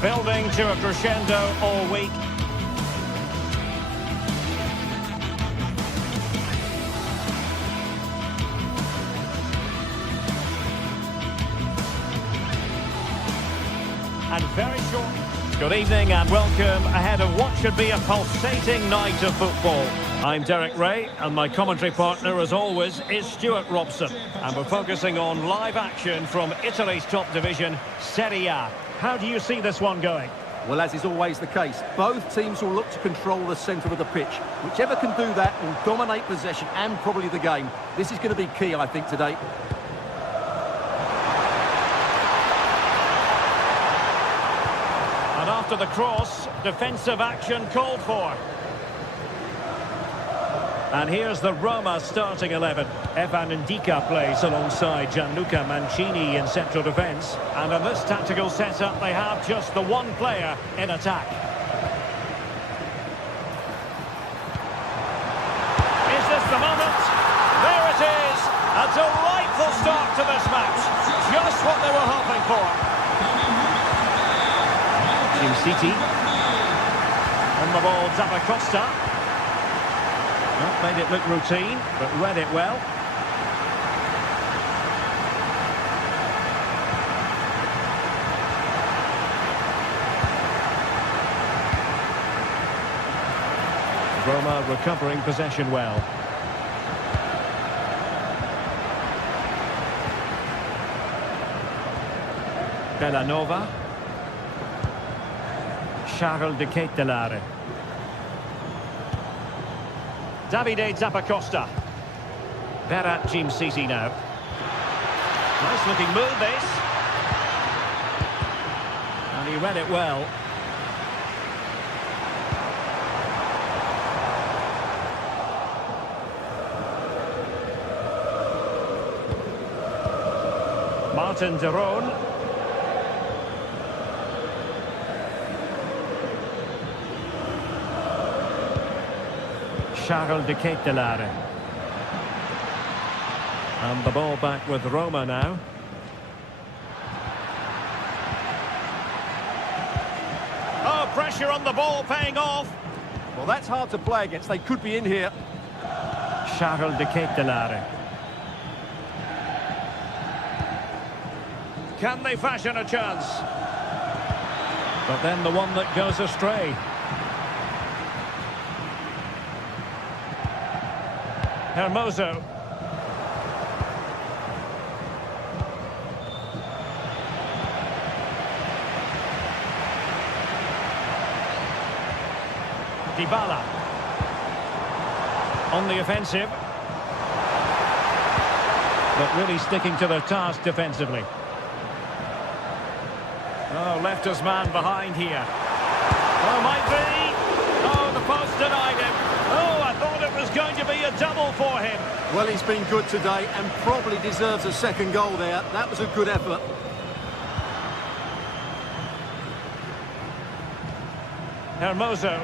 Building to a crescendo all week. And very short. Good evening and welcome ahead of what should be a pulsating night of football. I'm Derek Ray and my commentary partner as always is Stuart Robson. And we're focusing on live action from Italy's top division, Serie A. How do you see this one going? Well, as is always the case, both teams will look to control the centre of the pitch. Whichever can do that will dominate possession and probably the game. This is going to be key, I think, today. And after the cross, defensive action called for. And here's the Roma starting 11. Evan Ndika plays alongside Gianluca Mancini in central defence. And in this tactical setup, they have just the one player in attack. Is this the moment? There it is! A delightful start to this match. Just what they were hoping for. Team City. On the ball, Zappacosta. Not made it look routine, but read it well. Roma recovering possession well. Bellanova. Charles de Ketelare. Davide Zappacosta. Berat Jim City now. Nice looking move this. And he read it well. Martin de Roon. Charles de Ketelare. And the ball back with Roma now. Oh, pressure on the ball paying off. Well, that's hard to play against. They could be in here. Charles de Ketelare. Can they fashion a chance? But then the one that goes astray. Hermoso. Dybala. On the offensive. But really sticking to their task defensively. Oh, left his man behind here. Oh, might be. Oh, the post denied him. Oh, I thought it was going to be a double for him. Well, he's been good today and probably deserves a second goal there. That was a good effort. Hermoso.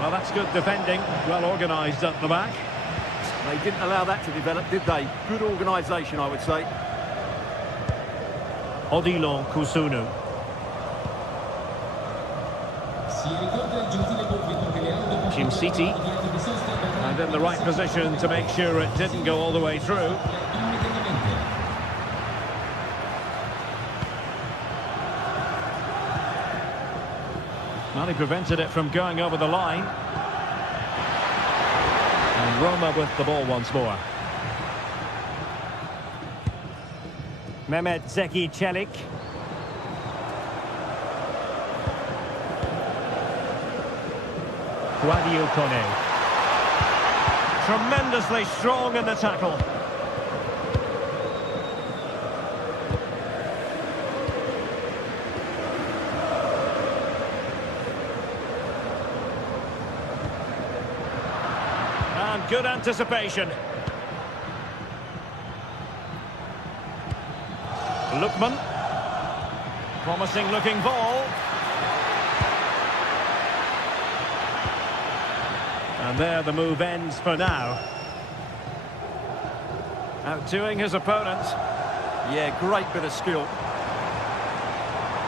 Well, that's good defending. Well organised up the back. They didn't allow that to develop, did they? Good organisation, I would say. Odilon Kusunu. Jim City. And in the right position to make sure it didn't go all the way through. Well, he prevented it from going over the line. And Roma with the ball once more. Mehmet Zeki Çelik. Guadio Kone. Tremendously strong in the tackle. And good anticipation. Lookman. Promising looking ball. And there the move ends for now. Outdoing his opponent. Yeah, great bit of skill.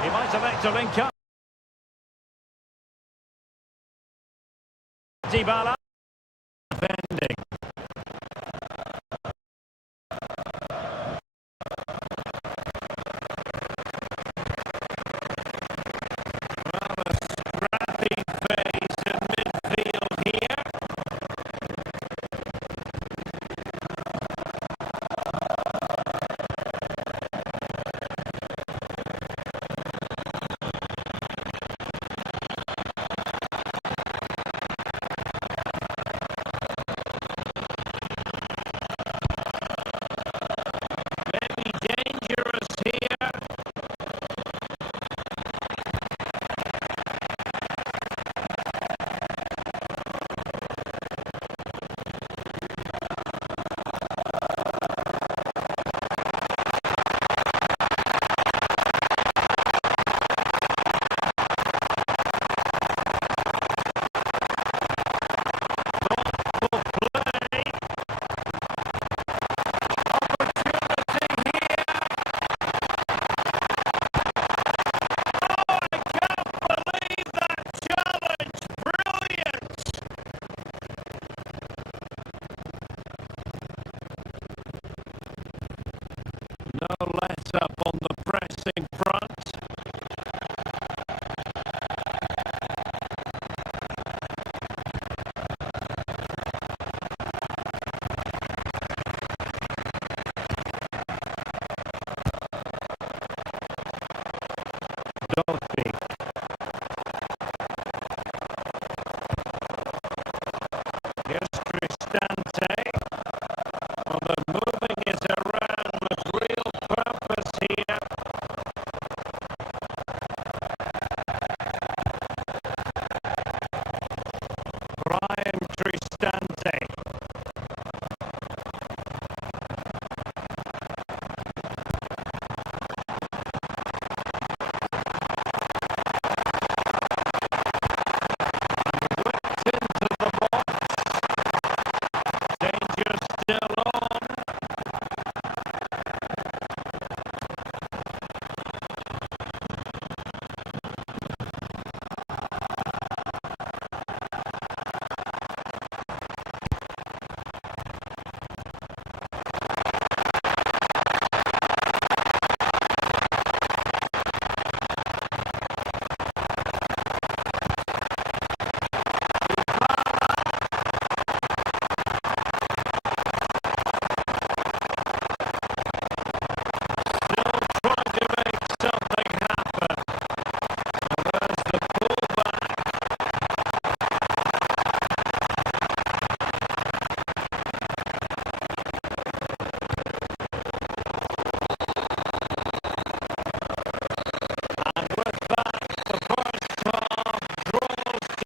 He might elect to link up. Dybala. Bending.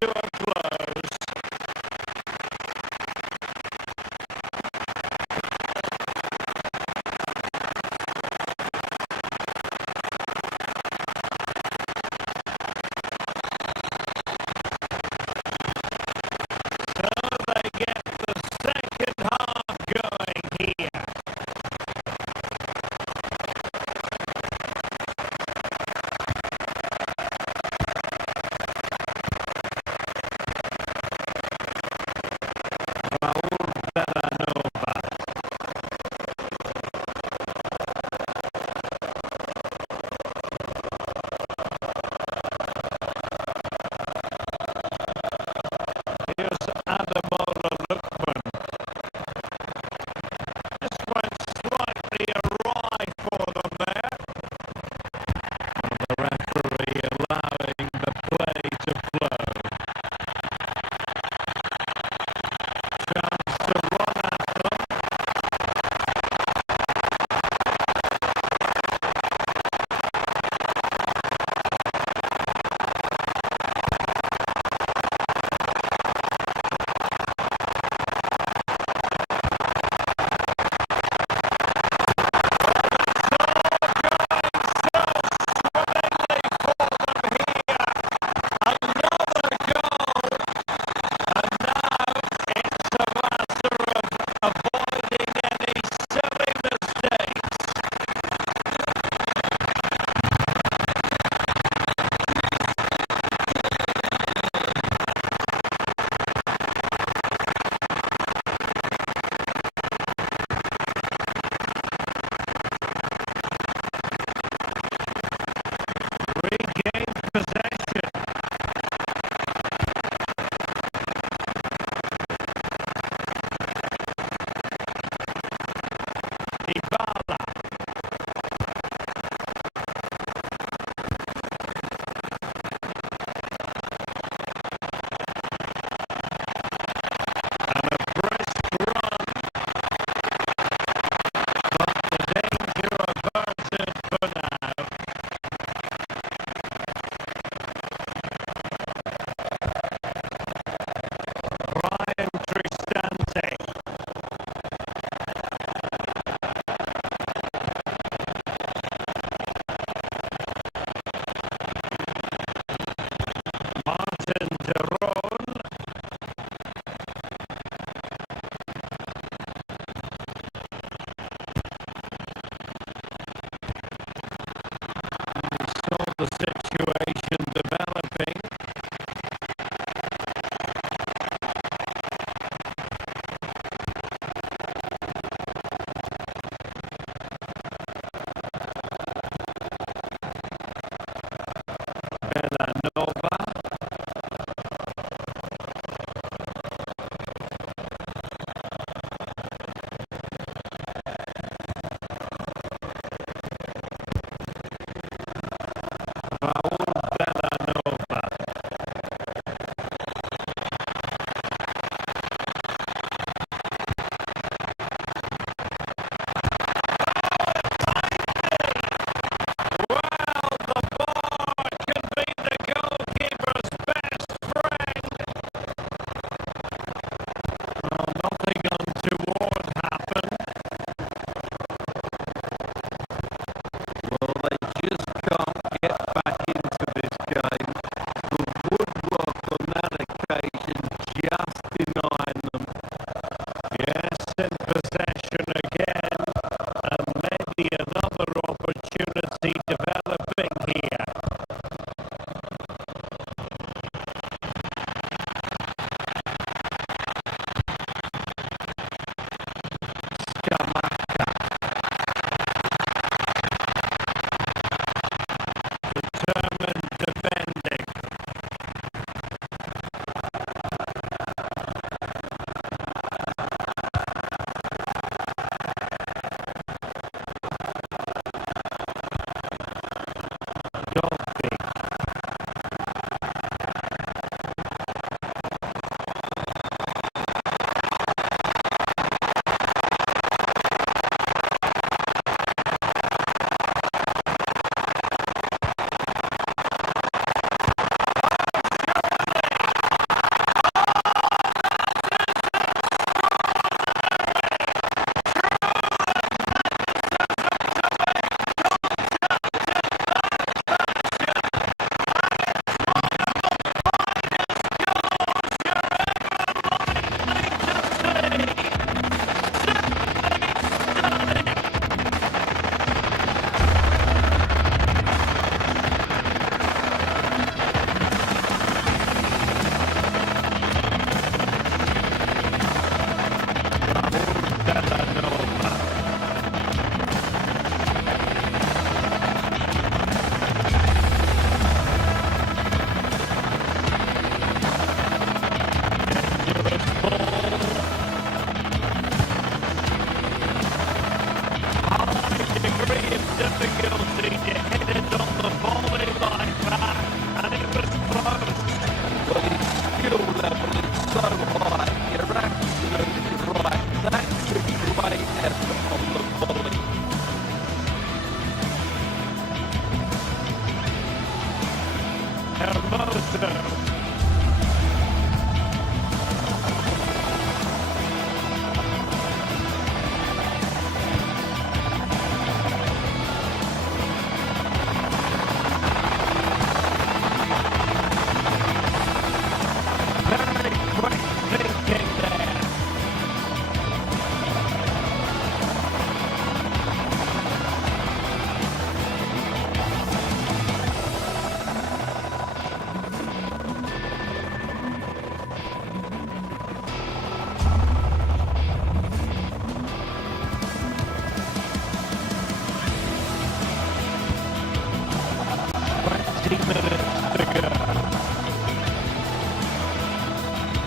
to a close. So they get the second half going here.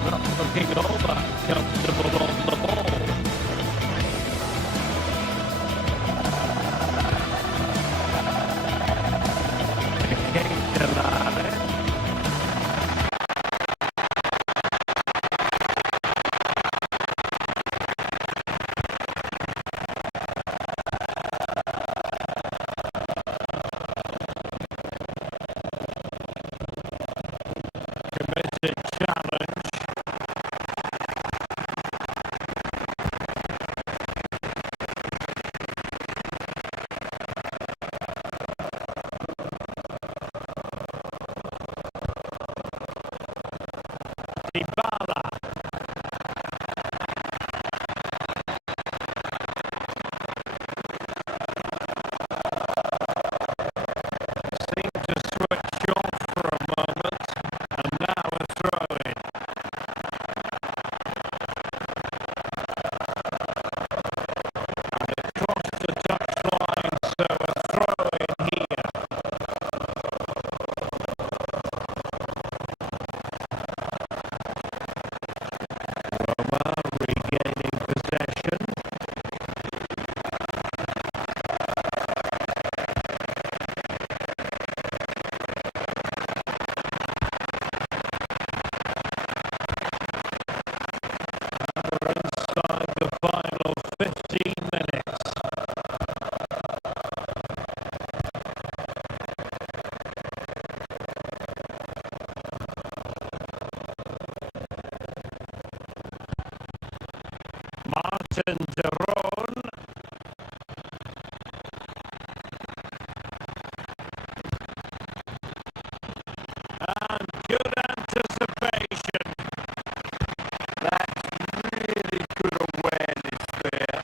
Not looking over comfortable on the ball. Committed challenge. Dybala. Seemed to switch off for a moment, and now a throw-in. And it crossed the touchline, so a throw-in here. Roma regaining possession. We're inside the final 15 minutes. Martin de Roon. And good anticipation. That's really good awareness there.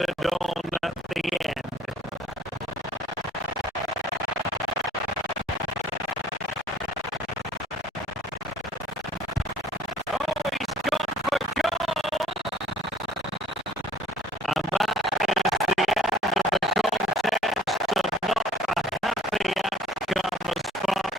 added on at the end. Oh, he's gone for goal! And that is the end of the contest, and not a happy outcome as far.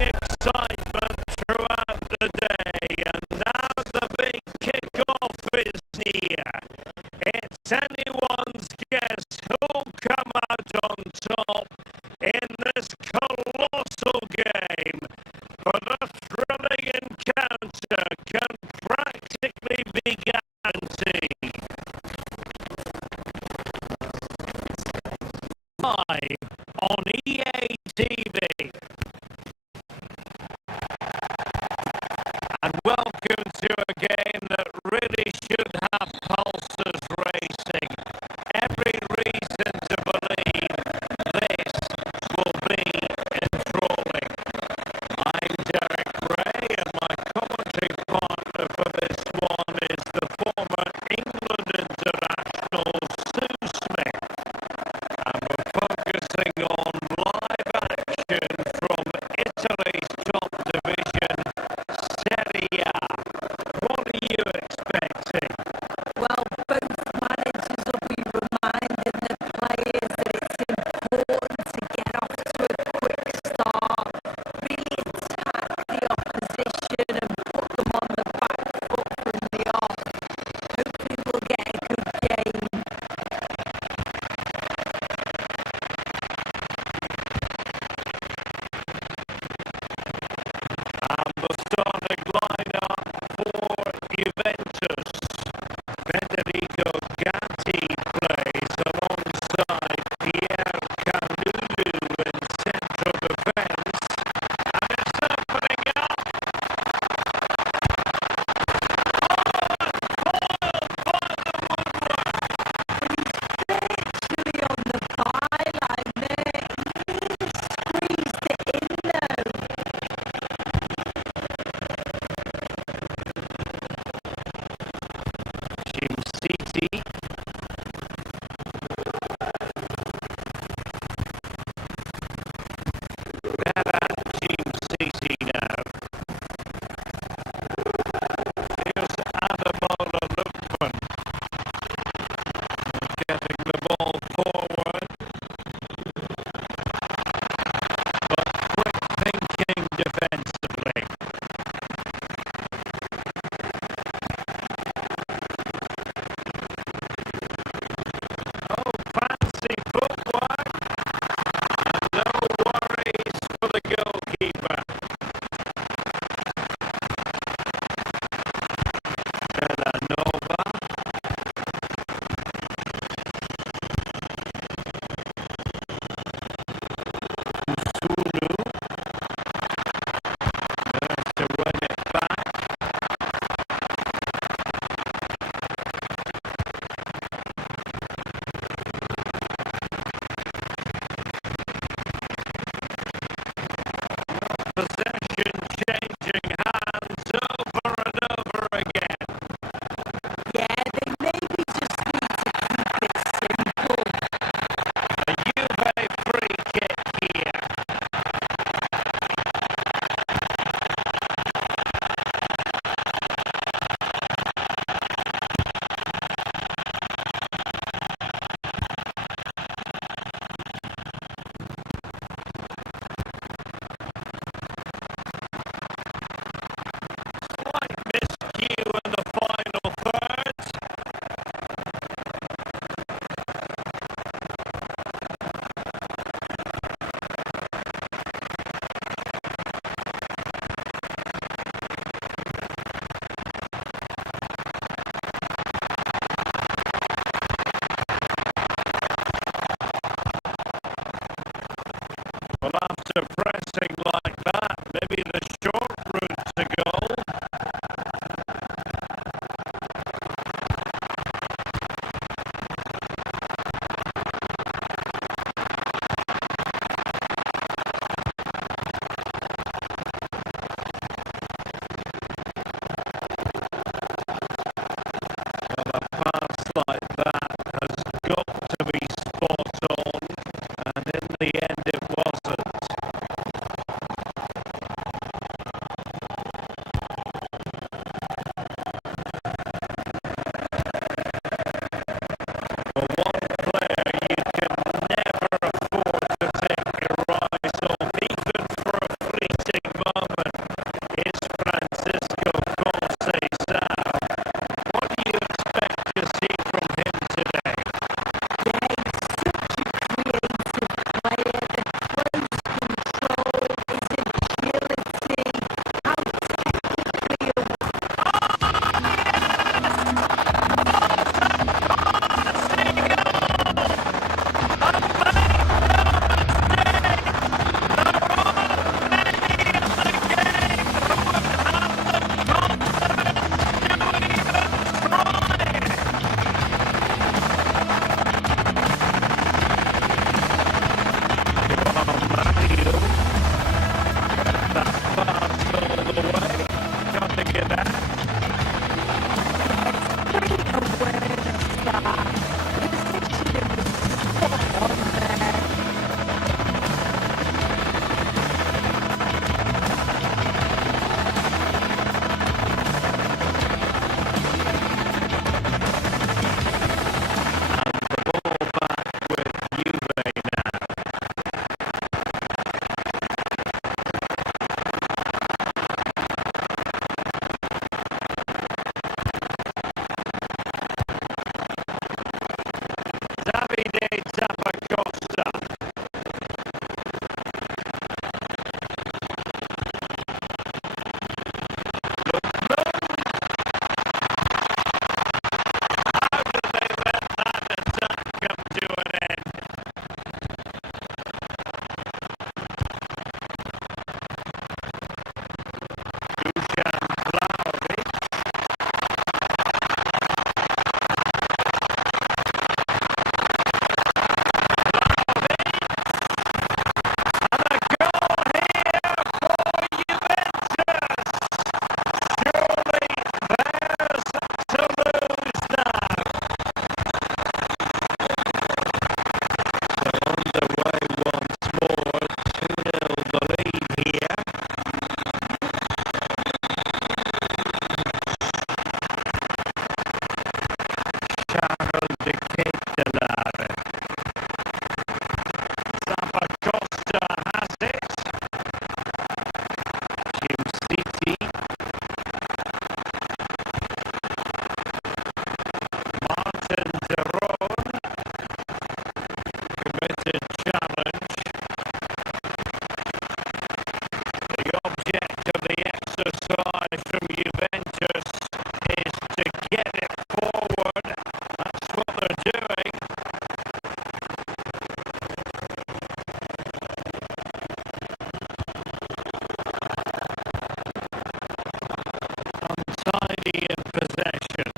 Excitement throughout the day, and now the big kick-off is near. It's anyone's guess who'll come out on top in this colossal game. But a thrilling encounter can practically be guaranteed. Live on EA TV. of the exercise from Juventus is to get it forward. That's what they're doing. Untidy in possession.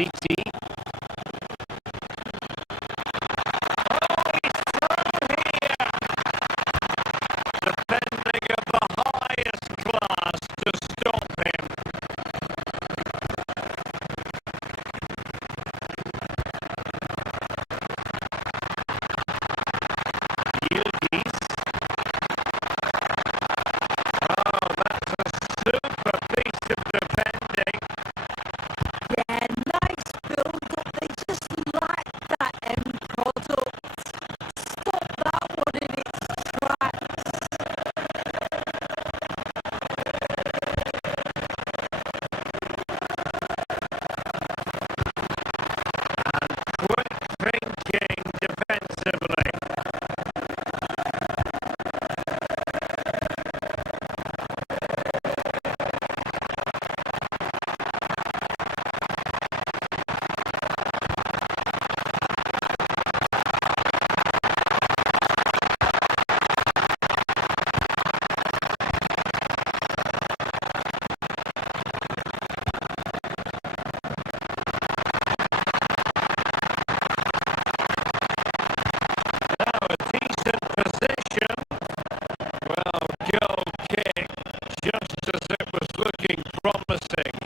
City. Oh, he's through here! Defending of the highest class to stop him. Yildiz. Oh, that's a super piece of defending. Yeah, nice build-up. They just like that end product. Stop that one in its tracks. Quick thinking defensively. Now a decent position. Well, goal kick, just as it was looking promising.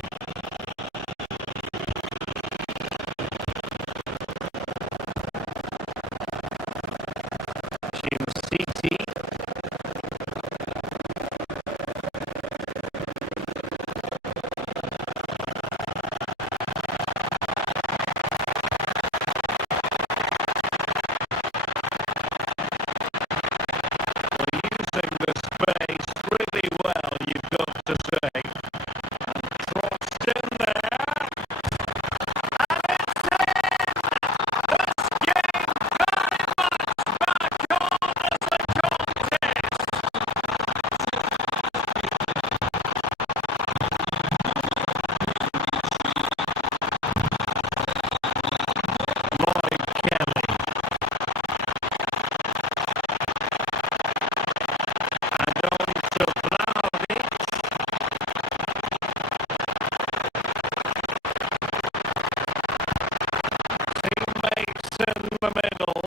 City. Using the space really well, you've got to say. And crossed in there. And it's in! This game very much back on as a contest. Lloyd Kelly. And on to Vlahovic. Teammates in the middle.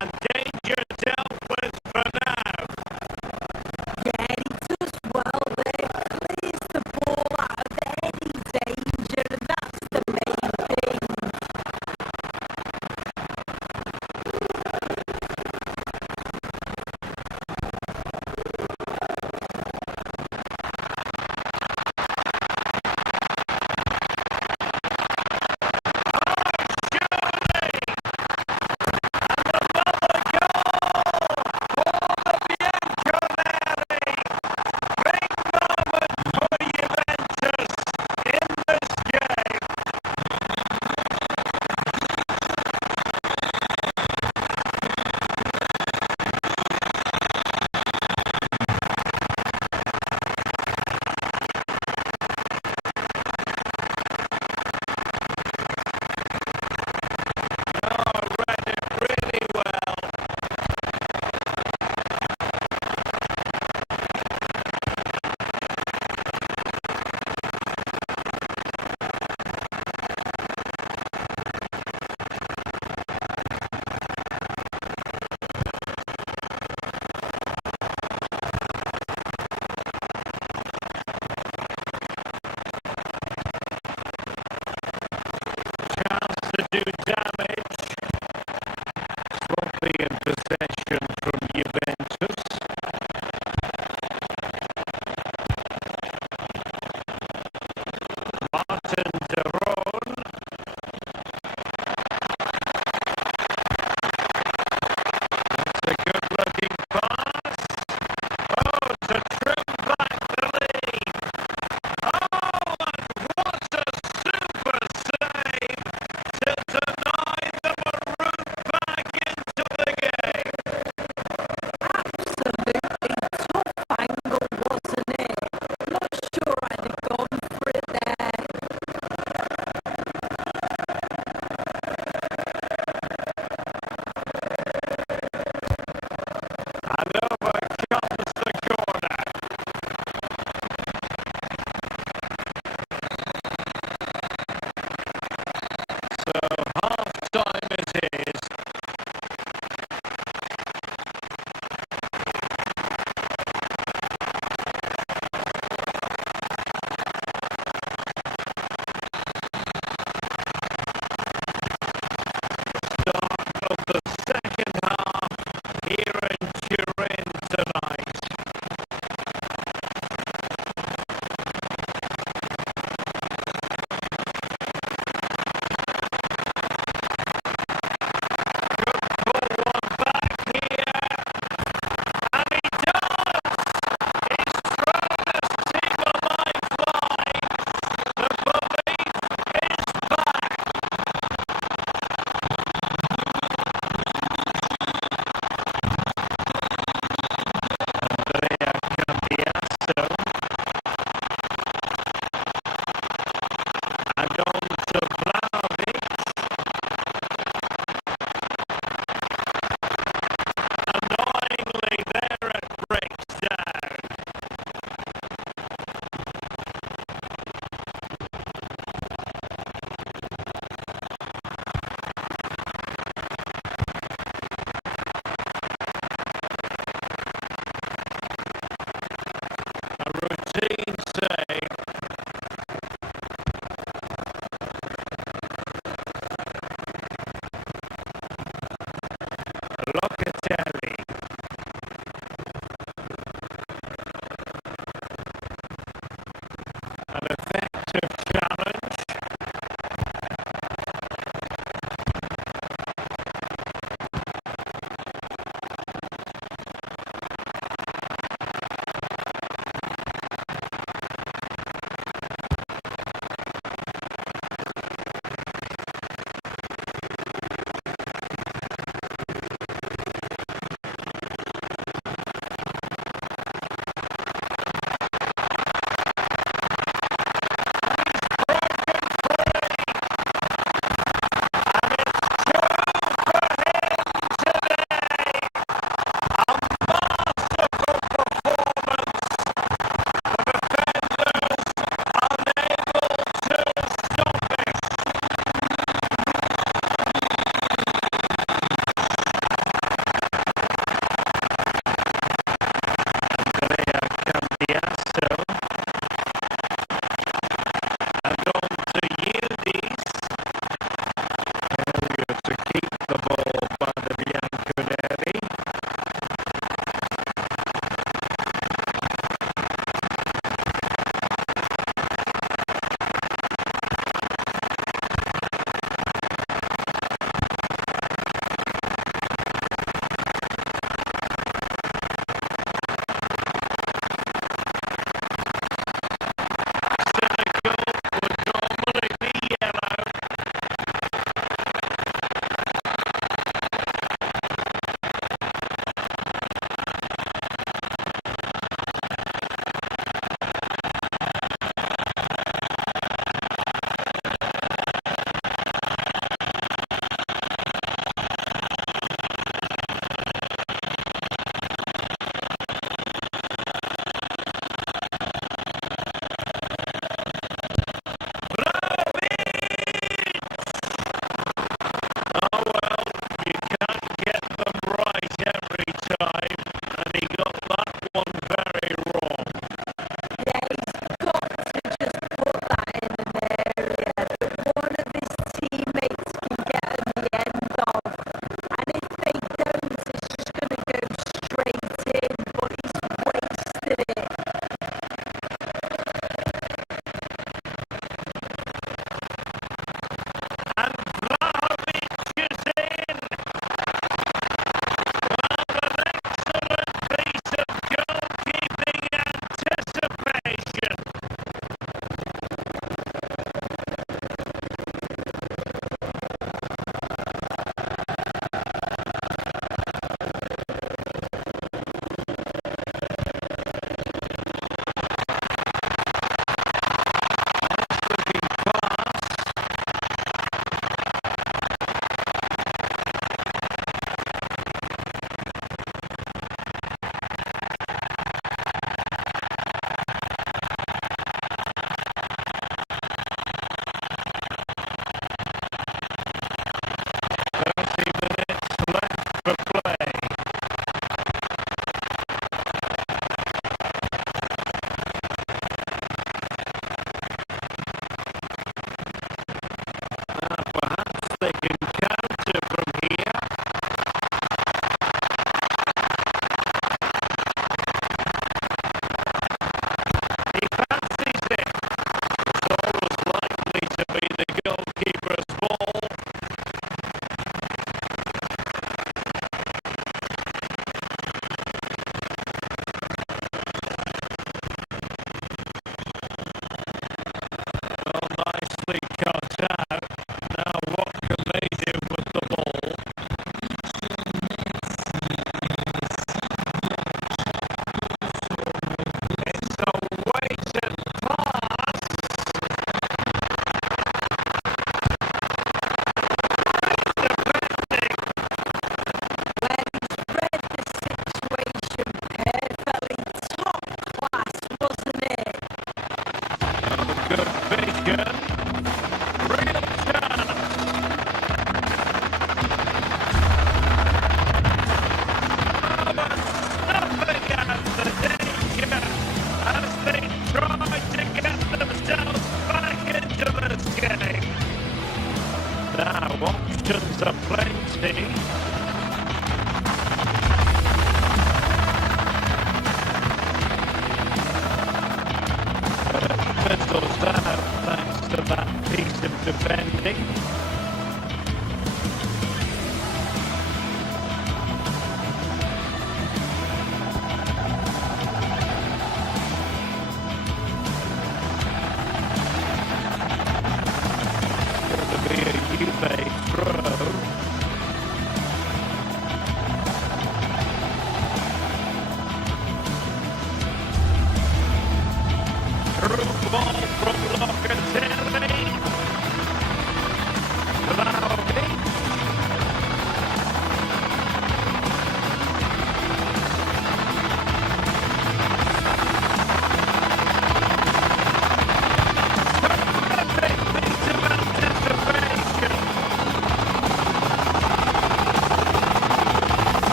And danger dealt with for now. Yeah, he does well there. Clears the ball out of any danger, and that's the main thing. To do damage. Sloppy in possession from Juventus. Martin de Roon. That's a good looking pass. cancels that thanks to that piece of defending.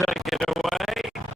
Take it away.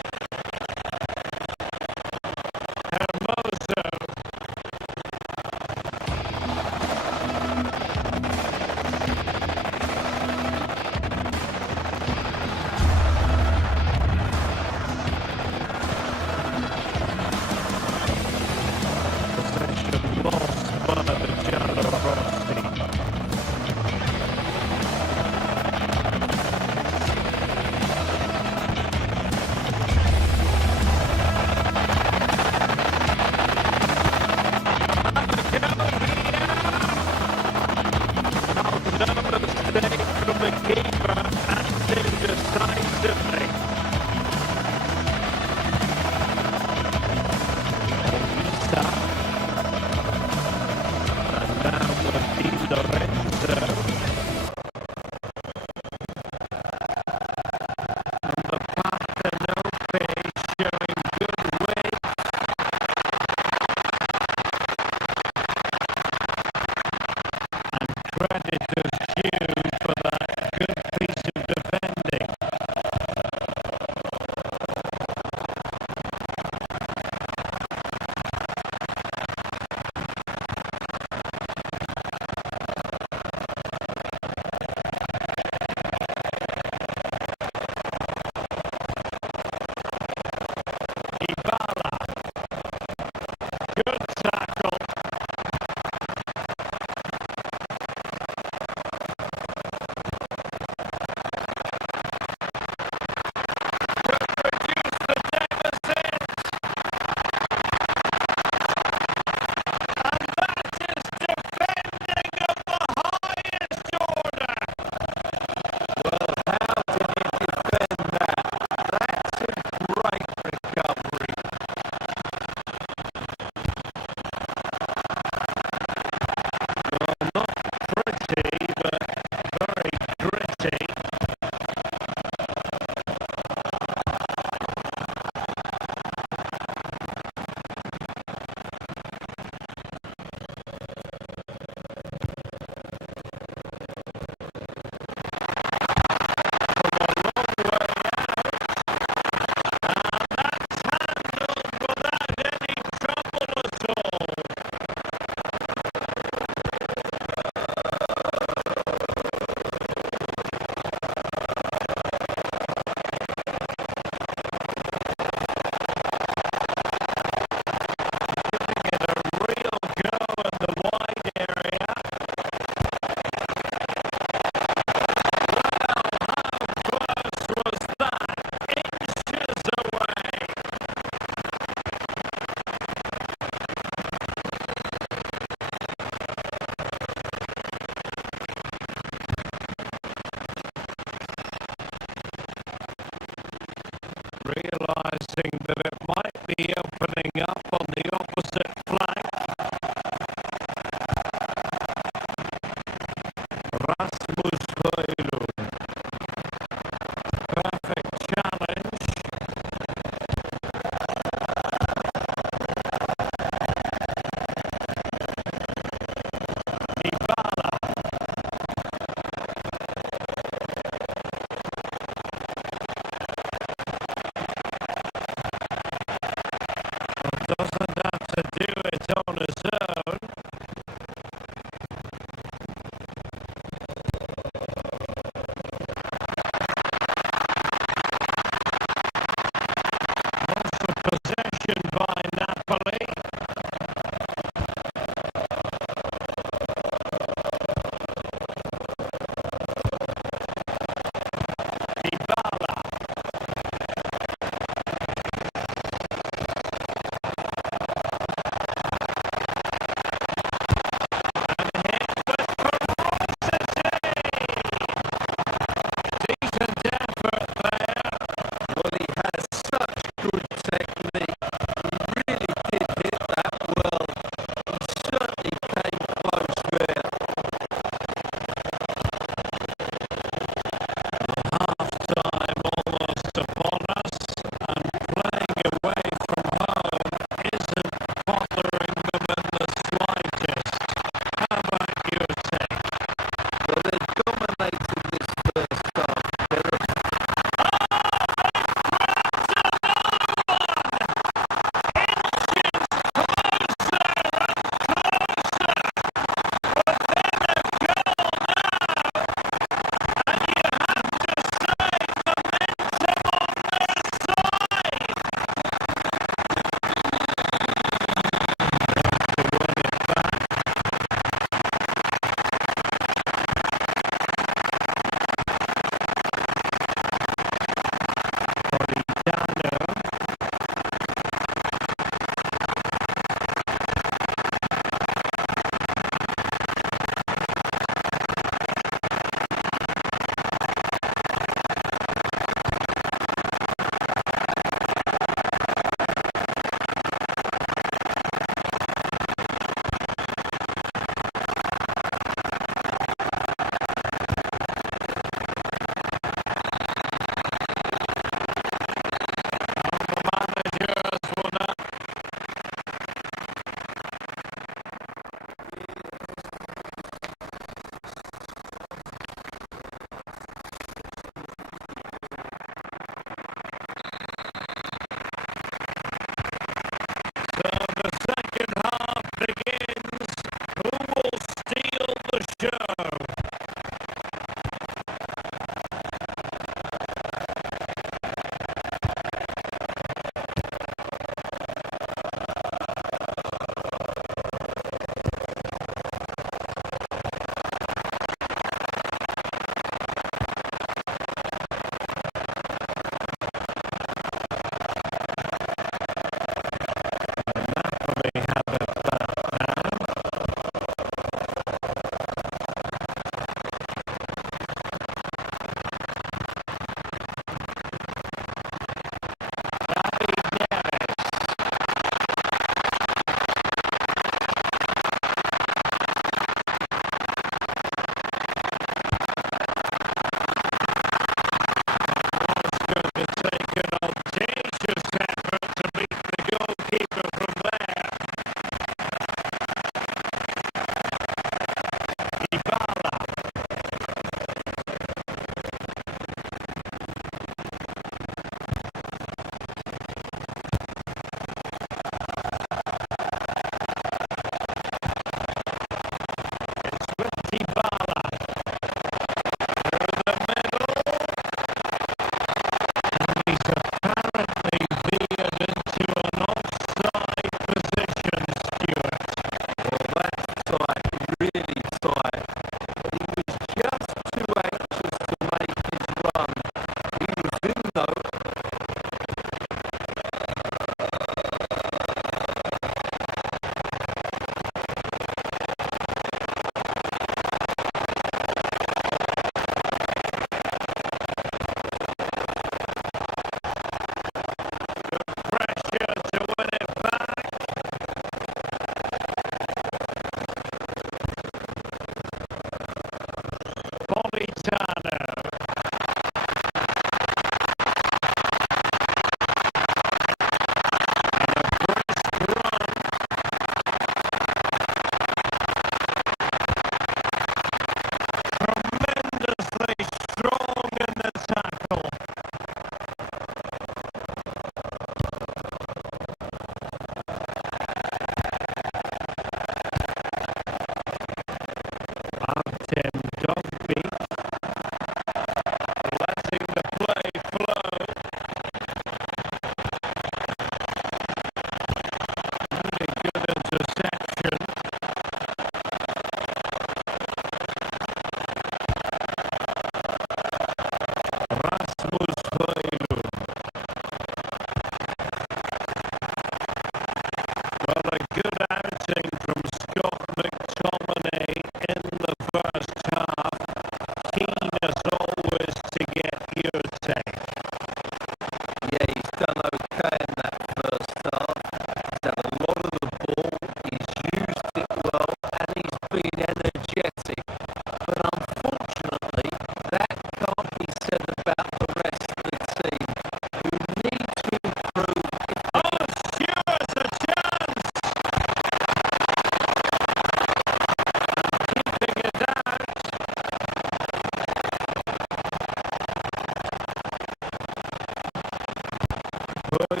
What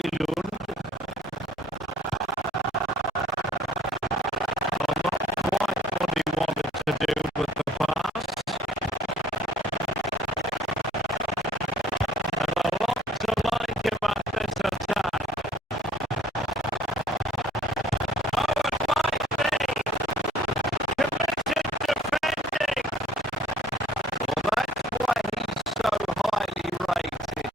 he wanted to do with the pass. And a lot to like about this attack. Oh, it might be. Committed defending. Well, that's why he's so highly rated.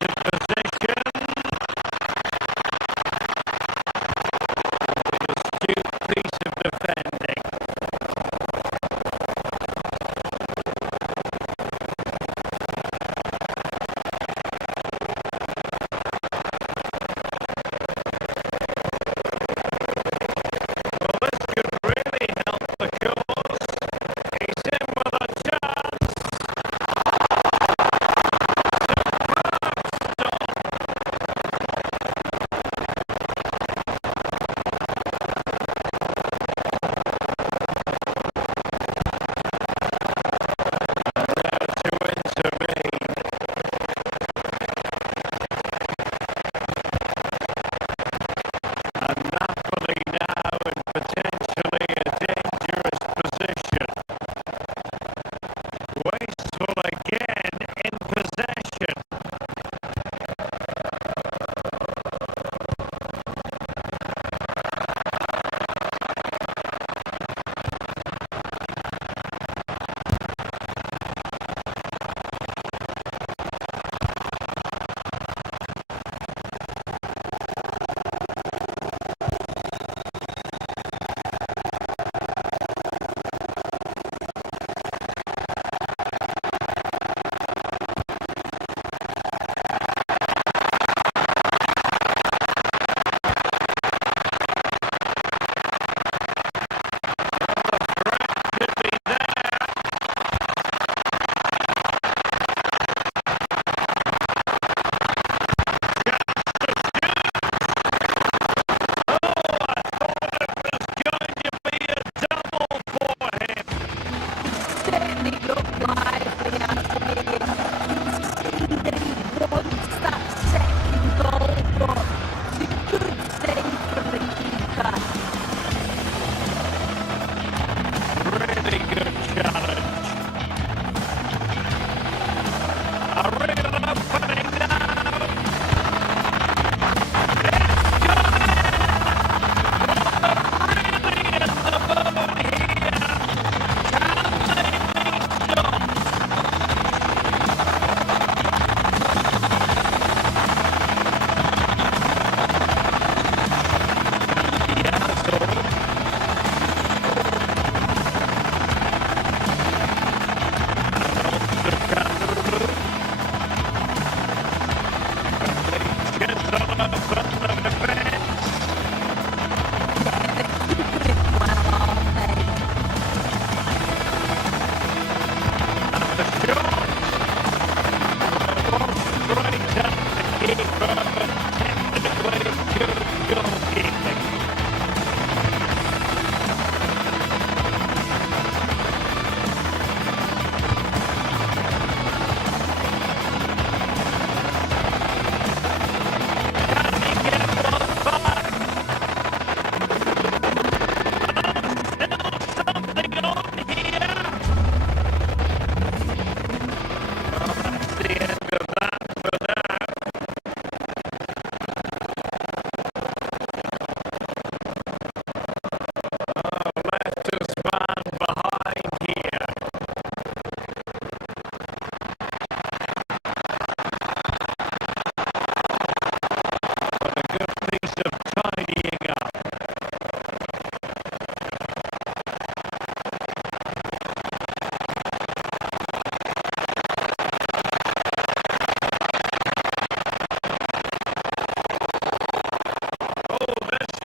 Position. Astute piece of defending. Well, this could really help the cause. He's in with a chance. To intervene. And Napoli now in potentially a dangerous position. Wasteful again in possession. Could be there. Oh, I thought it was going to be a double for him. Certainly looked lively, Anthony. He wants that second goal, but it's a good save from the keeper. Really good challenge. A real opening now. Really in the mode here. Can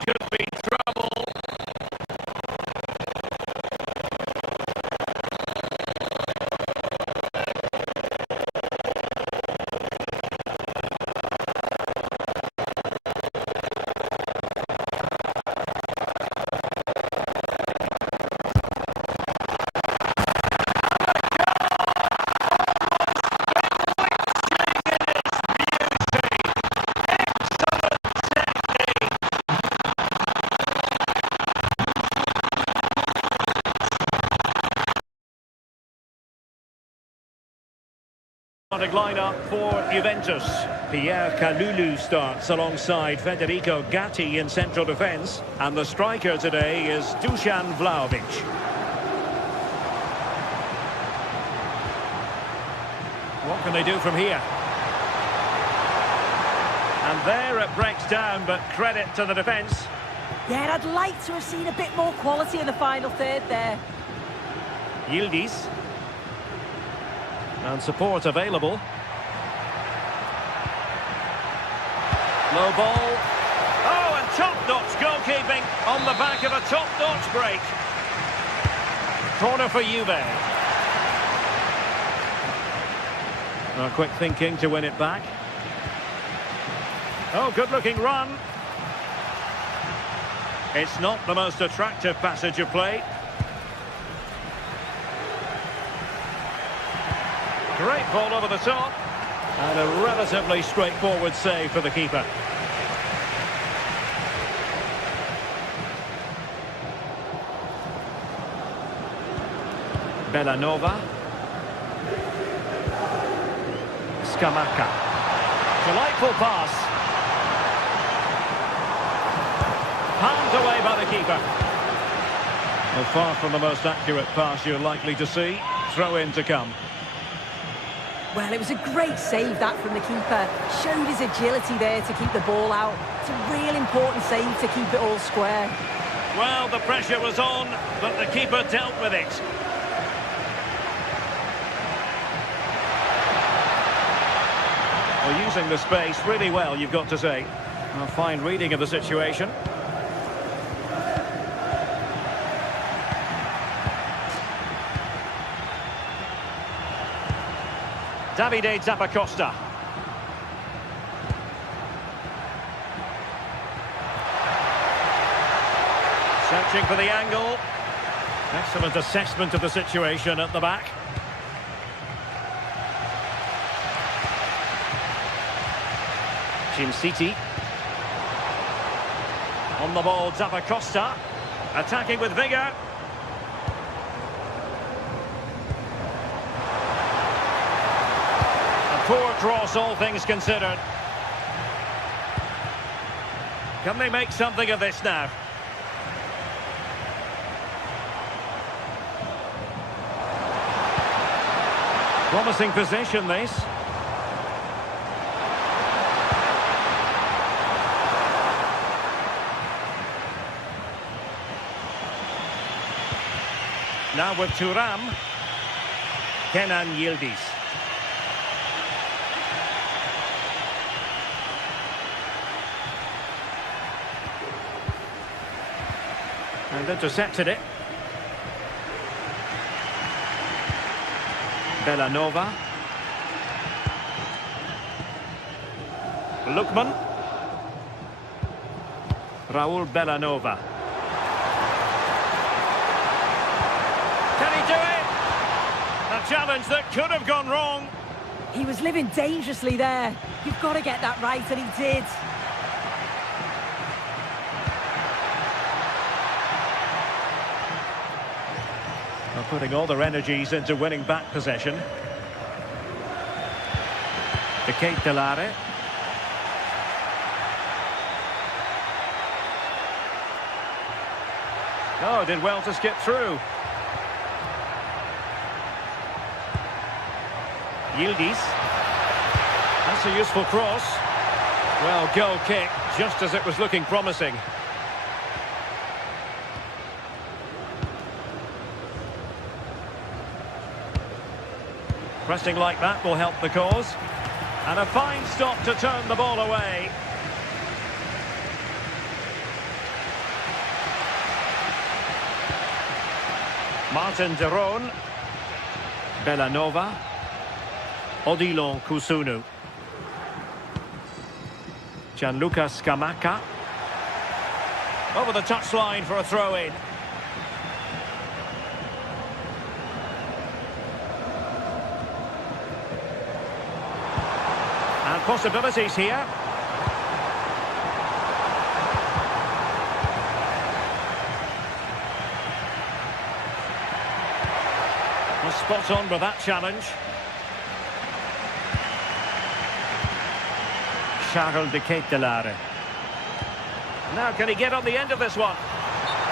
they be stopped? Starting lineup for Juventus. Pierre Kalulu starts alongside Federico Gatti in central defence. And the striker today is Dusan Vlahovic. What can they do from here? There it breaks down, but credit to the defence. Yeah, I'd like to have seen a bit more quality in the final third there. Yildiz. And support available. Low ball. Oh, and top-notch goalkeeping on the back of a top-notch break. Corner for Juve. Oh, quick thinking to win it back. Oh, good-looking run. It's not the most attractive passage of play. Great ball over the top. And a relatively straightforward save for the keeper. Bellanova. Scamacca. Delightful pass. Palmed away by the keeper. Well, far from the most accurate pass you're likely to see. Throw in to come. Well, it was a great save, that, from the keeper. Showed his agility there to keep the ball out. It's a real important save to keep it all square. Well, the pressure was on, but the keeper dealt with it. Well, using the space really well, you've got to say. A fine reading of the situation. Davide Zappacosta. Searching for the angle. Excellent assessment of the situation at the back. Team City. On the ball, Zappacosta. Attacking with vigour. Poor cross, all things considered. Can they make something of this now? Promising position, this. Now with Thuram. Kenan Yildiz. And intercepted it. Bellanova. Lookman. Raul Bellanova. Can he do it? A challenge that could have gone wrong. He was living dangerously there. You've got to get that right, and he did. Putting all their energies into winning back possession. De Ketelaere. Oh, did well to skip through. Yildiz. That's a useful cross. Well, goal kick, just as it was looking promising. Pressing like that will help the cause. And a fine stop to turn the ball away. Martin de Roon. Bellanova. Odilon Kusunu. Gianluca Scamacca. Over the touchline for a throw-in. And possibilities here. Well, spot on with that challenge. Charles de Ketelaere. Now, can he get on the end of this one?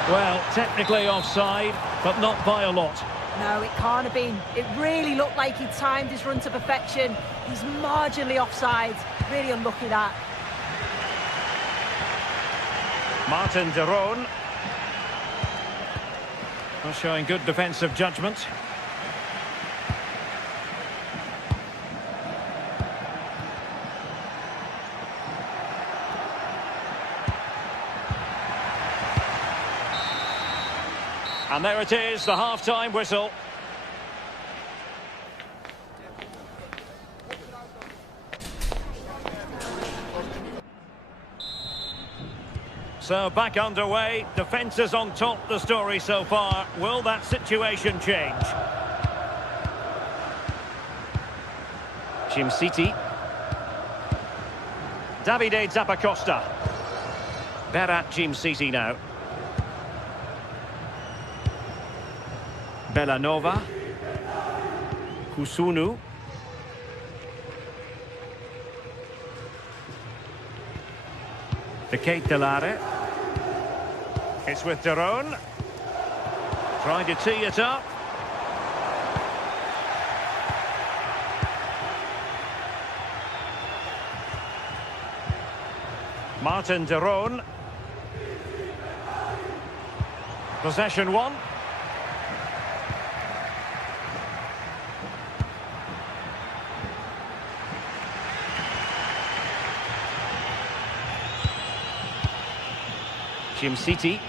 Well, technically offside, but not by a lot. No, it can't have been. It really looked like he timed his run to perfection. He's marginally offside. Really unlucky, that. Martin de Roon. Showing good defensive judgment. And there it is, the half-time whistle. So back underway, defence is on top, the story so far. Will that situation change? Jim City. Davide Zappacosta. Berat Jim City now. Bellanova. Kusunu. The Kate Delare. It's with de Roon. Trying to tee it up. Martin de Roon. Possession one. Jim City.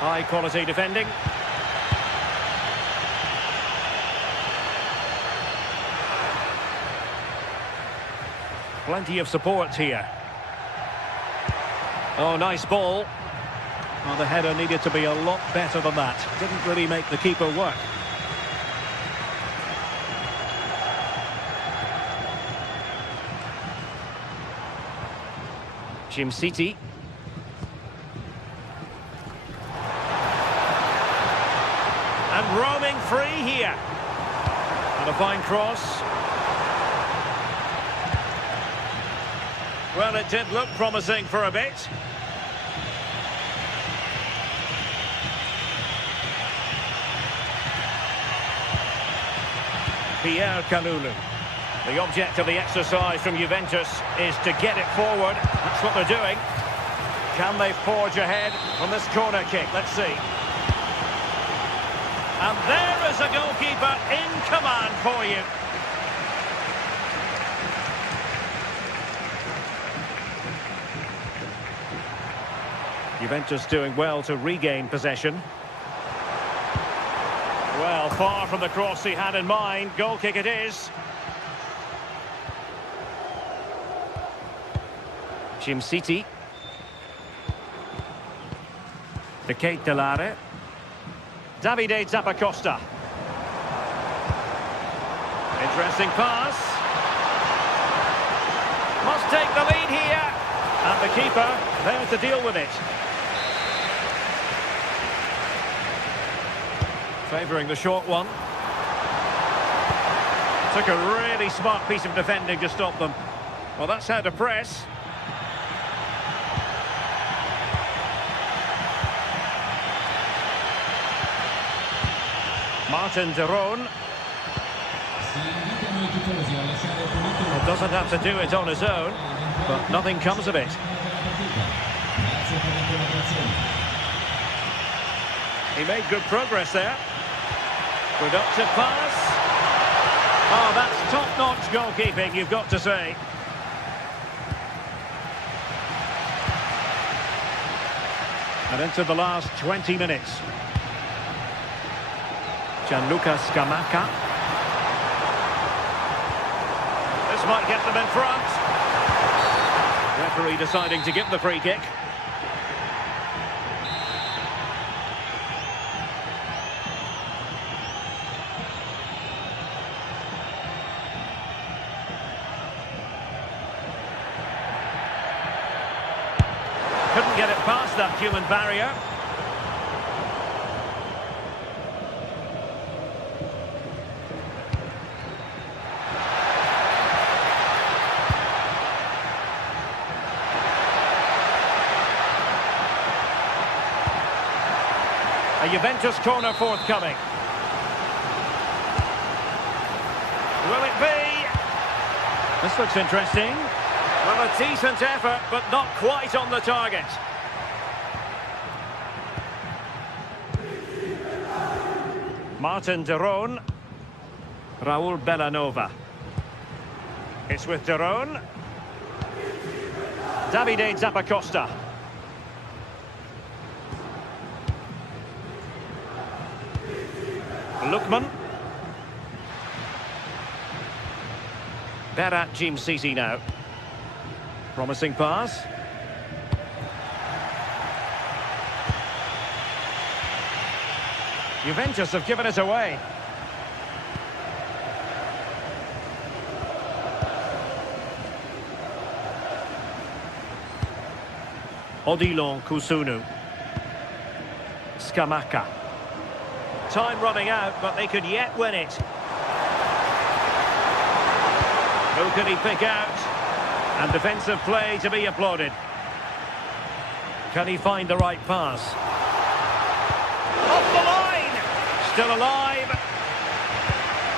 High quality defending. Plenty of support here. Oh, nice ball. Well, the header needed to be a lot better than that. Didn't really make the keeper work. Jim City. And roaming free here. And a fine cross. Well, it did look promising for a bit. Pierre Kalulu. The object of the exercise from Juventus is to get it forward. That's what they're doing. Can they forge ahead on this corner kick? Let's see. And there is a goalkeeper in command for you. Juventus doing well to regain possession. Well, far from the cross he had in mind. Goal kick it is. Jim City. The Kate Delare. Davide Zappacosta. Interesting pass. Must take the lead here. And the keeper there to deal with it. Favouring the short one. Took a really smart piece of defending to stop them. Well, that's how to press. Martin de Roon. Well, doesn't have to do it on his own, but nothing comes of it. He made good progress there. Productive pass. Oh, that's top-notch goalkeeping, you've got to say. And into the last 20 minutes. Gianluca Scamacca. This might get them in front. Referee deciding to give the free kick. Couldn't get it past that human barrier. A Juventus corner forthcoming. Will it be? This looks interesting. Well, a decent effort, but not quite on the target. Martin de Roon. Raul Bellanova. It's with de Roon. Davide Zappacosta. Lookman. Berat Jim-Sisi now. Promising pass. Juventus have given it away. Odilon Kusunu. Scamacca. Time running out, but they could yet win it. Who can he pick out? And defensive play to be applauded. Can he find the right pass? Off the line! Still alive.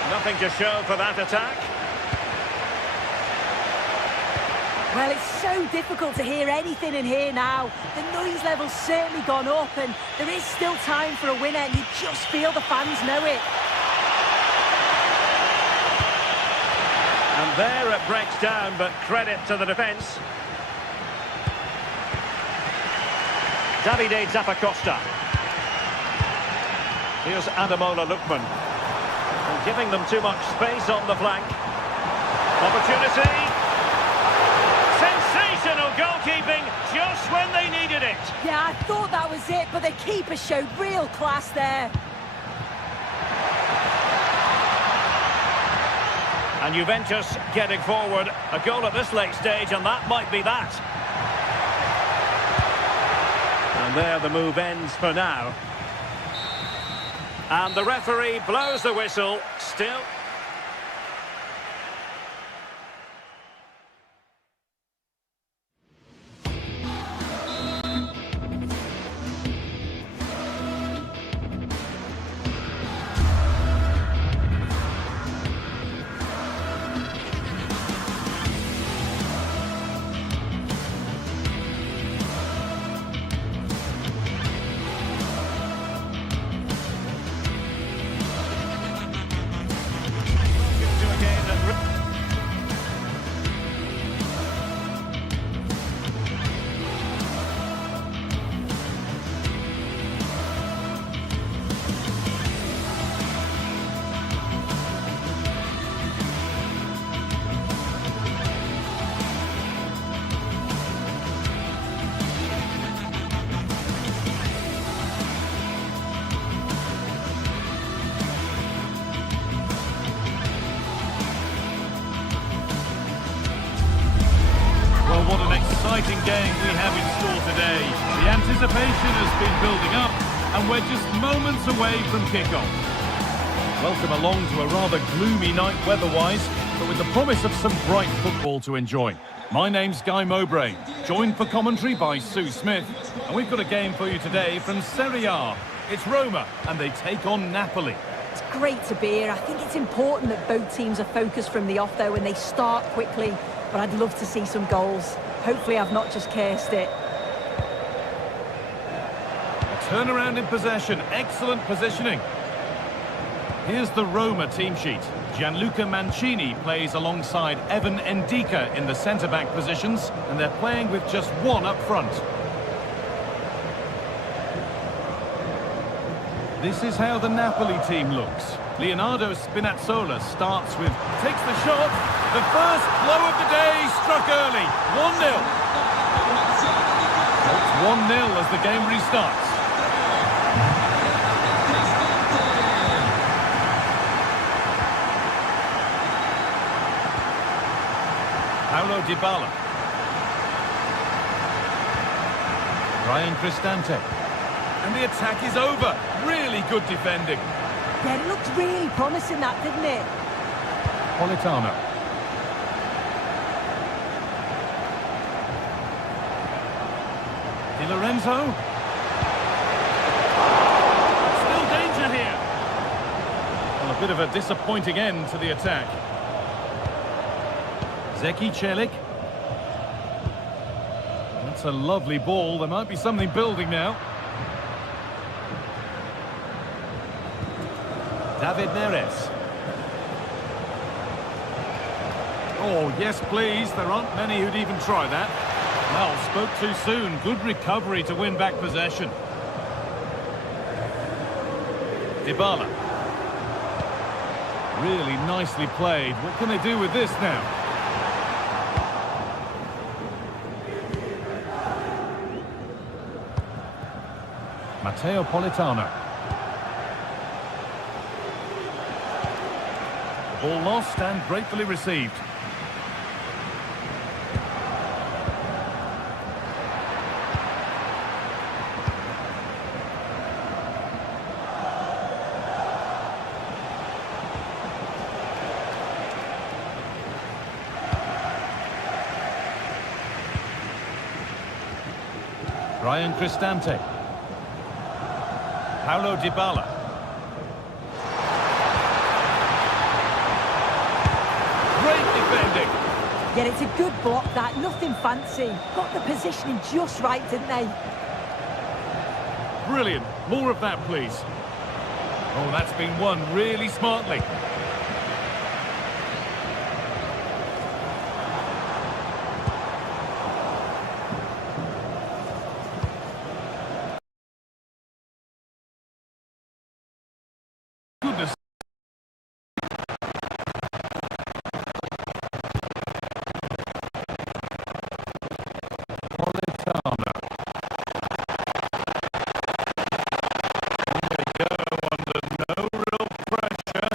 Nothing to show for that attack. Well, it's so difficult to hear anything in here now. The noise level's certainly gone up, and there is still time for a winner, and you just feel the fans know it. And there it breaks down, but credit to the defence. Davide Zappacosta. Here's Ademola Lookman. And giving them too much space on the flank. Opportunity. Sensational goalkeeping just when they needed it. Yeah, I thought that was it, but the keeper showed real class there. And Juventus getting forward. A goal at this late stage, and that might be that. And there the move ends for now. And the referee blows the whistle. Still... What an exciting game we have in store today. The anticipation has been building up, and we're just moments away from kickoff. Welcome along to a rather gloomy night weather-wise, but with the promise of some bright football to enjoy. My name's Guy Mowbray, joined for commentary by Sue Smith, and we've got a game for you today from Serie A. It's Roma, and they take on Napoli. It's great to be here. I think it's important that both teams are focused from the off, though, and they start quickly. But I'd love to see some goals. Hopefully I've not just cursed it. A turnaround in possession, excellent positioning. Here's the Roma team sheet. Gianluca Mancini plays alongside Evan Ndika in the centre-back positions, and they're playing with just one up front. This is how the Napoli team looks. Leonardo Spinazzola starts with, takes the shot. The first blow of the day struck early. 1-0. It's 1-0 as the game restarts. Paulo Dybala. Ryan Cristante. And the attack is over. Really good defending. Yeah, it looked really promising, that, didn't it? Politano. Di Lorenzo. Still danger here. Well, a bit of a disappointing end to the attack. Zeki Celik. That's a lovely ball. There might be something building now. David Neres. Oh, yes, please. There aren't many who'd even try that. Well, spoke too soon. Good recovery to win back possession. Dybala. Really nicely played. What can they do with this now? Matteo Politano. Ball lost and gratefully received. Ryan Cristante. Paulo Dybala. Great defending. Yeah, it's a good block, that. Nothing fancy. Got the positioning just right, didn't they? Brilliant. More of that, please. Oh, that's been won really smartly. Goodness. Politano. Here we go, under no real pressure.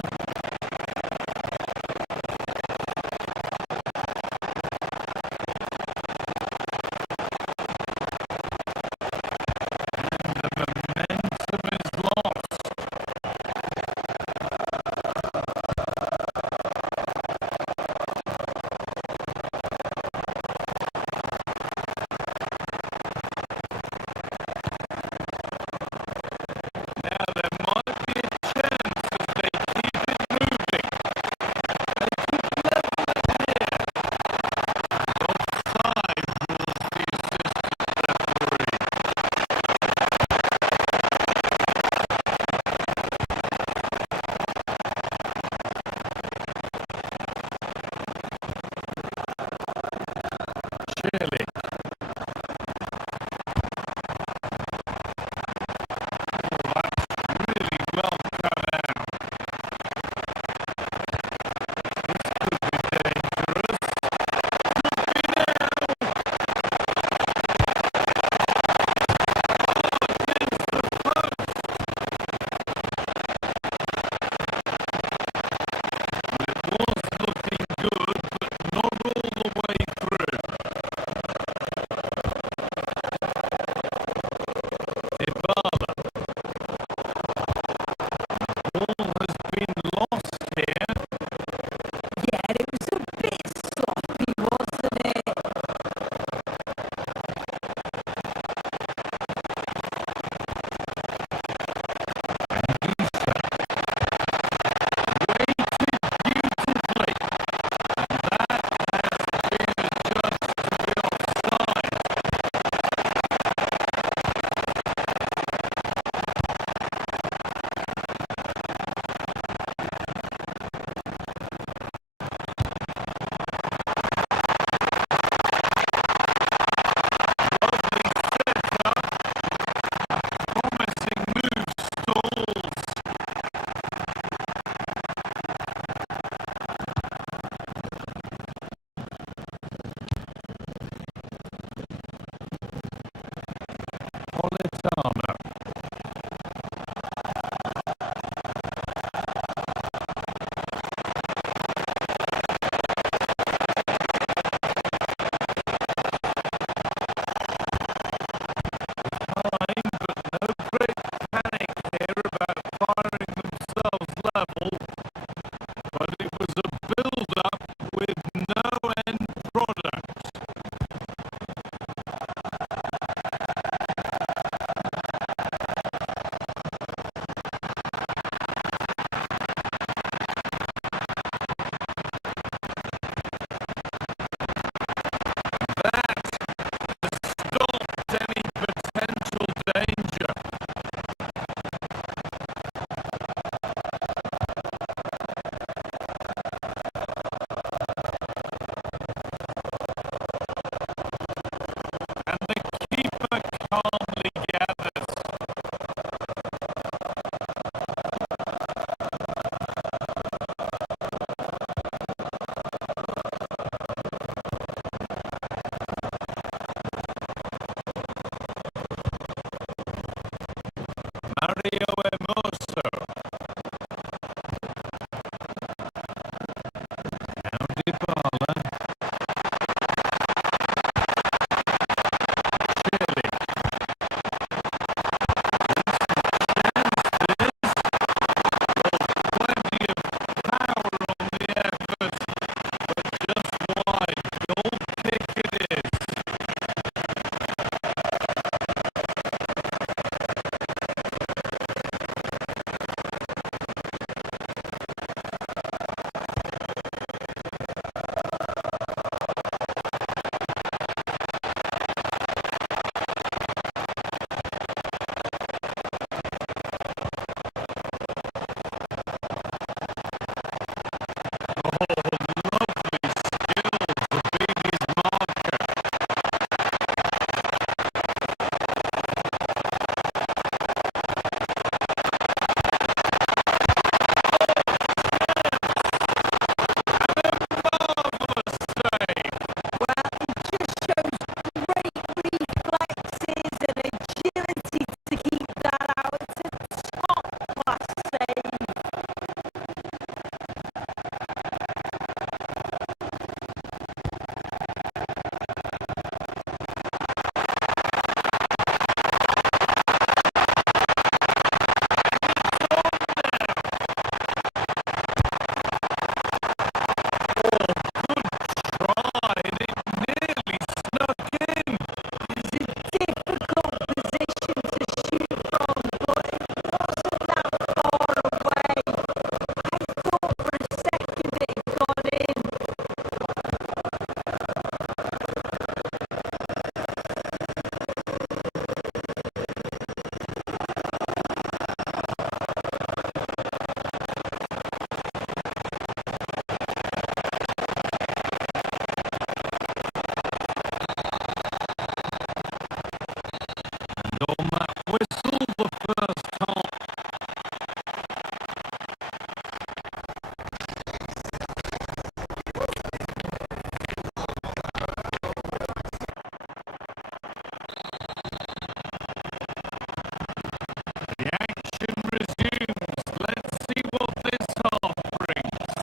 on that whistle, the first half. The action resumes. Let's see what this half brings.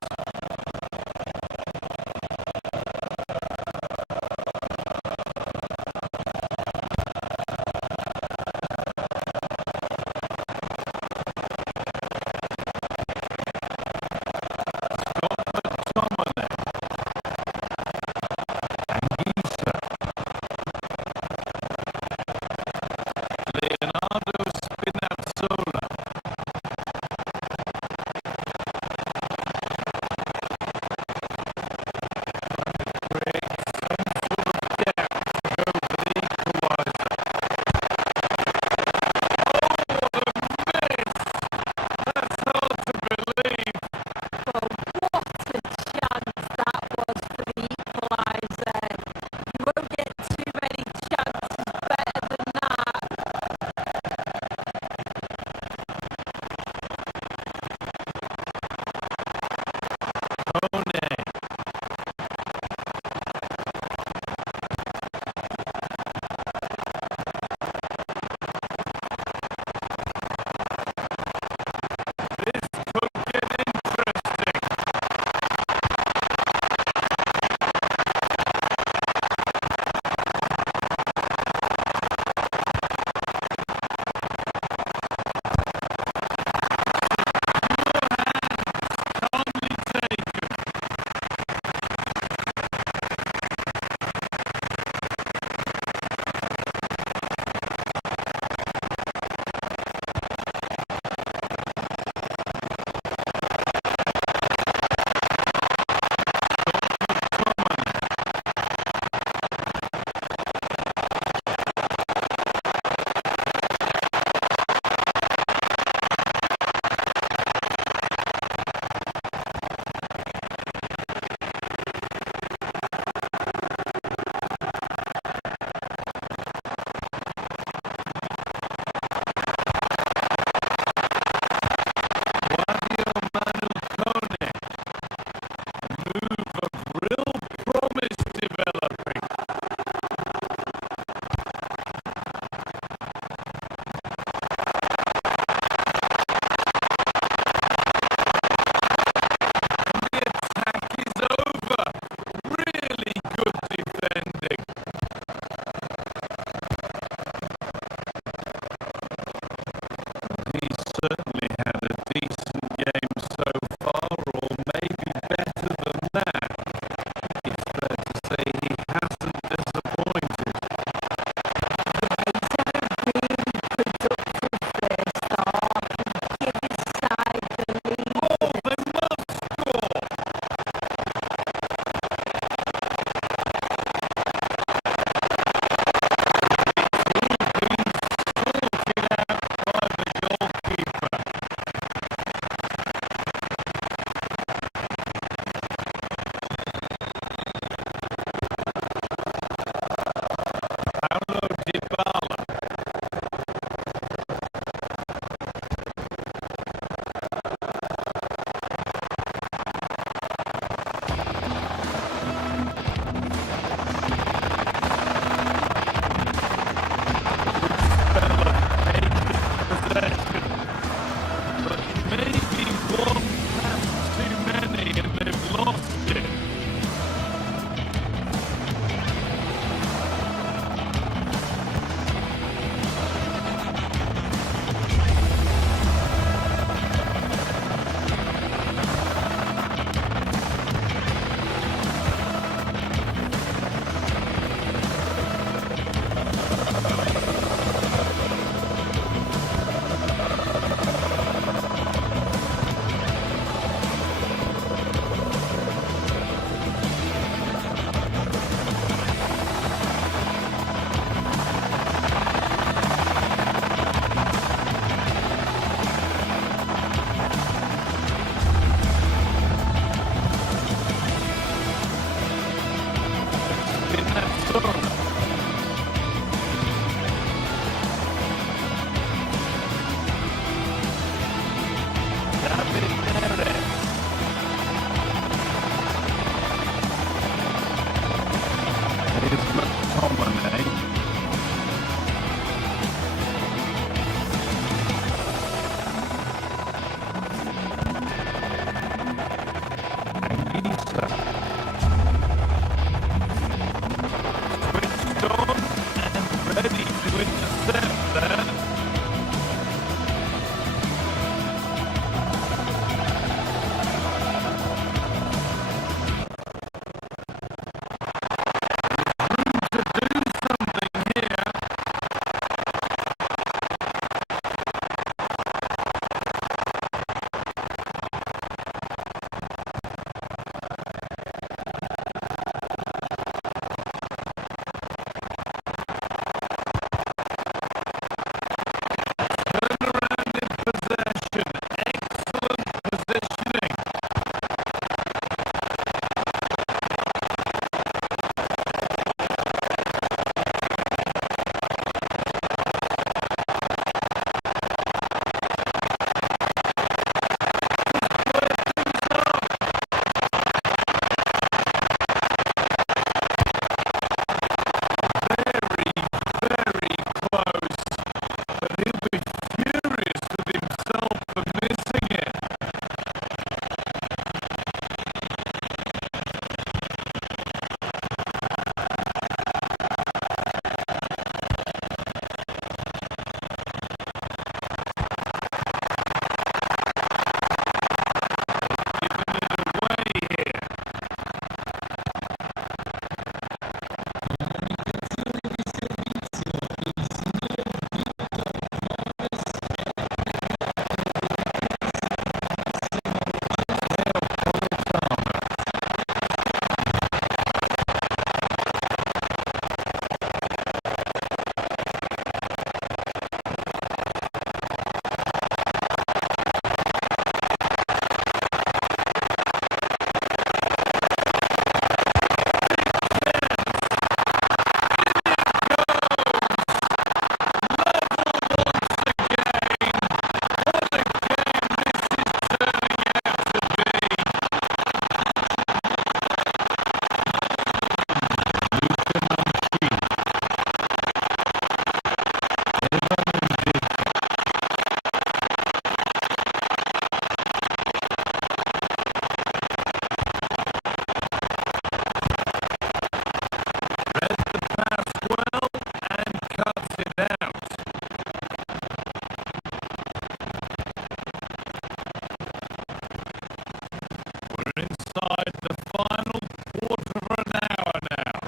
inside the final quarter of an hour now.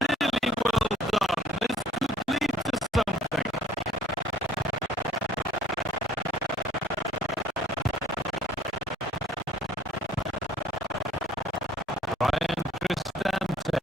Really well done. This could lead to something. Ryan Cristante.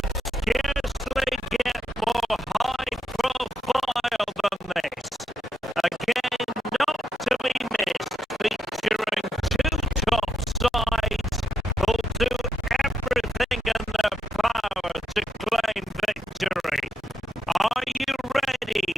could scarcely get more high profile than this. A game not to be missed, featuring two top sides who'll do everything in their power to claim victory. Are you ready